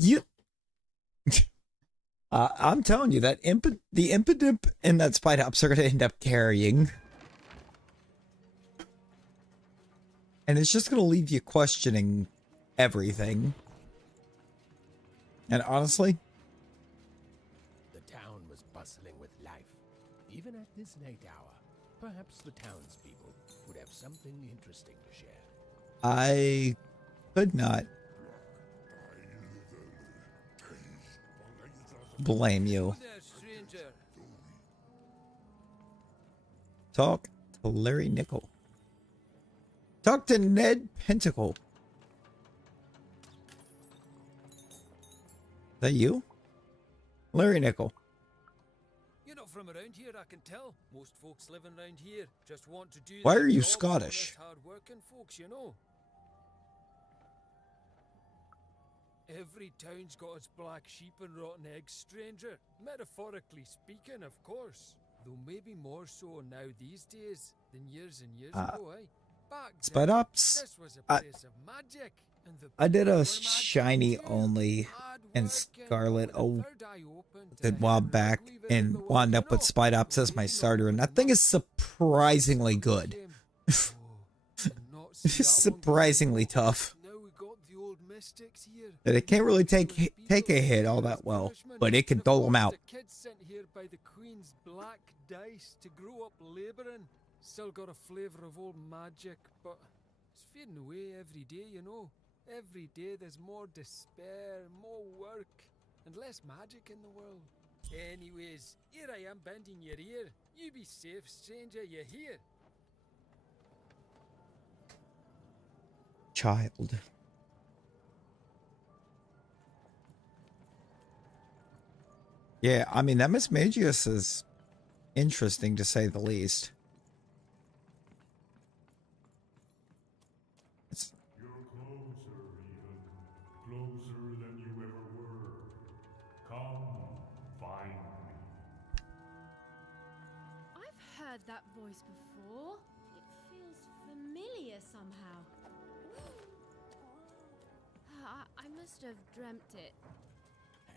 Yep. I'm telling you that the Impidimp and that Spidops are going to end up carrying. And it's just going to leave you questioning everything. And honestly, The town was bustling with life. Even at this late hour, perhaps the townspeople would have something interesting to share. I could not blame you. Talk to Larry Nickel. Talk to Ned Pentacle. Is that you? Larry Nickel. You're not from around here, I can tell. Most folks living around here just want to do Why their are you jobs, Scottish? honest, hard-working folks, you know. Every town's got its black sheep and rotten eggs, stranger. Metaphorically speaking, of course. Though maybe more so now these days than years and years ago, eh? Back then, Spidops? this was a place of magic, and the I did people a were magic shiny too. only and Scarlet a Third eye open to good while back and wound up with Spidops as my starter, and that thing is surprisingly good. It's surprisingly tough. That it can't really take a hit all that well, but it can dole them out. The kids sent here by the Queen's black dice to grow up labouring. Still got a flavour of old magic, but it's fading away every day, you know. Every day there's more despair, more work, and less magic in the world. Anyways, here I am bending your ear. You be safe, stranger, you hear? Child. Yeah, I mean, that Miss Magius is interesting to say the least. It's... You're closer, even. Closer than you ever were. Come, find me. I've heard that voice before. It feels familiar somehow. I must have dreamt it.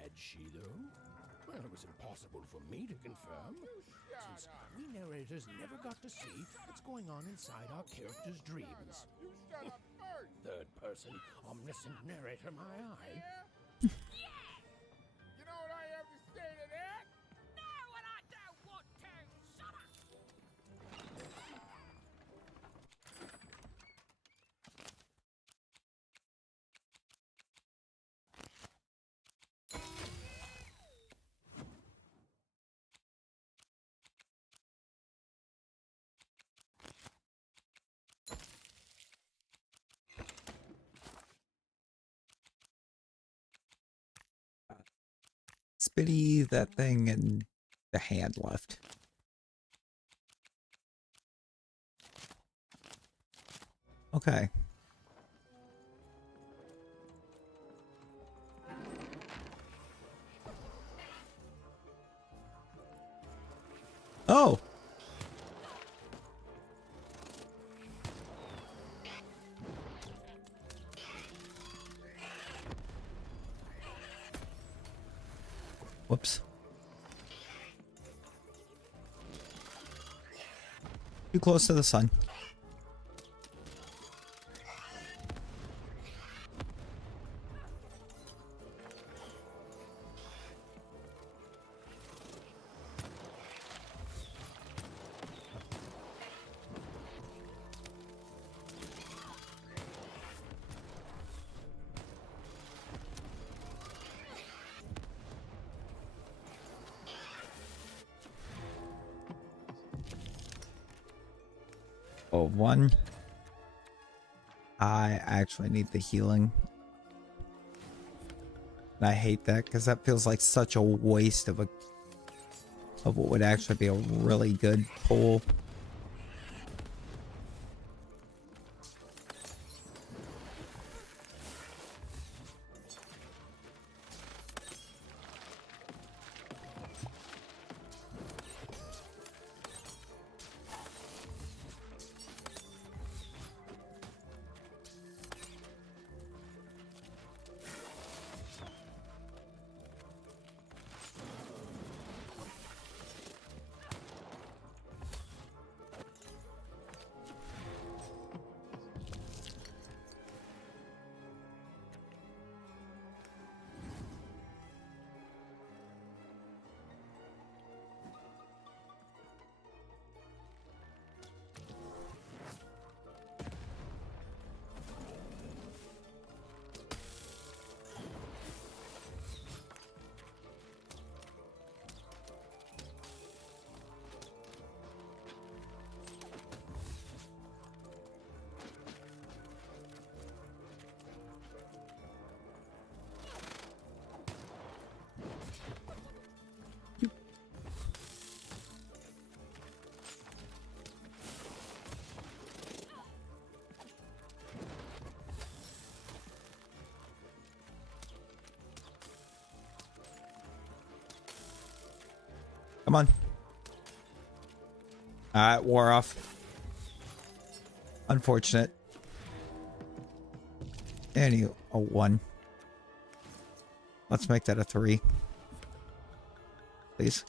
Had she, though? Well, it was impossible for me to confirm, since we narrators never got to see what's going on inside our characters' dreams. Third person, omniscient narrator, my eye. You know what I have to say to that? No, and I don't want to. Shut up. Spitty, that thing, and the hand left. Okay. Oh! Whoops. Too close to the sun. Oh, one. I actually need the healing. And I hate that because that feels like such a waste of what would actually be a really good pull. Come on. Alright, wore off. Unfortunate. Any a 1. Let's make that a 3. Please.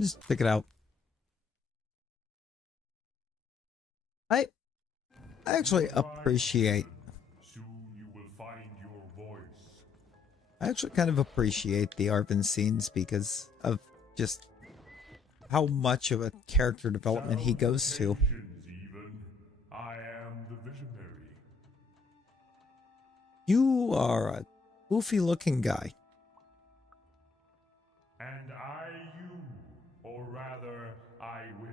Just pick it out. I actually appreciate. Soon you will find your voice. I actually kind of appreciate the Arven scenes because of just how much of a character development he goes to. Even I am the visionary. You are a goofy looking guy. And I you, or rather, I will.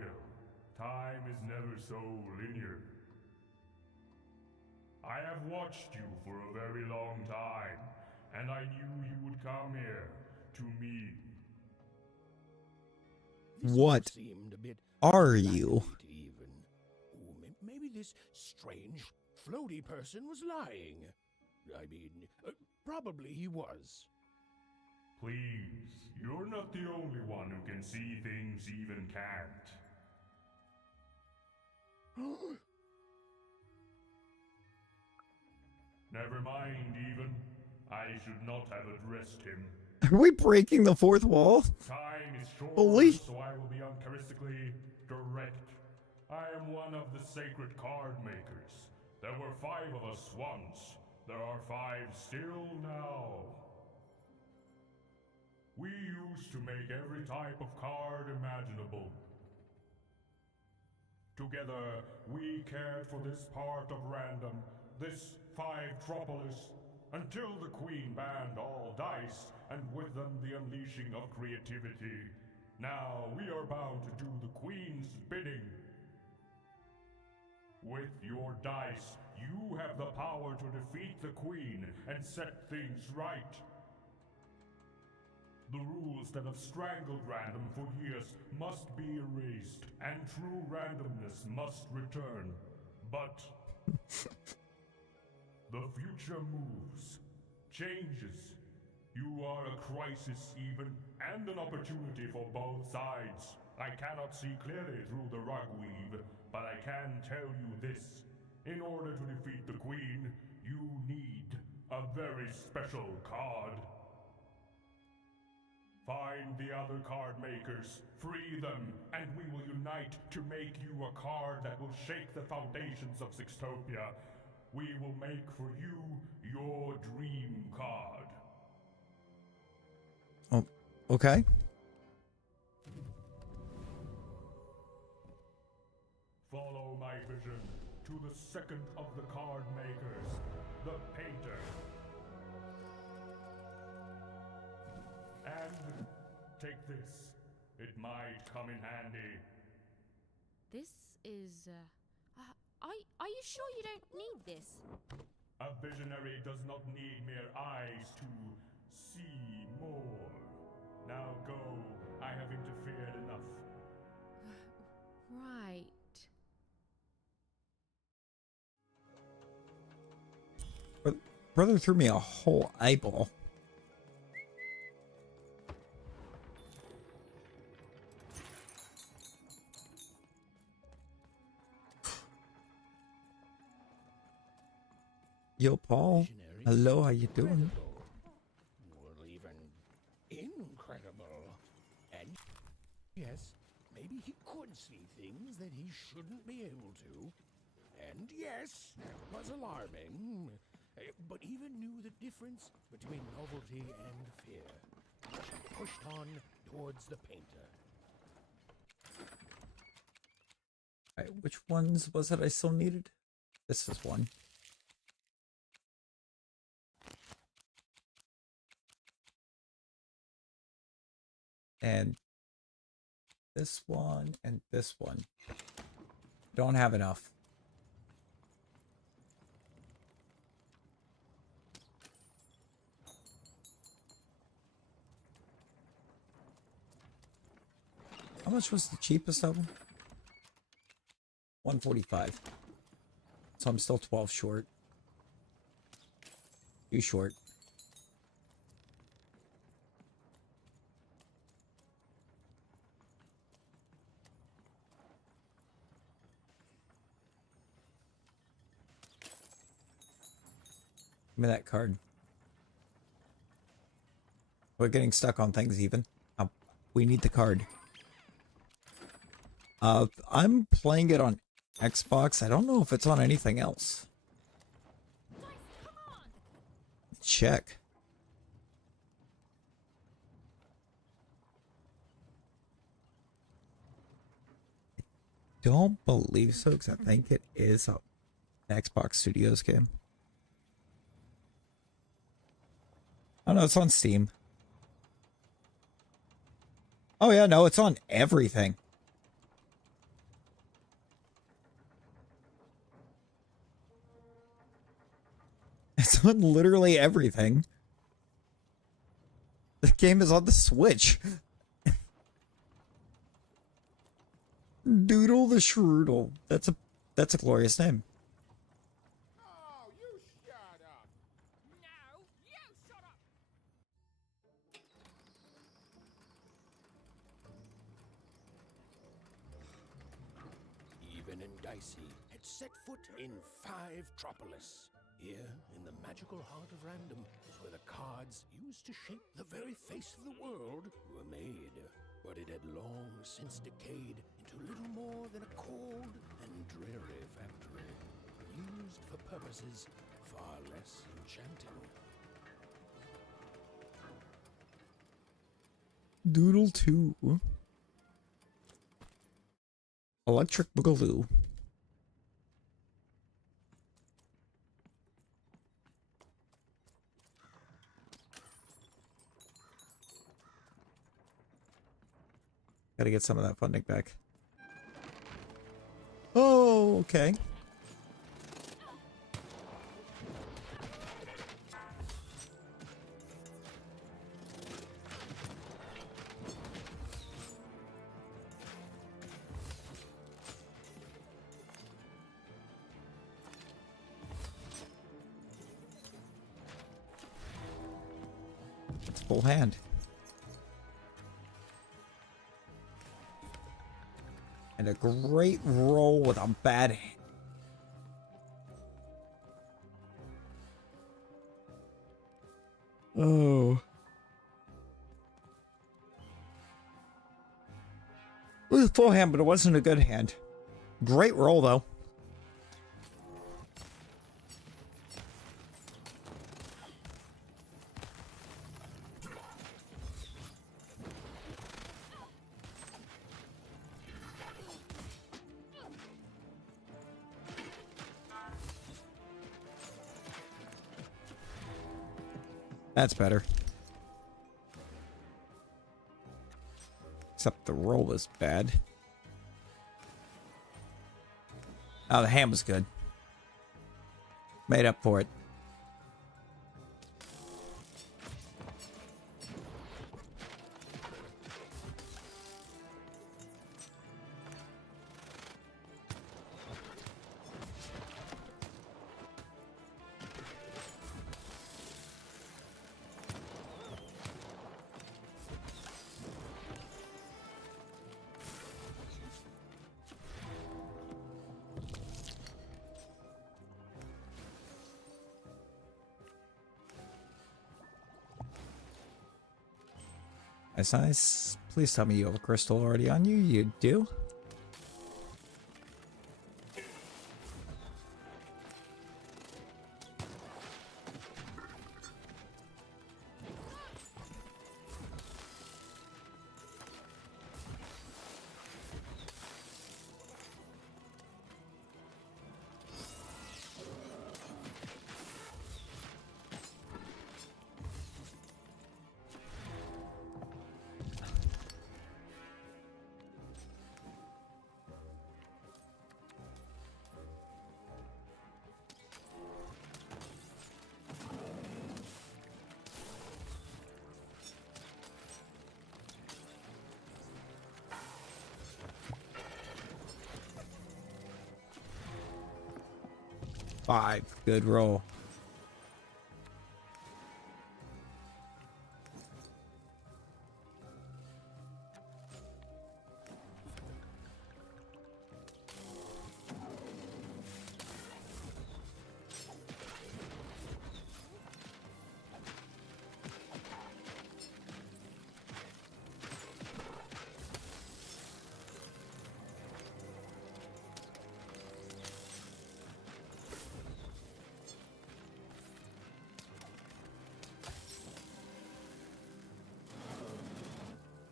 Time is never so linear. I have watched you for a very long time, and I knew you would come here, to me. What Seemed a bit are you? even. Maybe this strange, floaty person was lying. I mean, probably he was. Please, you're not the only one who can see things even can't. Never mind, even. I should not have addressed him. Are we breaking the fourth wall? Time is short, Holy. so I will be uncharacteristically direct. I am one of the sacred card makers. There were 5 of us once. There are 5 still now. We used to make every type of card imaginable. Together, we cared for this part of random, this 5-tropolis, until the Queen banned all dice, and with them the unleashing of creativity. Now we are bound to do the Queen's bidding. With your dice, you have the power to defeat the Queen and set things right. The rules that have strangled random for years must be erased, and true randomness must return. But the future moves, changes. You are a crisis even, and an opportunity for both sides. I cannot see clearly through the rug weave, but I can tell you this. In order to defeat the Queen, you need a very special card. Find the other card makers, free them, and we will unite to make you a card that will shake the foundations of Sixtopia. We will make for you your dream card. Oh, okay. Follow my vision to the second of the card makers, the painter. And take this. It might come in handy. This is, are you sure you don't need this? A visionary does not need mere eyes to see more. Now go. I have interfered enough. Right. Brother threw me a whole eyeball. Yo, Paul. Hello, how you doing? Or even incredible. And yes, maybe he could see things that he shouldn't be able to. And yes, it was alarming. But even knew the difference between novelty and fear. She pushed on towards the painter. Alright, which ones was it I still needed? This is one. And this one and this one. Don't have enough. How much was the cheapest of them? 145. So I'm still 12 short. Too short. Give me that card. We're getting stuck on things even. We need the card. I'm playing it on Xbox. I don't know if it's on anything else. Check. I don't believe so, because I think it is an Xbox Studios game. Oh no, it's on Steam. Oh yeah, no, it's on everything. It's on literally everything. The game is on the Switch. Doodle the Shroodle. That's a glorious name. Oh, you shut up! No, you shut up! Even and Dicey had set foot in 5-tropolis. Here, in the magical heart of random, is where the cards used to shape the very face of the world were made. But it had long since decayed into little more than a cold and dreary factory, used for purposes far less enchanting. Doodle 2. Electric Boogaloo. Gotta get some of that funding back. Oh, okay. It's full hand. And a great roll with a bad hand. Oh. It was a full hand, but it wasn't a good hand. Great roll, though. That's better. Except the roll was bad. Oh, the hand was good. Made up for it. Nice, nice. Please tell me you have a crystal already on you. You do? Five. Good roll.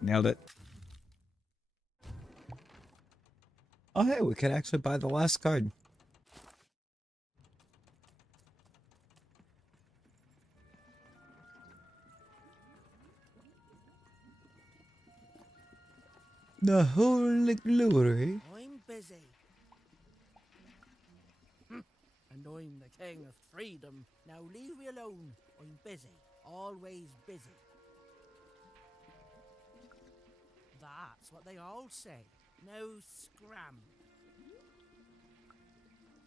Nailed it. Oh, hey, we could actually buy the last card. The Holy Glory. I'm busy. And I'm the king of freedom. Now leave me alone. I'm busy. Always busy. That's what they all say. No scram.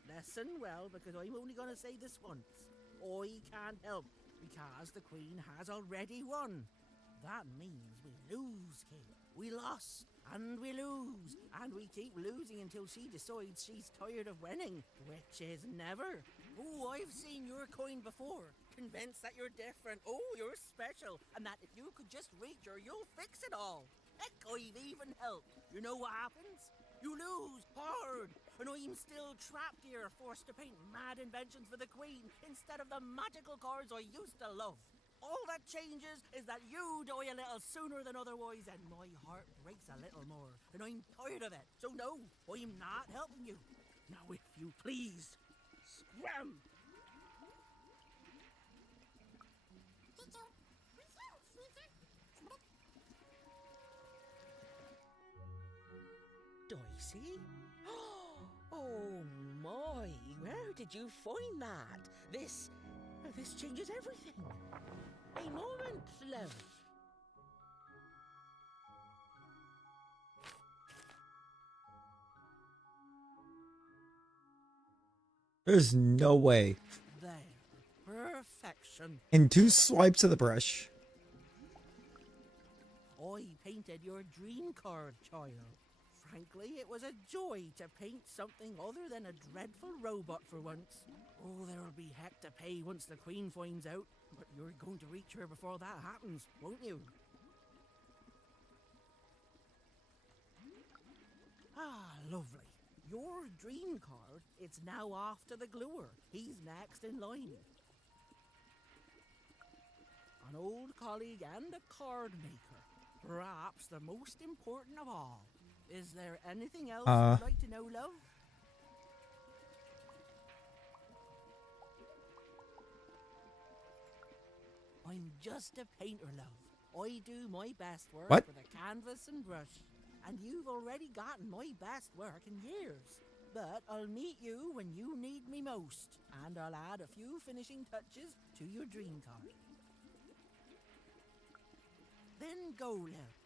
Listen well, because I'm only going to say this once. I can't help, because the Queen has already won. That means we lose, King. We lost, and we lose, and we keep losing until she decides she's tired of winning, which is never. Oh, I've seen your coin before. Convinced that you're different. Oh, you're special. And that if you could just reach her, you'll fix it all. Heck, I've even helped. You know what happens? You lose hard. And I'm still trapped here, forced to paint mad inventions for the Queen instead of the magical cards I used to love. All that changes is that you die a little sooner than otherwise, and my heart breaks a little more. And I'm tired of it. So no, I'm not helping you. Now, if you please, scram! Dicey? Oh my, where did you find that? This changes everything. A moment, love. There's no way. There. Perfection. In 2 swipes of the brush. I painted your dream card, child. Frankly, it was a joy to paint something other than a dreadful robot for once. Oh, there'll be heck to pay once the Queen finds out, but you're going to reach her before that happens, won't you? Ah, lovely. Your dream card, it's now off to the gluer. He's next in line. An old colleague and a card maker. Perhaps the most important of all. Is there anything else you'd like to know, love? I'm just a painter, love. I do my best work What? with a canvas and brush. And you've already gotten my best work in years. But I'll meet you when you need me most. And I'll add a few finishing touches to your dream card. Then go, love.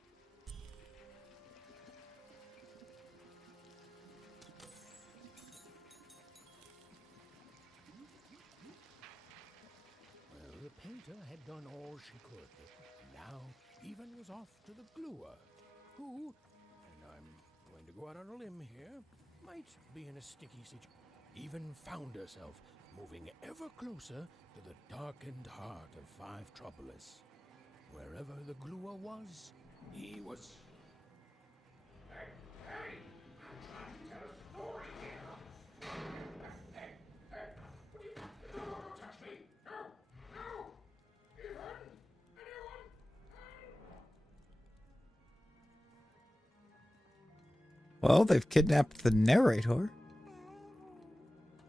Well, the painter had done all she could. Now, Even was off to the gluer, who, and I'm going to go out on a limb here, might be in a sticky situation. Even found herself moving ever closer to the darkened heart of Five Troublous. Wherever the gluer was, he was. Hey, I'm trying to tell a story here. Hey, what are you? Don't touch me! No! Even? Anyone? Well, they've kidnapped the narrator.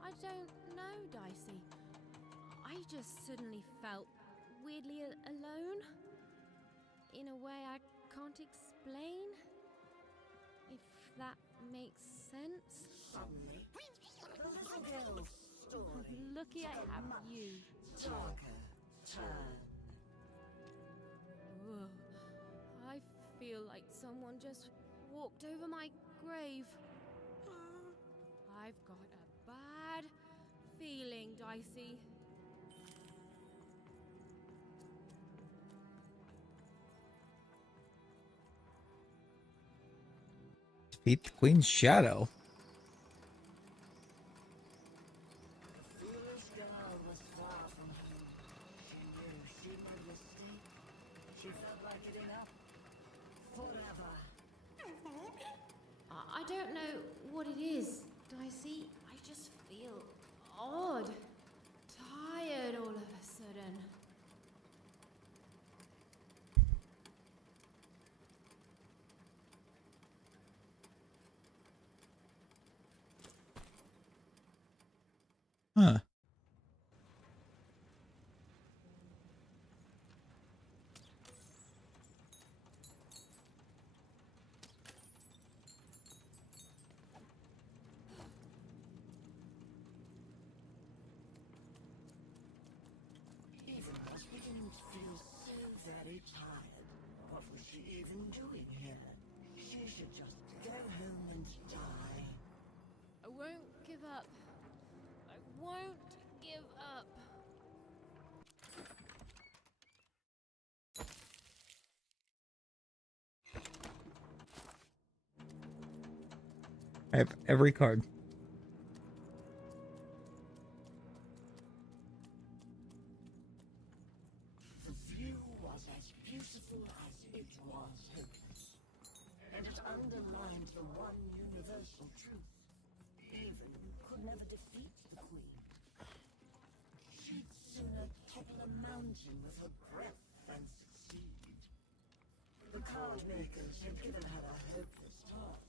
I don't know, Dicey. I just suddenly felt weirdly alone. In a way I can't explain. If that makes sense. Suddenly, the little girl's story. Lucky I have you. Darker turn. Ugh. I feel like someone just walked over my grave. I've got a bad feeling, Dicey. Defeat the Queen's shadow. The foolish girl was far from home. She knew she made a mistake. She felt like it enough. Forever. I don't know what it is, Dicey. I just feel odd. Tired all of a sudden. Huh. Even was beginning to feel so very tired. What was she even doing here? She should just go home and die. I won't give up. I won't give up. I have every card. was as beautiful as it was hopeless. And it underlined the one universal truth. Even could never defeat the Queen. She'd sooner topple a mountain with her breath than succeed. The card makers had given her a hopeless task,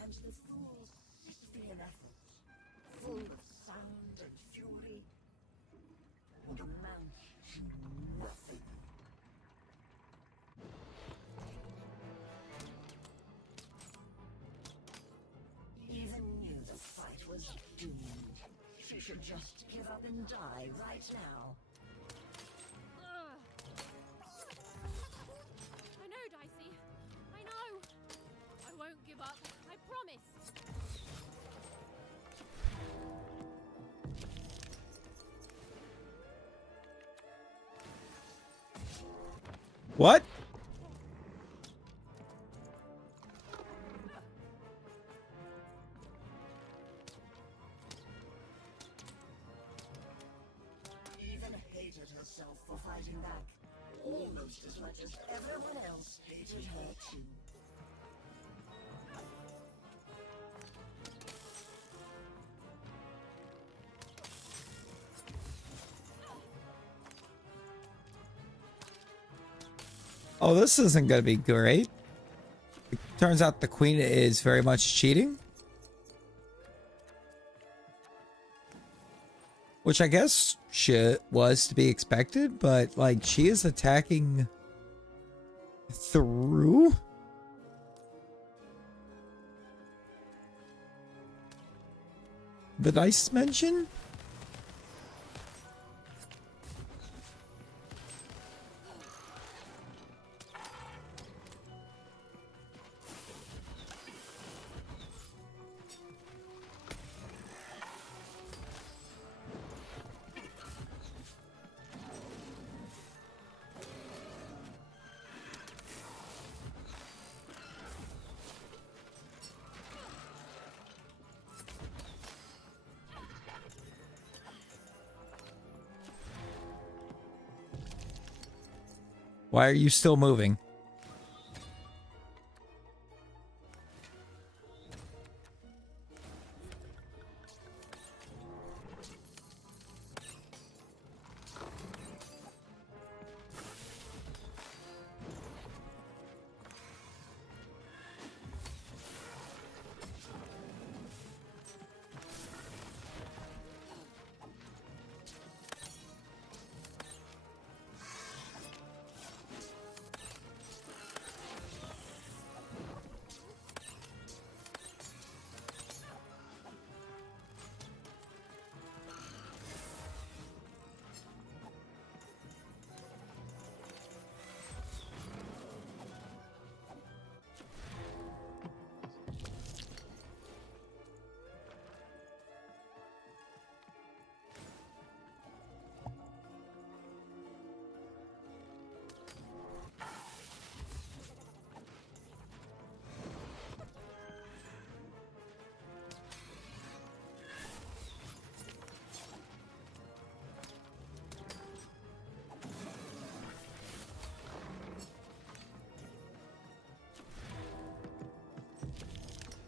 and the fool's Sisyphean efforts, full of sound and fury, would amount to nothing. Even knew the fight was doomed. She should just give up and die right now. I know, Dicey. I know. I won't give up. I promise. What? Even hated herself for fighting back, almost as much as everyone else hated her too. Oh, this isn't gonna be great. It turns out the queen is very much cheating. Which I guess was to be expected, but like she is attacking through. The dice mention? Why are you still moving?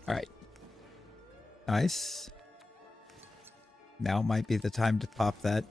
All right. Nice. Now might be the time to pop that.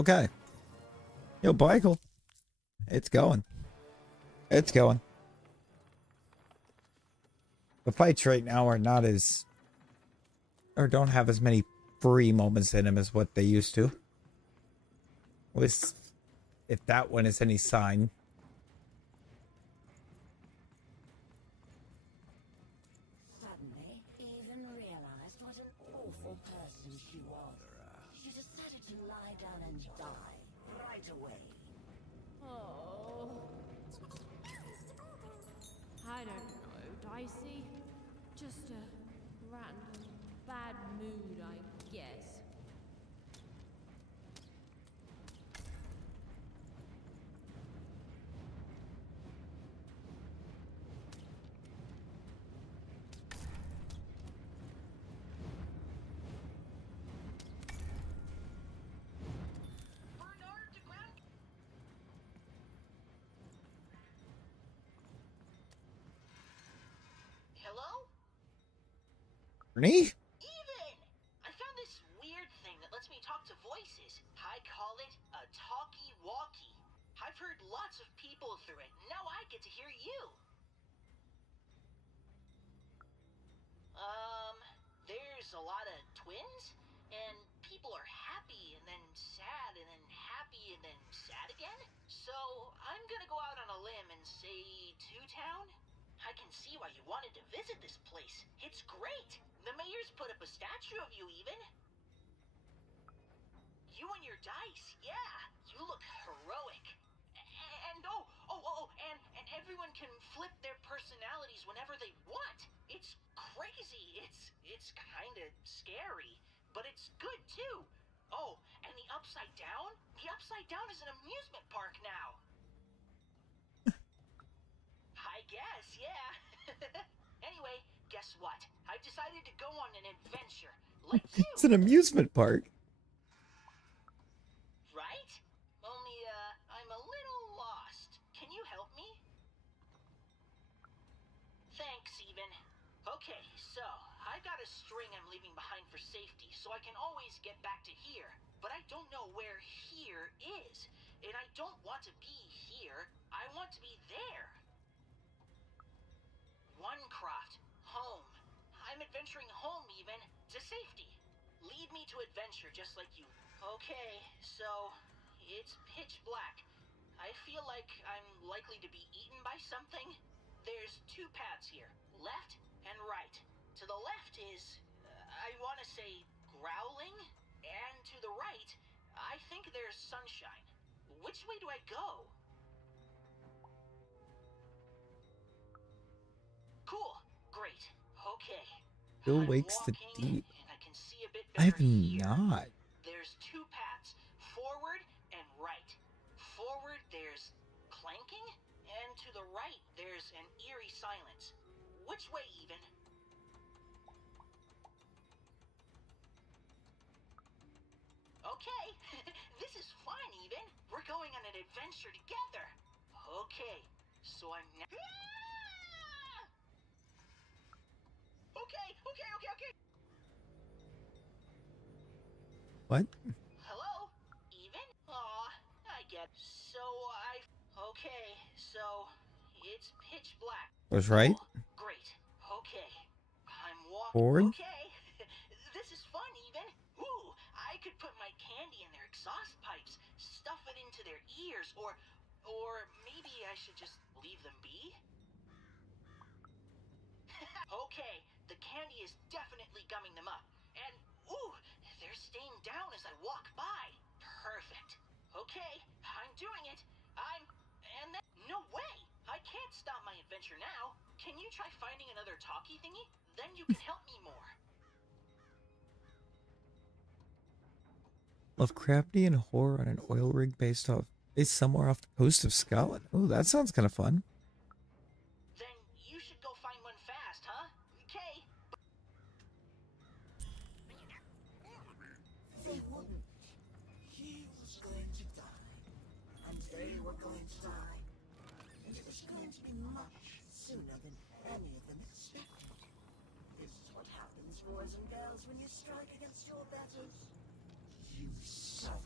Okay. Yo, Michael. It's going. It's going. The fights right now are not as... or don't have as many free moments in them as what they used to. At least, if that one is any sign. Suddenly, Eden realized what an awful person she was. She decided to lie down and die right away. Oh. I don't know, Dicey. Just a random bad mood, I guess. Hello? Ernie? Even! I found this weird thing that lets me talk to voices. I call it a talkie-walkie. I've heard lots of people through it. Now I get to hear you. There's a lot of twins, and people are happy and then sad and then happy and then sad again. So I'm gonna go out on a limb and say Two-Town? I can see why you wanted to visit this place. It's great. The mayor's put up a statue of you even. You and your dice, yeah. You look heroic. And everyone can flip their personalities whenever they want. It's crazy. It's kind of scary, but it's good too. Oh, and the Upside Down? The Upside Down is an amusement park now. I guess, yeah. Anyway, guess what? I've decided to go on an adventure. Like you. It's an amusement park. Right? Only, I'm a little lost. Can you help me? Thanks, Even. Okay, so, I've got a string I'm leaving behind for safety, so I can always get back to here. But I don't know where here is. And I don't want to be here. I want to be there. Onecroft. Home. I'm adventuring home, Even. To safety. Lead me to adventure just like you. Okay, so... it's pitch black. I feel like I'm likely to be eaten by something. There's two paths here. Left and right. To the left is... I want to say growling. And to the right, I think there's sunshine. Which way do I go? Cool. Great. Okay. Bill Wakes the Deep. And I can see a bit I've better here. not. There's two paths. Forward and right. Forward there's clanking, and to the right there's an eerie silence. Which way, Even? Okay. This is fun, Even. We're going on an adventure together. Okay. So I'm now... Okay. What? Hello? Even? Aw, I get... So Okay, so... It's pitch black. Was right? Great. Okay. I'm walking... Forward? Okay. This is fun, Even. Ooh, I could put my candy in their exhaust pipes, stuff it into their ears, or maybe I should just leave them be? Okay, the candy is definitely gumming them up. And, ooh, they're staying down as I walk by. Perfect. Okay, I'm doing it. And then, no way! I can't stop my adventure now. Can you try finding another talkie thingy? Then you can help me more. Lovecraftian horror on an oil rig based somewhere off the coast of Scotland. Oh, that sounds kind of fun. Then you should go find one fast, huh? Okay. They wouldn't. He was going to die. And they were going to die. And it was going to be much sooner than any of them expected. This is what happens, boys and girls, when you strike against your betters. You suffer.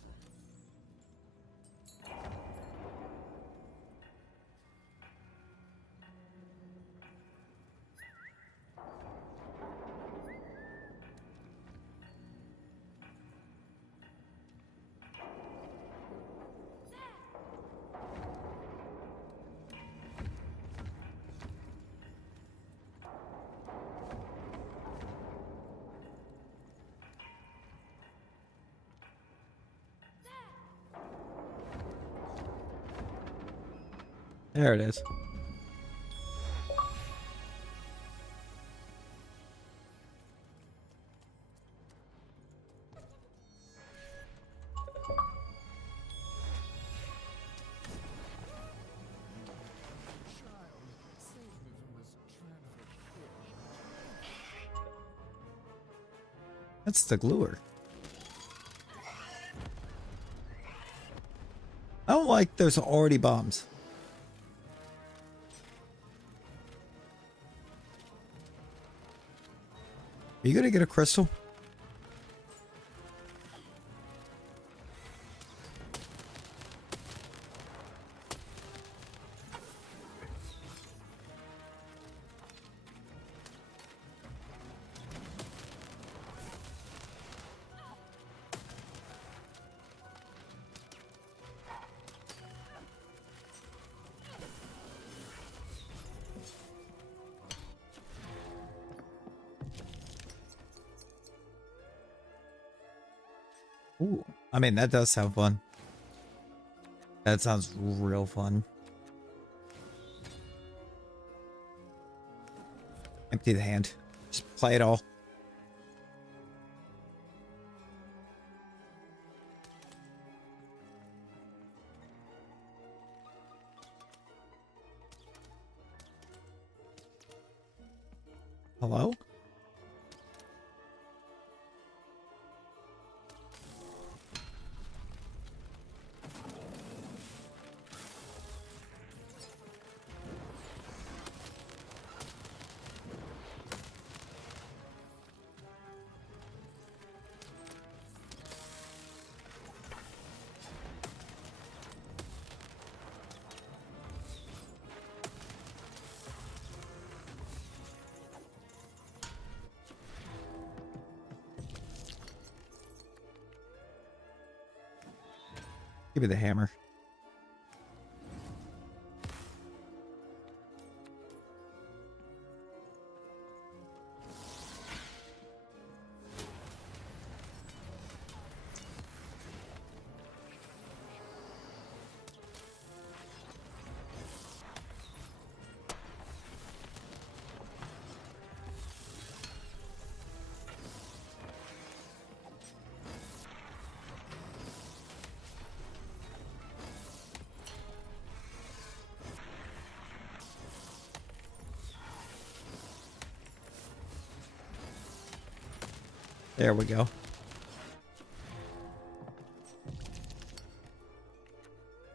There it is. That's the gluer. I don't like there's already bombs. Are you gonna get a crystal? Ooh, I mean, that does sound fun. That sounds real fun. Empty the hand. Just play it all. Hello? Give me the hammer. There we go.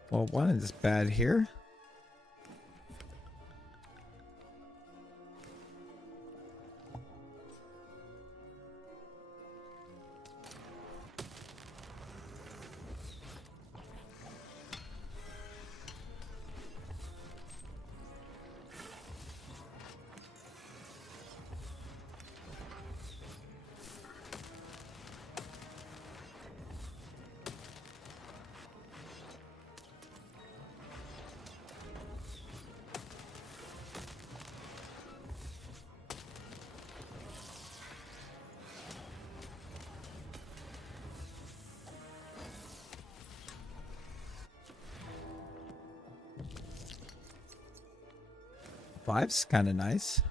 Well, one is bad here. Five's kind of nice.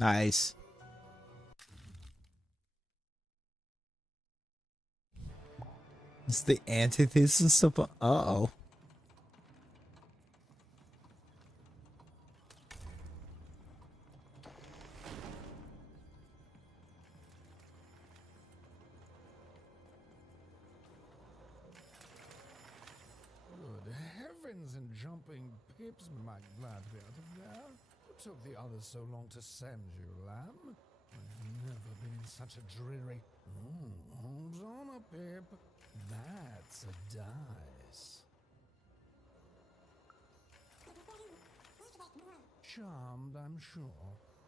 Nice. It's the antithesis of uh-oh. Good heavens and jumping hoping Pip's might glad be out of there. What took the others so long to send you, Lamb? I've never been in such a dreary... hold on a Pip. That's a dice. Charmed, I'm sure.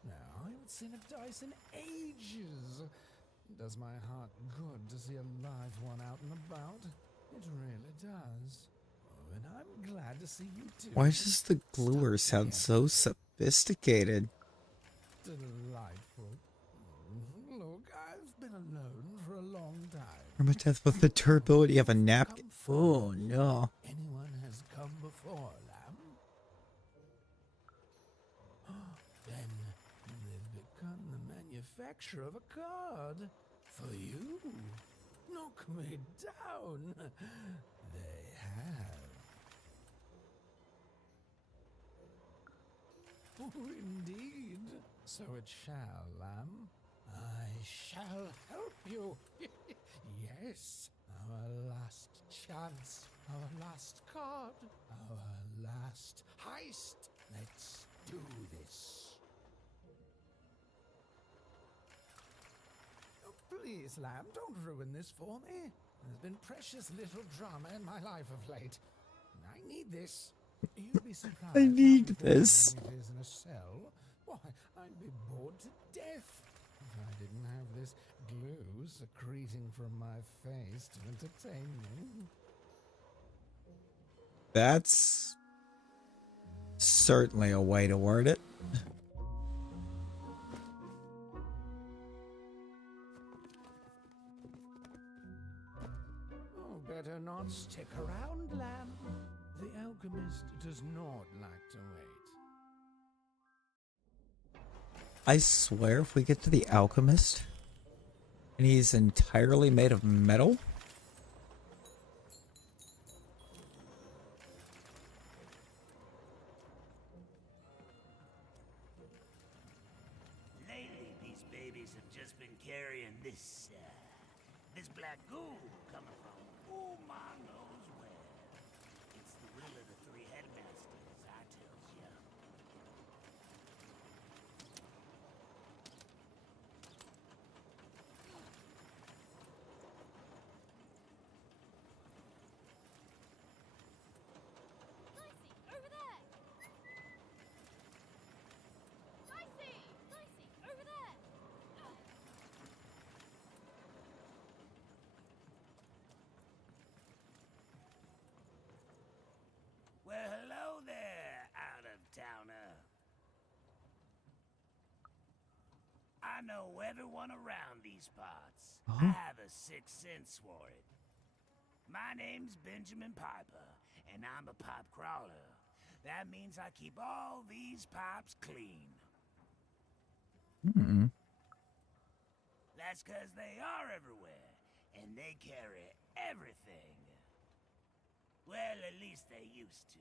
Now, I haven't seen a dice in ages. Does my heart good to see a live one out and about? It really does. Oh, and I'm glad to see you too. Why does the gluer sound so sophisticated? Delightful. Look, I've been alone for a long time. Hermiteth with the durability of a napkin. Oh no. Anyone has come before, Lamb? Then they've become the manufacturer of a card. For you. Knock me down. They have. Oh, indeed. So it shall, Lamb. I shall help you. Yes. Our last chance. Our last card. Our last heist. Let's do this. Oh, please, Lamb, don't ruin this for me. There's been precious little drama in my life of late. I need this. You'd be surprised. I need how this. boring it is in a cell. Why, I'd be bored to death if I didn't have this glue secreting from my face to entertain me. That's certainly a way to word it. Oh, better not stick around, Lamb. The alchemist does not like to wait. I swear if we get to the alchemist and he's entirely made of metal, Lately, these babies have just been carrying this black goo coming from who ma knows where. It's the will of the three headmasters, I tells ya. Over there! Dicey! Dicey, over there! Well, hello there, out-of-towner. I know everyone around these parts. I have a sixth sense for it. My name's Benjamin Piper, and I'm a pipe crawler. That means I keep all these pipes clean. That's 'cause they are everywhere, and they carry everything. Well, at least they used to.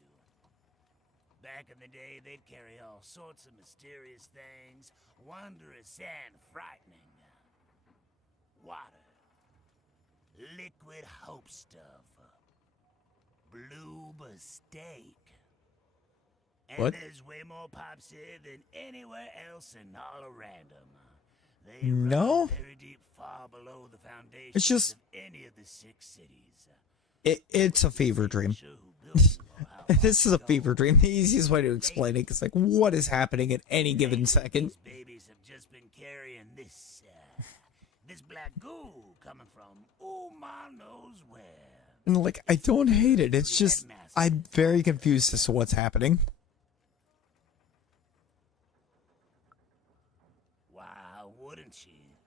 Back in the day, they'd carry all sorts of mysterious things, wondrous and frightening. Water. Liquid hope stuff. Blue mistake. And What? there's way more pipes here than anywhere else in all of random. They No? run very deep, far below the foundations It's just- of any of the 6 cities. it's a fever dream. This is a fever dream. The easiest way to explain it is like what is happening at any given second. Babies have just been carrying this black goo coming from who ma knows where. And like I don't hate it. It's just I'm very confused as to what's happening. Why wouldn't you?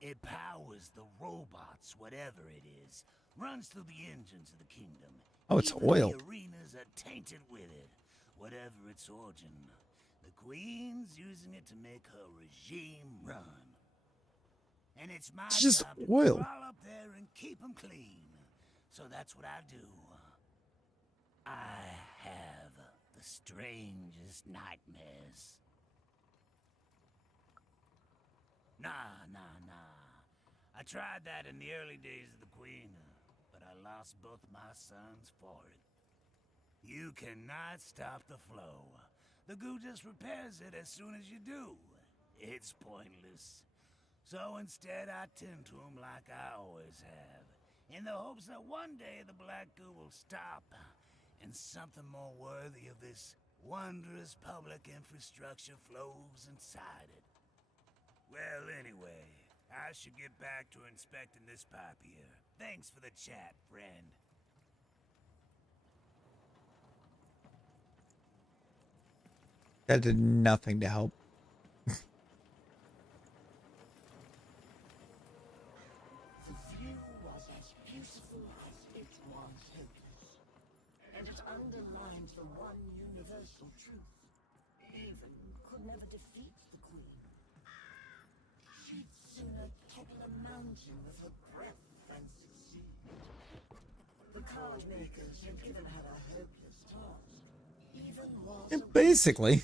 It powers the robots, whatever it is. Runs through the engines of the kingdom. Oh, it's Even oil. The arenas are tainted with it. Whatever its origin, the queen's using it to make her regime run. And it's my It's just job to oil. crawl up there and keep them clean. So that's what I do. I have the strangest nightmares. Nah. I tried that in the early days of the Queen, but I lost both my sons for it. You cannot stop the flow. The goo just repairs it as soon as you do. It's pointless. So instead, I tend to him like I always have, in the hopes that one day the black goo will stop, and something more worthy of this wondrous public infrastructure flows inside it. Well, anyway, I should get back to inspecting this pipe here. Thanks for the chat, friend. That did nothing to help. The view was as beautiful as it was hopeless, and it underlined the one universal truth. Even could never defeat the Queen. She'd sooner topple a mountain with her breath than succeed. The card makers had given her a hopeless task. Even was Yeah, basically.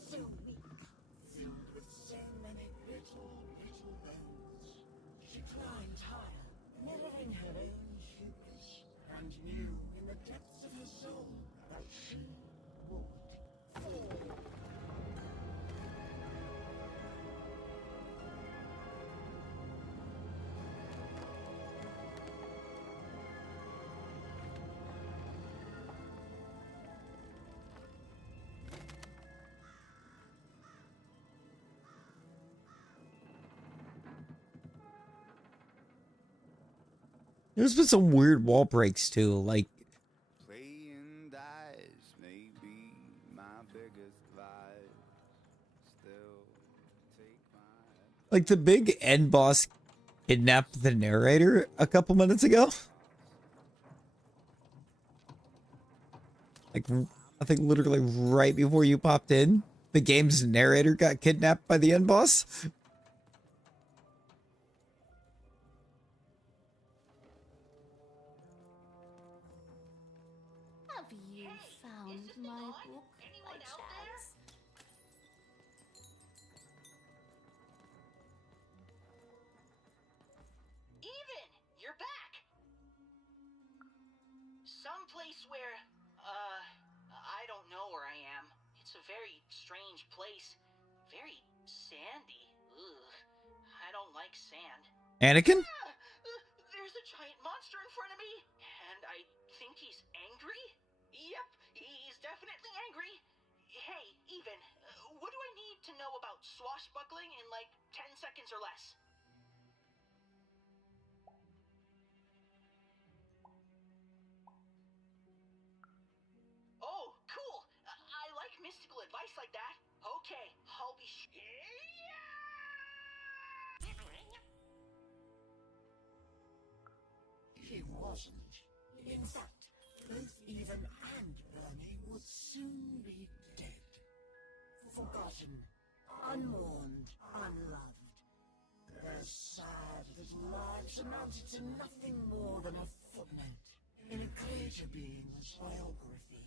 so weak, filled with so many little bones. She climbed higher, mirroring her own hubris, and knew in the depths of her soul that she would fall. There's been some weird wall breaks too, like Playing dice may be my biggest vice. Still take my... like the big end boss kidnapped the narrator a couple minutes ago. Like, I think literally right before you popped in, the game's narrator got kidnapped by the end boss. Have you found my book by chance? Even, you're back. Someplace where, I don't know where I am. It's a very strange place. Very sandy. Ugh. I don't like sand. Anakin? There's a giant monster in front of me, and I think he's angry? Yep, he's definitely angry. Hey, Even, what do I need to know about swashbuckling in like 10 seconds or less? Oh, cool. I like mystical advice like that. Okay, I'll be He wasn't. In fact, both Even and Bernie would soon be dead. Forgotten, unmourned, unloved. They're sad that lives amounted to nothing more than a footnote in a greater being's biography.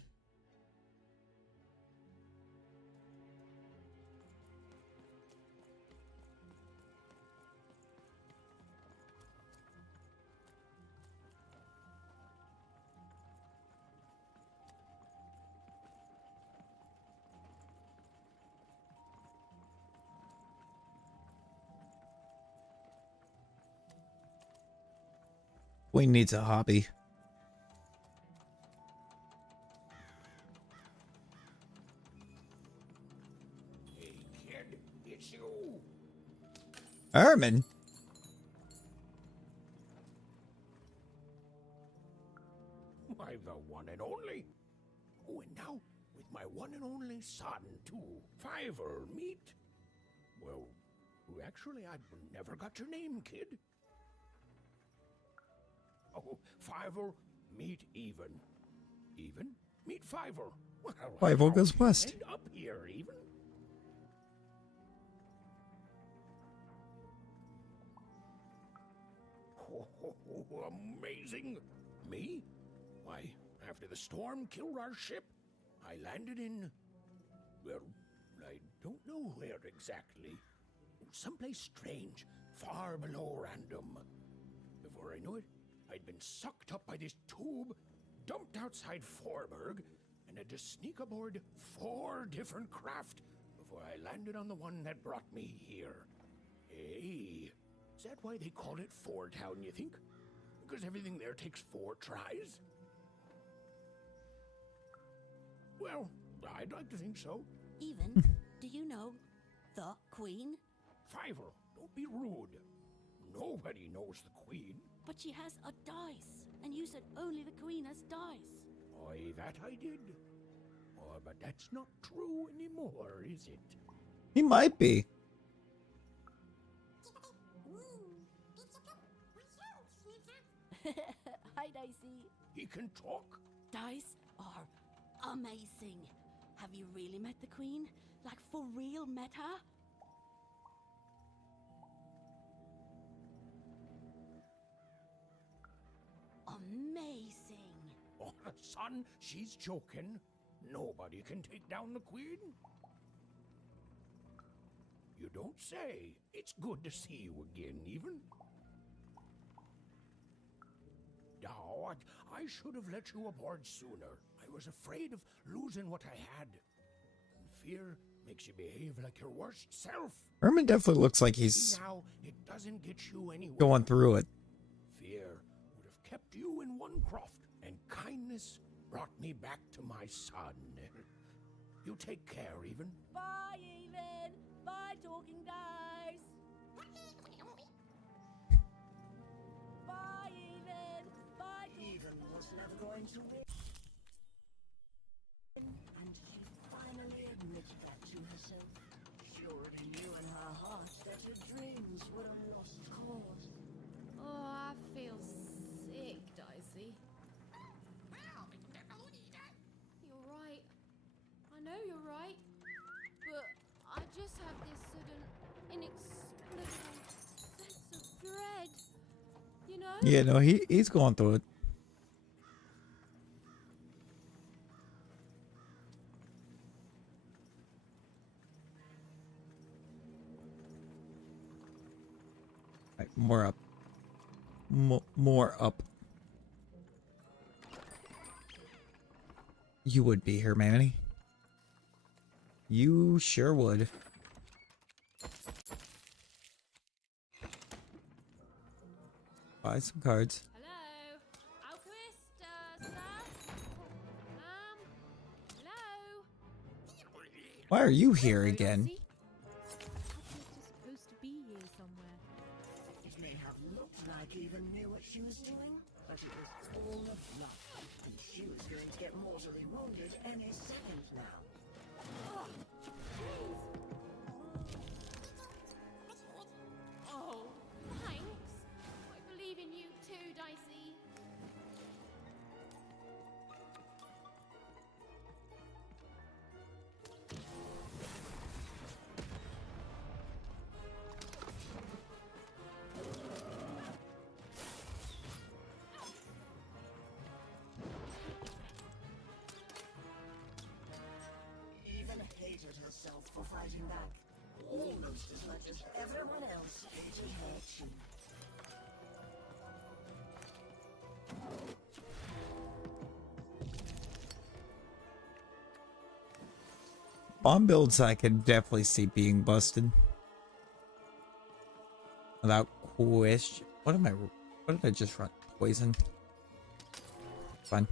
Queen needs a hobby. Hey, kid, it's you. Herman? Why, the one and only. Oh, and now, with my one and only son, too. Fiver, meet. Well, actually, I never got your name, kid. Oh, Fiver, meet Even. Even, meet Fiver. Well, Fiver how goes did you west. end up here, Even. Oh, amazing. Me? Why, after the storm killed our ship, I landed in... well, I don't know where exactly. Someplace strange, far below random. Before I knew it, I'd been sucked up by this tube, dumped outside Forburg and had to sneak aboard 4 different craft before I landed on the one that brought me here. Hey, is that why they call it Four Town, you think? Because everything there takes 4 tries? Well, I'd like to think so. Even, do you know the Queen? Fiver, don't be rude. Nobody knows the Queen. But she has a dice, and you said only the Queen has dice. Aye, that I did. Oh, but that's not true anymore, is it? He might be. Hi, Dicey. He can talk? Dice are amazing. Have you really met the Queen? Like, for real met her? Amazing. Oh, son, she's joking. Nobody can take down the Queen. You don't say. It's good to see you again, even. Oh, I should have let you aboard sooner. I was afraid of losing what I had. And fear makes you behave like your worst self. Herman definitely looks like he's Now, it doesn't get you anywhere. going through it. Fear would have kept you in one croft, and kindness brought me back to my son. You take care, Even. Bye, Even. Bye, talking dice. Bye, Even. Bye. Even was never going to win. And she finally admitted that to herself. She already knew in her heart that her dreams were a lost cause. Oh, I feel sick, Dicey. You're right. I know you're right. But I just have this sudden, inexplicable sense of dread. You know? Yeah, no, he's going through it. Right, more up. More up. You would be here, Manny. You sure would. Buy some cards. Hello? Alquist, sir? Hello? Why are you here again? Supposed to be here somewhere. It may have looked like Even knew what she was doing, but it was all a bluff. And she was going to get mortally wounded any second now. Oh, thanks. I believe in you too, Dicey. Even hated herself for fighting back, almost as much as everyone else hated her too. Bomb builds I could definitely see being busted. Without question. What did I just run? Poison. Fine.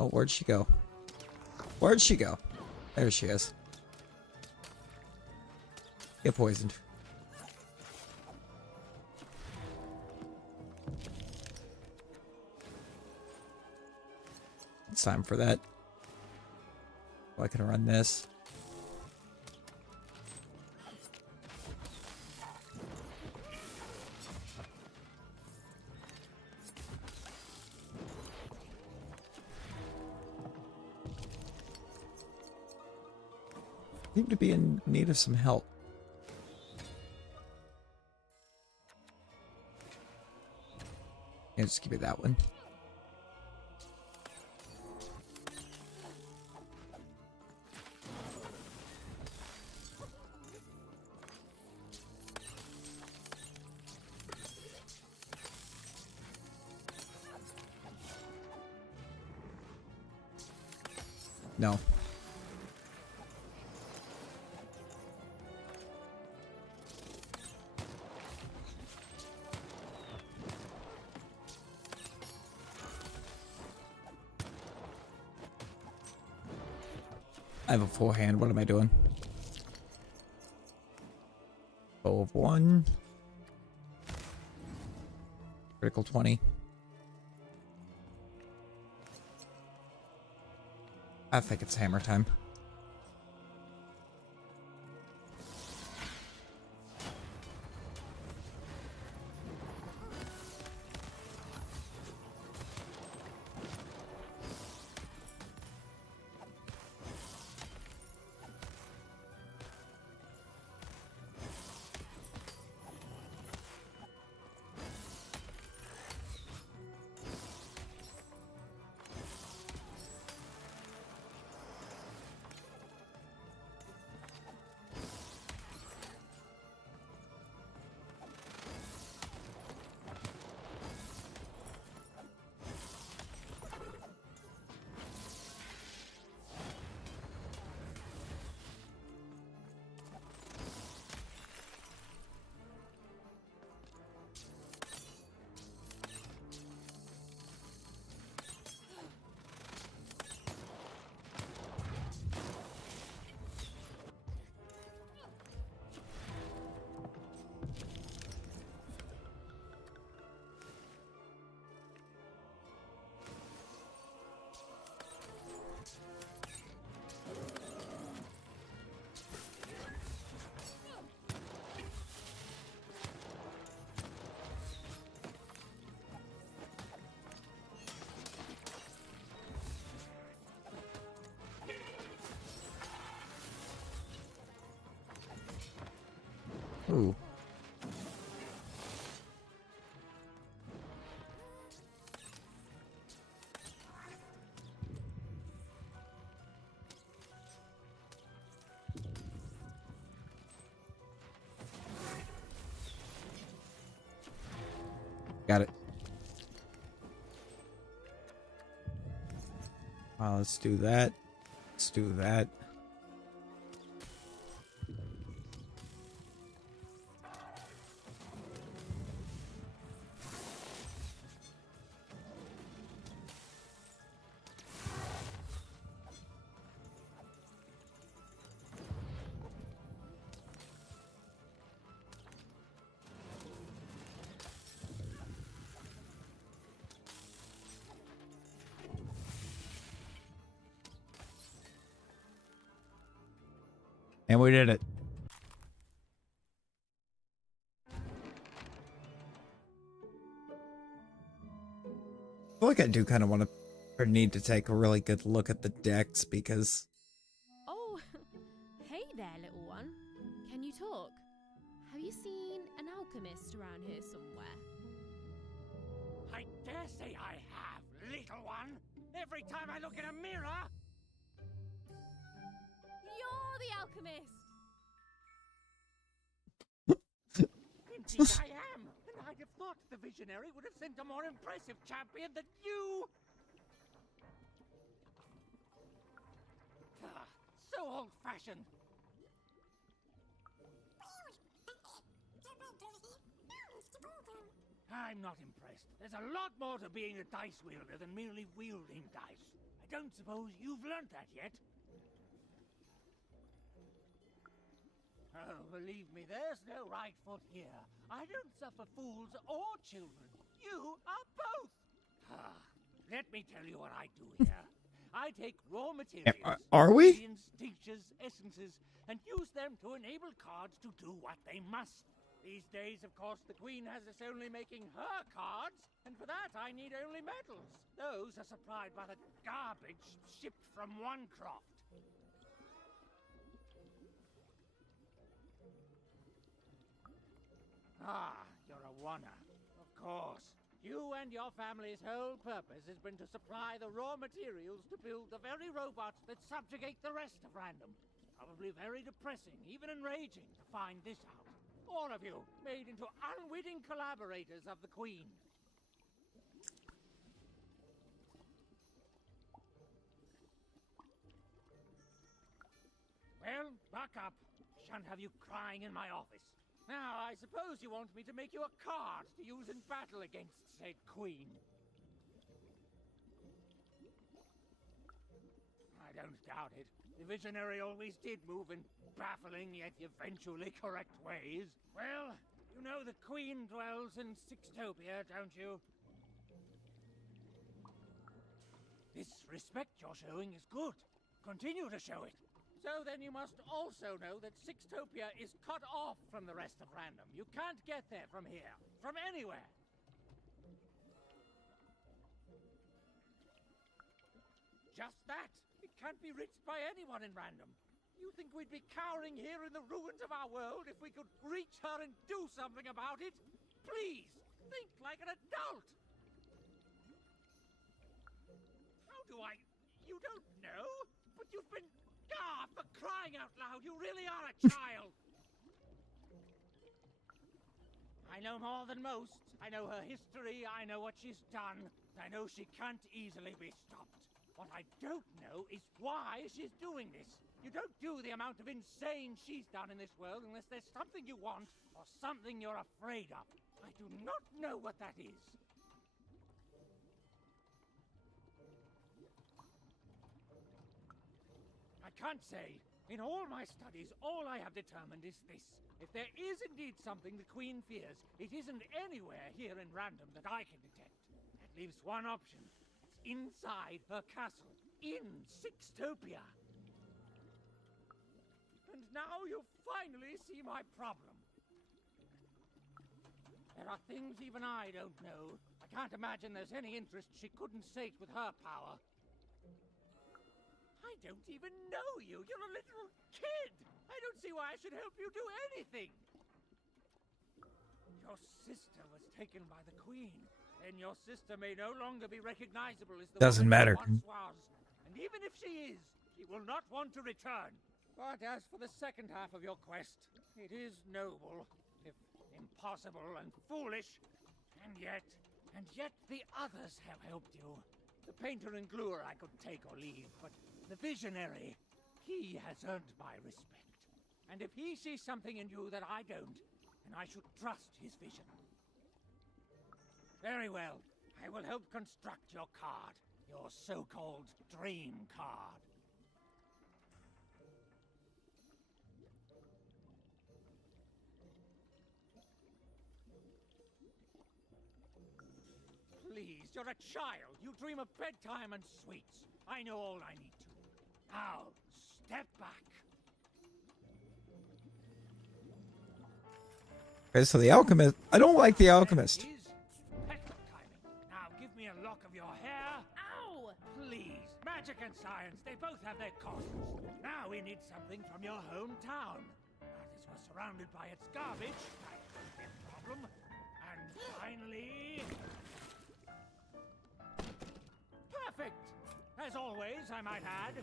Oh, where'd she go? Where'd she go? There she is. Get poisoned. It's time for that. Oh, I can run this. Seem to be in need of some help. Yeah, just give me that one. No. I have a full hand. What am I doing? Bow of 1. Critical 20. I think it's hammer time. Ooh. Got it. Let's do that. Let's do that. And we did it. I feel like I do kind of want to, or need to take a really good look at the decks because... Oh, hey there, little one. Can you talk? Have you seen an alchemist around here somewhere? I dare say I have, little one. Every time I look in a mirror. You're the alchemist! Indeed I am, and I'd have thought the visionary would have sent a more impressive champion than you. So old-fashioned. I'm not impressed. There's a lot more to being a dice wielder than merely wielding dice. I don't suppose you've learnt that yet. Oh, believe me, there's no right foot here. I don't suffer fools or children. You are both. Let me tell you what I do here. I take raw materials, Are we? ingredients, tinctures, essences, and use them to enable cards to do what they must. These days, of course, the Queen has us only making her cards, and for that I need only metals. Those are supplied by the garbage shipped from Onecroft. Ah, you're a oner. Of course. You and your family's whole purpose has been to supply the raw materials to build the very robots that subjugate the rest of Random. Probably very depressing, even enraging, to find this out. All of you, made into unwitting collaborators of the Queen. Well, buck up. Shan't have you crying in my office. Now, I suppose you want me to make you a card to use in battle against said queen. I don't doubt it. The visionary always did move in baffling yet eventually correct ways. Well, you know the queen dwells in Sixtopia, don't you? This respect you're showing is good. Continue to show it. So then you must also know that Sixtopia is cut off from the rest of Random. You can't get there from here, from anywhere. Just that. It can't be reached by anyone in Random. You think we'd be cowering here in the ruins of our world if we could reach her and do something about it? Please, think like an adult! How do I... You don't know? But you've been... God, for crying out loud, you really are a child! I know more than most. I know her history, I know what she's done. I know she can't easily be stopped. What I don't know is why she's doing this. You don't do the amount of insane she's done in this world unless there's something you want or something you're afraid of. I do not know what that is. I can't say. In all my studies, all I have determined is this. If there is indeed something the Queen fears, it isn't anywhere here in Random that I can detect. That leaves one option. It's inside her castle, in Sixtopia. And now you finally see my problem. There are things even I don't know. I can't imagine there's any interest she couldn't sate with her power. I don't even know you. You're a little kid. I don't see why I should help you do anything. Your sister was taken by the Queen. Then your sister may no longer be recognizable as the Doesn't woman matter. she once was. And even if she is, she will not want to return. But as for the second half of your quest, it is noble, if impossible and foolish. And yet the others have helped you. The painter and gluer I could take or leave, but the visionary, he has earned my respect. And if he sees something in you that I don't, then I should trust his vision. Very well. I will help construct your card. Your so-called dream card. Please, you're a child. You dream of bedtime and sweets. I know all I need to. Now, step back. Okay, so the alchemist. I don't like the alchemist. Now give me a lock of your hair. Ow! Please. Magic and science, they both have their costs. Now we need something from your hometown. That is, we're surrounded by its garbage. That could be a problem. And finally... Perfect! As always, I might add.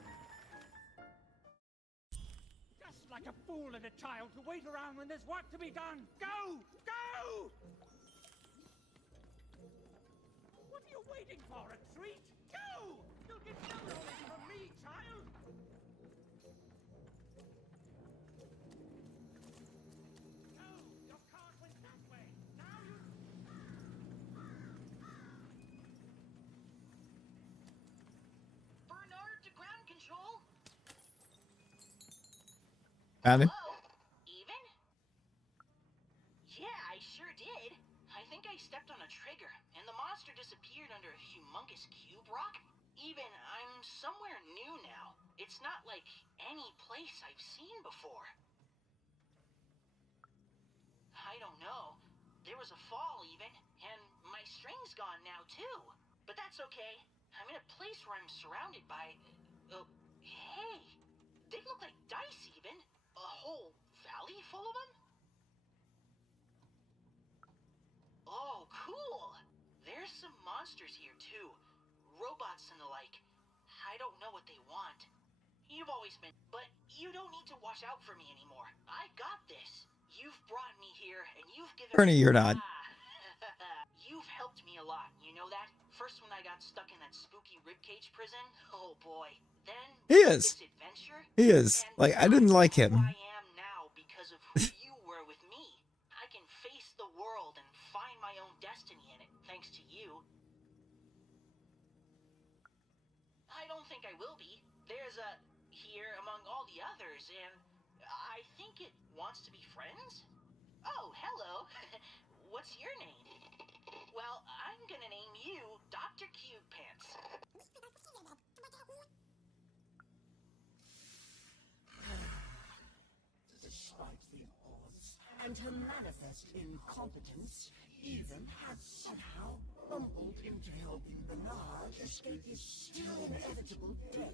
Just like a fool and a child to wait around when there's work to be done. Go! Go! What are you waiting for? A treat? Go! You'll get no knowledge from me, child! No! Your card went that way! Now you... Bernard to ground control. Found him. Hello? Even? Yeah, I sure did. I think I stepped on a trigger, and the monster disappeared under a humongous cube rock. Even, I'm somewhere new now. It's not like any place I've seen before. I don't know. There was a fall even, and my string's gone now too. But that's okay. I'm in a place where I'm surrounded by... hey! They look like dice even. A whole valley full of them? Oh, cool! There's some monsters here too. Robots and the like. I don't know what they want. You've always been... But you don't need to watch out for me anymore. I got this. You've brought me here, and you've given Ernie, you're not. You've helped me a lot, you know that? First when I got stuck in that spooky ribcage prison, oh boy. then He is. this adventure, He is. Like, I didn't like him. I am now because of who you were with me. I can face the world and find my own destiny in it, thanks to you. I don't think I will be. There's a here among all the others, and I think it wants to be friends. Oh, hello. What's your name? Well, I'm gonna name you Dr. Cube Pants. Despite the odds and her manifest incompetence, Even had somehow bumbled into helping Bernard escape his still inevitable death.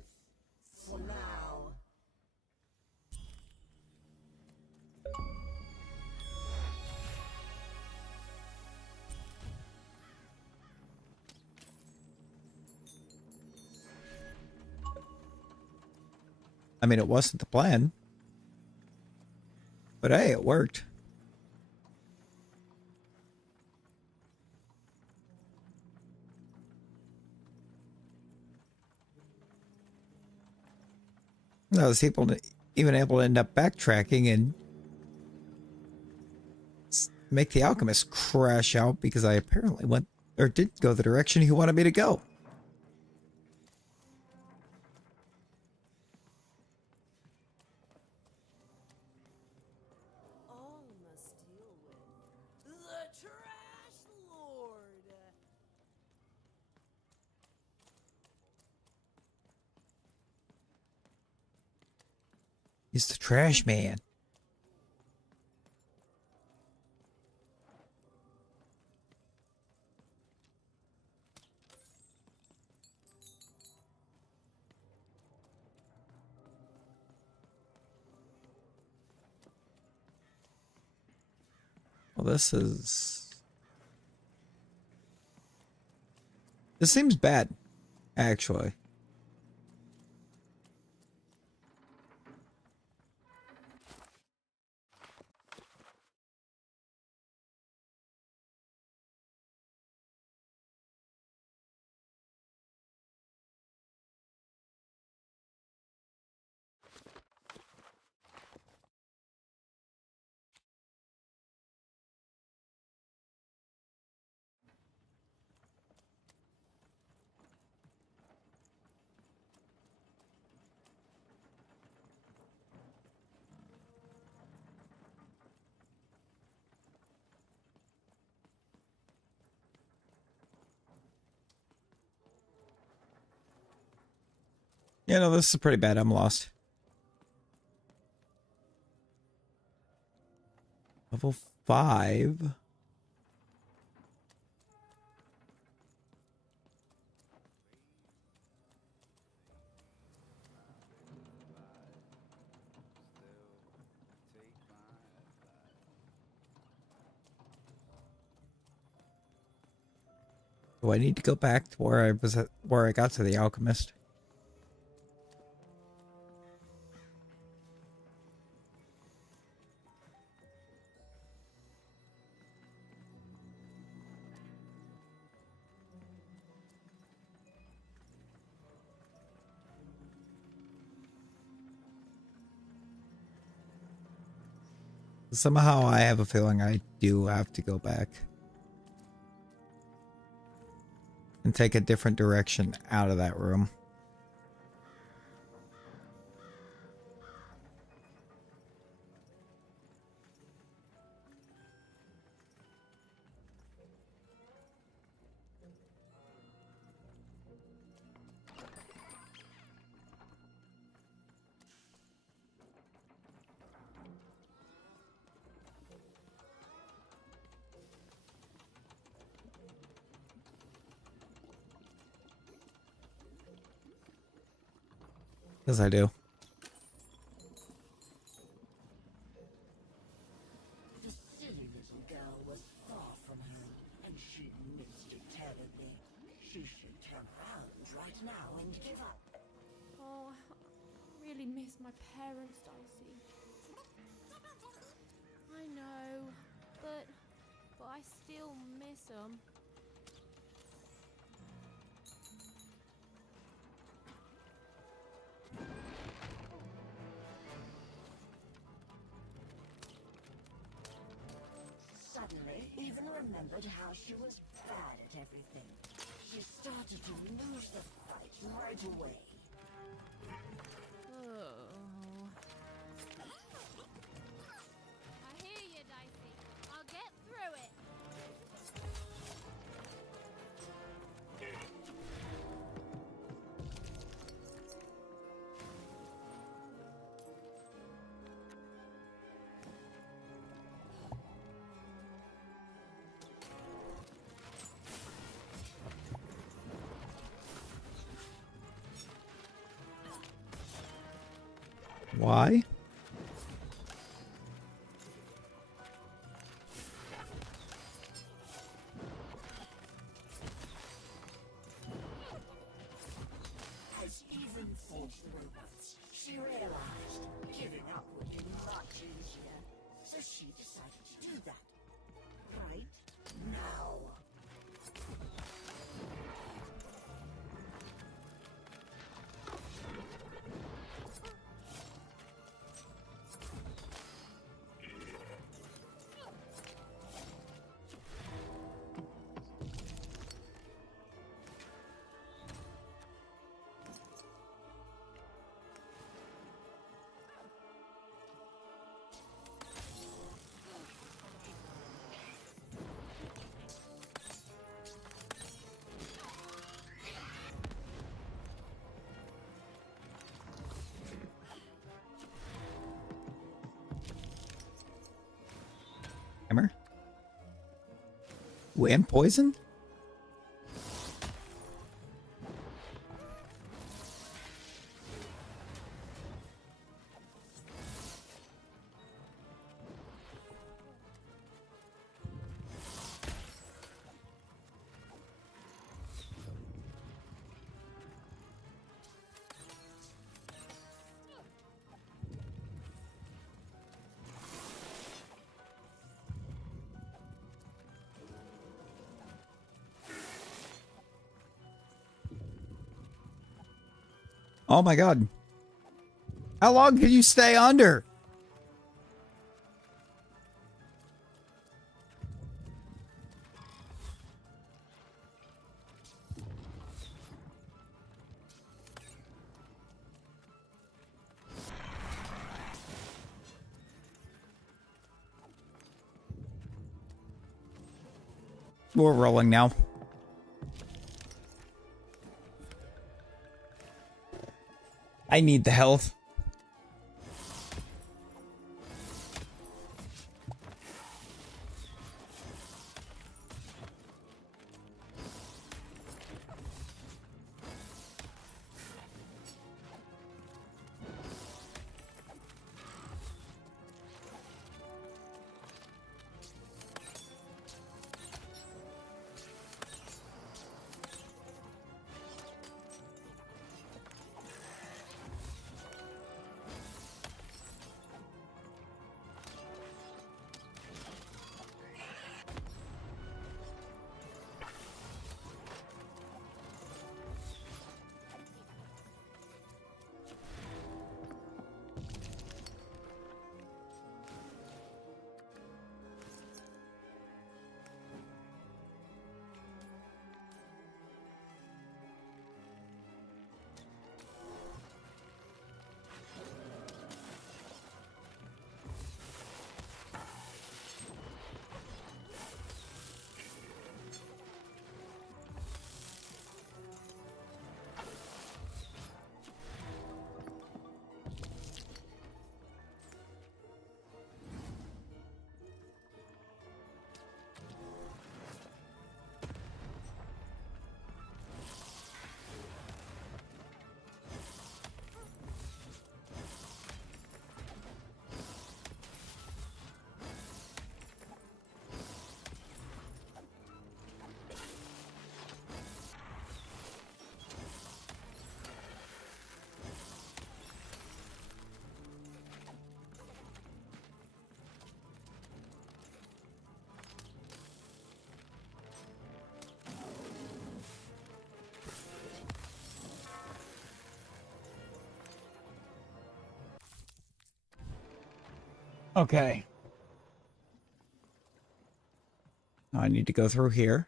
For now. I mean, it wasn't the plan. But hey, it worked. I was even able to end up backtracking and make the alchemist crash out because I apparently went or didn't go the direction he wanted me to go. All must deal with the Trash Lord. He's the trash man. Well, this seems bad, actually. Yeah, no, this is pretty bad. I'm lost. Level 5. Do I need to go back to where I was at, where I got to the alchemist? Somehow I have a feeling I do have to go back and take a different direction out of that room. Yes, I do. The silly little girl was far from home, and she missed it terribly. She should turn around right now and give up. Oh, I really miss my parents, Dicey. I know, but I still miss them. even remembered how she was bad at everything. She started to lose the fight right away. Oh. I hear you, Dicey. I'll get through it. Why? As even fought the robots, she realized giving up would be much easier. So she decided to do that. Right now. Hammer? Ooh, and poison? Oh my god. How long can you stay under? We're rolling now. I need the health. Okay. I need to go through here.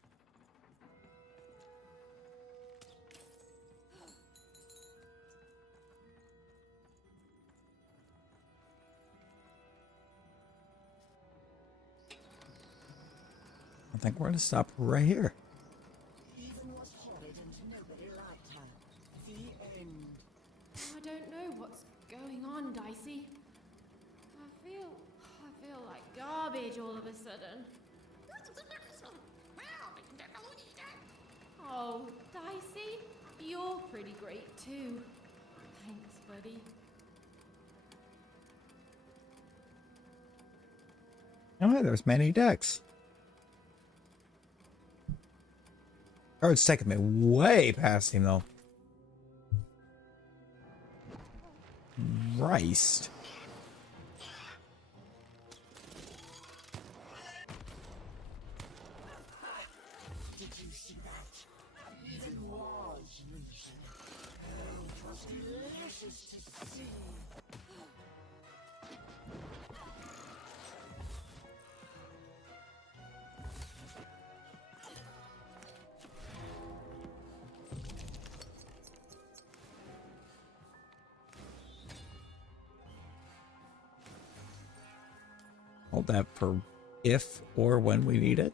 I think we're gonna stop right here. Even was horrid and nobody liked her. The end. I don't know what's going on, Dicey. I feel like garbage all of a sudden. Oh, Dicey, you're pretty great too. Thanks, buddy. Oh, there's many decks. Card's taking me way past him, though. Christ. Did you see that? Even was losing. Oh, it was delicious to see. Hold that for if or when we need it.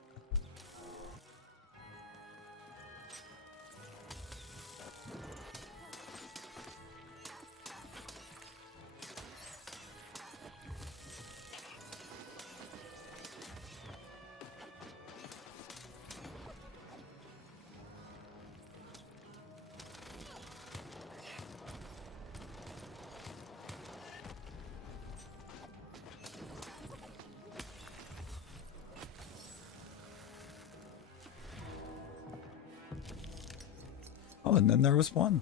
Oh, and then there was one.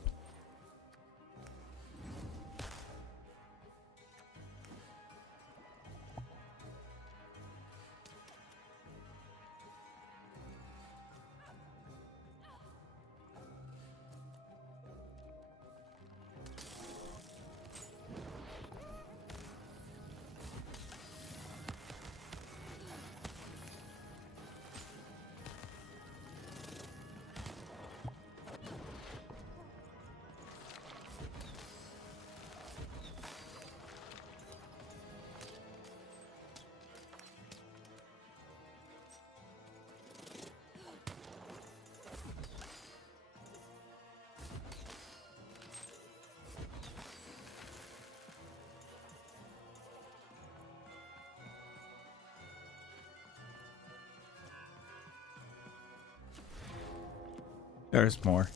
There's more.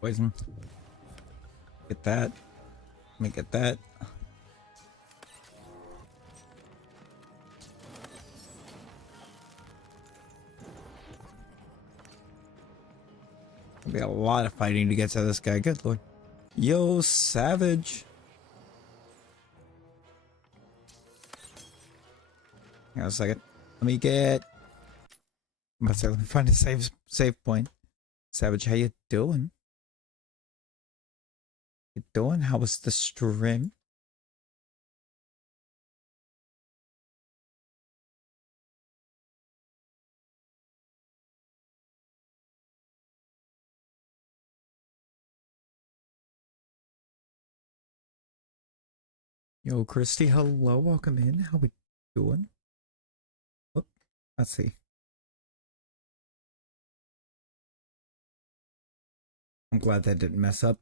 Poison. Get that. Let me get that. There'll be a lot of fighting to get to this guy. Good lord. Yo, Savage. Hang on a second. Let me get... I'm about to say, let me find a save point. Savage, how you doing? You doing? How was the stream? Yo, Christy, hello, welcome in. How we doing? Oh, let's see. I'm glad that didn't mess up.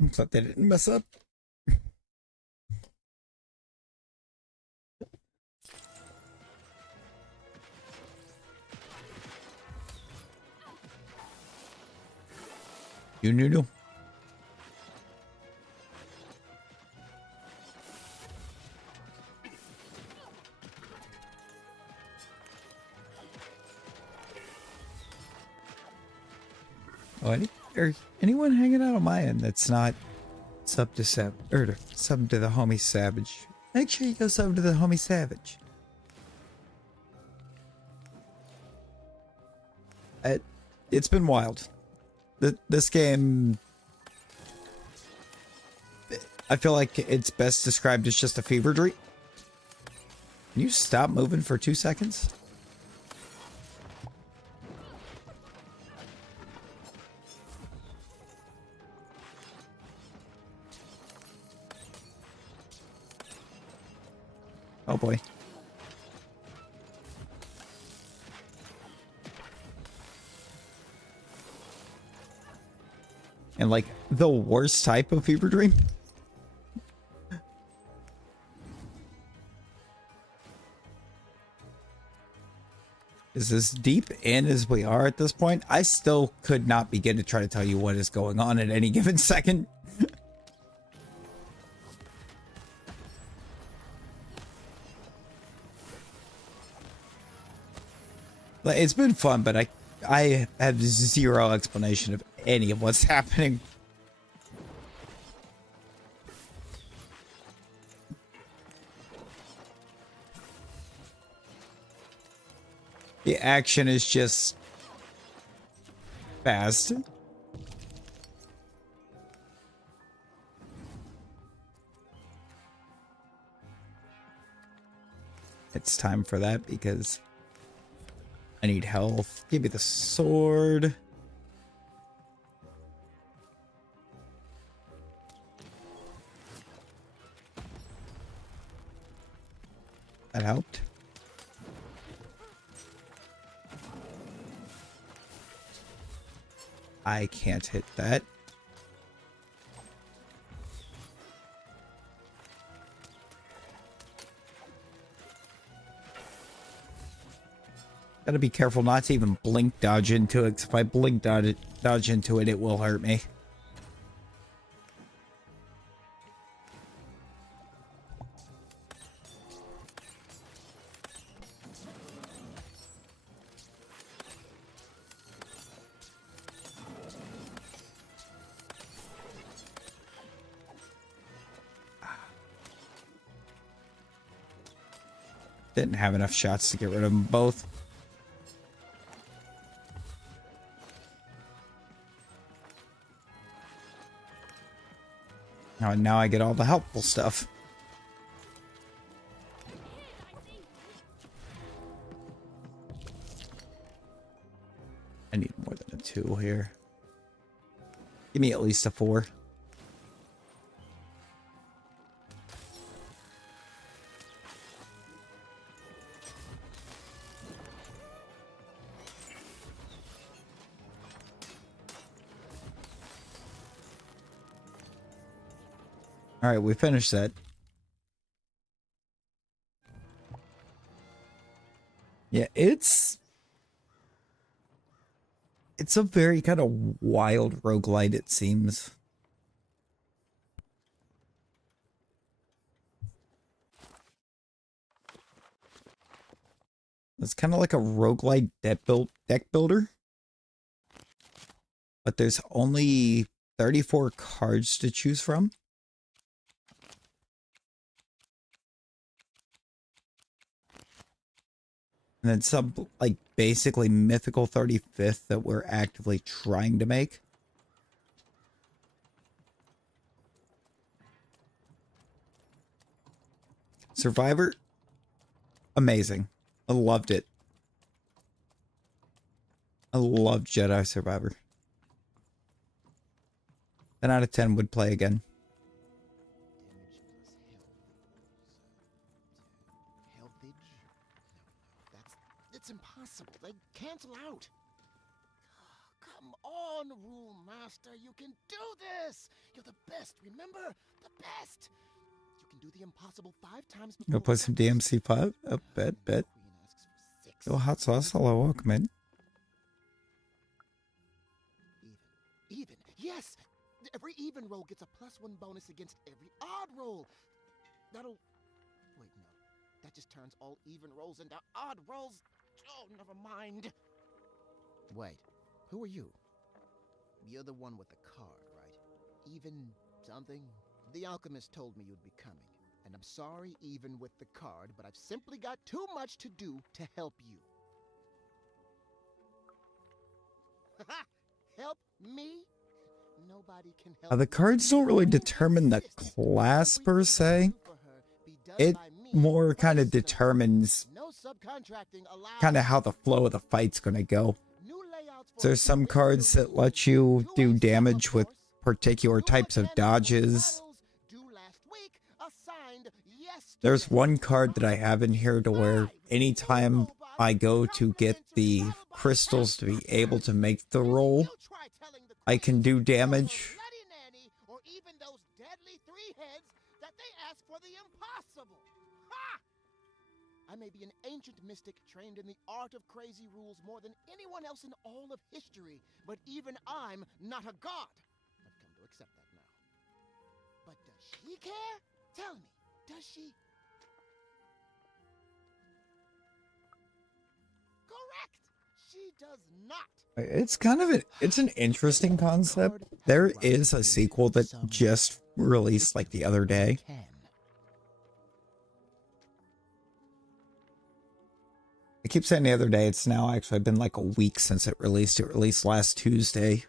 I'm glad that didn't mess up. You noodle. Oh, anyone hanging out on my end that's not sub to sub to the homie Savage? Make sure you go sub to the homie Savage. It's been wild. This game, I feel like it's best described as just a fever dream. Can you stop moving for 2 seconds? Oh boy. And like the worst type of fever dream. Is as deep in as we are at this point, I still could not begin to try to tell you what is going on at any given second. It's been fun, but I have zero explanation of any of what's happening. The action is just fast. It's time for that because I need health. Give me the sword. That helped. I can't hit that. Gotta be careful not to even blink dodge into it. 'Cause if I blink dodge into it, it will hurt me. Didn't have enough shots to get rid of them both. Now I get all the helpful stuff. I need more than a 2 here. Give me at least a 4. All right, we finished that. Yeah, it's a very kind of wild roguelite, it seems. It's kind of like a roguelite deck builder. But there's only 34 cards to choose from. And then some, like, basically mythical 35th that we're actively trying to make. Survivor, amazing. I loved it. I loved Jedi Survivor. 10 out of 10 would play again. It's impossible. They cancel out. on, Rule Master. You can do this. You're the best, remember? The best. You can do the impossible 5 times Go play some DMC5. Oh, bet. Yo, hot sauce. Hello, welcome in. Even. Yes. Every even roll gets a +1 bonus against every odd roll. That'll... Wait, no. That just turns all even rolls into odd rolls. Oh, never mind. Wait, who are you? You're the one with the card, right? Even something? The alchemist told me you'd be coming. And I'm sorry even with the card, but I've simply got too much to do to help you. Help me? Nobody can help The cards don't really determine the class per se. It more kind of determines kind of how the flow of the fight's gonna go. There's some cards that let you do damage with particular types of dodges. There's one card that I have in here to where anytime I go to get the crystals to be able to make the roll, I can do damage. or even those deadly 3 heads that they ask for the impossible. Ha! I may be an ancient mystic trained in the art of crazy rules more than anyone else in all of history, but even I'm not a god. I've come to accept that now. But does she care? Tell me, does she? Correct! She does not. It's kind of it's an interesting concept. There is a sequel that just released like the other day. I keep saying the other day, it's now actually been like a week since it released. It released last Tuesday.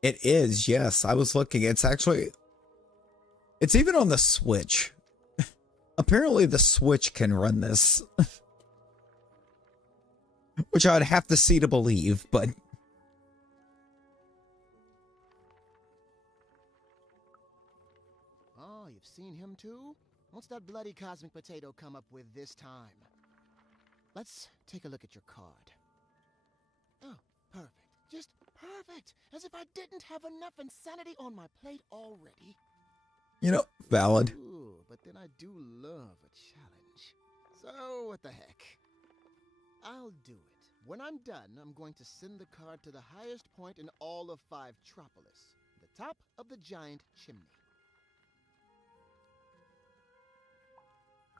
It is, yes. I was looking. It's even on the Switch. Apparently the Switch can run this. Which I'd have to see to believe, but... Oh, you've seen him too? What's that bloody cosmic potato come up with this time? Let's take a look at your card. Oh, perfect. Just perfect. As if I didn't have enough insanity on my plate already. You know, valid. Ooh, but then I do love a challenge. So, what the heck? I'll do it. When I'm done, I'm going to send the card to the highest point in all of 5 Tropolis, the top of the giant chimney.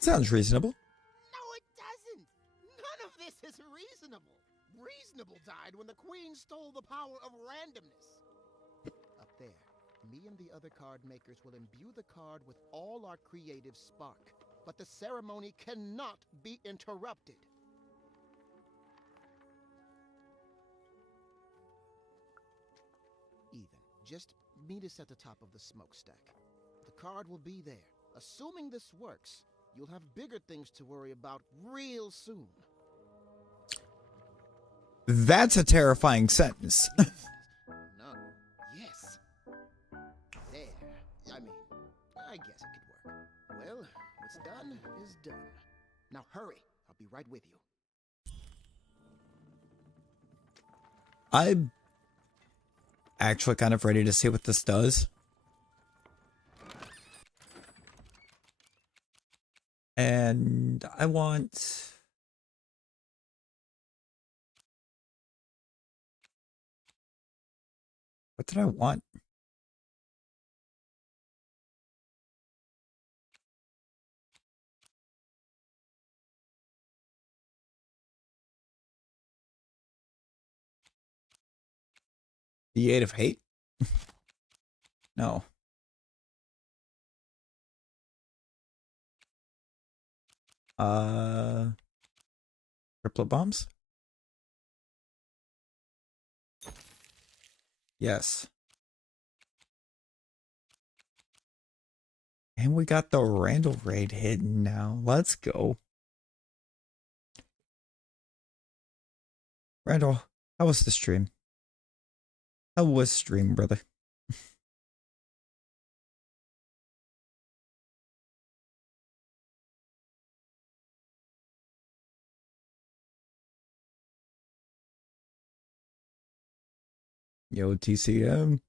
Sounds reasonable. No, it doesn't! None of this is reasonable. Reasonable died when the Queen stole the power of randomness. Up there, me and the other card makers will imbue the card with all our creative spark, but the ceremony cannot be interrupted. Just meet us at the top of the smokestack. The card will be there. Assuming this works, you'll have bigger things to worry about real soon. That's a terrifying sentence. No. Yes. There. I mean, I guess it could work. Well, what's done is done. Now hurry. I'll be right with you. I'm actually kind of ready to see what this does. And I want... What did I want? The 8 of Hate? No. Triplet bombs? Yes. And we got the Randall raid hidden now. Let's go. Randall, how was the stream? How was stream, brother? Yo, TCM.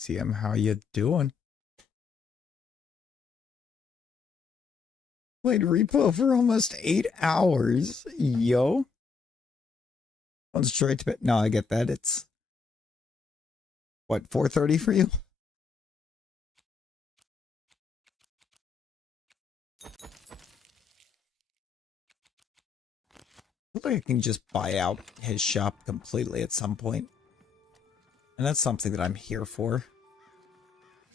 TCM, how you doing? Played Repo for almost 8 hours. Yo. Went straight to bed. No, I get that. It's what, 4:30 for you? I think I can just buy out his shop completely at some point. And that's something that I'm here for.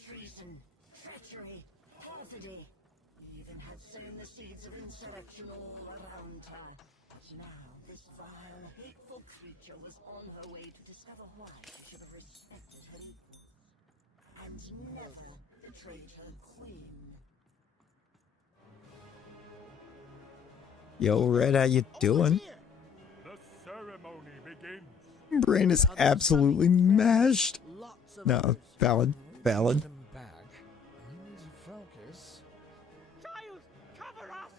Treason, treachery, perfidy. We even had sown the seeds of insurrection all around time. But now this vile, hateful creature was on her way to discover why she should have respected her equals. And never betrayed her queen. Yo, Red, how you doing? The ceremony begins. Brain is absolutely mashed. No, valid. Valid. Focus. Child, cover us!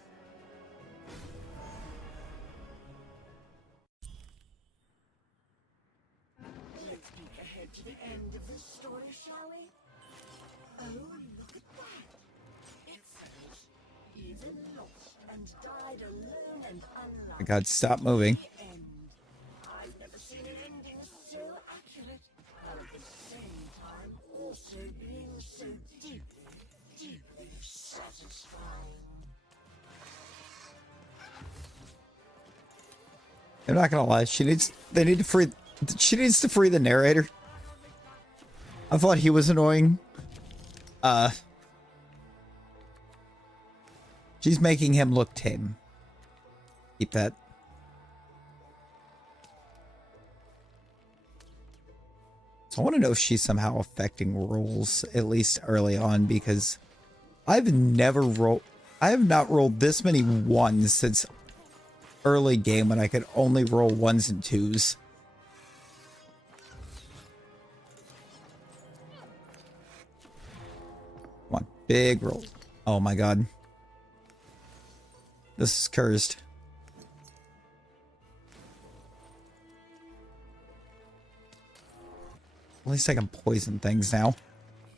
Let's peek ahead to the end of this story, shall we? Oh, look at that! It says, even lost and died alone and unloved. My God, stop moving. I've never seen an ending so accurate, while at the same time also being so deeply, deeply satisfying. I'm not gonna lie, she needs to free the narrator. I thought he was annoying. She's making him look tame. Keep that. So I want to know if she's somehow affecting rolls, at least early on, because I have not rolled this many ones since early game when I could only roll 1s and 2s. Come on, big roll. Oh my God. This is cursed. At least I can poison things now.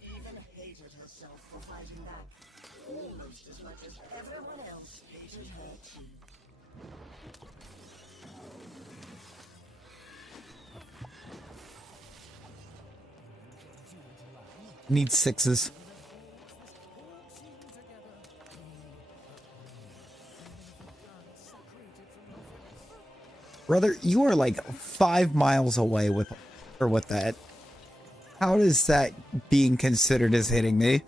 Even hated herself for fighting back, almost as much as everyone else hated her too. Need 6s. Brother, you are like 5 miles away with that. How is that being considered as hitting me?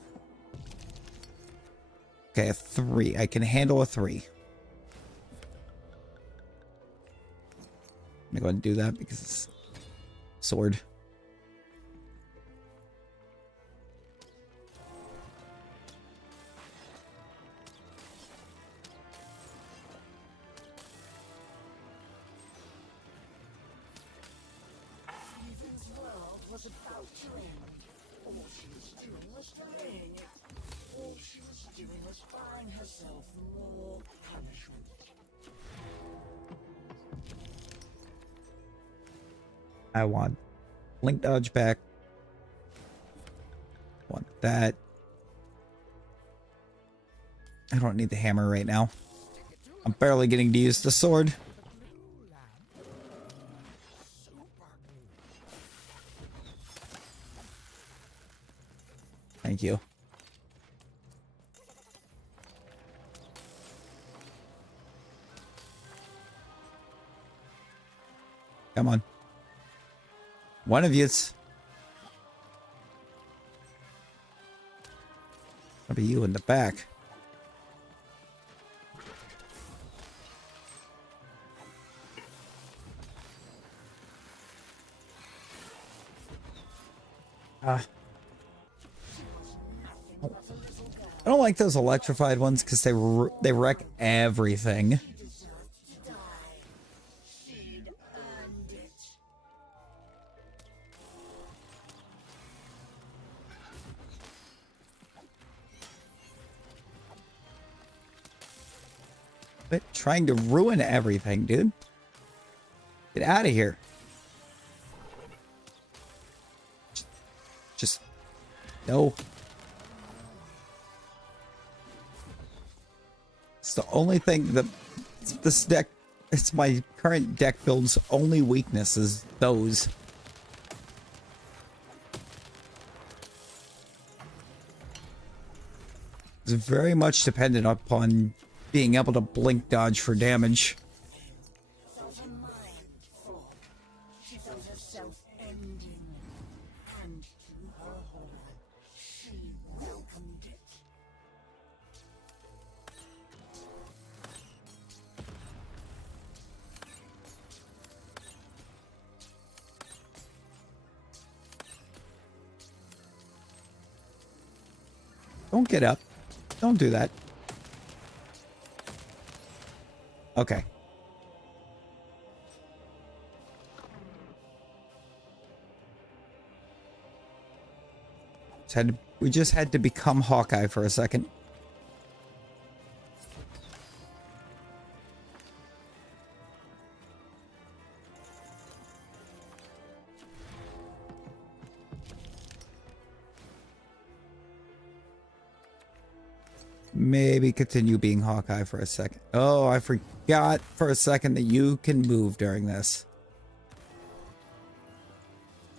Okay, a 3. I can handle a 3. I'm gonna go ahead and do that because it's sword. Even's world was about to end. All she was doing was delaying it. All she was doing was buying herself more punishment. I want Link dodge back. Want that. I don't need the hammer right now. I'm barely getting to use the sword. Thank you. Come on. One of you's. That'll be you in the back. I don't like those electrified ones because they wreck everything. But trying to ruin everything, dude. Get out of here. Just no. It's the only thing that this deck, it's my current deck build's only weakness is those. It's very much dependent upon being able to blink dodge for damage. She felt herself ending, and to her horror, she welcomed it. Don't get up. Don't do that. Okay. We just had to become Hawkeye for a second. Maybe continue being Hawkeye for a second. Oh, I forgot for a second that you can move during this.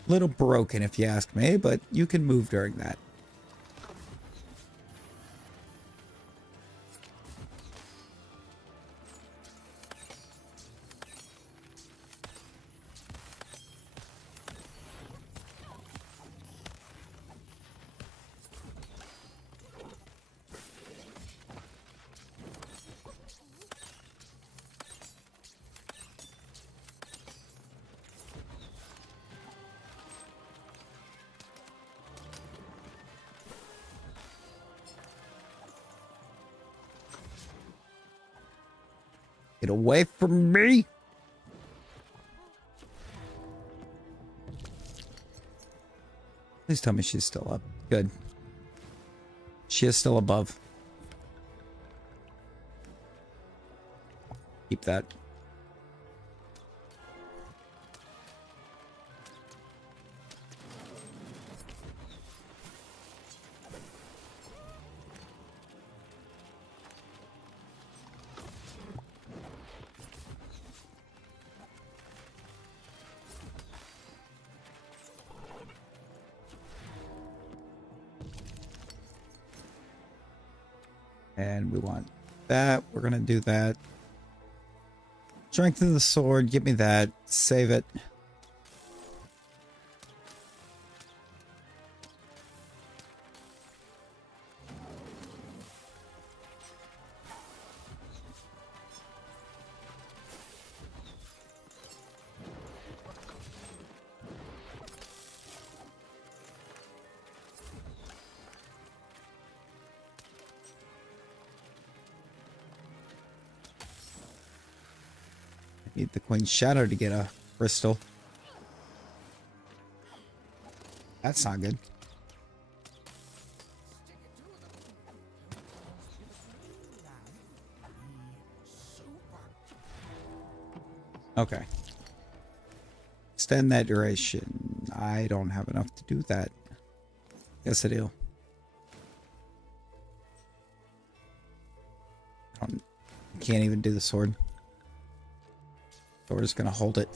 Little broken if you ask me, but you can move during that. Get away from me! Please tell me she's still up. Good. She is still above. Keep that. And we want that. We're going to do that. Strengthen the sword. Give me that. Save it. Need the Queen's Shadow to get a crystal. That's not good. Okay. Extend that duration. I don't have enough to do that. Yes, I do. Can't even do the sword. So we're just gonna hold it.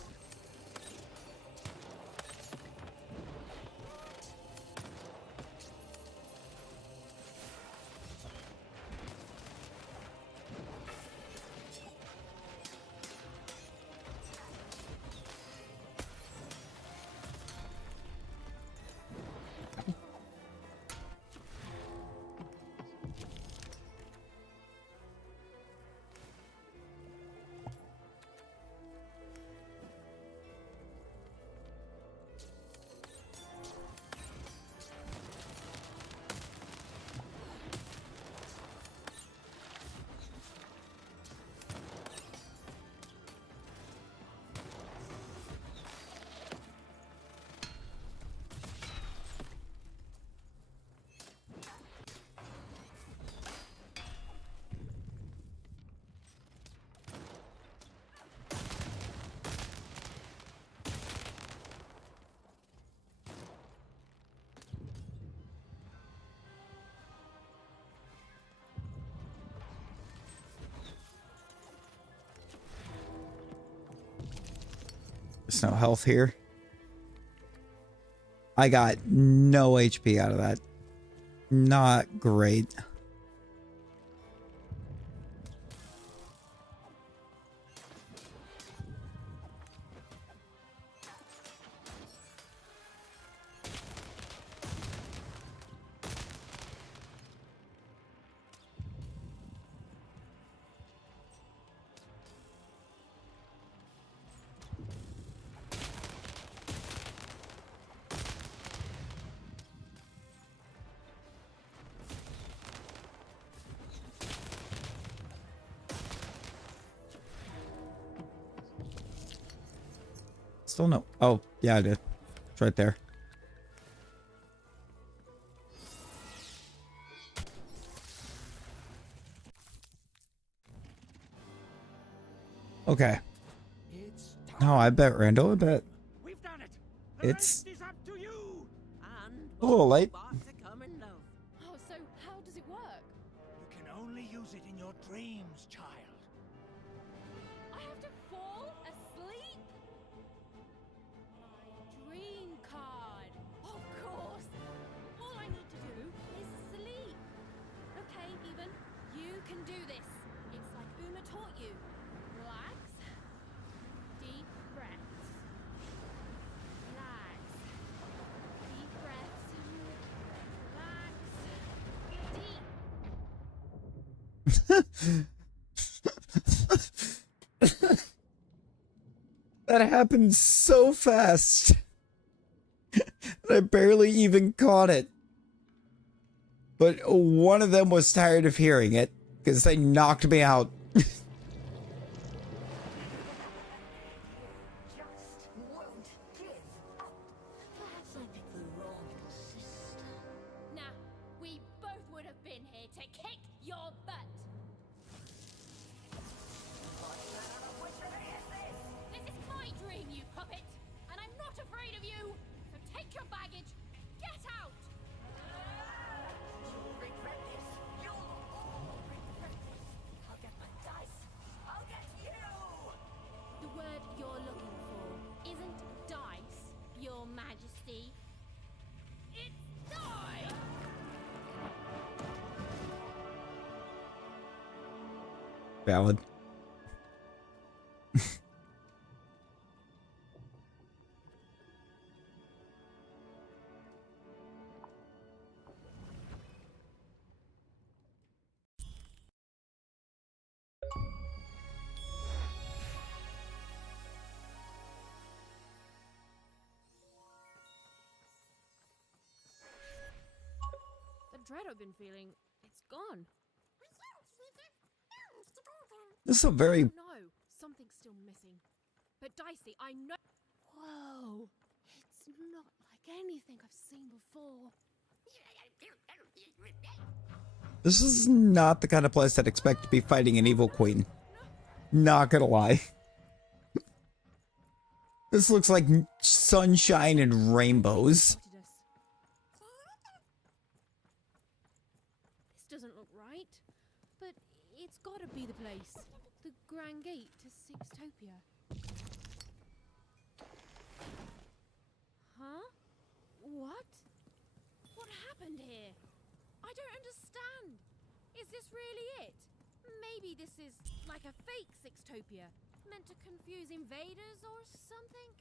There's no health here. I got no HP out of that. Not great. Still no. Oh, yeah, I did. It's right there. Okay. No, I bet, Randall, I bet. We've done it. It's It's up to you. a little late. Oh, so how does it work? You can only use it in your dreams, child. I have to fall asleep? My dream card. Of course. All I need to do is sleep. Okay, Even, you can do this. It's like Uma taught you. Relax. Deep breaths. Relax. Deep breaths. Relax. Deep. That happened so fast. that I barely even caught it. But one of them was tired of hearing it because they knocked me out. Nah, we both would have been here to kick your butt. This is my dream, you puppet, and I'm not afraid of you. So take your baggage, get out. You'll regret this. You'll all regret this. I'll get my dice. I'll get you. The word you're looking for isn't dice, Your Majesty. It's die. Valid. The dread I've been feeling, it's gone. This is a very No, something's still missing. But Dicey, I know. Whoa, it's not like anything I've seen before. This is not the kind of place I'd expect to be fighting an evil queen. Not gonna lie. This looks like sunshine and rainbows. This doesn't look right, but it's gotta be the place. The Grand Gate to Sixtopia. Huh? What? What happened here? I don't understand. Is this really it? Maybe this is like a fake Sixtopia, meant to confuse invaders or something?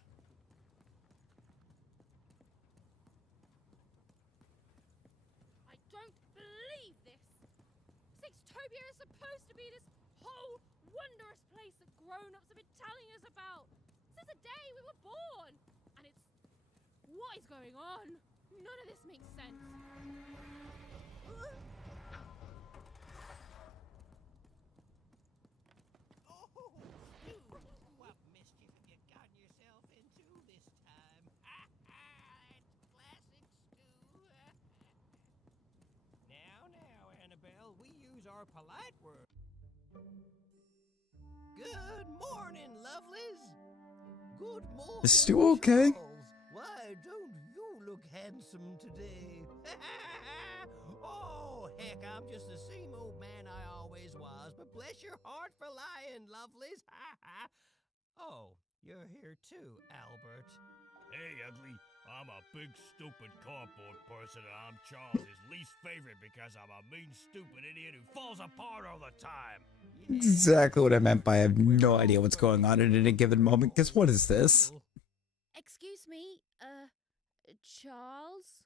I don't believe this! Sixtopia is supposed to be this whole wondrous place that grown-ups have been telling us about since the day we were born! And it's... what is going on? None of this makes sense. What mischief have you gotten yourself into this time? It's classic stew. Now, Annabelle, we use our polite words. Good morning, lovelies. Good morning. Is Stu okay? Why don't you look handsome today? Oh, heck, I'm just the same old man I always was, but bless your heart for lying, lovelies. Oh, you're here too, Albert. Hey, Ugly. I'm a big, stupid cardboard person, and I'm Charles's least favorite because I'm a mean, stupid idiot who falls apart all the time. Exactly what I meant by I have no idea what's going on at any given moment, because what is this? Excuse me, Charles?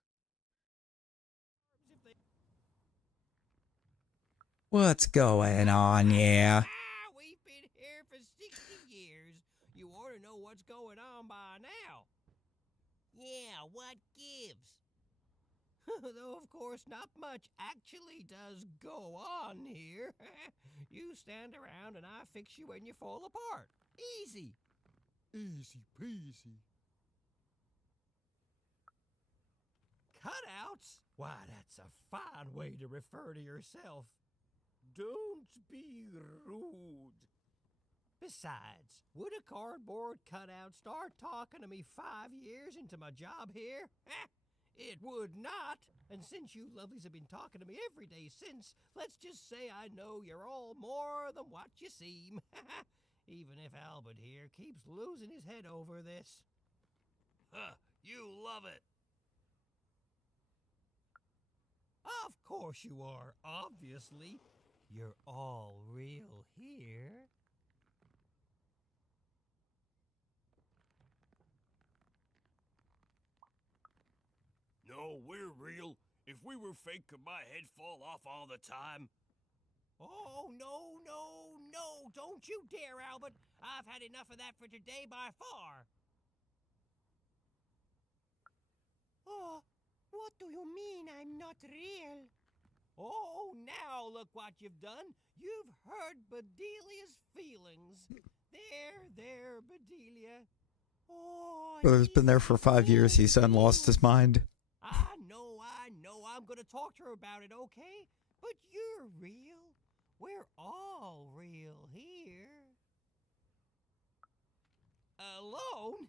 What's going on, yeah? We've been here for 60 years. You ought to know what's going on by now. Yeah, what gives? Though, of course, not much actually does go on here. You stand around and I fix you when you fall apart. Easy. Easy peasy. Cutouts? Why, that's a fine way to refer to yourself. Don't be rude. Besides, would a cardboard cutout start talking to me 5 years into my job here? It would not. And since you lovelies have been talking to me every day since, let's just say I know you're all more than what you seem. Even if Albert here keeps losing his head over this. You love it. Of course you are, obviously. You're all real here. No, we're real. If we were fake, could my head fall off all the time? Oh, no, no, no. Don't you dare, Albert. I've had enough of that for today by far. Oh, what do you mean I'm not real? Oh, now look what you've done. You've hurt Bedelia's feelings. There, Bedelia. Oh, Brother's been there for 5 years. He's done lost his mind. I know. I'm gonna talk to her about it, okay? But you're real. We're all real here. Alone?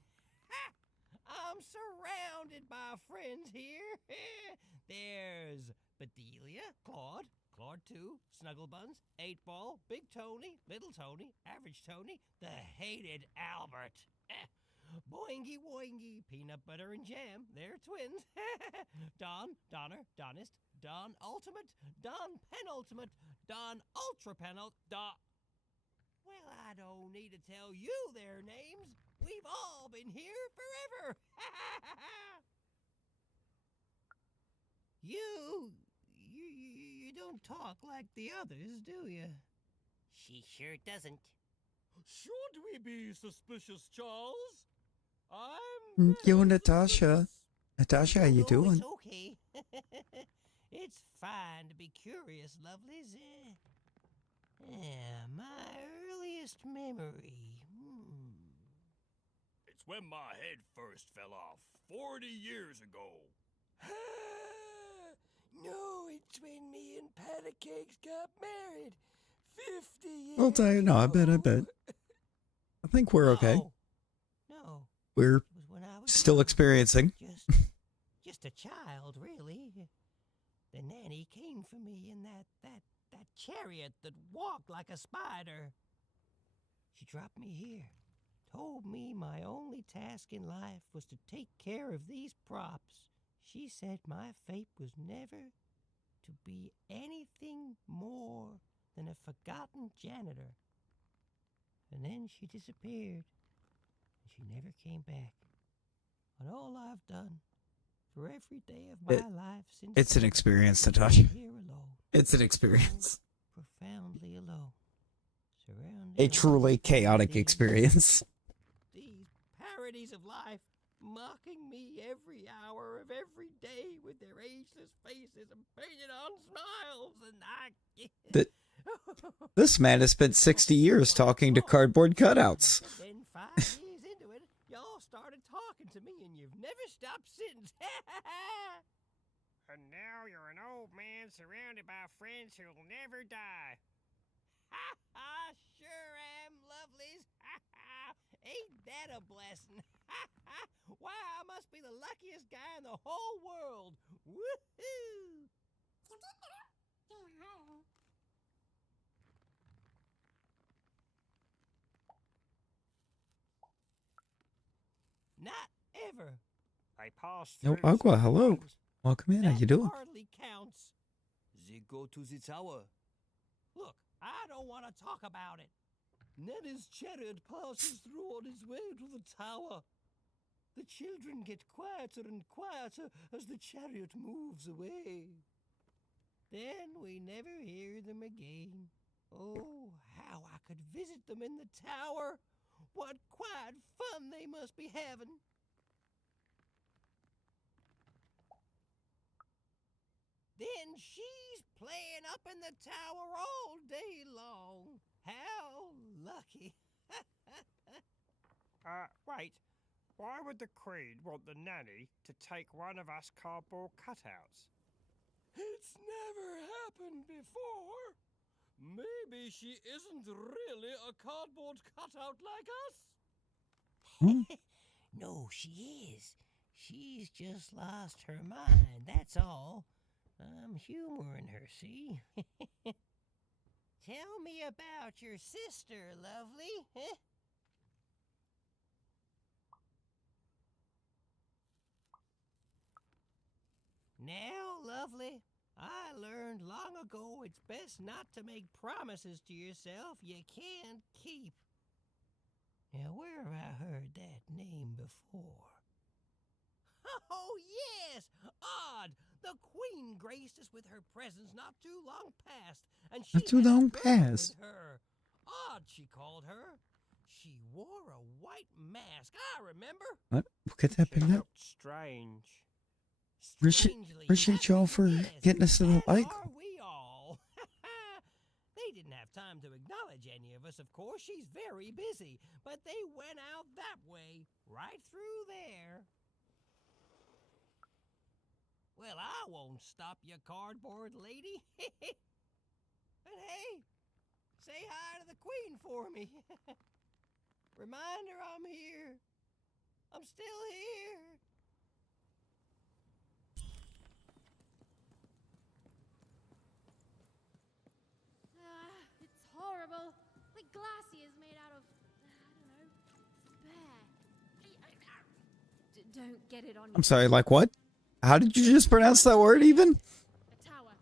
Ha! I'm surrounded by friends here. There's Bedelia, Claude 2, Snugglebuns, 8-Ball, Big Tony, Little Tony, Average Tony, the hated Albert. Boingy Woingy, Peanut Butter and Jam, they're twins. Don, Donner, Donist, Don Ultimate, Don Penultimate, Don Ultra Penult, Well, I don't need to tell you their names. We've all been here forever. You don't talk like the others, do you? She sure doesn't. Should we be suspicious, Charles? I'm Yo, Natasha. Natasha, how you doing? It's okay. It's fine to be curious, lovelies. My earliest memory. It's when my head first fell off 40 years ago. No, it's when me and Patty Cakes got married 50 years I'll tell you, no, I bet. I think we're okay. No. We're It was when I was still experiencing. just a child, really. The nanny came for me in that chariot that walked like a spider. She dropped me here, told me my only task in life was to take care of these props. She said my fate was never to be anything more than a forgotten janitor. And then she disappeared, and she never came back. And all I've done for every day of my life since It's an then experience, is Natasha. here alone, It's an experience. profoundly alone, surrounded A by truly chaotic these- experience. These parodies of life, mocking me every hour of every day with their ageless faces and painted on smiles, and This man has spent 60 years talking to cardboard cutouts. Then 5 years into it, y'all started talking to me, and you've never stopped since. And now you're an old man surrounded by friends who'll never die. I sure am, lovelies. Ain't that a blessing? Why, I must be the luckiest guy in the whole world. Woohoo! I passed Yo, through Aqua, some hello. things. Welcome in. How you doing? Hardly counts. They go to the tower. Look, I don't want to talk about it. Nenny's chariot passes through on his way to the tower. The children get quieter and quieter as the chariot moves away. Then we never hear them again. Oh, how I could visit them in the tower. What quiet fun they must be having. Then she's playing up in the tower all day long. How lucky. Wait. Why would the Queen want the nanny to take one of us cardboard cutouts? It's never happened before. Maybe she isn't really a cardboard cutout like us. No, she is. She's just lost her mind, that's all. I'm humoring her, see? Tell me about your sister, lovely. Now, lovely, I learned long ago it's best not to make promises to yourself you can't keep. Now, where have I heard that name before? Oh, yes! Odd! The Queen graced us with her presence not too long past, and she Not too had a long girl past. with her. Odd, she called her. She wore a white mask, I remember. What? We'll get that picked up. Strange. Appreciate y'all for getting us to the like. Are we all? They didn't have time to acknowledge any of us, of course. She's very busy. But they went out that way, right through there. Well, I won't stop you, cardboard lady. And hey, say hi to the Queen for me. Remind her I'm here. I'm still here. It's horrible. Like glacier is made out of, I don't know, despair. Don't get it on I'm sorry, like what? How did you just pronounce that word even? A tower.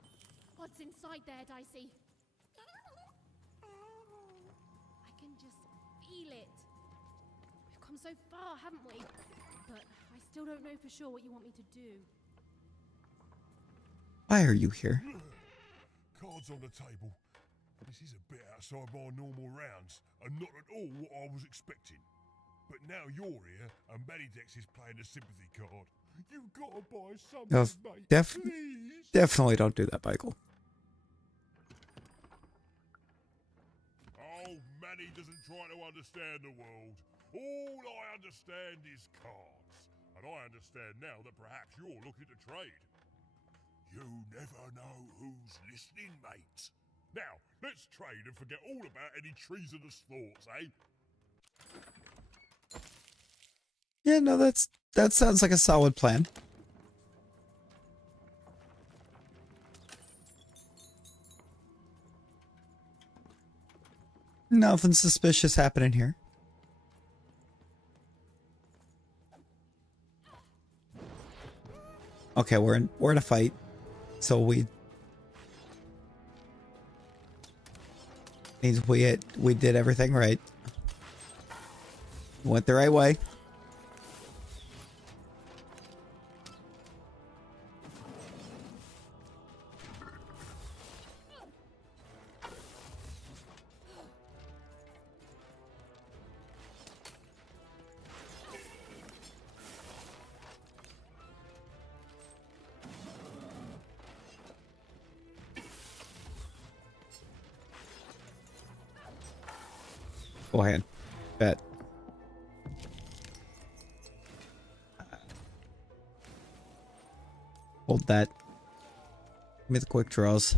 What's inside there, Dicey? I can just feel it. We've come so far, haven't we? But I still don't know for sure what you want me to do. Why are you here? Cards on the table. This is a bit outside my normal rounds, and not at all what I was expecting. But now you're here, and Medidex is playing a sympathy card. You've got to buy something, No, mate. Please. definitely don't do that, Michael. Oh, Manny doesn't try to understand the world. All I understand is cards. And I understand now that perhaps you're looking to trade. You never know who's listening, mate. Now, let's trade and forget all about any treasonous thoughts, eh? Yeah, no, that sounds like a solid plan. Nothing suspicious happening here. Okay, we're in a fight, so we means we did everything right. Went the right way. Go ahead. Bet. Hold that. Give me the quick draws.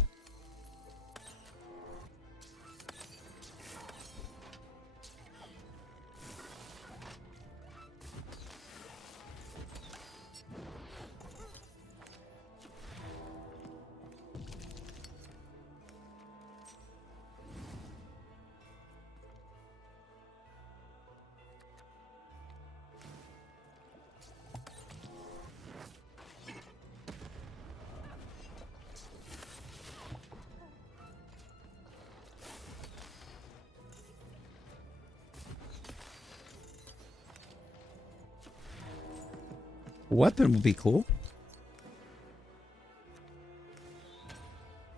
Weapon would be cool.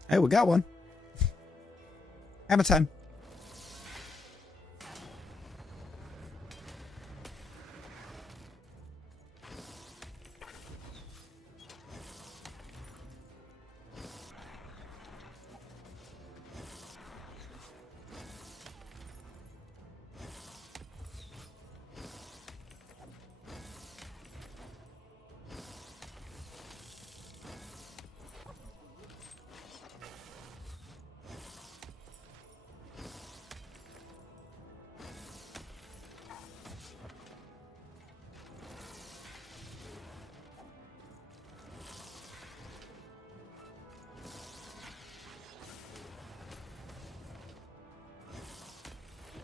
Hey, we got one. Hammer time.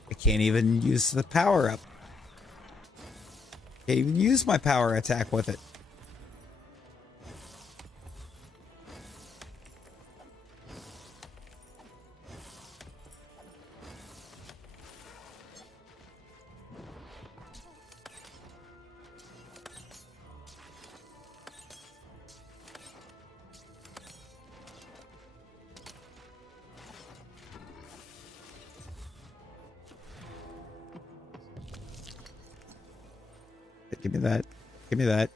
I can't even use the power up. Can't even use my power attack with it. Give me that. Give me that.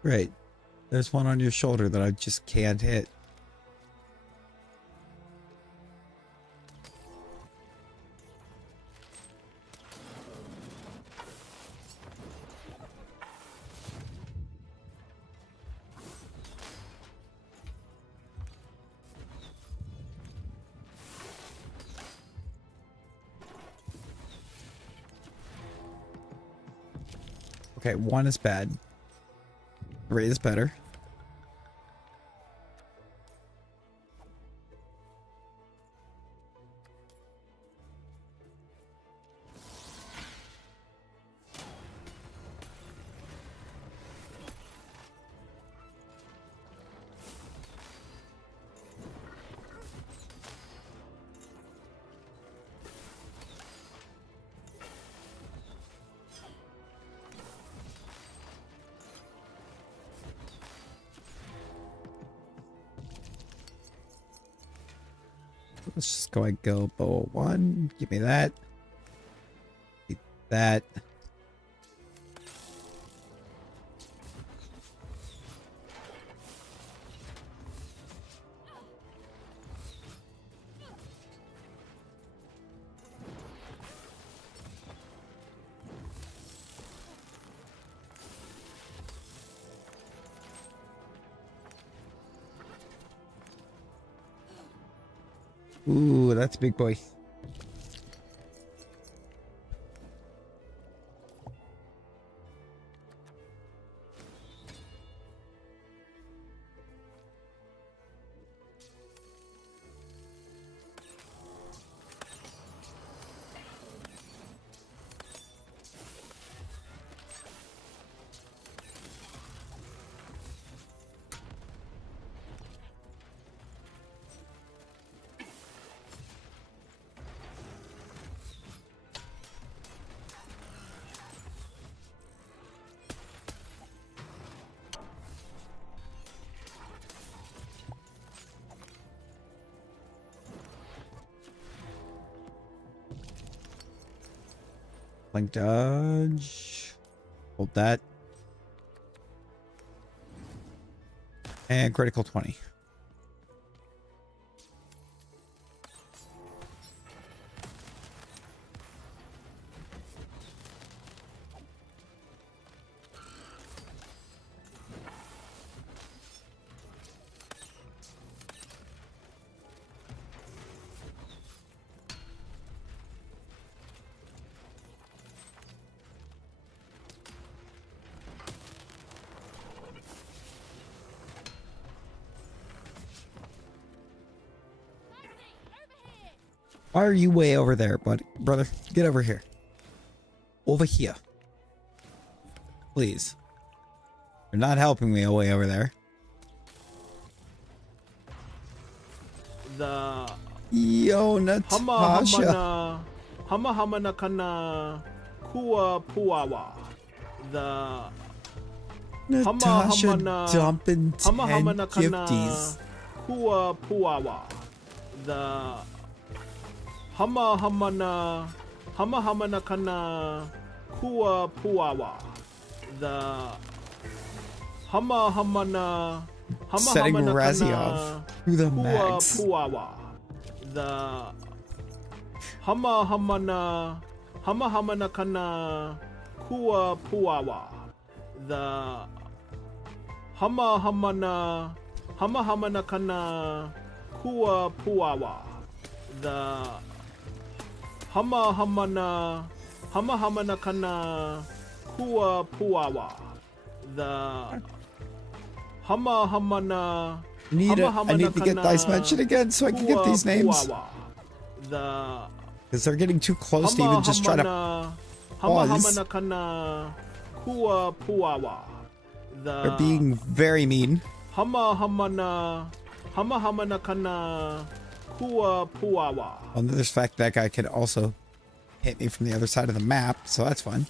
Great. There's one on your shoulder that I just can't hit. Okay, 1 is bad. 3 is better. Let's just go and go bow 1. Give me that. Keep that. Ooh, that's a big boy. Flank dodge. Hold that. And critical 20. Why are you way over there, brother? Get over here. Over here. Please. You're not helping me way over there. the Yo, Natasha. Hamana kana Kua Puawa. The Natasha dumping 10 Hamana gifties. Kua Puawa. The Hamana kana Kua Puawa. The Hamana Setting Raziov through the max. Puawa. The Hamana kana Kua Puawa. The Hamana kana Kua Puawa. The Hamana kana Kua Puawa. The I need to get Dice Mansion again so I can get these names. Because they're getting too close to even just try to pause. They're being very mean. Hamana kana Kua Puawa. Well, there's the fact that guy could also hit me from the other side of the map, so that's fun.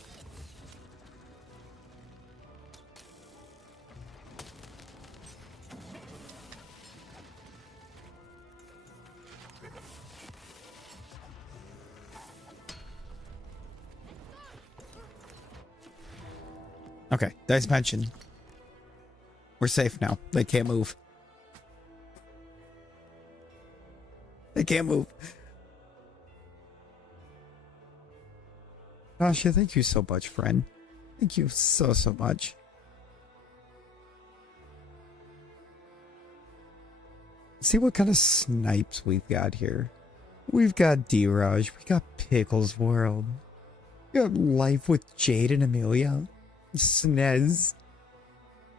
Okay, Dice Mansion. We're safe now. They can't move. They can't move. Tasha, thank you so much, friend. Thank you so much. See what kind of snipes we've got here. We've got D-Raj. We got Pickles World. We got Life with Jade and Amelia. Snez.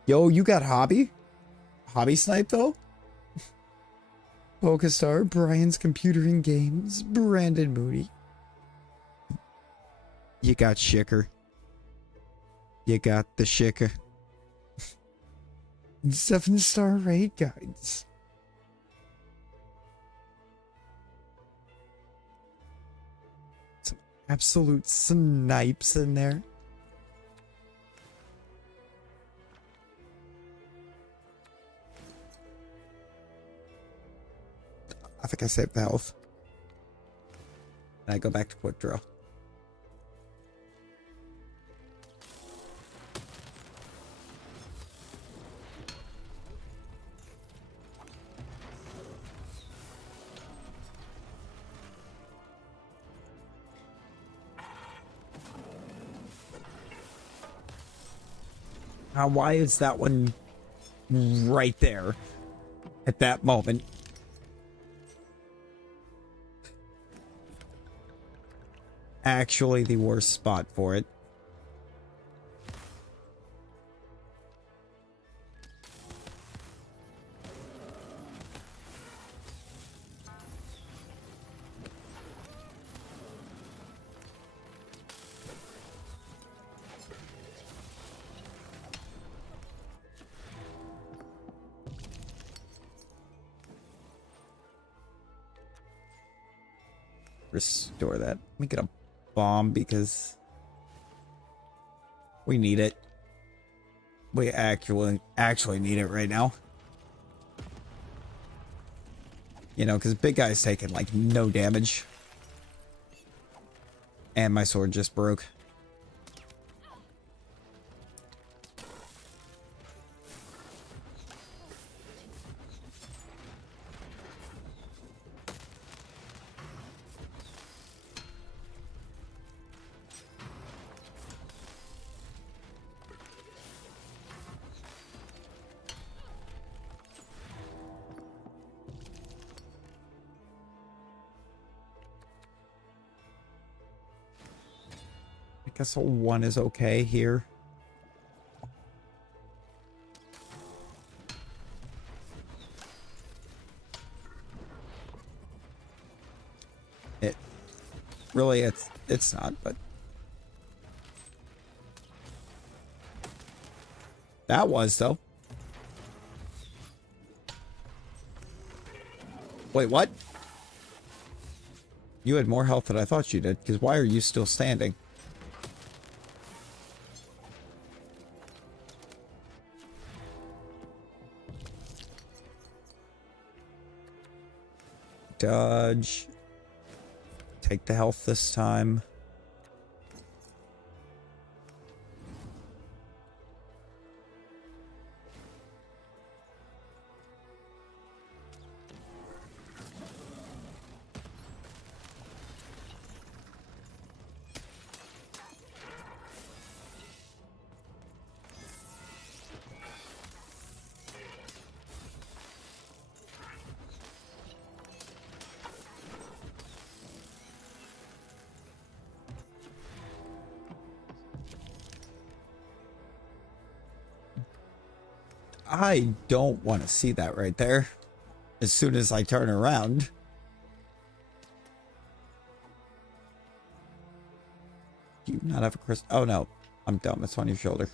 Yo, you got Hobby? Hobby Snipe, though? Pokestar, Brian's Computer and Games, Brandon Moody. You got Shicker. You got the Shicker. 7-star raid guides. Some absolute snipes in there. I think I saved the health. And I go back to quick draw. Why is that one right there at that moment? Actually the worst spot for it. Restore that. Let me get a bomb because we need it. We actually need it right now. You know, because big guy's taking like no damage. And my sword just broke. I guess a 1 is okay here. It really it's not, but that was though. Wait, what? You had more health than I thought you did, because why are you still standing? Dodge. Take the health this time. I don't want to see that right there. As soon as I turn around. Do you not have a crystal? Oh no, I'm dumb. It's on your shoulder.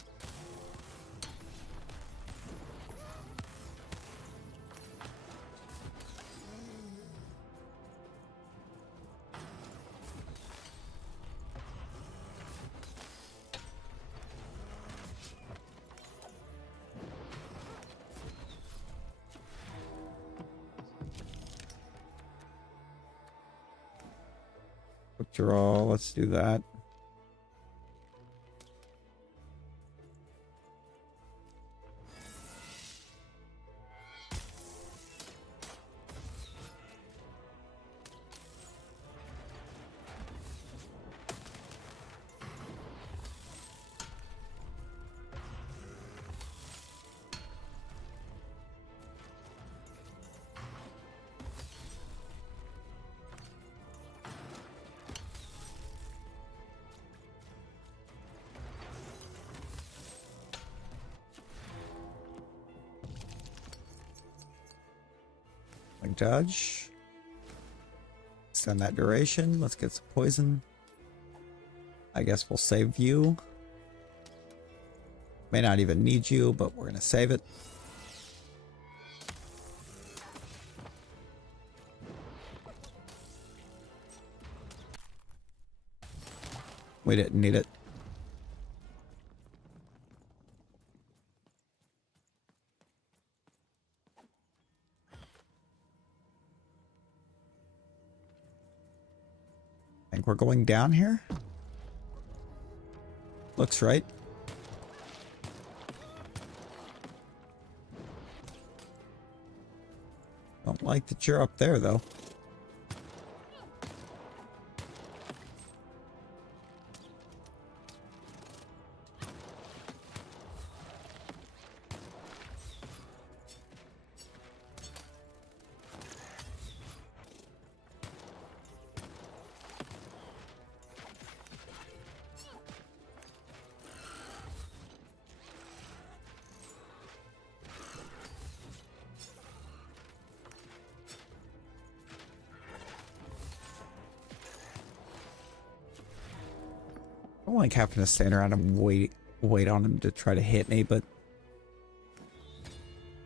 Quick draw, let's do that. Like dodge. Extend that duration. Let's get some poison. I guess we'll save you. May not even need you, but we're gonna save it. We didn't need it. Think we're going down here? Looks right. Don't like that you're up there, though. I don't like having to stand around and wait on him to try to hit me, but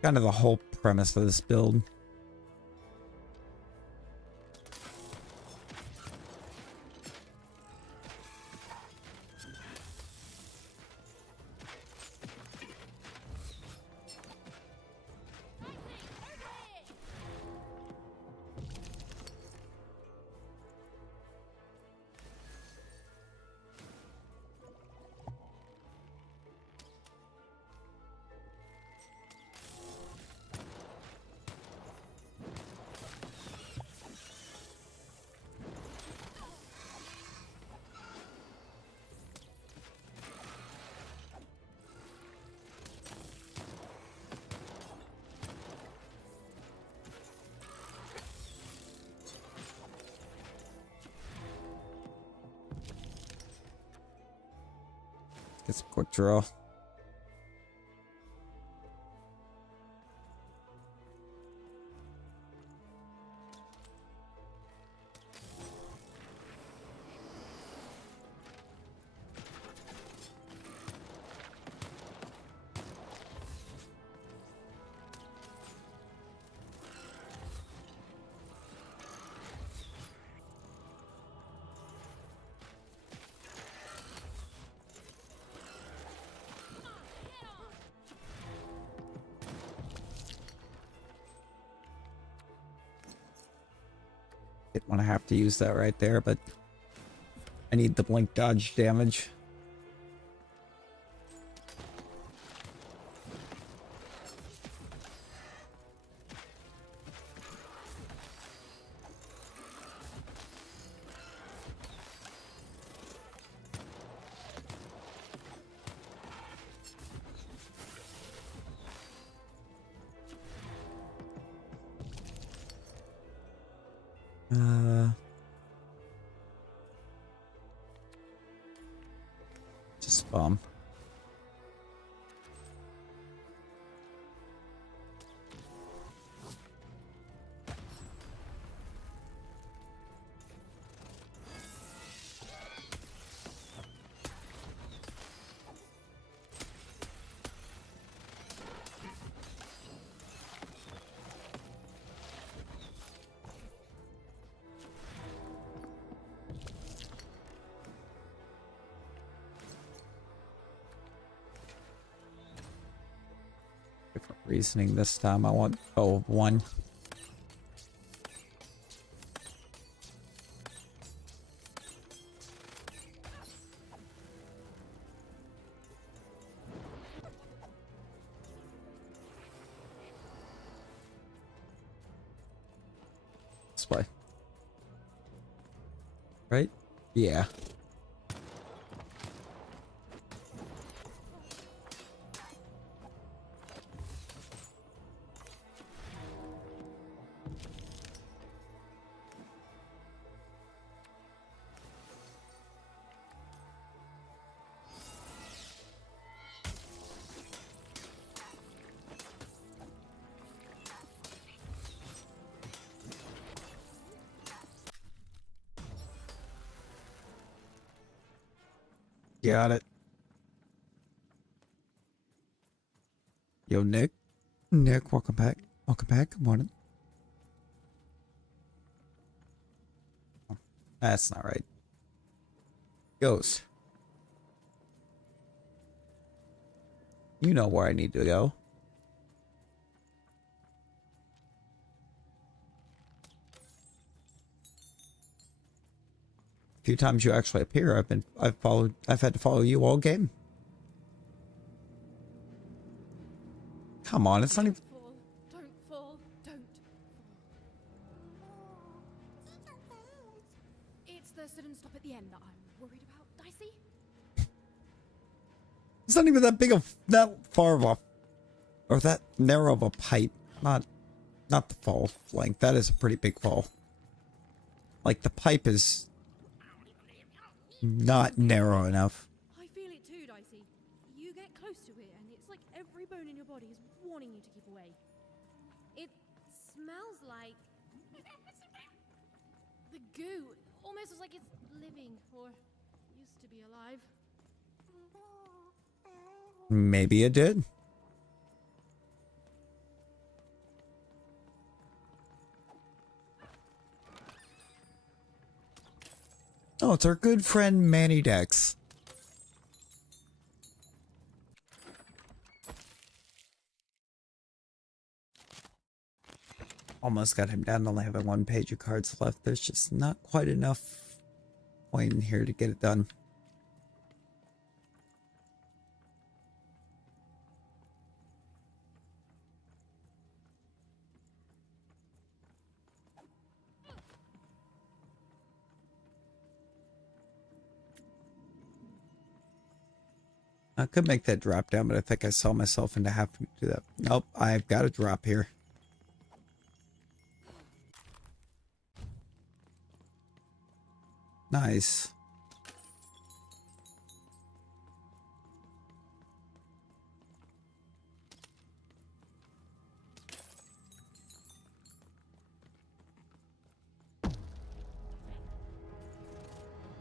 kind of the whole premise of this build. Get some quick draw. Didn't want to have to use that right there, but I need the blink dodge damage. Just bomb. Different reasoning this time. I want one. This way. Right? Yeah. Got it. Yo, Nick. Nick, welcome back. Welcome back. Good morning. Oh, that's not right. Ghost. You know where I need to go. A few times you actually appear, I've had to follow you all game. Come on, it's not even. Don't fall. Don't fall. It's the sudden stop at the end that I'm worried about, Dicey. It's not even that big of that far of a, or that narrow of a pipe. Not the fall length. That is a pretty big fall. Like the pipe is not narrow enough. I feel it too, Dicey. You get close to it, and it's like every bone in your body is warning you to keep away. It smells like the goo. Almost as like it's living, or used to be alive. Maybe it did. Oh, it's our good friend Manny Dex. Almost got him down to only having one page of cards left. There's just not quite enough point in here to get it done. I could make that drop down, but I think I saw myself into having to do that. Nope, I've got a drop here. Nice.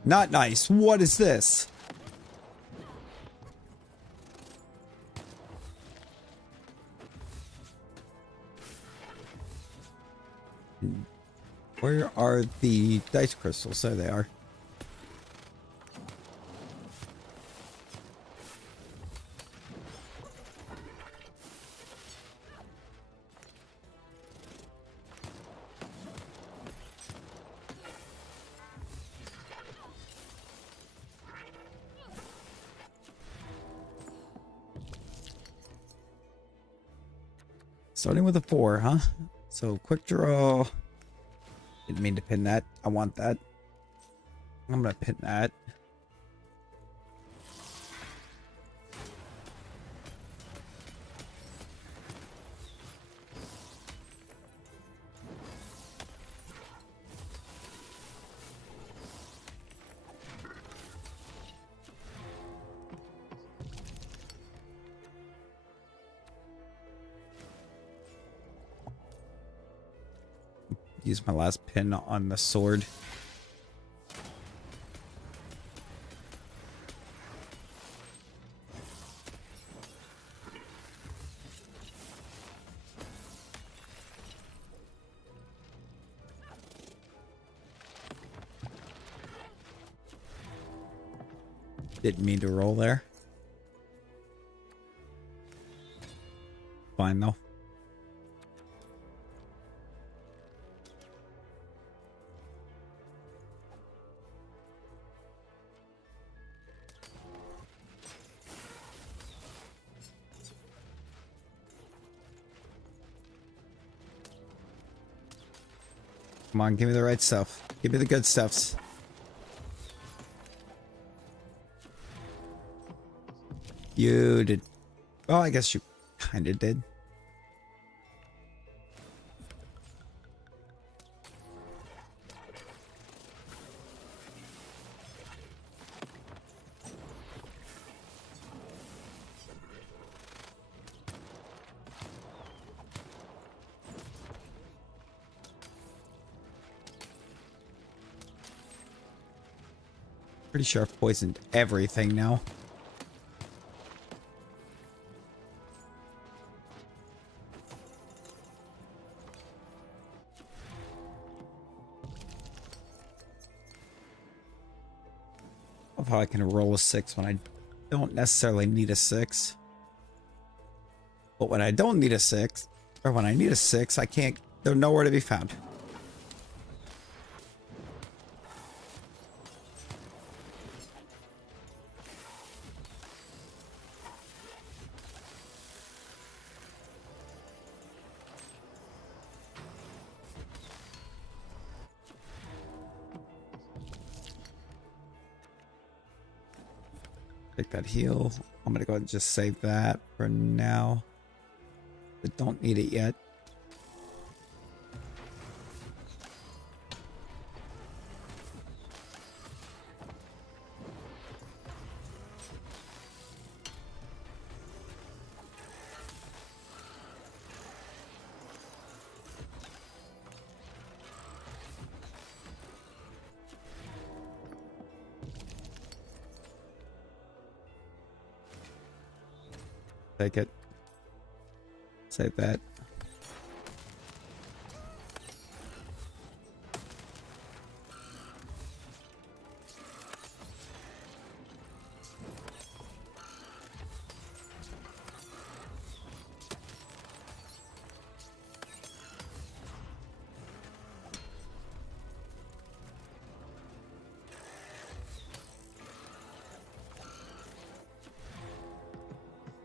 Not nice. What is this? Where are the dice crystals? There they are. Starting with a 4, huh? So quick draw. Didn't mean to pin that. I want that. I'm gonna pin that. Use my last pin on the sword. Didn't mean to roll there. Fine though. Come on, give me the right stuff. Give me the good stuffs. You did. Well, I guess you kind of did. Pretty sure I've poisoned everything now. Of how I can roll a 6 when I don't necessarily need a 6. But when I don't need a 6, or when I need a 6, I can't, they're nowhere to be found. Take that heal. I'm gonna go ahead and just save that for now. But don't need it yet. Take it. Save that.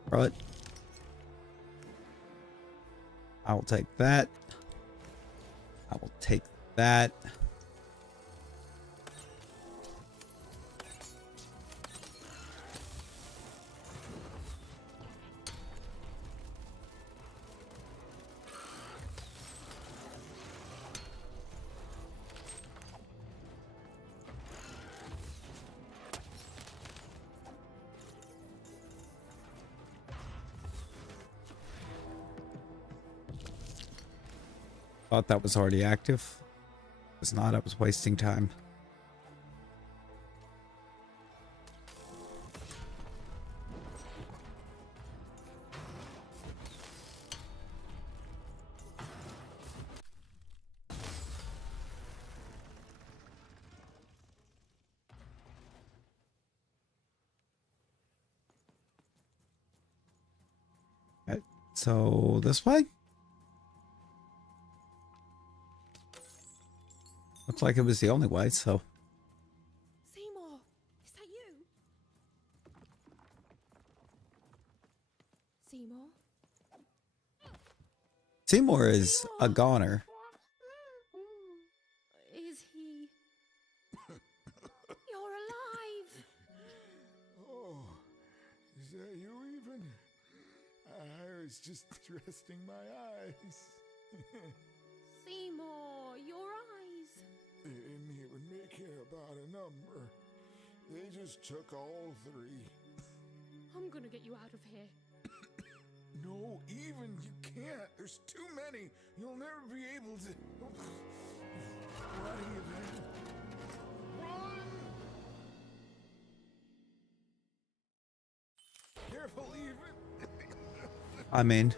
Right. I will take that. I will take that. Thought that was already active. It was not. I was wasting time. Right, so this way? Looks like it was the only way, so. Seymour, is that you? Seymour? Seymour is a goner. Is he? You're alive! Oh, is that you even? I was just resting my eyes. Seymour, your eyes. They didn't even care about a number. They just took all 3. I'm gonna get you out of here. No, even you can't. There's too many. You'll never be able to. What do you think? Run! Careful, even. I mean,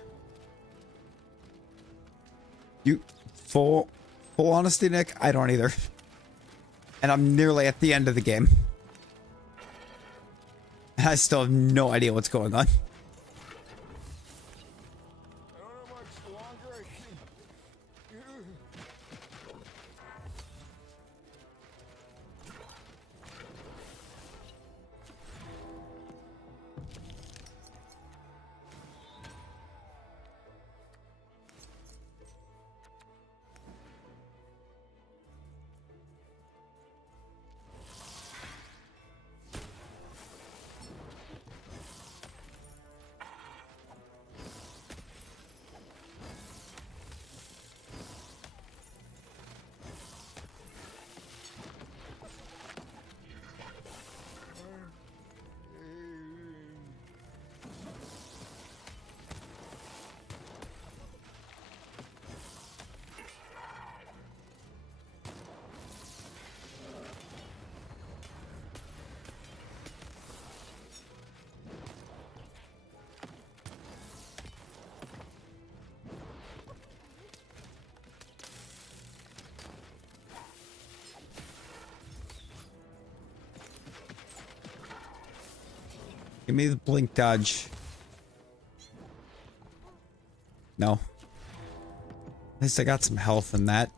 you full honesty, Nick, I don't either. And I'm nearly at the end of the game. And I still have no idea what's going on. I don't know how much longer I can. Give me the blink dodge. No. At least I got some health in that.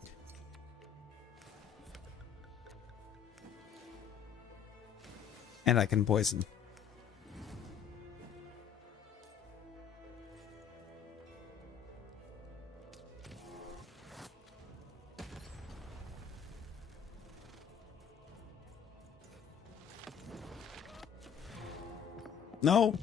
And I can poison. No.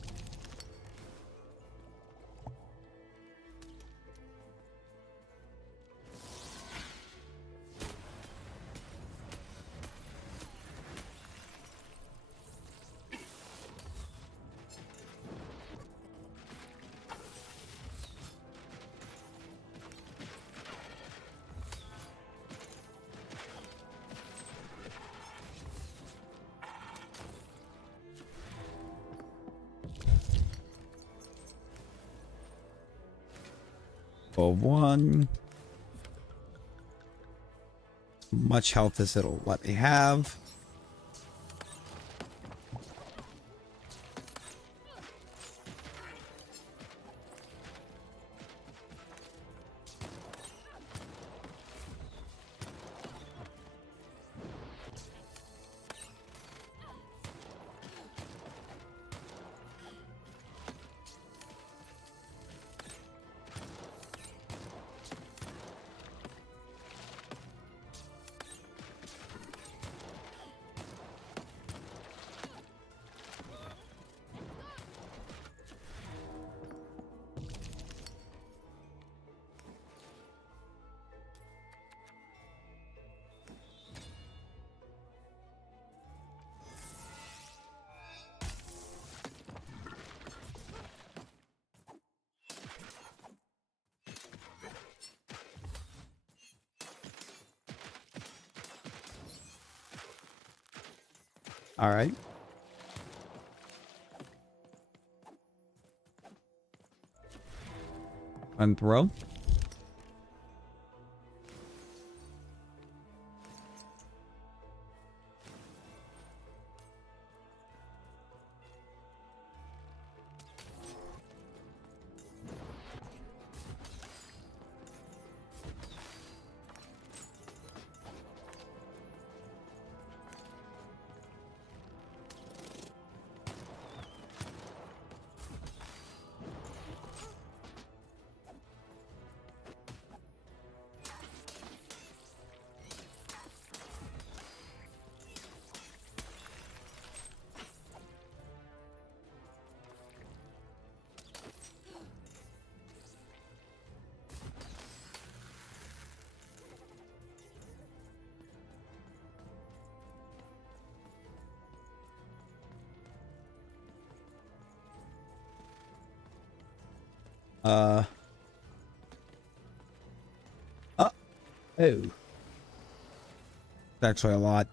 For one. Much health as it'll let me have. All right. And throw. Oh. It's actually a lot.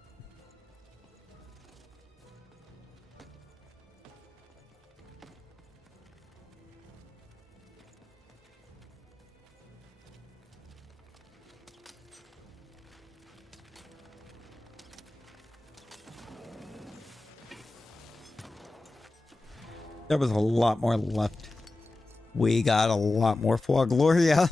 There was a lot more left. We got a lot more for Gloria.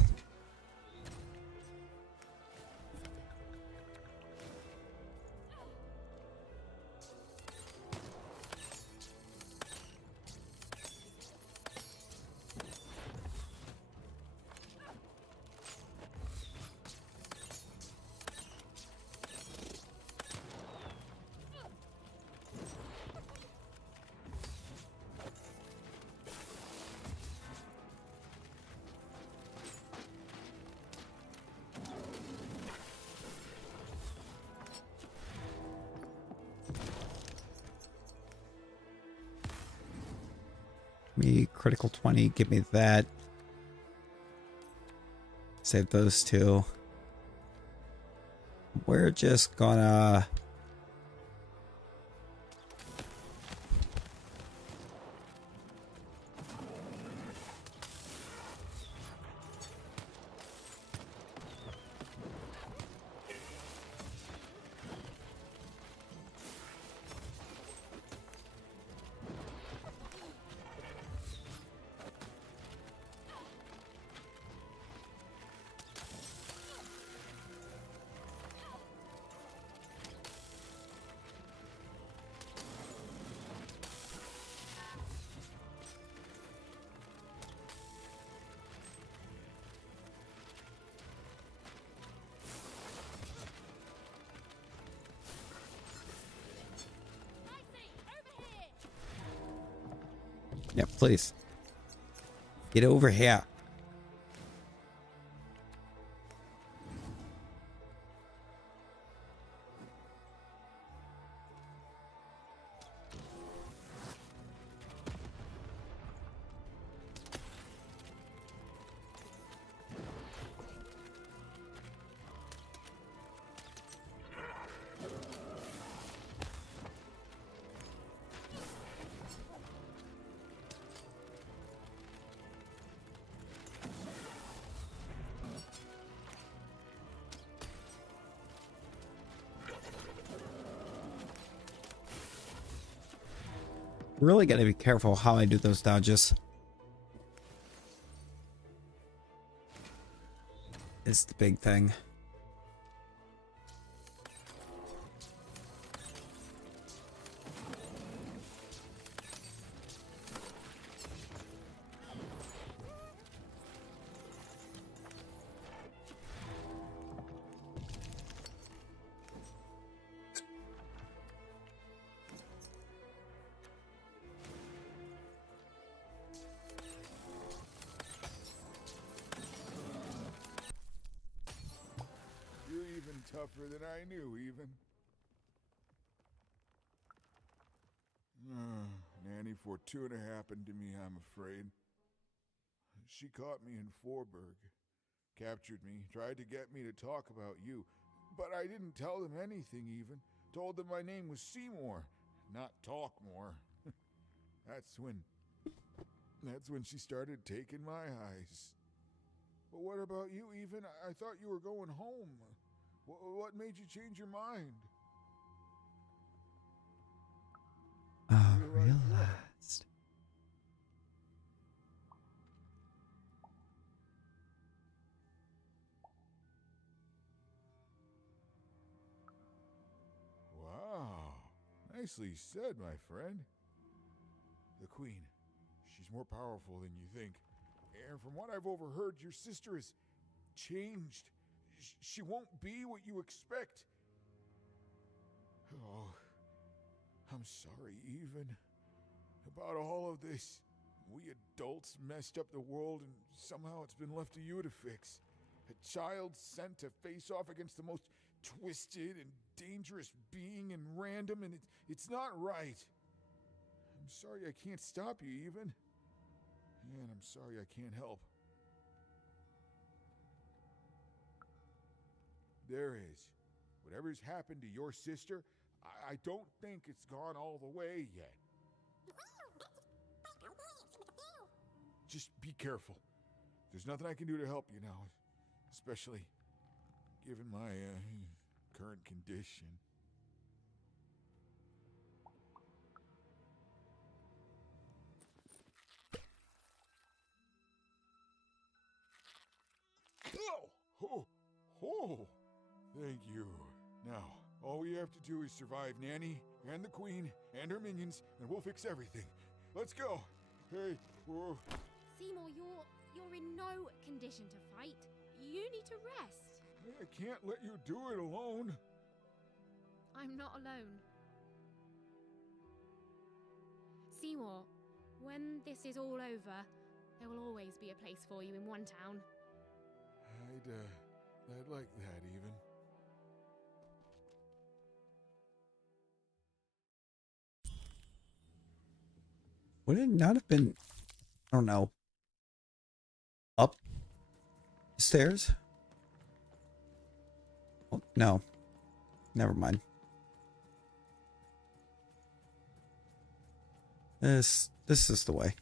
Me critical 20, give me that. Save those two. We're just gonna yeah, please. Get over here. Really gotta be careful how I do those dodges. It's the big thing. Tougher than I knew, even. Nanny Fortuna happened to me, I'm afraid. She caught me in Forburg, captured me, tried to get me to talk about you, but I didn't tell them anything even. Told them my name was Seymour, not Talkmore. That's when she started taking my eyes. But what about you, even? I thought you were going home. What made you change your mind? Realized. Wow. Nicely said, my friend. The Queen. She's more powerful than you think. And from what I've overheard, your sister has changed. She won't be what you expect. Oh, I'm sorry, even. About all of this. We adults messed up the world, and somehow it's been left to you to fix. A child sent to face off against the most twisted and dangerous being in random, and it's not right. I'm sorry I can't stop you, even. And I'm sorry I can't help. there is. Whatever's happened to your sister, I don't think it's gone all the way yet. Just be careful. There's nothing I can do to help you now, especially given my current condition. Oh, thank you. Now, all we have to do is survive Nanny and the Queen and her minions, and we'll fix everything. Let's go. Hey, whoa. Seymour, you're in no condition to fight. You need to rest. I can't let you do it alone. I'm not alone. Seymour, when this is all over, there will always be a place for you in one town. I'd like that even. Would it not have been, I don't know, up the stairs? Oh, no, never mind. This is the way.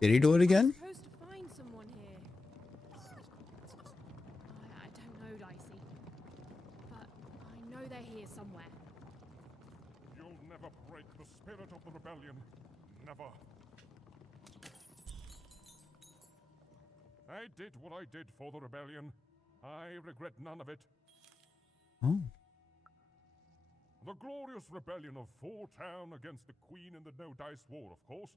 Did he do it again? I'm supposed to find someone here. I don't know, Dicey. But I know they're here somewhere. You'll never break the spirit of the rebellion. Never. I did what I did for the rebellion. I regret none of it. Oh. The glorious rebellion of Four Town against the Queen in the No Dice War, of course.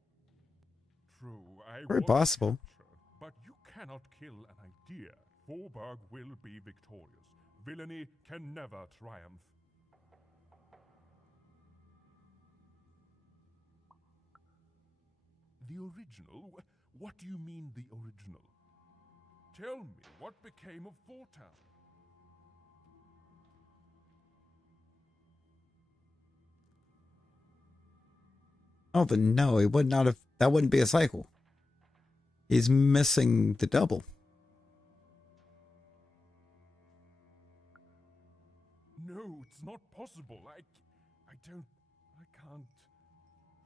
True, I Very was possible. captured, but you cannot kill an idea. Forburg will be victorious. Villainy can never triumph. The original? What do you mean, the original? Tell me, what became of Four Town? Oh, then no, it would not have. That wouldn't be a cycle. He's missing the double. No, it's not possible. I can't.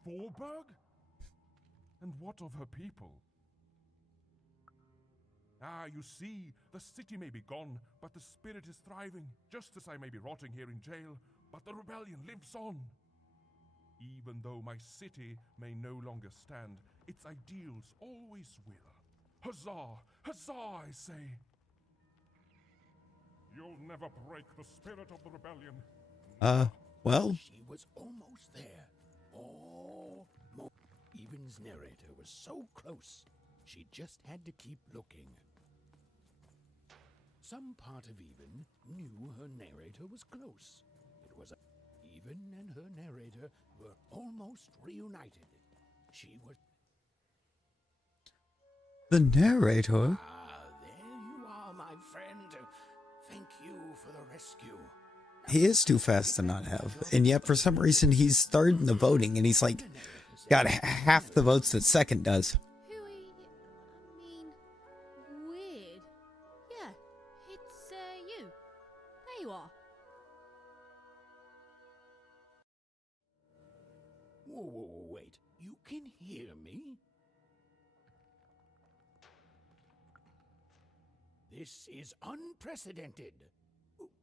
Forburg? And what of her people? Ah, you see, the city may be gone, but the spirit is thriving, just as I may be rotting here in jail, but the rebellion lives on. Even though my city may no longer stand, its ideals always will. Huzzah! Huzzah, I say! You'll never break the spirit of the rebellion. Well. She was almost there. Even's narrator was so close, she just had to keep looking. Some part of Even knew her narrator was close. It was Even and her narrator were almost reunited. She was... The narrator? There you are, my friend. Thank you for the rescue. He is too fast to not have. And yet, for some reason, he's starting the voting and he's like, got half the votes that Second does. Weird. Yeah, it's you. There you are. Whoa, wait. You can hear me? This is unprecedented.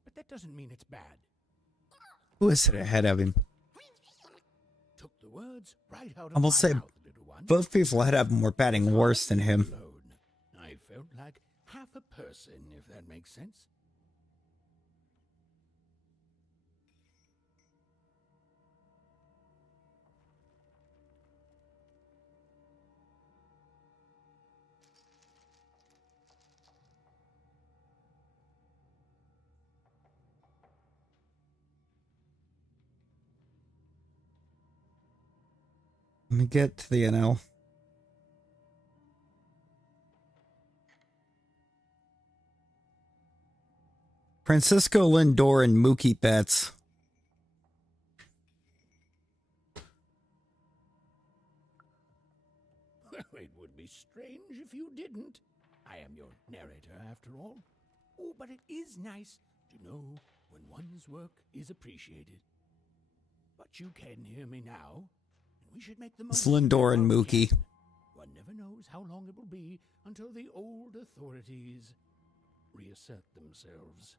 But that doesn't mean it's bad. Who is it ahead of him? Took the words right out of I'm gonna my say mouth, little one. both people ahead of him were batting worse than him. I felt like half a person, if that makes sense. Let me get to the NL. Francisco Lindor and Mookie Betts. It would be strange if you didn't. I am your narrator, after all. Oh, but it is nice to know when one's work is appreciated. But you can hear me now, and we should make the most It's Lindor and Mookie. One never knows how long it will be until the old authorities reassert themselves.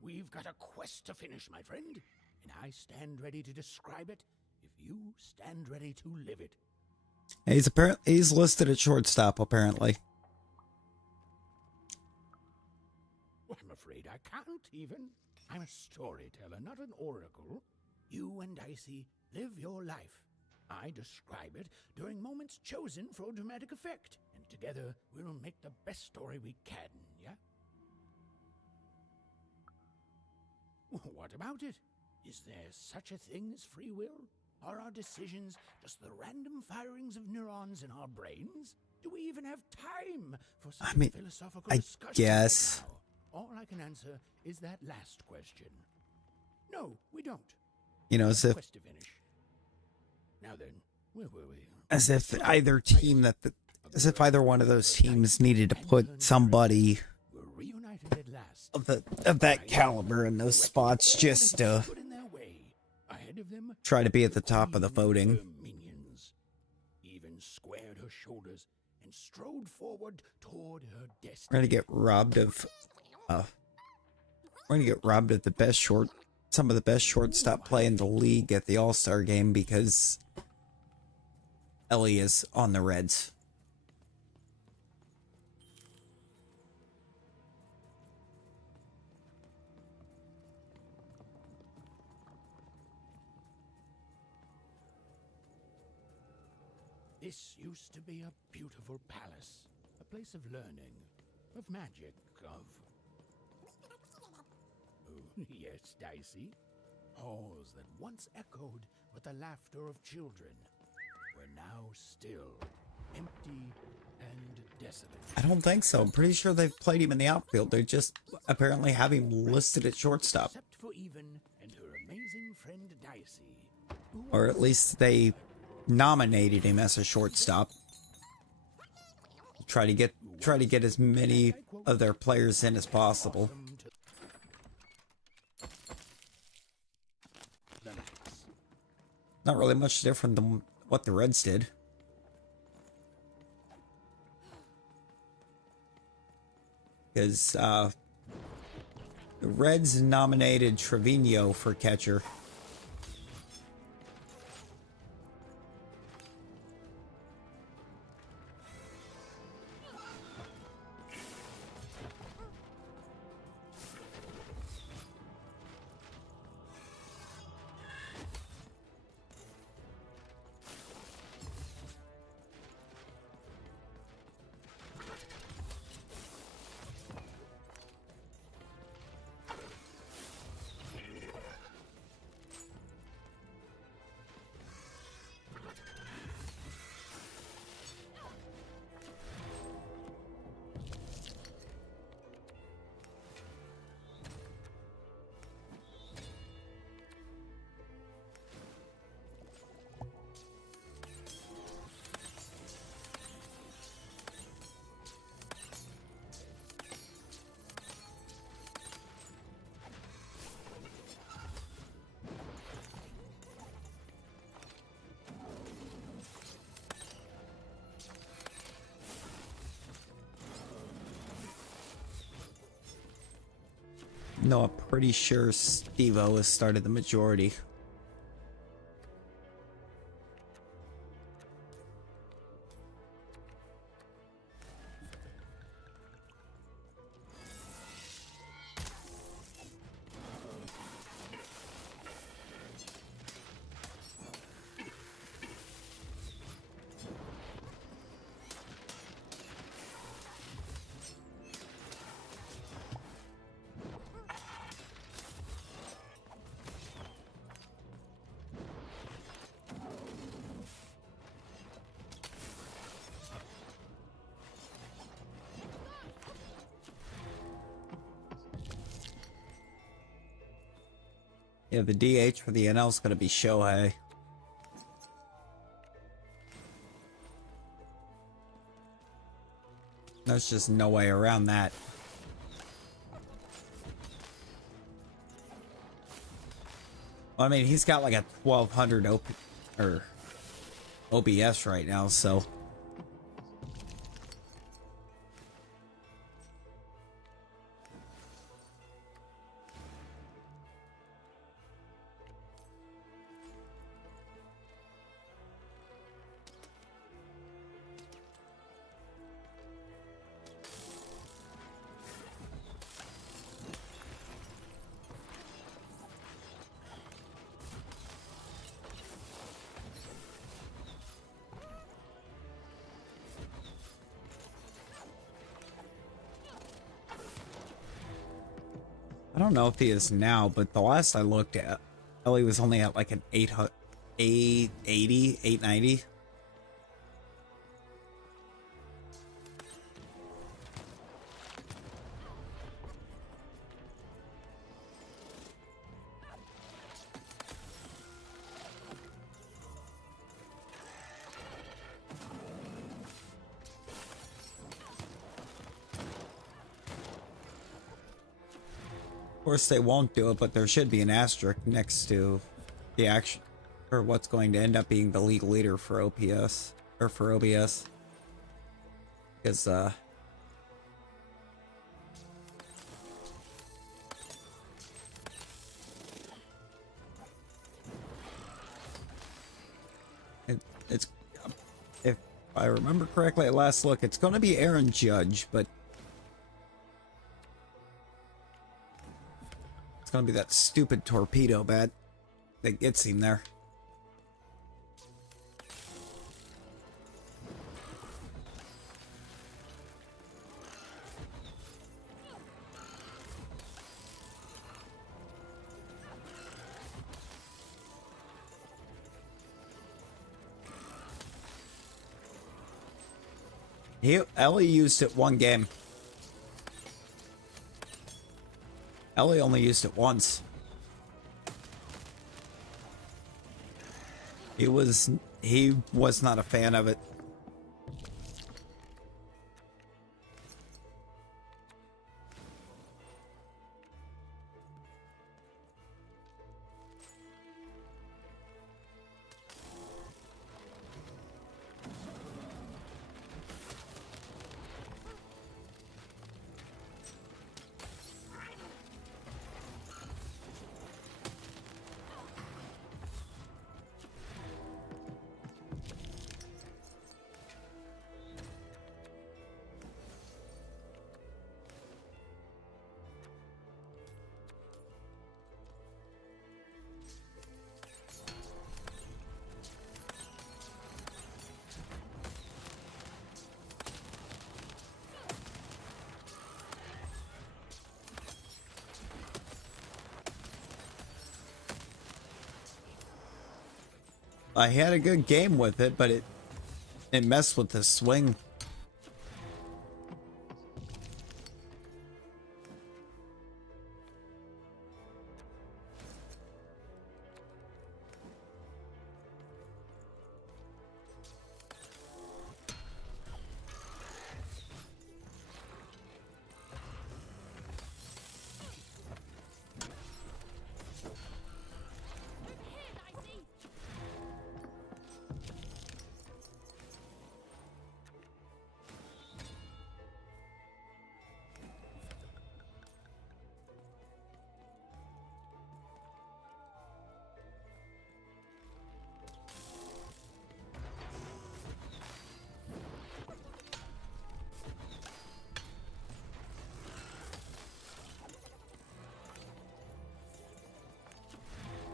We've got a quest to finish, my friend, and I stand ready to describe it if you stand ready to live it. He's listed at shortstop, apparently. Well, I'm afraid I can't even. I'm a storyteller, not an oracle. You and Dicey live your life. I describe it during moments chosen for dramatic effect, and together we'll make the best story we can, yeah? What about it? Is there such a thing as free will? Are our decisions just the random firings of neurons in our brains? Do we even have time for such a philosophical discussion? I guess. Right now? All I can answer is that last question. No, we don't. You know, as if Quest to finish. Now then, where were we? as if either team as if either one of those teams needed to put somebody of that caliber in those spots just to try to be at the top of the voting. Even squared her shoulders and strode forward toward her destiny. We're gonna get robbed of some of the best shortstop play in the league at the All-Star game because Ellie is on the Reds. This used to be a beautiful palace, a place of learning, of magic, of... Oh, yes, Dicey. Halls that once echoed with the laughter of children were now still, empty and desolate. I don't think so. I'm pretty sure they've played him in the outfield. They just apparently have him listed at shortstop. Except for Even and her amazing friend Dicey. Or at least they nominated him as a shortstop. Try to get as many of their players in as possible. Not really much different than what the Reds did. Because the Reds nominated Trevino for catcher. No, I'm pretty sure Steve-O has started the majority. Yeah, the DH for the NL is going to be Shohei. There's just no way around that. I mean, he's got like a 1200 OBS right now, so. I don't know if he is now, but the last I looked at, Ellie was only at like an 880, 890. Of course, they won't do it, but there should be an asterisk next to the action, or what's going to end up being the league leader for OPS, or for OBS. Because, it's, if I remember correctly at last look, it's going to be Aaron Judge, but gonna be that stupid torpedo bat that gets him there. Ellie used it one game. Ellie only used it once. He was not a fan of it. I had a good game with it, but it messed with the swing.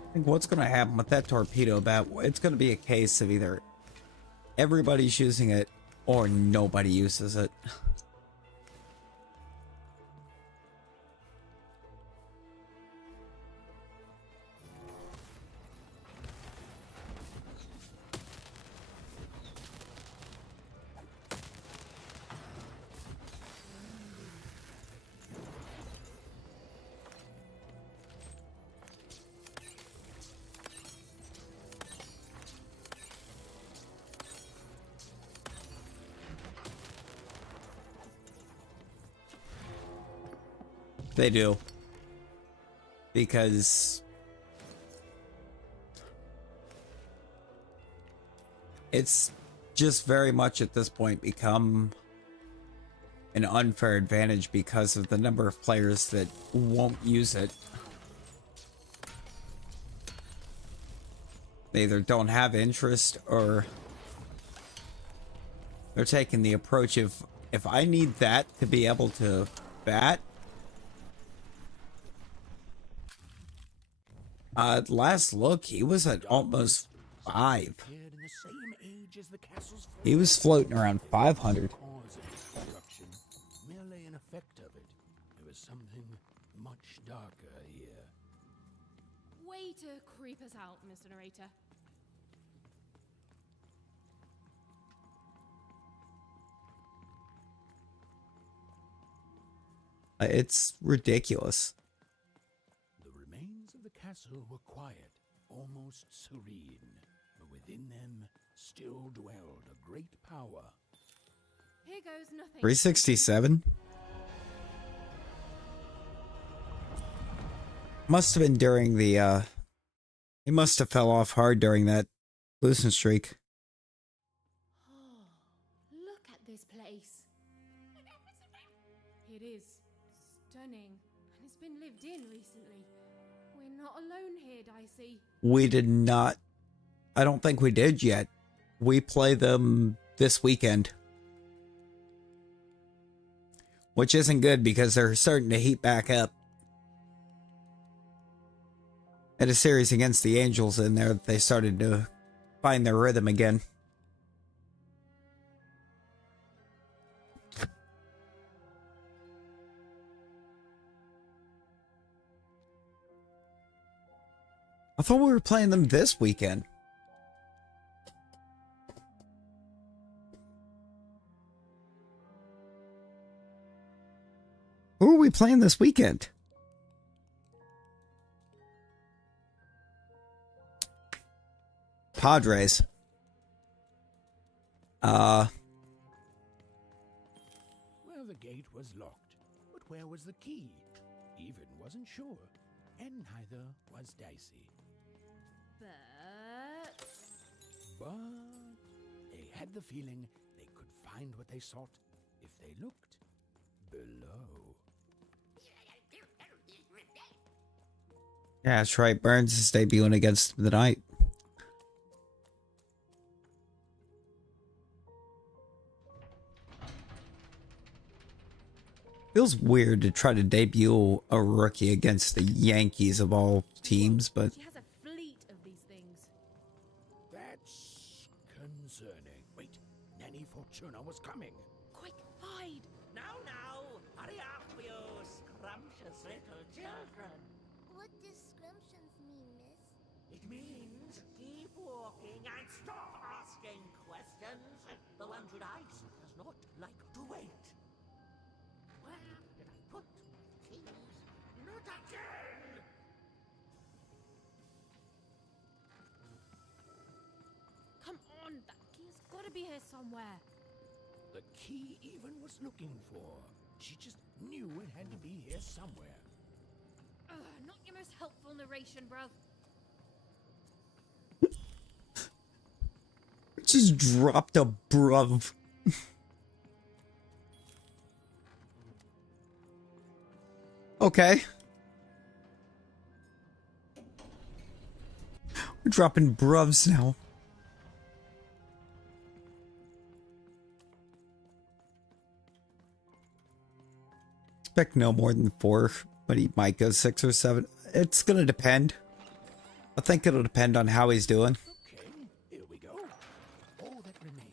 I think what's going to happen with that torpedo bat, it's going to be a case of either everybody's using it or nobody uses it. They do. Because it's just very much at this point become an unfair advantage because of the number of players that won't use it. They either don't have interest or they're taking the approach of, if I need that to be able to bat. Last look, he was at almost 5. He was floating around 500. Merely an effect of it. There was something much darker here. Way to creep us out, Mr. Narrator. It's ridiculous. The remains of the castle were quiet, almost serene, but within them still dwelled a great power. Here goes nothing. 367? Must have been during the, he must have fell off hard during that losing streak. Look at this place. It is stunning, and it's been lived in recently. We're not alone here, Dicey. We did not, I don't think we did yet. We play them this weekend. Which isn't good because they're starting to heat back up. At a series against the Angels in there, they started to find their rhythm again. I thought we were playing them this weekend. Who are we playing this weekend? Padres. Well, the gate was locked, but where was the key? Even wasn't sure, and neither was Dicey. But they had the feeling they could find what they sought if they looked below. Yeah, that's right. Burns is debuting against the Knight. Feels weird to try to debut a rookie against the Yankees of all teams, but She has a fleet of these things. That's concerning. Wait, Nanny Fortuna was coming. Quick, hide! Now, hurry up, you scrumptious little children. What does scrumptions mean, miss? It means keep walking and stop asking questions. The one with eyes does not like to wait. Where did I put my keys? Not again! Come on, that key's gotta be here somewhere. The key Even was looking for. She just knew it had to be here somewhere. Ugh, not your most helpful narration, bruv. just dropped a bruv. Okay. We're dropping bruvs now. Expect no more than 4, but he might go 6 or 7. It's gonna depend. I think it'll depend on how he's doing. Here we go. All that remained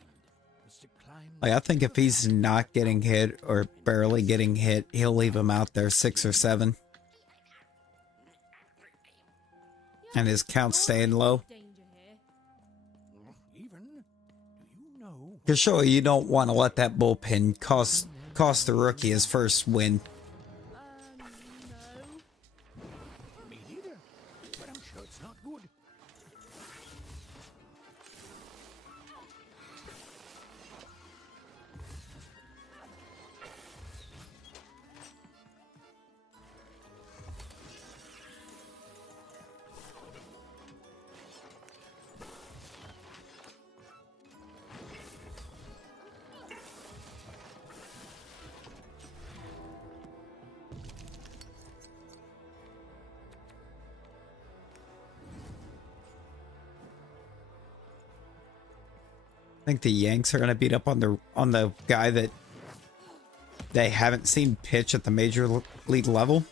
was to climb. Like, I think if he's not getting hit or barely getting hit, he'll leave him out there 6 or 7. And his count staying low. Because sure, you don't want to let that bullpen cost the rookie his first win. Me neither, but I'm sure it's not good. think the Yanks are gonna beat up on the guy that they haven't seen pitch at the major league level.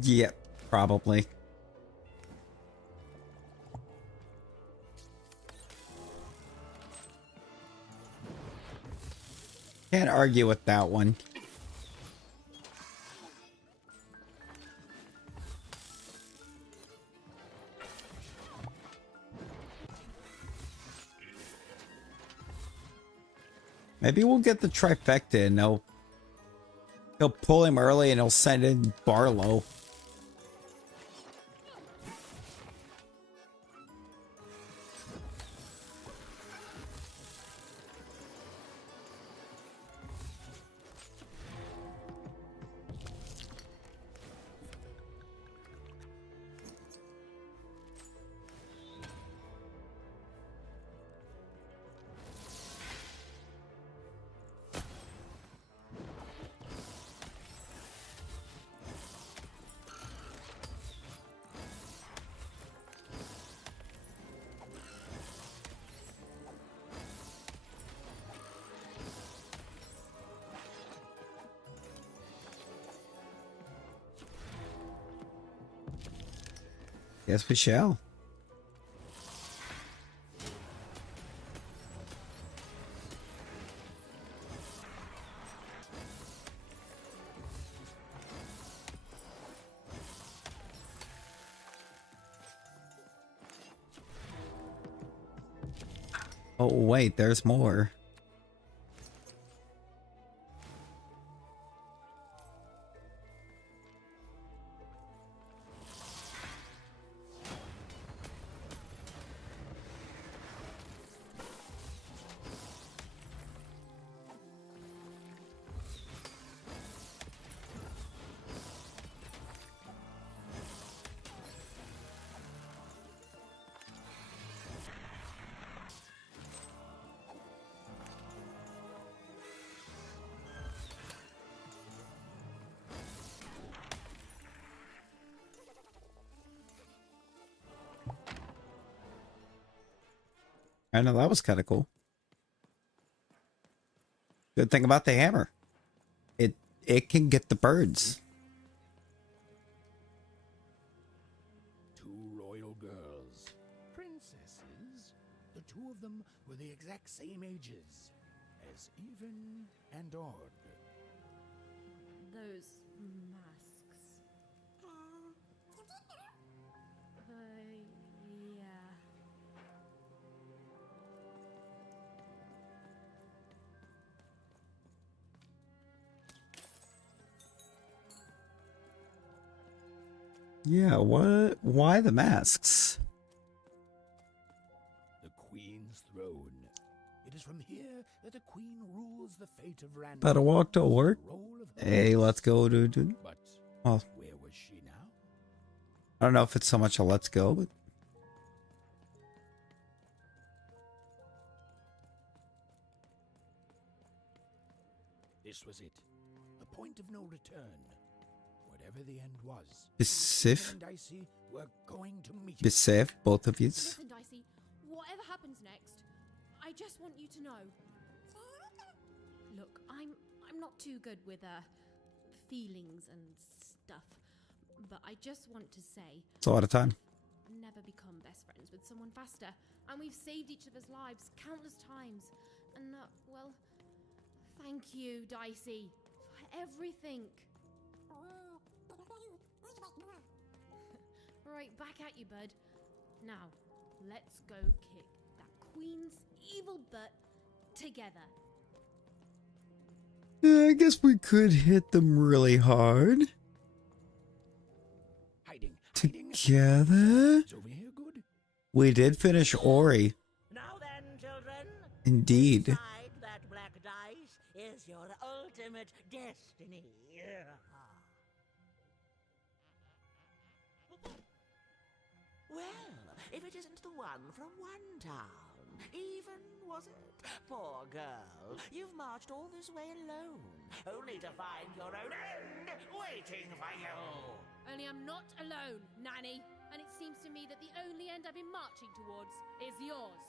Yeah, probably. Can't argue with that one. Maybe we'll get the trifecta and he'll pull him early and he'll send in Barlow. Yes, we shall. Oh, wait, there's more. I know that was kind of cool. Good thing about the hammer. It can get the birds. Two royal girls. Princesses. The two of them were the exact same ages as Even and Odd. Those masks. Yeah. Yeah, what? Why the masks? The Queen's throne. It is from here that the Queen rules the fate of Randall. Better walk to work. Hey, let's go, dude. Well, where was she now? I don't know if it's so much a let's go, but This was it. The point of no return. Whatever the end was. Be safe. Ethan and Dicey were going to meet Be it. safe, both of you. Listen, Dicey, whatever happens next, I just want you to know. Look, I'm not too good with feelings and stuff, but I just want to say It's a lot of time. never become best friends with someone faster, and we've saved each other's lives countless times. And well, thank you, Dicey, for everything. Right, back at you, bud. Now, let's go kick that queen's evil butt together. Yeah, I guess we could hit them really hard. Together? We did finish Ori. Now then, children. Indeed. Decide that black dice is your ultimate destiny. Well, if it isn't the one from one town, even, was it? Poor girl, you've marched all this way alone, only to find your own end waiting for you. Only I'm not alone, Nanny. And it seems to me that the only end I've been marching towards is yours.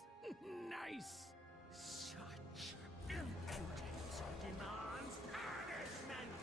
Nice. Such impudence demands punishment.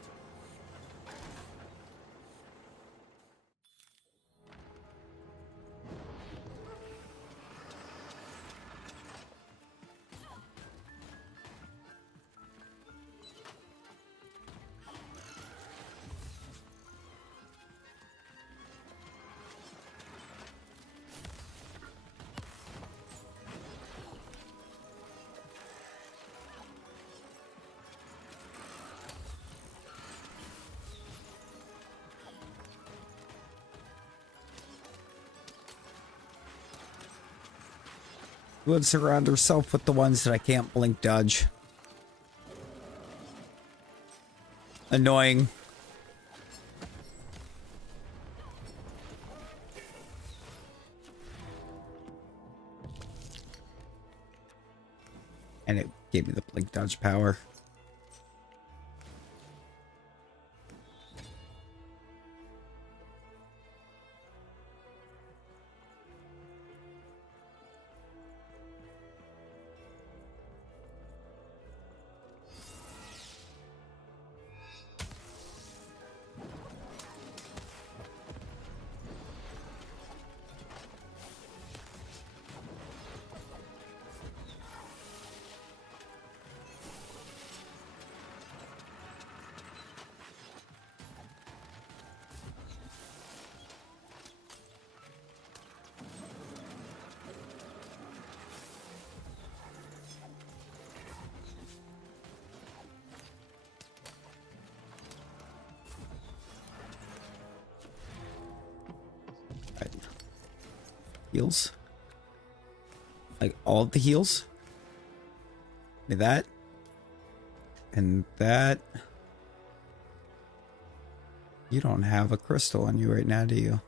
Would surround herself with the ones that I can't blink dodge. Annoying. And it gave me the blink dodge power. Heals. Like all of the heals. That. And that. You don't have a crystal on you right now, do you?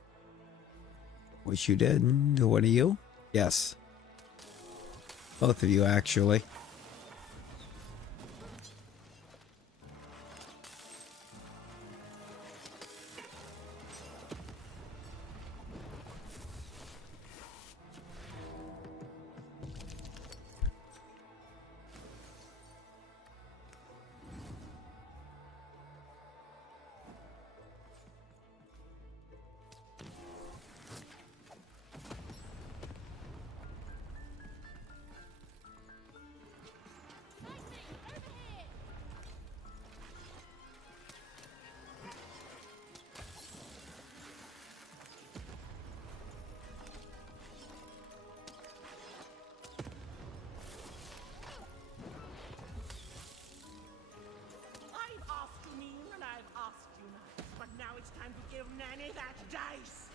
Wish you did. What are you? Yes. Both of you, actually. I've asked you mean and I've asked you nice, but now it's time to give Nanny that dice.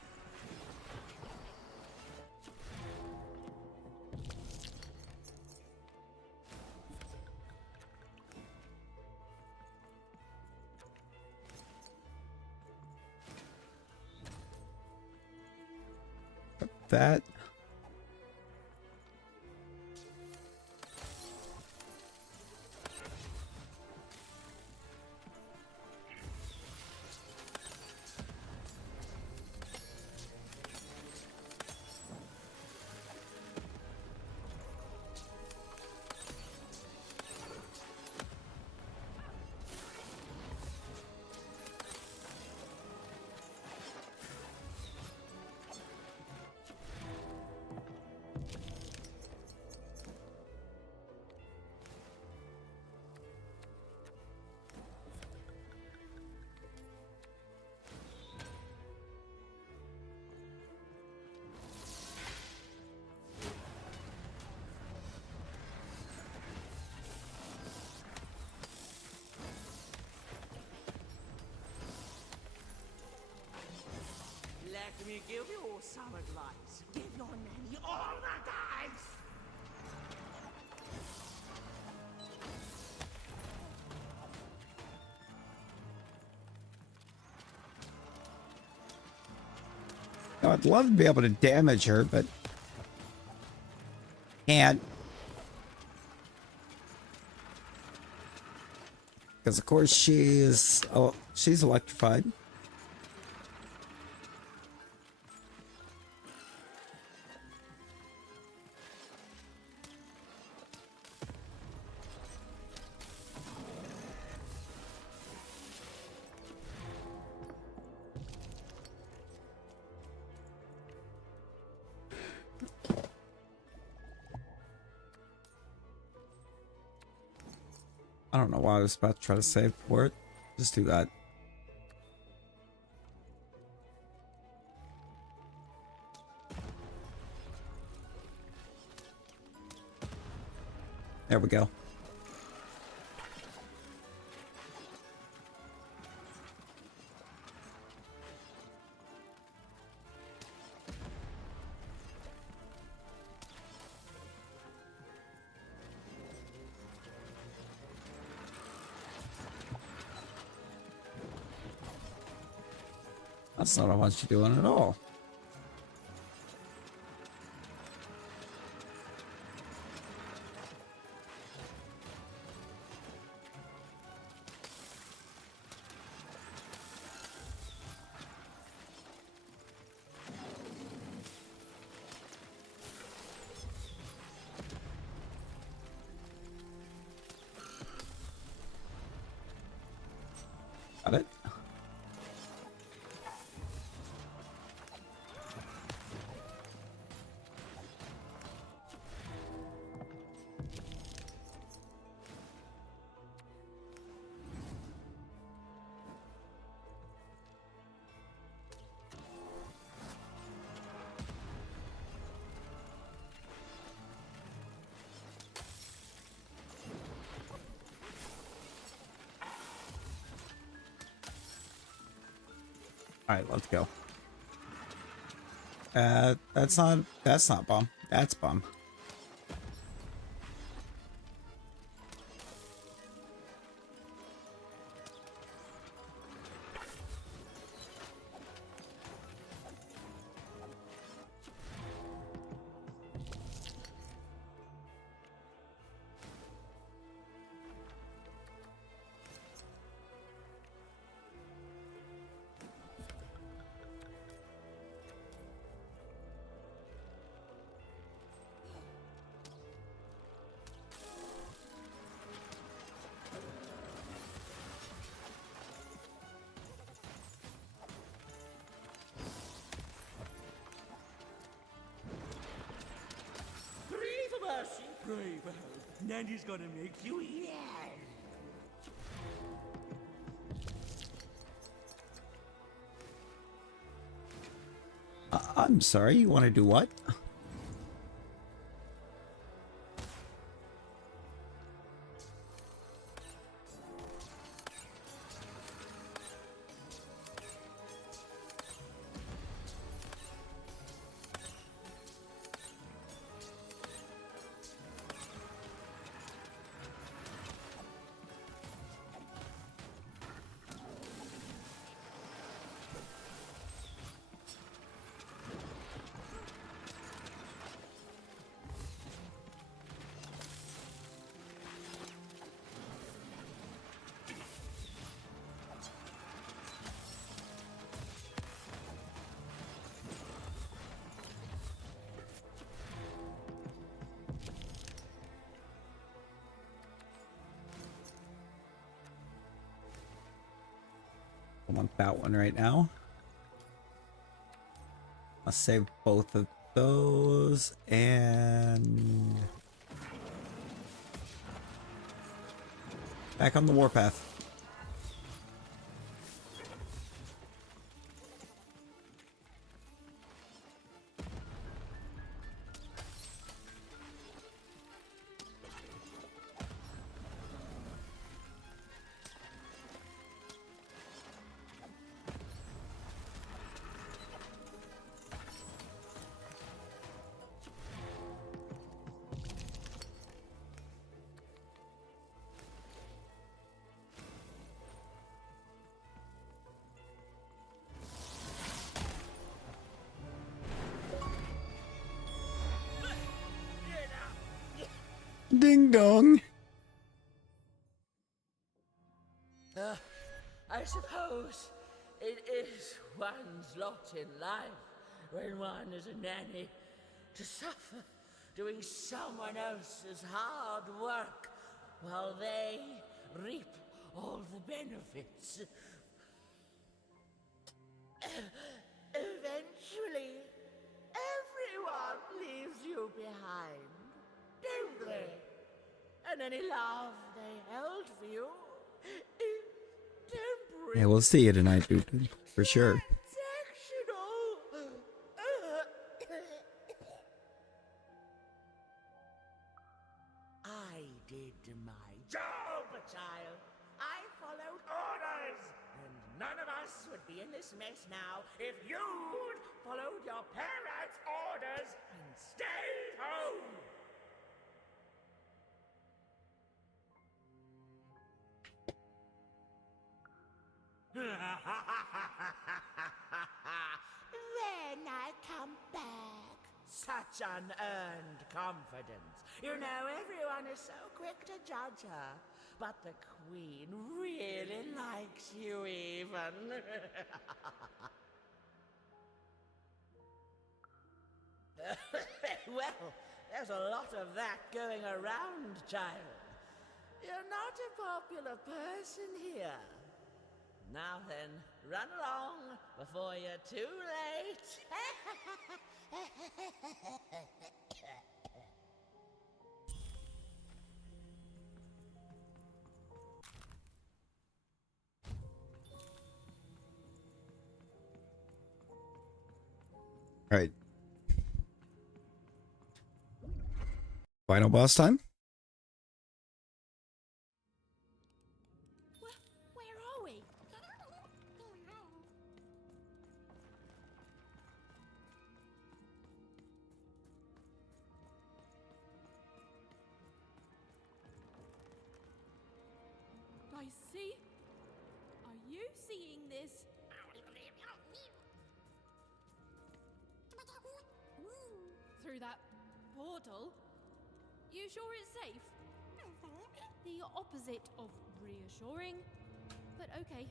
That. colored lights. Give your nanny all the dice! Now, I'd love to be able to damage her, but can't. Because of course she's electrified. I don't know why I was about to try to save for it. Just do that. There we go. That's not what you're doing at all. Got it. All right, let's go. That's not bomb. That's bomb. Brave hope. Nanny's gonna make you yell. I'm sorry, you want to do what? I want that one right now. I'll save both of those and back on the warpath. ding dong. I suppose it is one's lot in life when one is a nanny to suffer doing someone else's hard work while they reap all the benefits. Eventually, everyone leaves you behind, don't they? And any love they held for you is temporary. Yeah, we'll see you tonight, dude. For sure. I did my job, child. I followed orders. And none of us would be in this mess now if you'd followed your parents' orders and stayed home. Then I come back. Such unearned confidence. You know, everyone is so quick to judge her. But the Queen really likes you even. Well, there's a lot of that going around, child. You're not a popular person here. Now then, run along before you're too late. All right. Final boss time? Where are we? I see. Are you seeing this? Through that portal? You sure it's safe? The opposite of reassuring, but okay.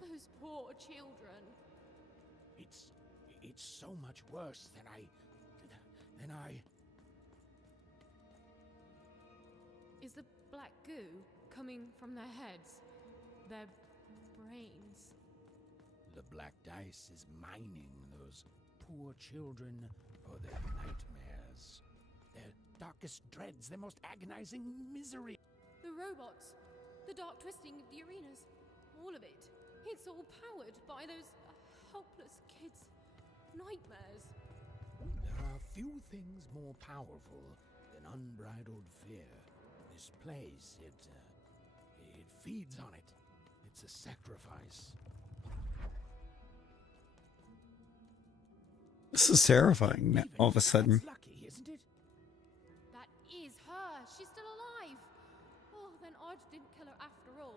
Those poor children. It's so much worse than I. Is the black goo coming from their heads? Their brains? The black dice is mining those poor children for their nightmares, their darkest dreads, their most agonizing misery. The robots, the dark twisting of the arenas, all of it. It's all powered by those helpless kids' nightmares. There are few things more powerful than unbridled fear. This place, it feeds on it. It's a sacrifice. This is terrifying all of a sudden. That's lucky, isn't it? That is her. She's still alive. Oh, then Odd didn't kill her after all.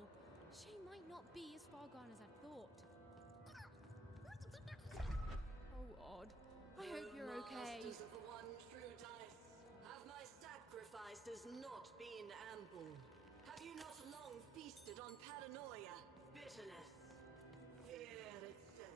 She might not be as far gone as I thought. Oh, Odd. I hope you're okay. Masters of the one true dice, have my sacrifices not been ample? Have you not long feasted on paranoia, bitterness, fear itself?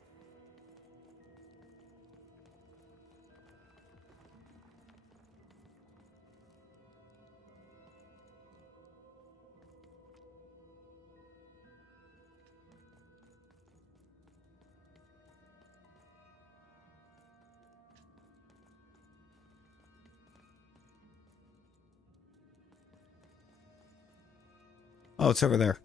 Oh, it's over there.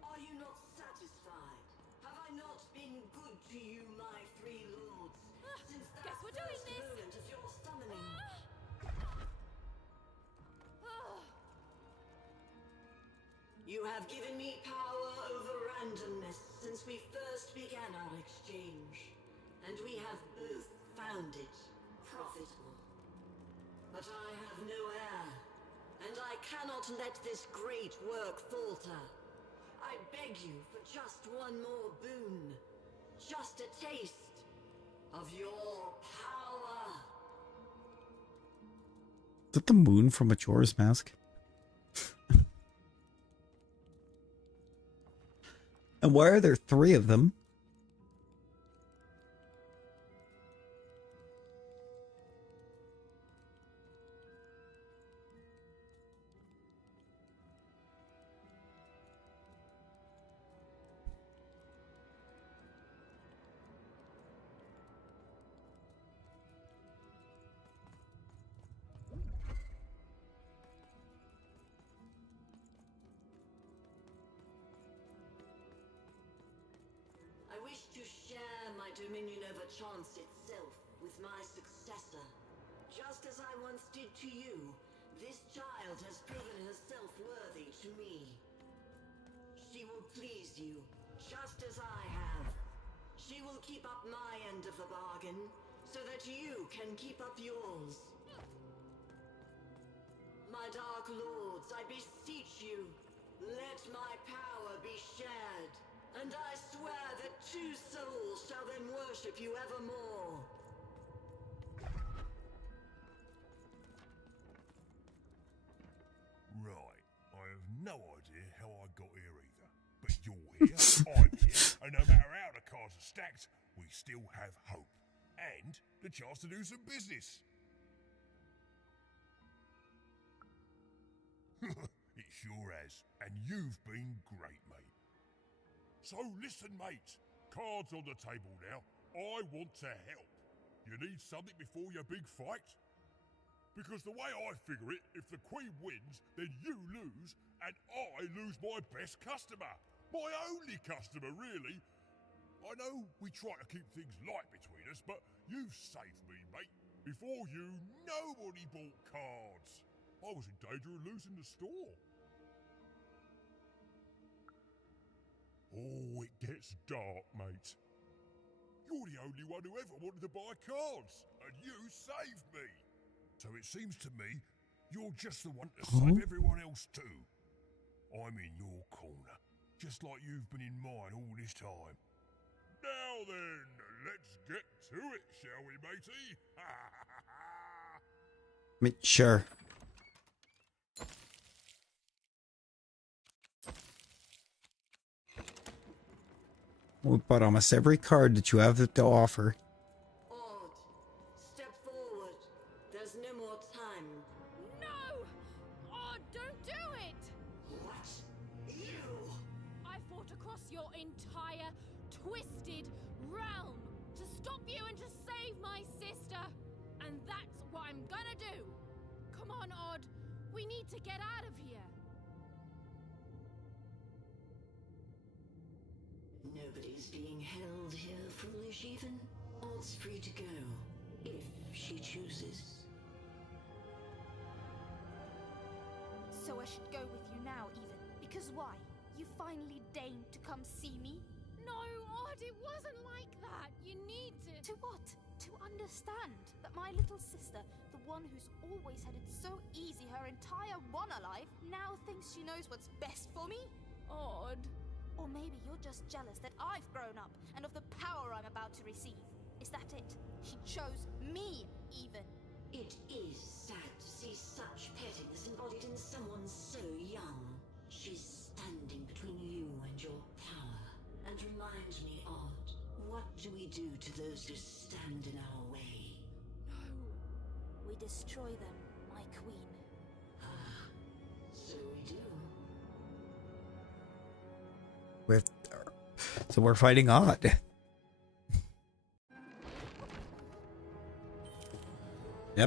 Are you not satisfied? Have I not been good to you, my three lords? Since that guess we're doing first this. moment of your summoning. You have given me power over randomness since we first began our exchange, and we have both found it profitable. But I have no heir, and I cannot let this great work falter. I beg you for just one more boon. just a taste of your power. Is that the moon from Majora's Mask? And why are there 3 of them? I wish to share my dominion over chance itself with my successor. Just as I once did to you, this child has proven herself worthy to me. She will please you, just as I have. She will keep up my end of the bargain, so that you can keep up yours. My Dark Lords, I beseech you, let my power be shared. And I swear that 2 souls shall then worship you evermore. Right. I have no idea how I got here either. But you're here, I'm here, and no matter how the cards are stacked, we still have hope. And the chance to do some business. It sure has. And you've been great, mate. So listen, mate. Cards on the table now. I want to help. You need something before your big fight? Because the way I figure it, if the Queen wins, then you lose, and I lose my best customer. My only customer, really. I know we try to keep things light between us, but you've saved me, mate. Before you, nobody bought cards. I was in danger of losing the store. Oh, it gets dark, mate. You're the only one who ever wanted to buy cards, and you saved me. So it seems to me you're just the one to save everyone else too. I'm in your corner, just like you've been in mine all this time. Now then, let's get to it, shall we, matey? I mean, sure. We bought almost every card that you have to offer. Odd. Step forward. There's no more time. No! Oh, don't do it! What? You? I fought across your entire twisted realm to stop you and to save my sister. And that's what I'm gonna do. Come on, Odd. We need to get out of here. Nobody's being held here, foolish even. Odd's free to go, if she chooses. So I should go with you now, even. Because why? You finally deigned to come see me? No, Odd, it wasn't like that. You need to... To what? To understand that my little sister, the one who's always had it so easy her entire life, now thinks she knows what's best for me? Odd. Or maybe you're just jealous that I've grown up and of the power I'm about to receive. Is that it? She chose me, even. It is sad to see such pettiness embodied in someone so young. She's standing between you and your power. And reminds me, Odd, what do we do to those who stand in our way? No. We destroy them, my queen. Ah, so we do. So we're fighting Odd. Yep. I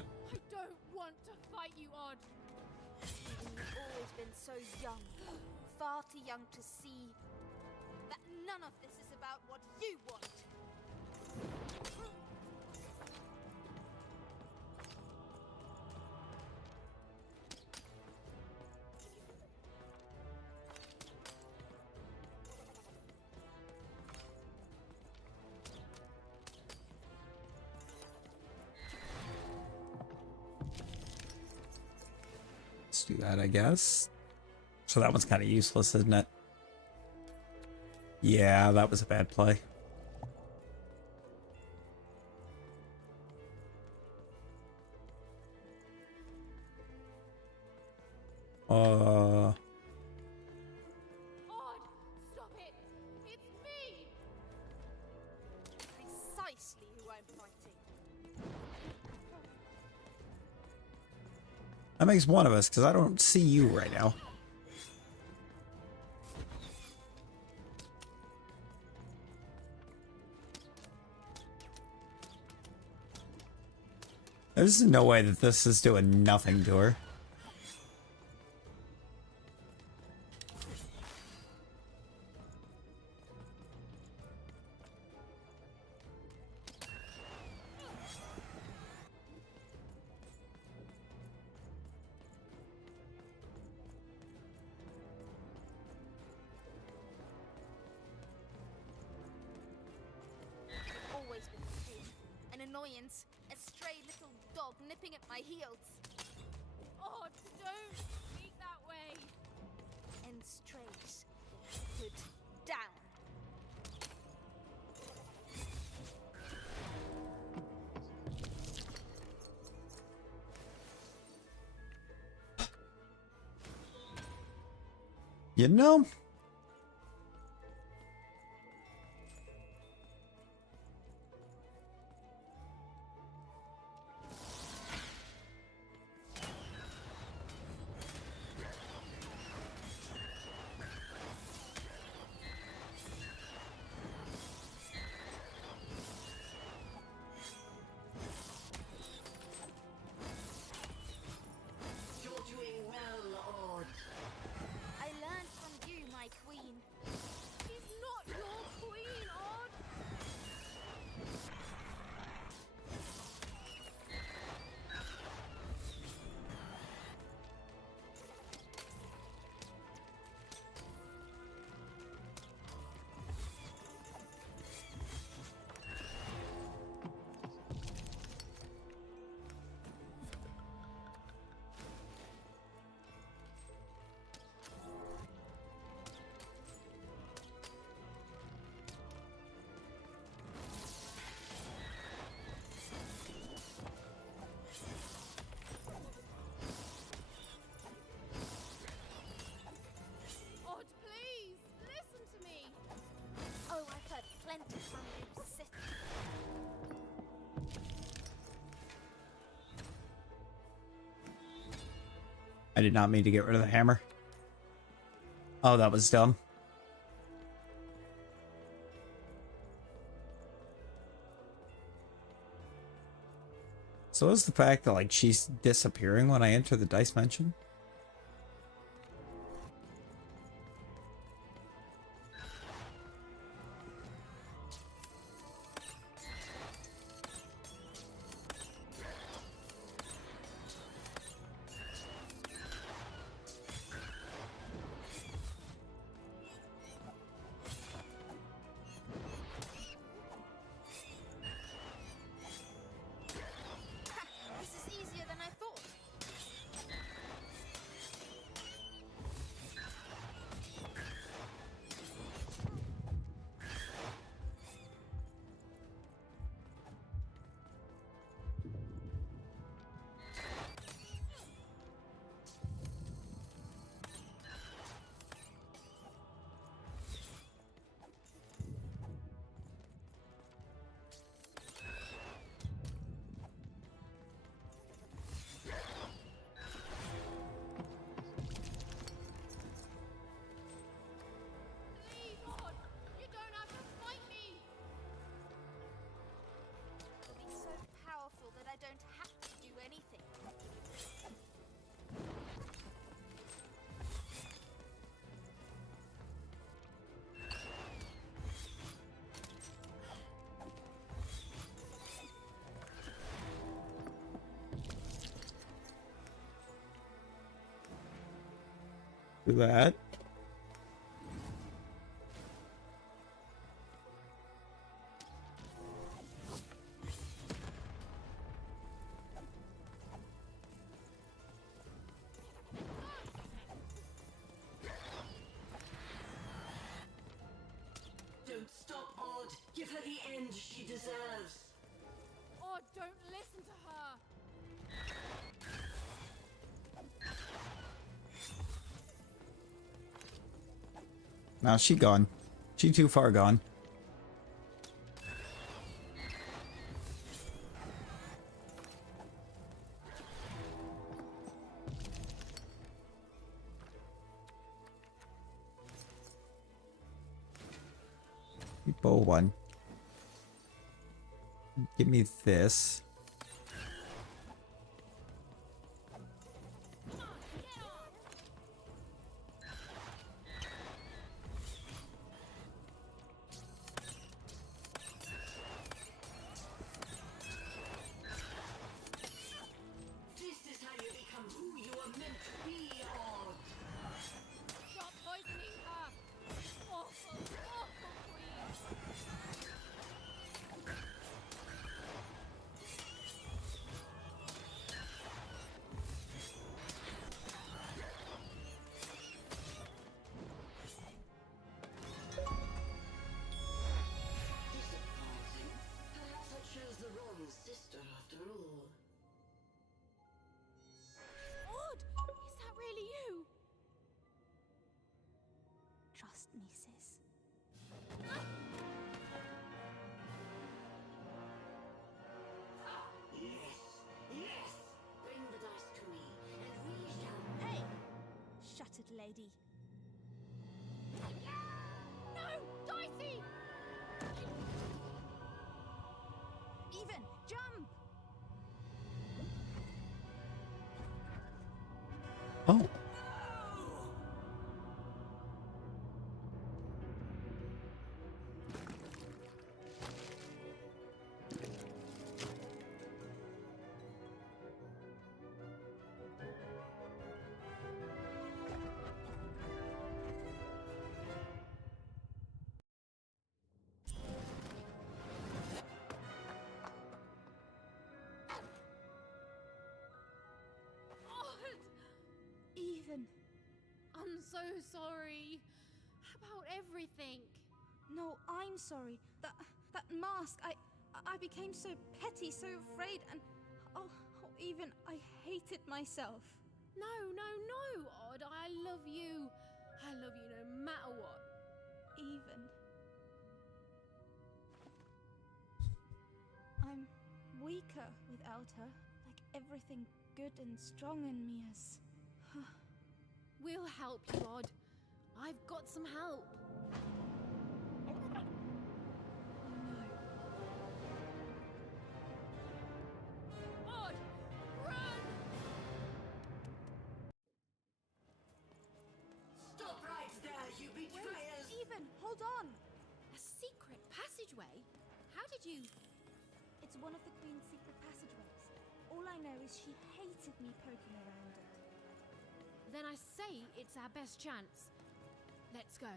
don't want to fight you, Odd. You've always been so young. Far too young to see that none of this is about what you want. Let's do that, I guess. So that one's kind of useless, isn't it? Yeah, that was a bad play. Odd, stop it! It's me! Precisely who I'm fighting. That makes one of us, because I don't see you right now. There's no way that this is doing nothing to her. Always been a pain, an annoyance, a stray little dog nipping at my heels. Odd, don't speak that way. And strays get put down. You know? You're doing well, Odd. I learned from you, my queen. She's not your queen, Odd. Odd, please, listen to me. Oh, I've heard plenty from you, Sith. I did not mean to get rid of the hammer. Oh, that was dumb. So is the fact that, like, she's disappearing when I enter the dice mansion? This is easier than I thought. Please, Odd, you don't have to fight me. You'll be so powerful that I don't have to do anything. Do that. Don't stop, Odd. Give her the end she deserves. Odd, don't listen to her. Nah, she gone. She too far gone. Bow one. Give me this. This is how you become who you are meant to be, Odd. Stop poisoning her! Awful, awful queen! Disappointing. Perhaps I chose the wrong sister after all. Odd! Is that really you? Trust me, sis. Yes, yes! Bring the dice to me, and we shall... Hey! Shattered lady. No! Dicey! Even, jump! Oh. Odd! Even. I'm so sorry. About everything. No, I'm sorry. That mask, I became so petty, so afraid, and oh, even I hated myself. No, no, no, Odd. I love you. I love you no matter what. Even. I'm weaker without her. Like everything good and strong in me has. We'll help you, Odd. I've got some help. Odd, run! Stop right there, you betrayers! Even, hold on! A secret passageway? How did you... It's one of the Queen's secret passageways. All I know is she hated me poking around it. Then I say it's our best chance. Let's go.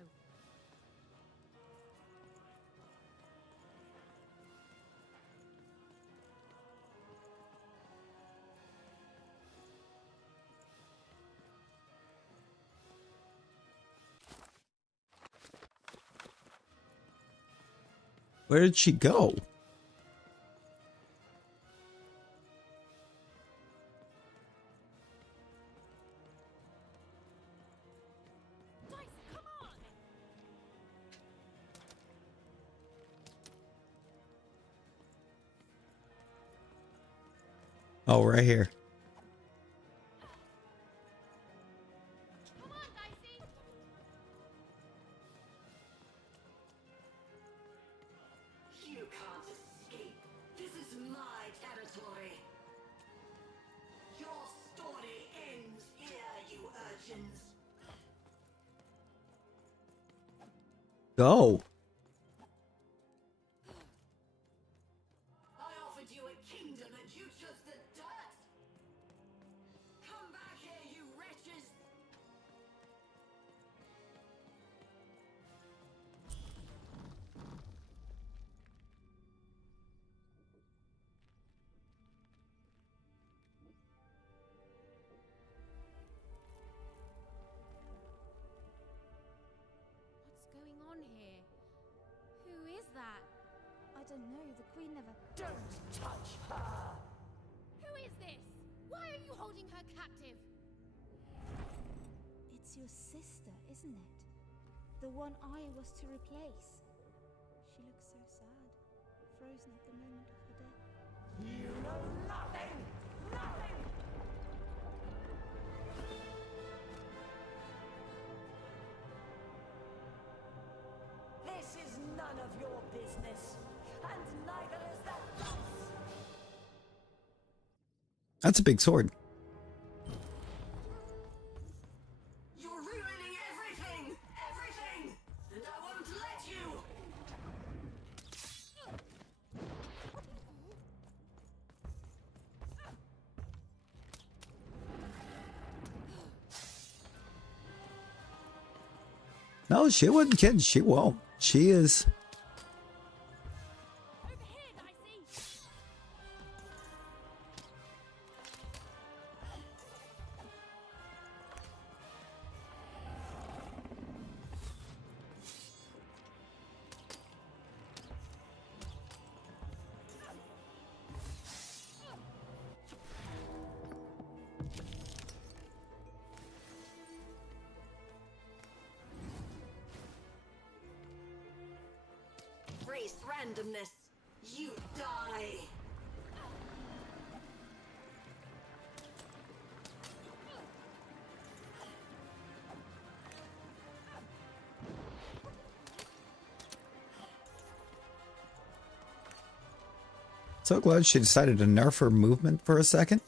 Where did she go? Oh, right here. Come on, Dicey! You can't escape. This is my territory. Your story ends here, you urchins. Go. I offered you a kingdom and you chose the dirt. Come back here, you wretches. What's going on here? Who is that? I don't know, the Queen never... Don't touch her! Who is this? Why are you holding her captive? It's your sister, isn't it? The one I was to replace. She looks so sad, frozen at the moment of her death. You know nothing! Nothing! This is none of your business, and neither is that dice! That's a big sword. You're ruining everything! Everything! And I won't let you! No, she wasn't kidding. She won't. She is. Embrace randomness. You die. So glad she decided to nerf her movement for a second.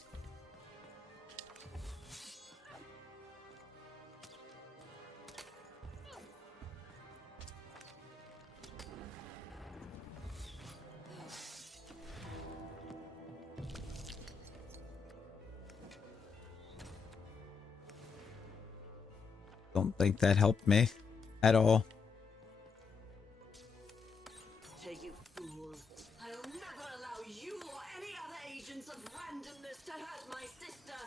Don't think that helped me at all. You fool. I'll never allow you or any other agents of randomness to hurt my sister.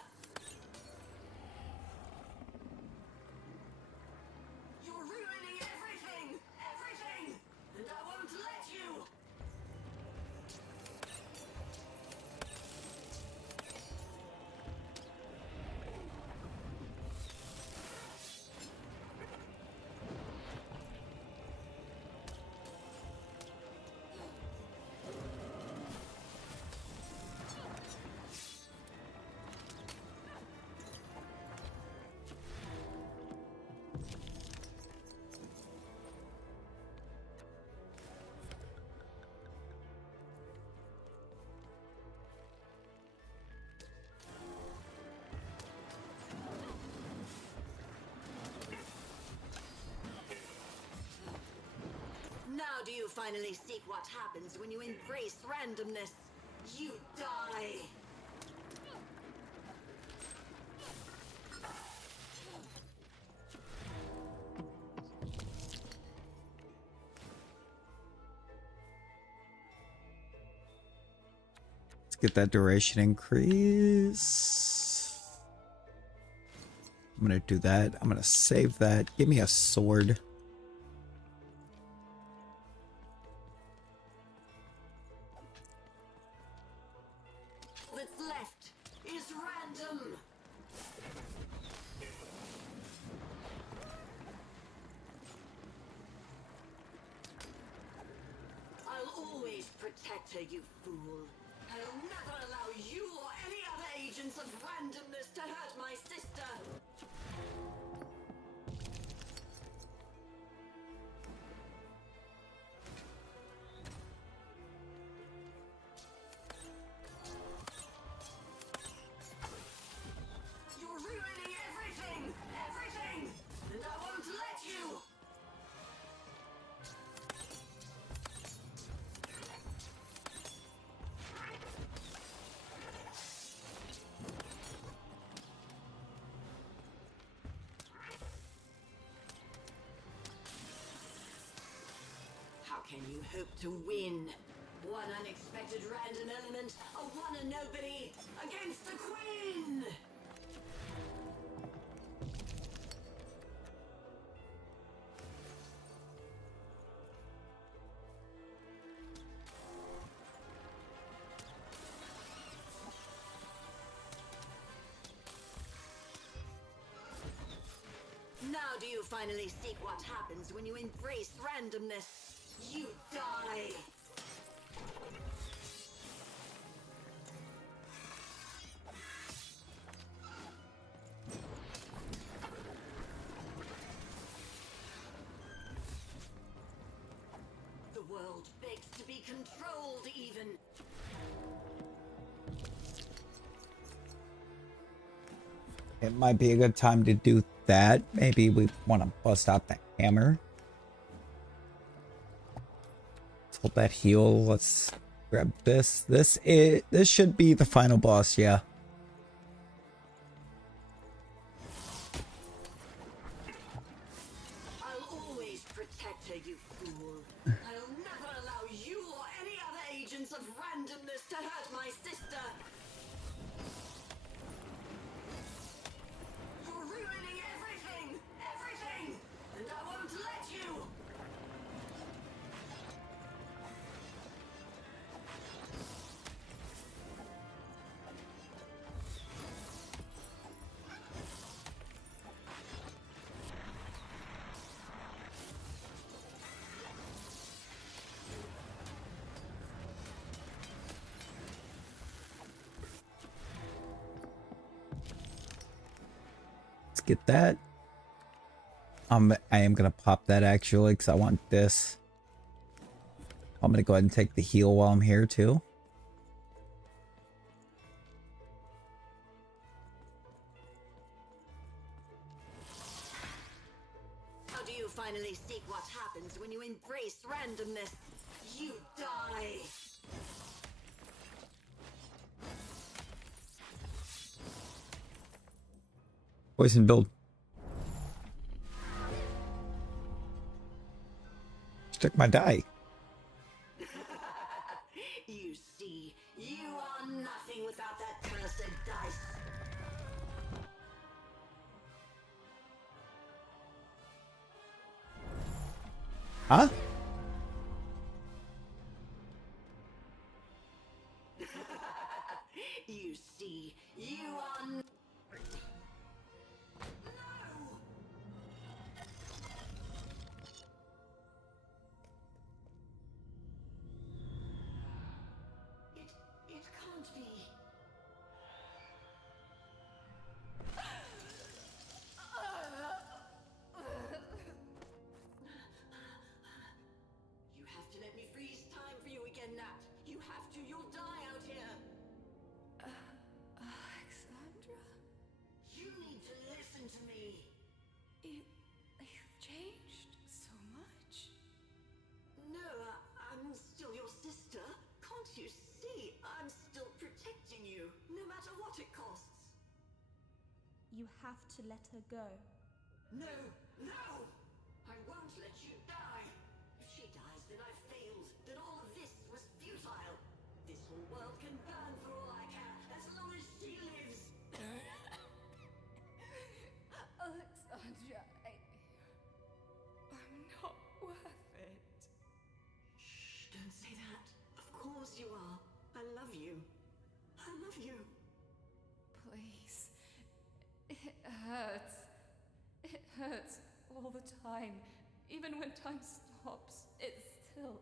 You're ruining everything! Everything! And I won't let you! Now do you finally see what happens when you embrace randomness? You die! Let's get that duration increase. I'm gonna do that. I'm gonna save that. Give me a sword. That's left is random. I'll always protect her, you fool. I'll never allow you or any other agents of randomness to hurt my sister. You're ruining everything! Everything! And I won't let you! How can you hope to win? One unexpected random element, a one and nobody, against the queen! Now do you find finally seek what happens when you embrace randomness, you die. The world begs to be controlled even. It might be a good time to do that. Maybe we want to bust out the hammer. Let's hold that heal. Let's grab this. This should be the final boss, yeah. I'll always protect her, you fool. I'll never allow you or any other agents of randomness to hurt my sister. You're ruining everything! Everything! And I won't let you! Let's get that. I am gonna pop that actually because I want this. I'm gonna go ahead and take the heal while I'm here too. How do you finally seek what happens when you embrace randomness? You die! Poison build. Took my die. You see, you are nothing without that cursed dice. Huh? You see, you are no! It can't be. You have to let me freeze time for you again, Nat. You have to. You'll die out here. Alexandra? You need to listen to me. You've changed so much. No, I'm still your sister. Can't you see? I'm still protecting you, no matter what it costs. You have to let her go. No, no! I won't let you die. If she dies, then I failed. Then all of this was futile. This whole world can burn for all I care, as long as she lives. Alexandra, I'm not worth it. Shh, don't say that. Of course you are. I love you. I love you. Please. It hurts. It hurts all the time. Even when time stops, it still.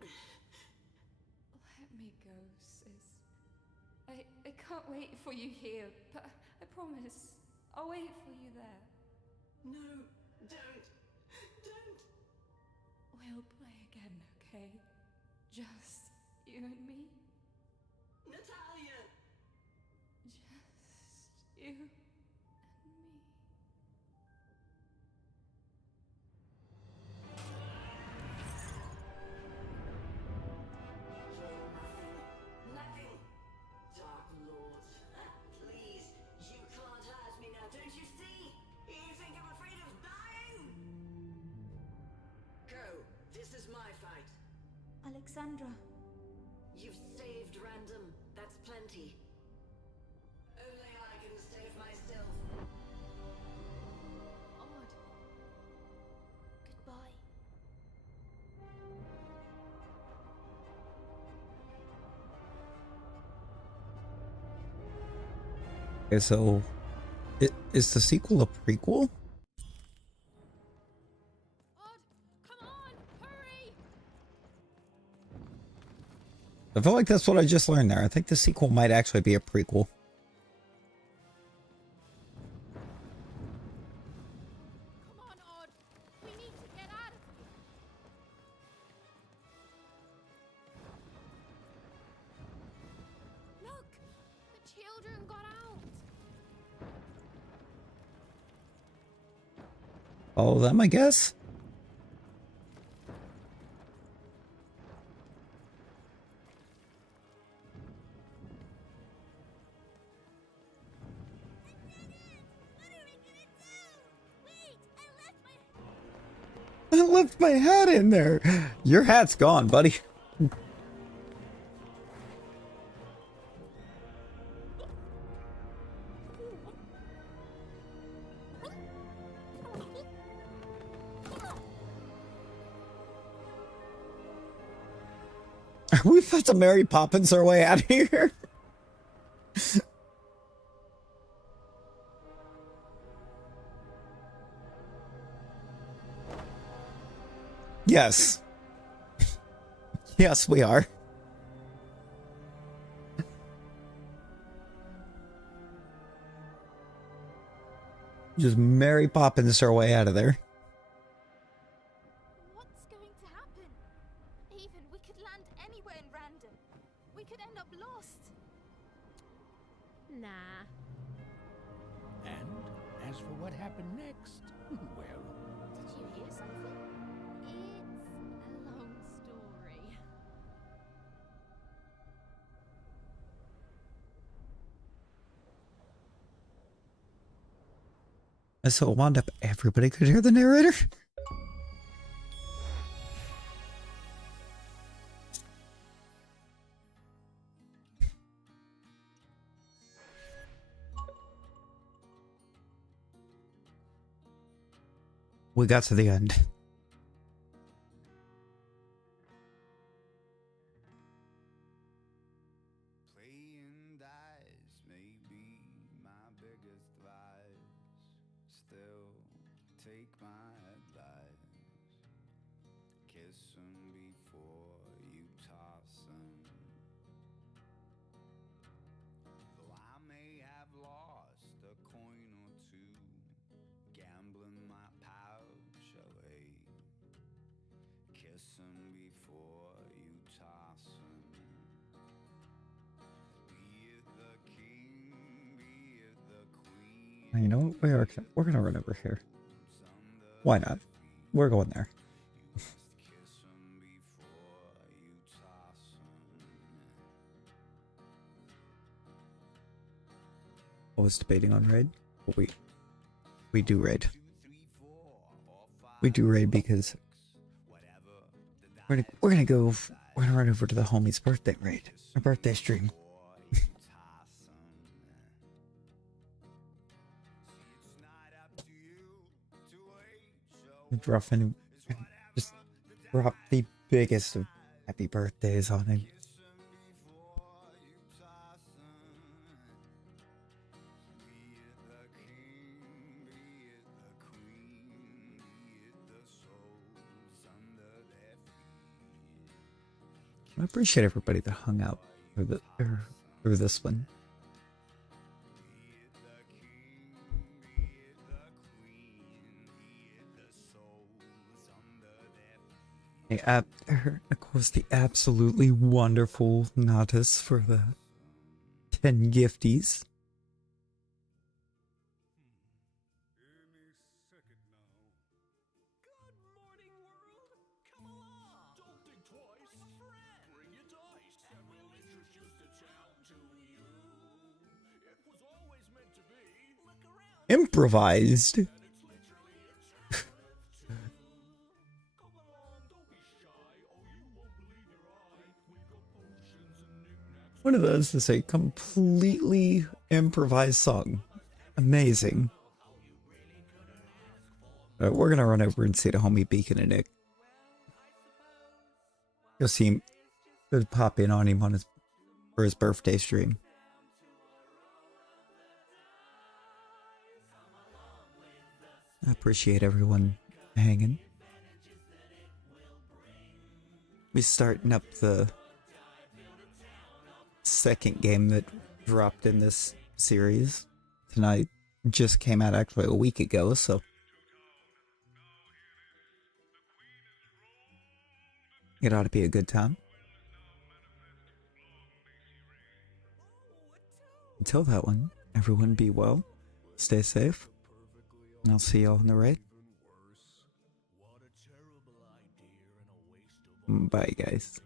Let me go, sis. I can't wait for you here, but I promise I'll wait for you there. No, don't. Don't. We'll play again, okay? Just you and me. Natalia! Just you and me. Nothing. Dark Lord. Please, you can't hurt me now, don't you see? You think I'm afraid of dying? Go. This is my fight. Alexandra. You've saved Random. That's plenty. Only I can save myself. Odd. Goodbye. Okay, so is the sequel a prequel? I feel like that's what I just learned there. I think the sequel might actually be a prequel. Look, the children got out. All of them, I guess? I left my hat in there. Your hat's gone, buddy. We've had to Mary Poppins our way out of here. Yes. Yes, we are. Just Mary Poppins our way out of there. What's going to happen? Even we could land anywhere in random. We could end up lost. Nah. And as for what happened next, well, Did you hear something? It's a long story. So it wound up everybody could hear the narrator? We got to the end. Playing dice may be my biggest vice. Still, take my advice. Kiss 'em before you toss 'em. Though I may have lost a coin or two, gambling my pouch away. Kiss 'em before you toss 'em. Be it the king, be it the queen. You know what? We're gonna run over here. Why not? We're going there. I was debating on raid, but we do raid. We do raid because we're gonna run over to the homie's birthday raid, our birthday stream. Drop in, just drop the biggest of happy birthdays on him. I appreciate everybody that hung out through this one. Of course, the absolutely wonderful Natus for the 10 gifties. Improvised. One of those is a completely improvised song. Amazing. Alright, we're gonna run over and see the homie Beacon and Nick. You'll see him. Go pop in on him for his birthday stream. I appreciate everyone hanging. We starting up the second game that dropped in this series tonight. Just came out actually a week ago, so it ought to be a good time. Until that one, everyone be well, stay safe, and I'll see y'all in the raid. Bye, guys.